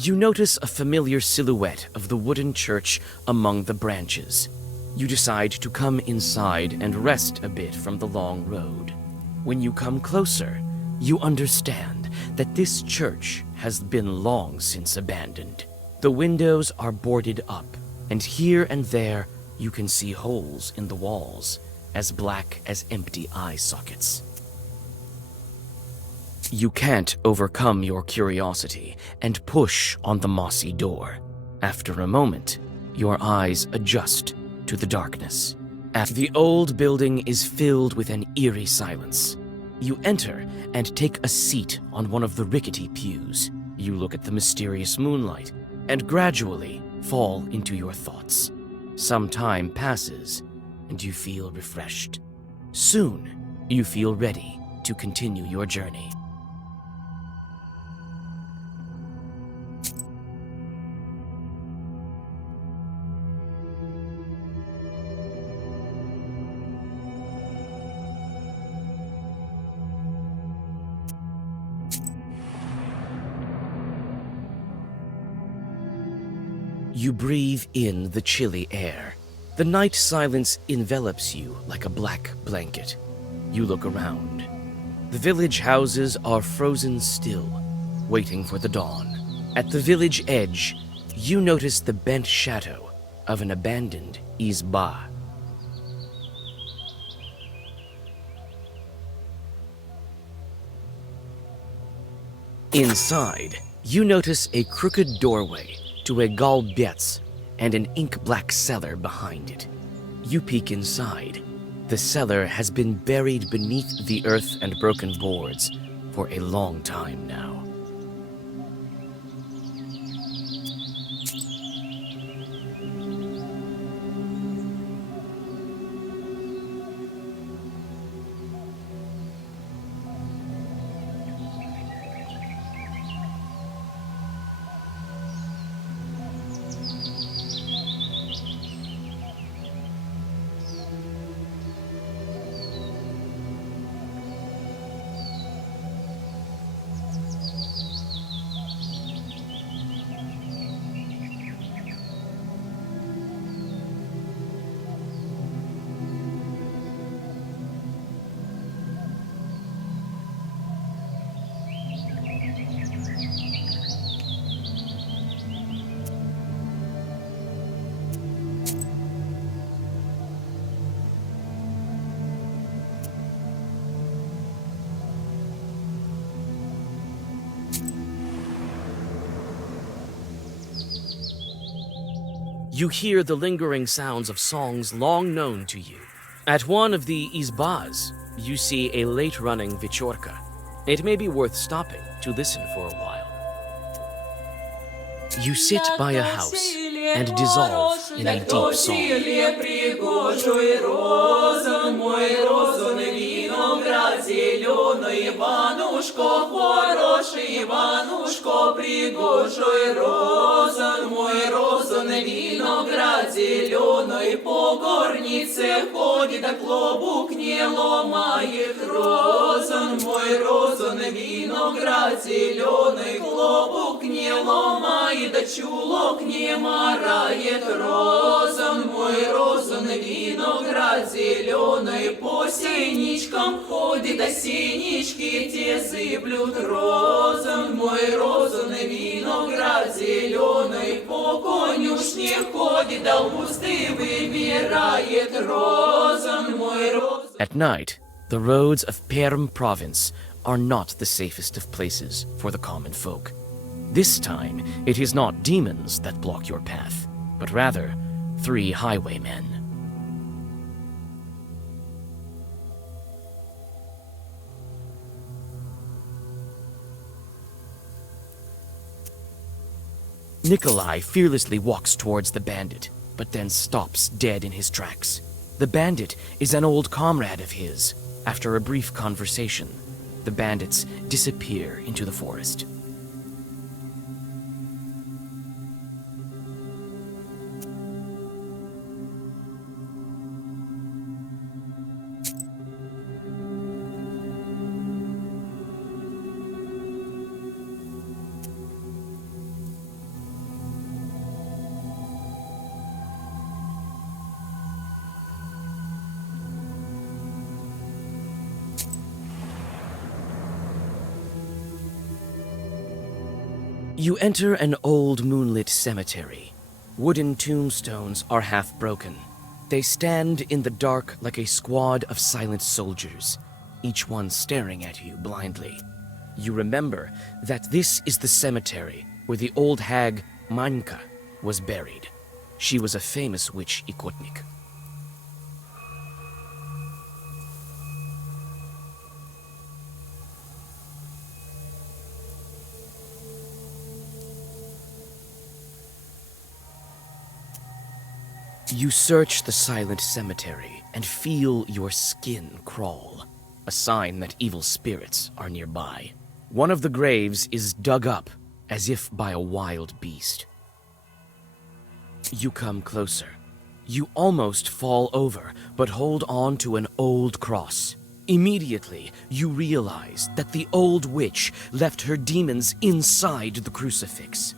You notice a familiar silhouette of the wooden church among the branches. You decide to come inside and rest a bit from the long road. When you come closer, you understand that this church has been long since abandoned. The windows are boarded up, and here and there you can see holes in the walls, as black as empty eye sockets. You can't overcome your curiosity and push on the mossy door. After a moment, your eyes adjust to the darkness. The old building is filled with an eerie silence. You enter and take a seat on one of the rickety pews. You look at the mysterious moonlight and gradually fall into your thoughts. Some time passes and you feel refreshed. Soon, you feel ready to continue your journey. You breathe in the chilly air. The night silence envelops you like a black blanket. You look around. The village houses are frozen still, waiting for the dawn. At the village edge, you notice the bent shadow of an abandoned izba. Inside, you notice a crooked doorway to a galbetz and an ink-black cellar behind it. You peek inside. The cellar has been buried beneath the earth and broken boards for a long time now. You hear the lingering sounds of songs long known to you. At one of the izbas, you see a late-running vichorka. It may be worth stopping to listen for a while. You sit by a house and dissolve in a deep song. Иванушко, хороший Иванушко, пригожий розан, мой розан, виноград зеленый, по горнице ходит, а клобук не ломает. Розан, мой розан, виноград зеленый, клобук не ломает, а чулок не марает. Розан, мой розан, виноград зеленый, по синичкам ходит, а синички те зыблют. Розан, мой розан, виноград зеленый, по конюшне ходит, а узды выбирает. Розан, мой розан. At night, the roads of Perm province are not the safest of places for the common folk. This time, it is not demons that block your path, but rather 3 highwaymen. Nikolai fearlessly walks towards the bandit, but then stops dead in his tracks. The bandit is an old comrade of his. After a brief conversation, the bandits disappear into the forest. You enter an old moonlit cemetery. Wooden tombstones are half broken. They stand in the dark like a squad of silent soldiers, each one staring at you blindly. You remember that this is the cemetery where the old hag Manka was buried. She was a famous witch Ikotnik. You search the silent cemetery and feel your skin crawl, a sign that evil spirits are nearby. One of the graves is dug up as if by a wild beast. You come closer. You almost fall over, but hold on to an old cross. Immediately, you realize that the old witch left her demons inside the crucifix.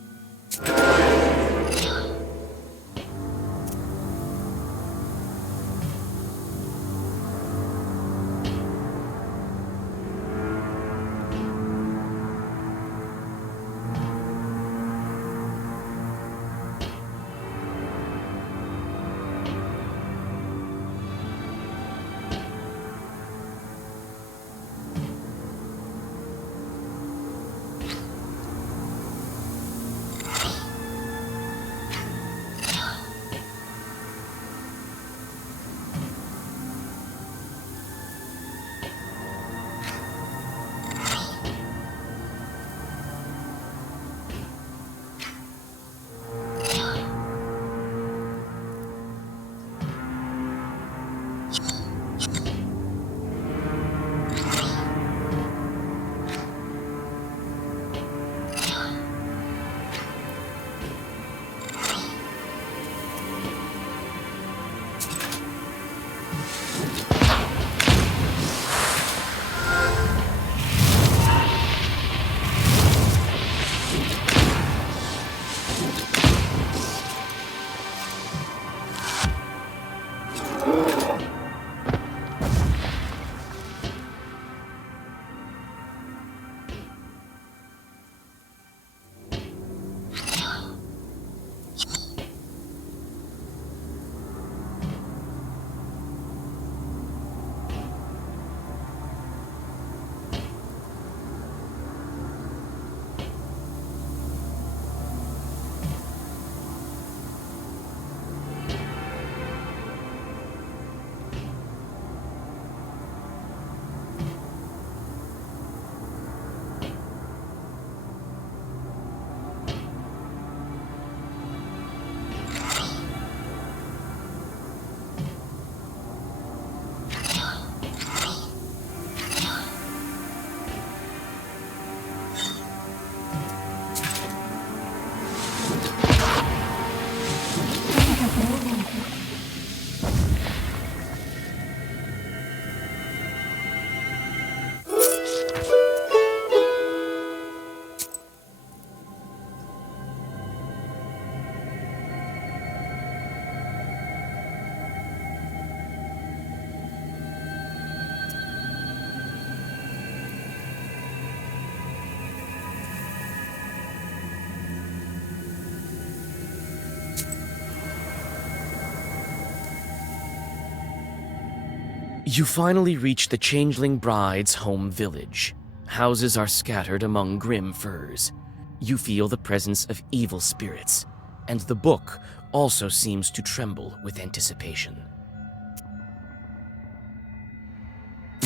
You finally reach the Changeling Bride's home village. Houses are scattered among grim firs. You feel the presence of evil spirits, and the book also seems to tremble with anticipation.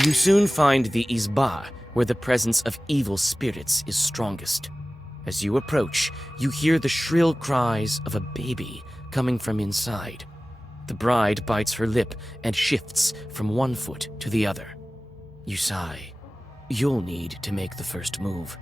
You soon find the Izba, where the presence of evil spirits is strongest. As you approach, you hear the shrill cries of a baby coming from inside. The bride bites her lip and shifts from one foot to the other. You sigh. You'll need to make the first move.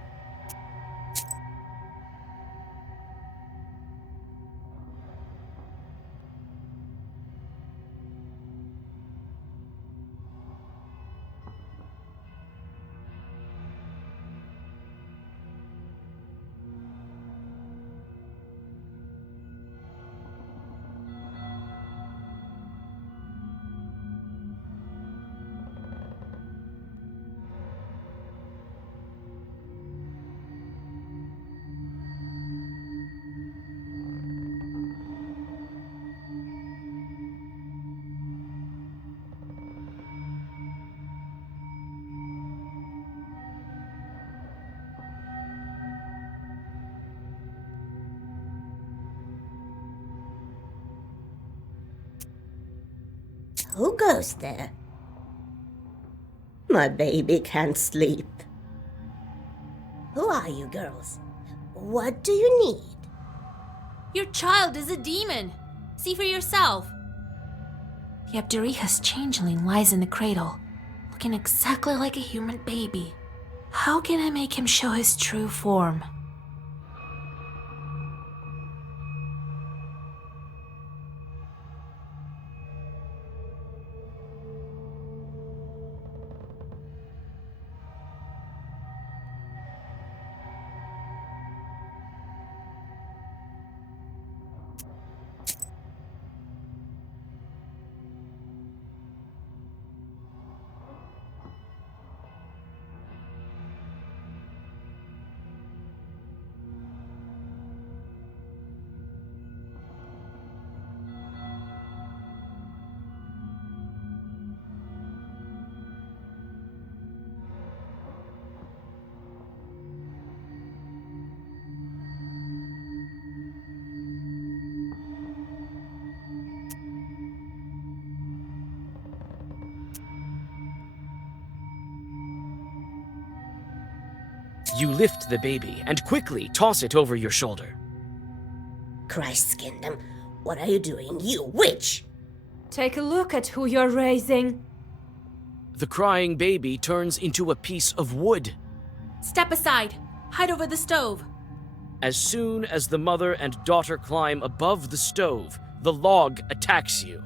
Who goes there? My baby can't sleep. Who are you girls? What do you need? Your child is a demon. See for yourself. The Abderiha's changeling lies in the cradle, looking exactly like a human baby. How can I make him show his true form? You lift the baby and quickly toss it over your shoulder. Christ's kingdom, what are you doing, you witch? Take a look at who you're raising. The crying baby turns into a piece of wood. Step aside. Hide over the stove. As soon as the mother and daughter climb above the stove, the log attacks you.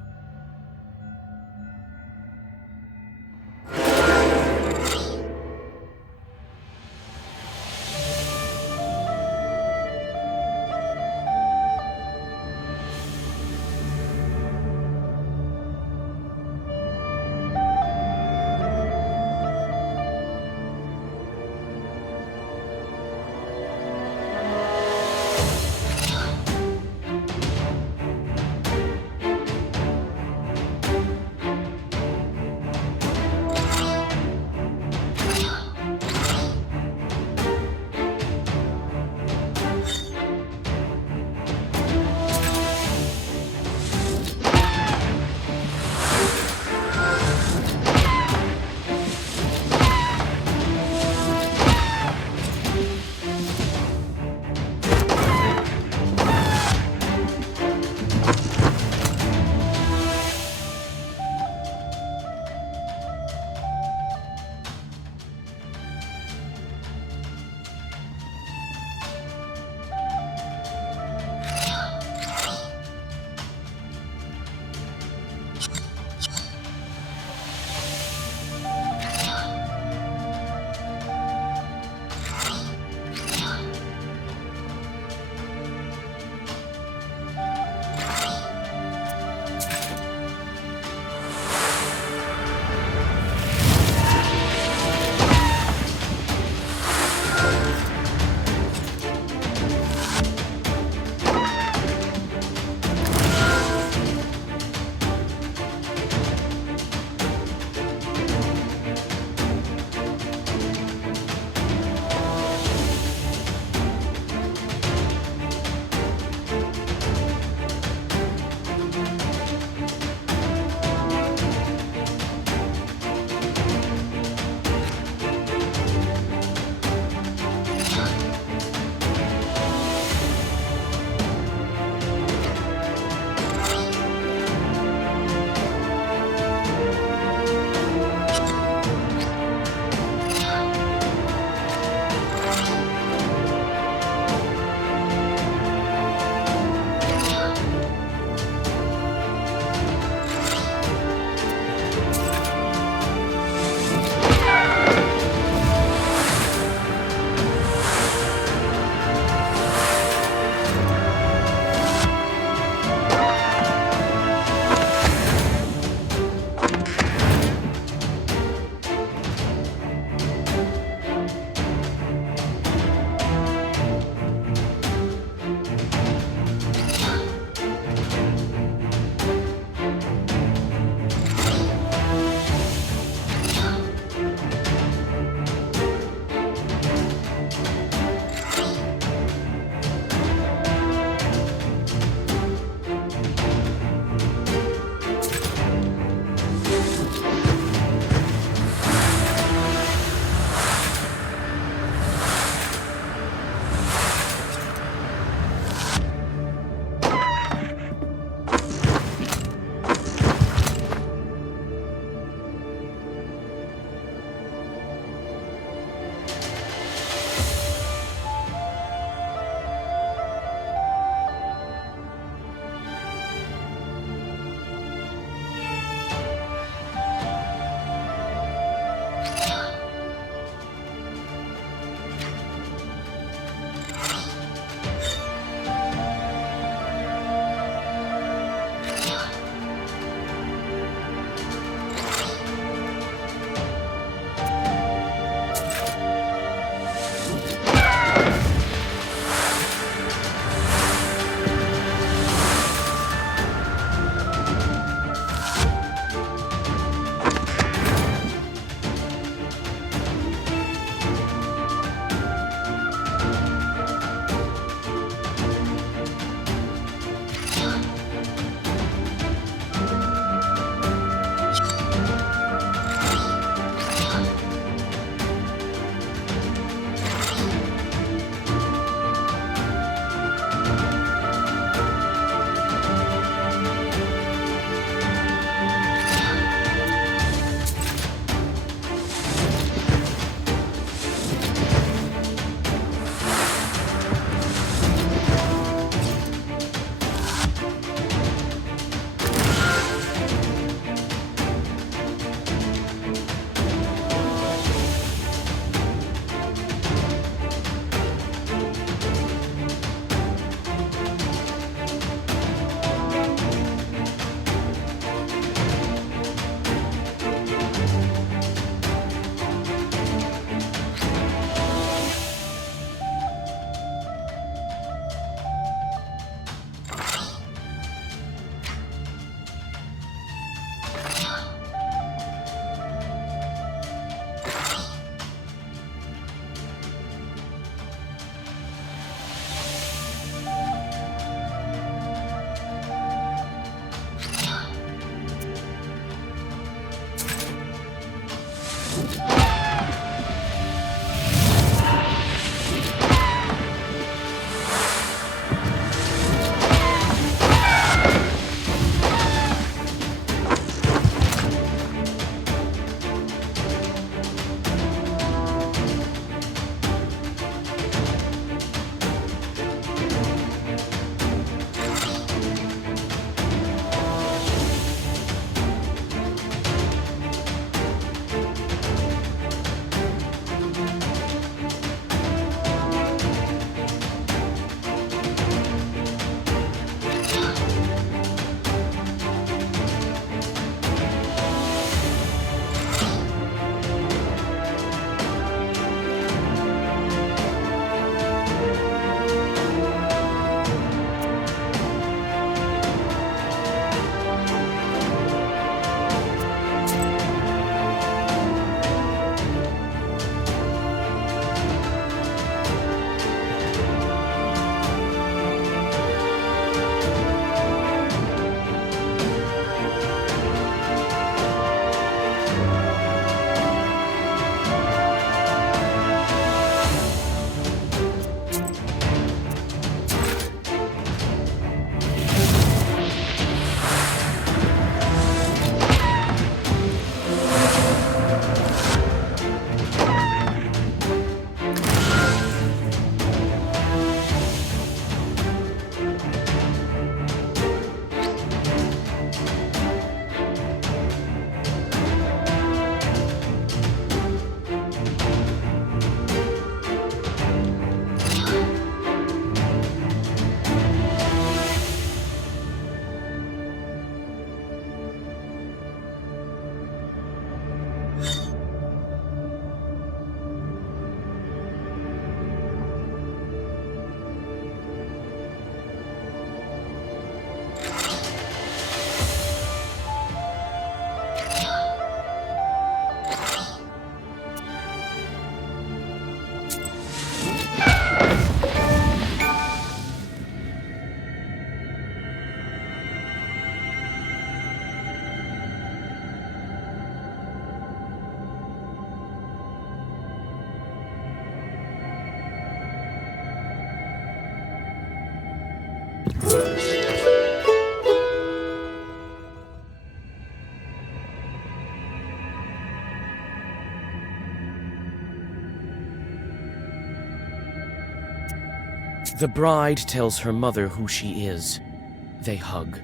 The bride tells her mother who she is. They hug.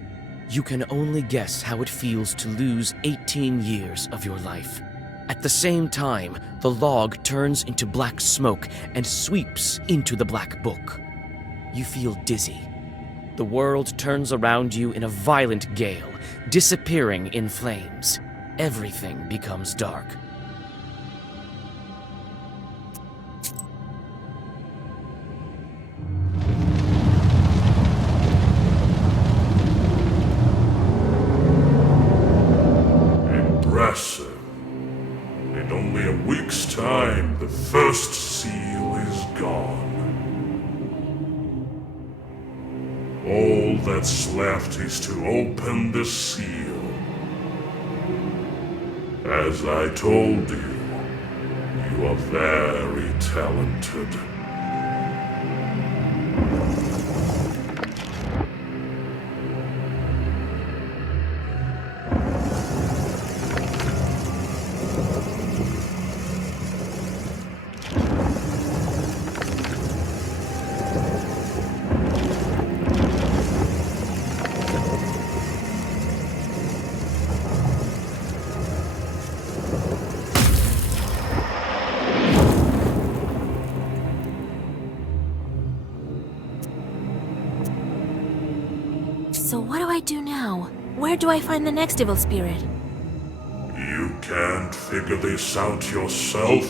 You can only guess how it feels to lose 18 years of your life. At the same time, the log turns into black smoke and sweeps into the black book. You feel dizzy. The world turns around you in a violent gale, disappearing in flames. Everything becomes dark. Impressive. In only a week's time, the first seal is gone. All that's left is to open the seal. As I told you, you are very talented. So what do I do now? Where do I find the next evil spirit? You can't figure this out yourself?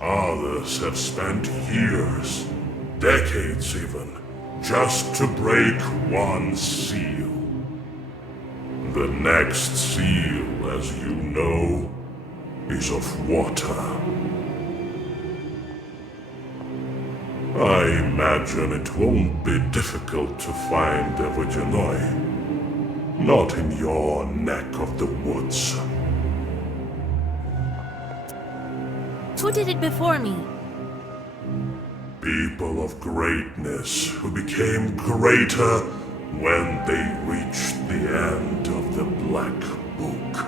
Others have spent years, decades even, just to break one seal. The next seal, as you know, is of water. I imagine it won't be difficult to find Evagenoi. Not in your neck of the woods. Who did it before me? People of greatness who became greater when they reached the end of the Black Book.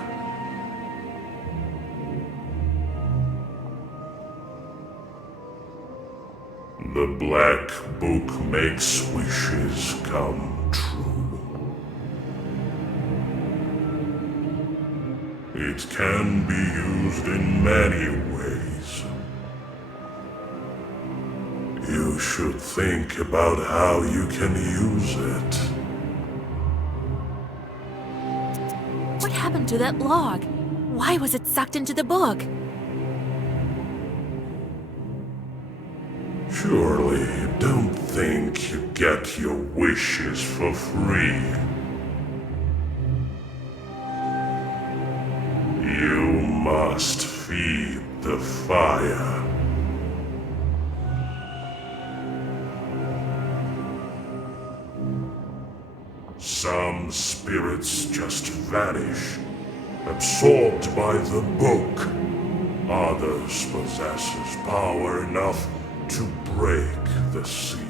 The Black Book makes wishes come true. It can be used in many ways. You should think about how you can use it. What happened to that log? Why was it sucked into the book? Surely you don't think you get your wishes for free. You must feed the fire. Some spirits just vanish, absorbed by the book. Others possess power enough to break the seal.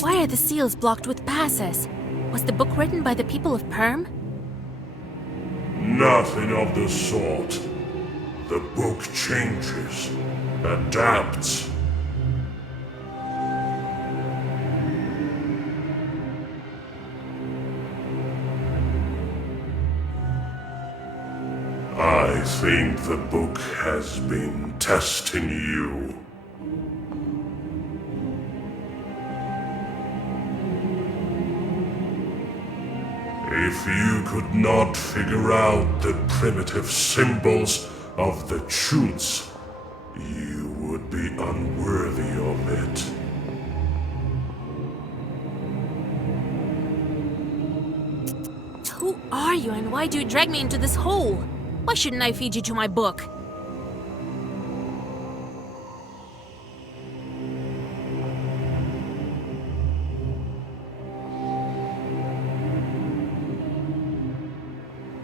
Why are the seals blocked with passes? Was the book written by the people of Perm? Nothing of the sort. The book changes, adapts. I think the book has been testing you. If you could not figure out the primitive symbols of the Chutes, you would be unworthy of it. Who are you and why do you drag me into this hole? Why shouldn't I feed you to my book?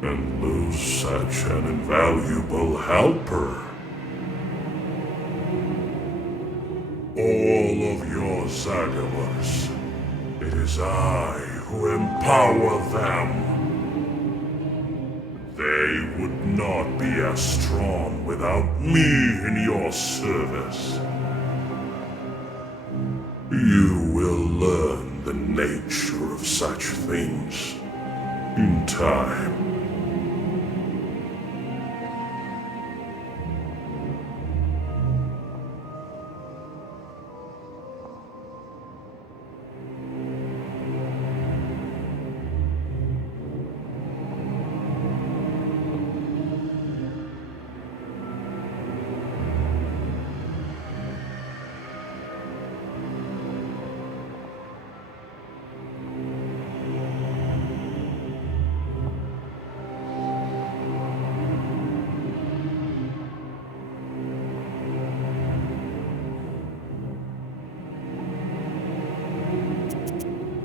And lose such an invaluable helper. All of your Zagavars, it is I who empower them. They would not be as strong without me in your service. You will learn the nature of such things in time.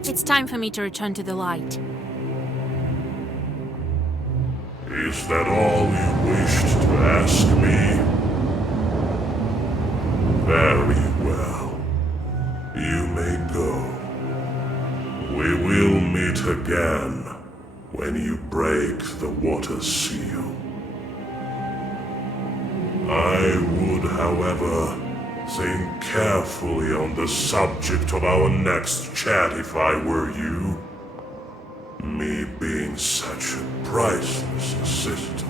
It's time for me to return to the light. Is that all you wished to ask me? Very well. You may go. We will meet again when you break the water seal. I would, however, think carefully on the subject of our next chat if I were you. Me being such a priceless assistant.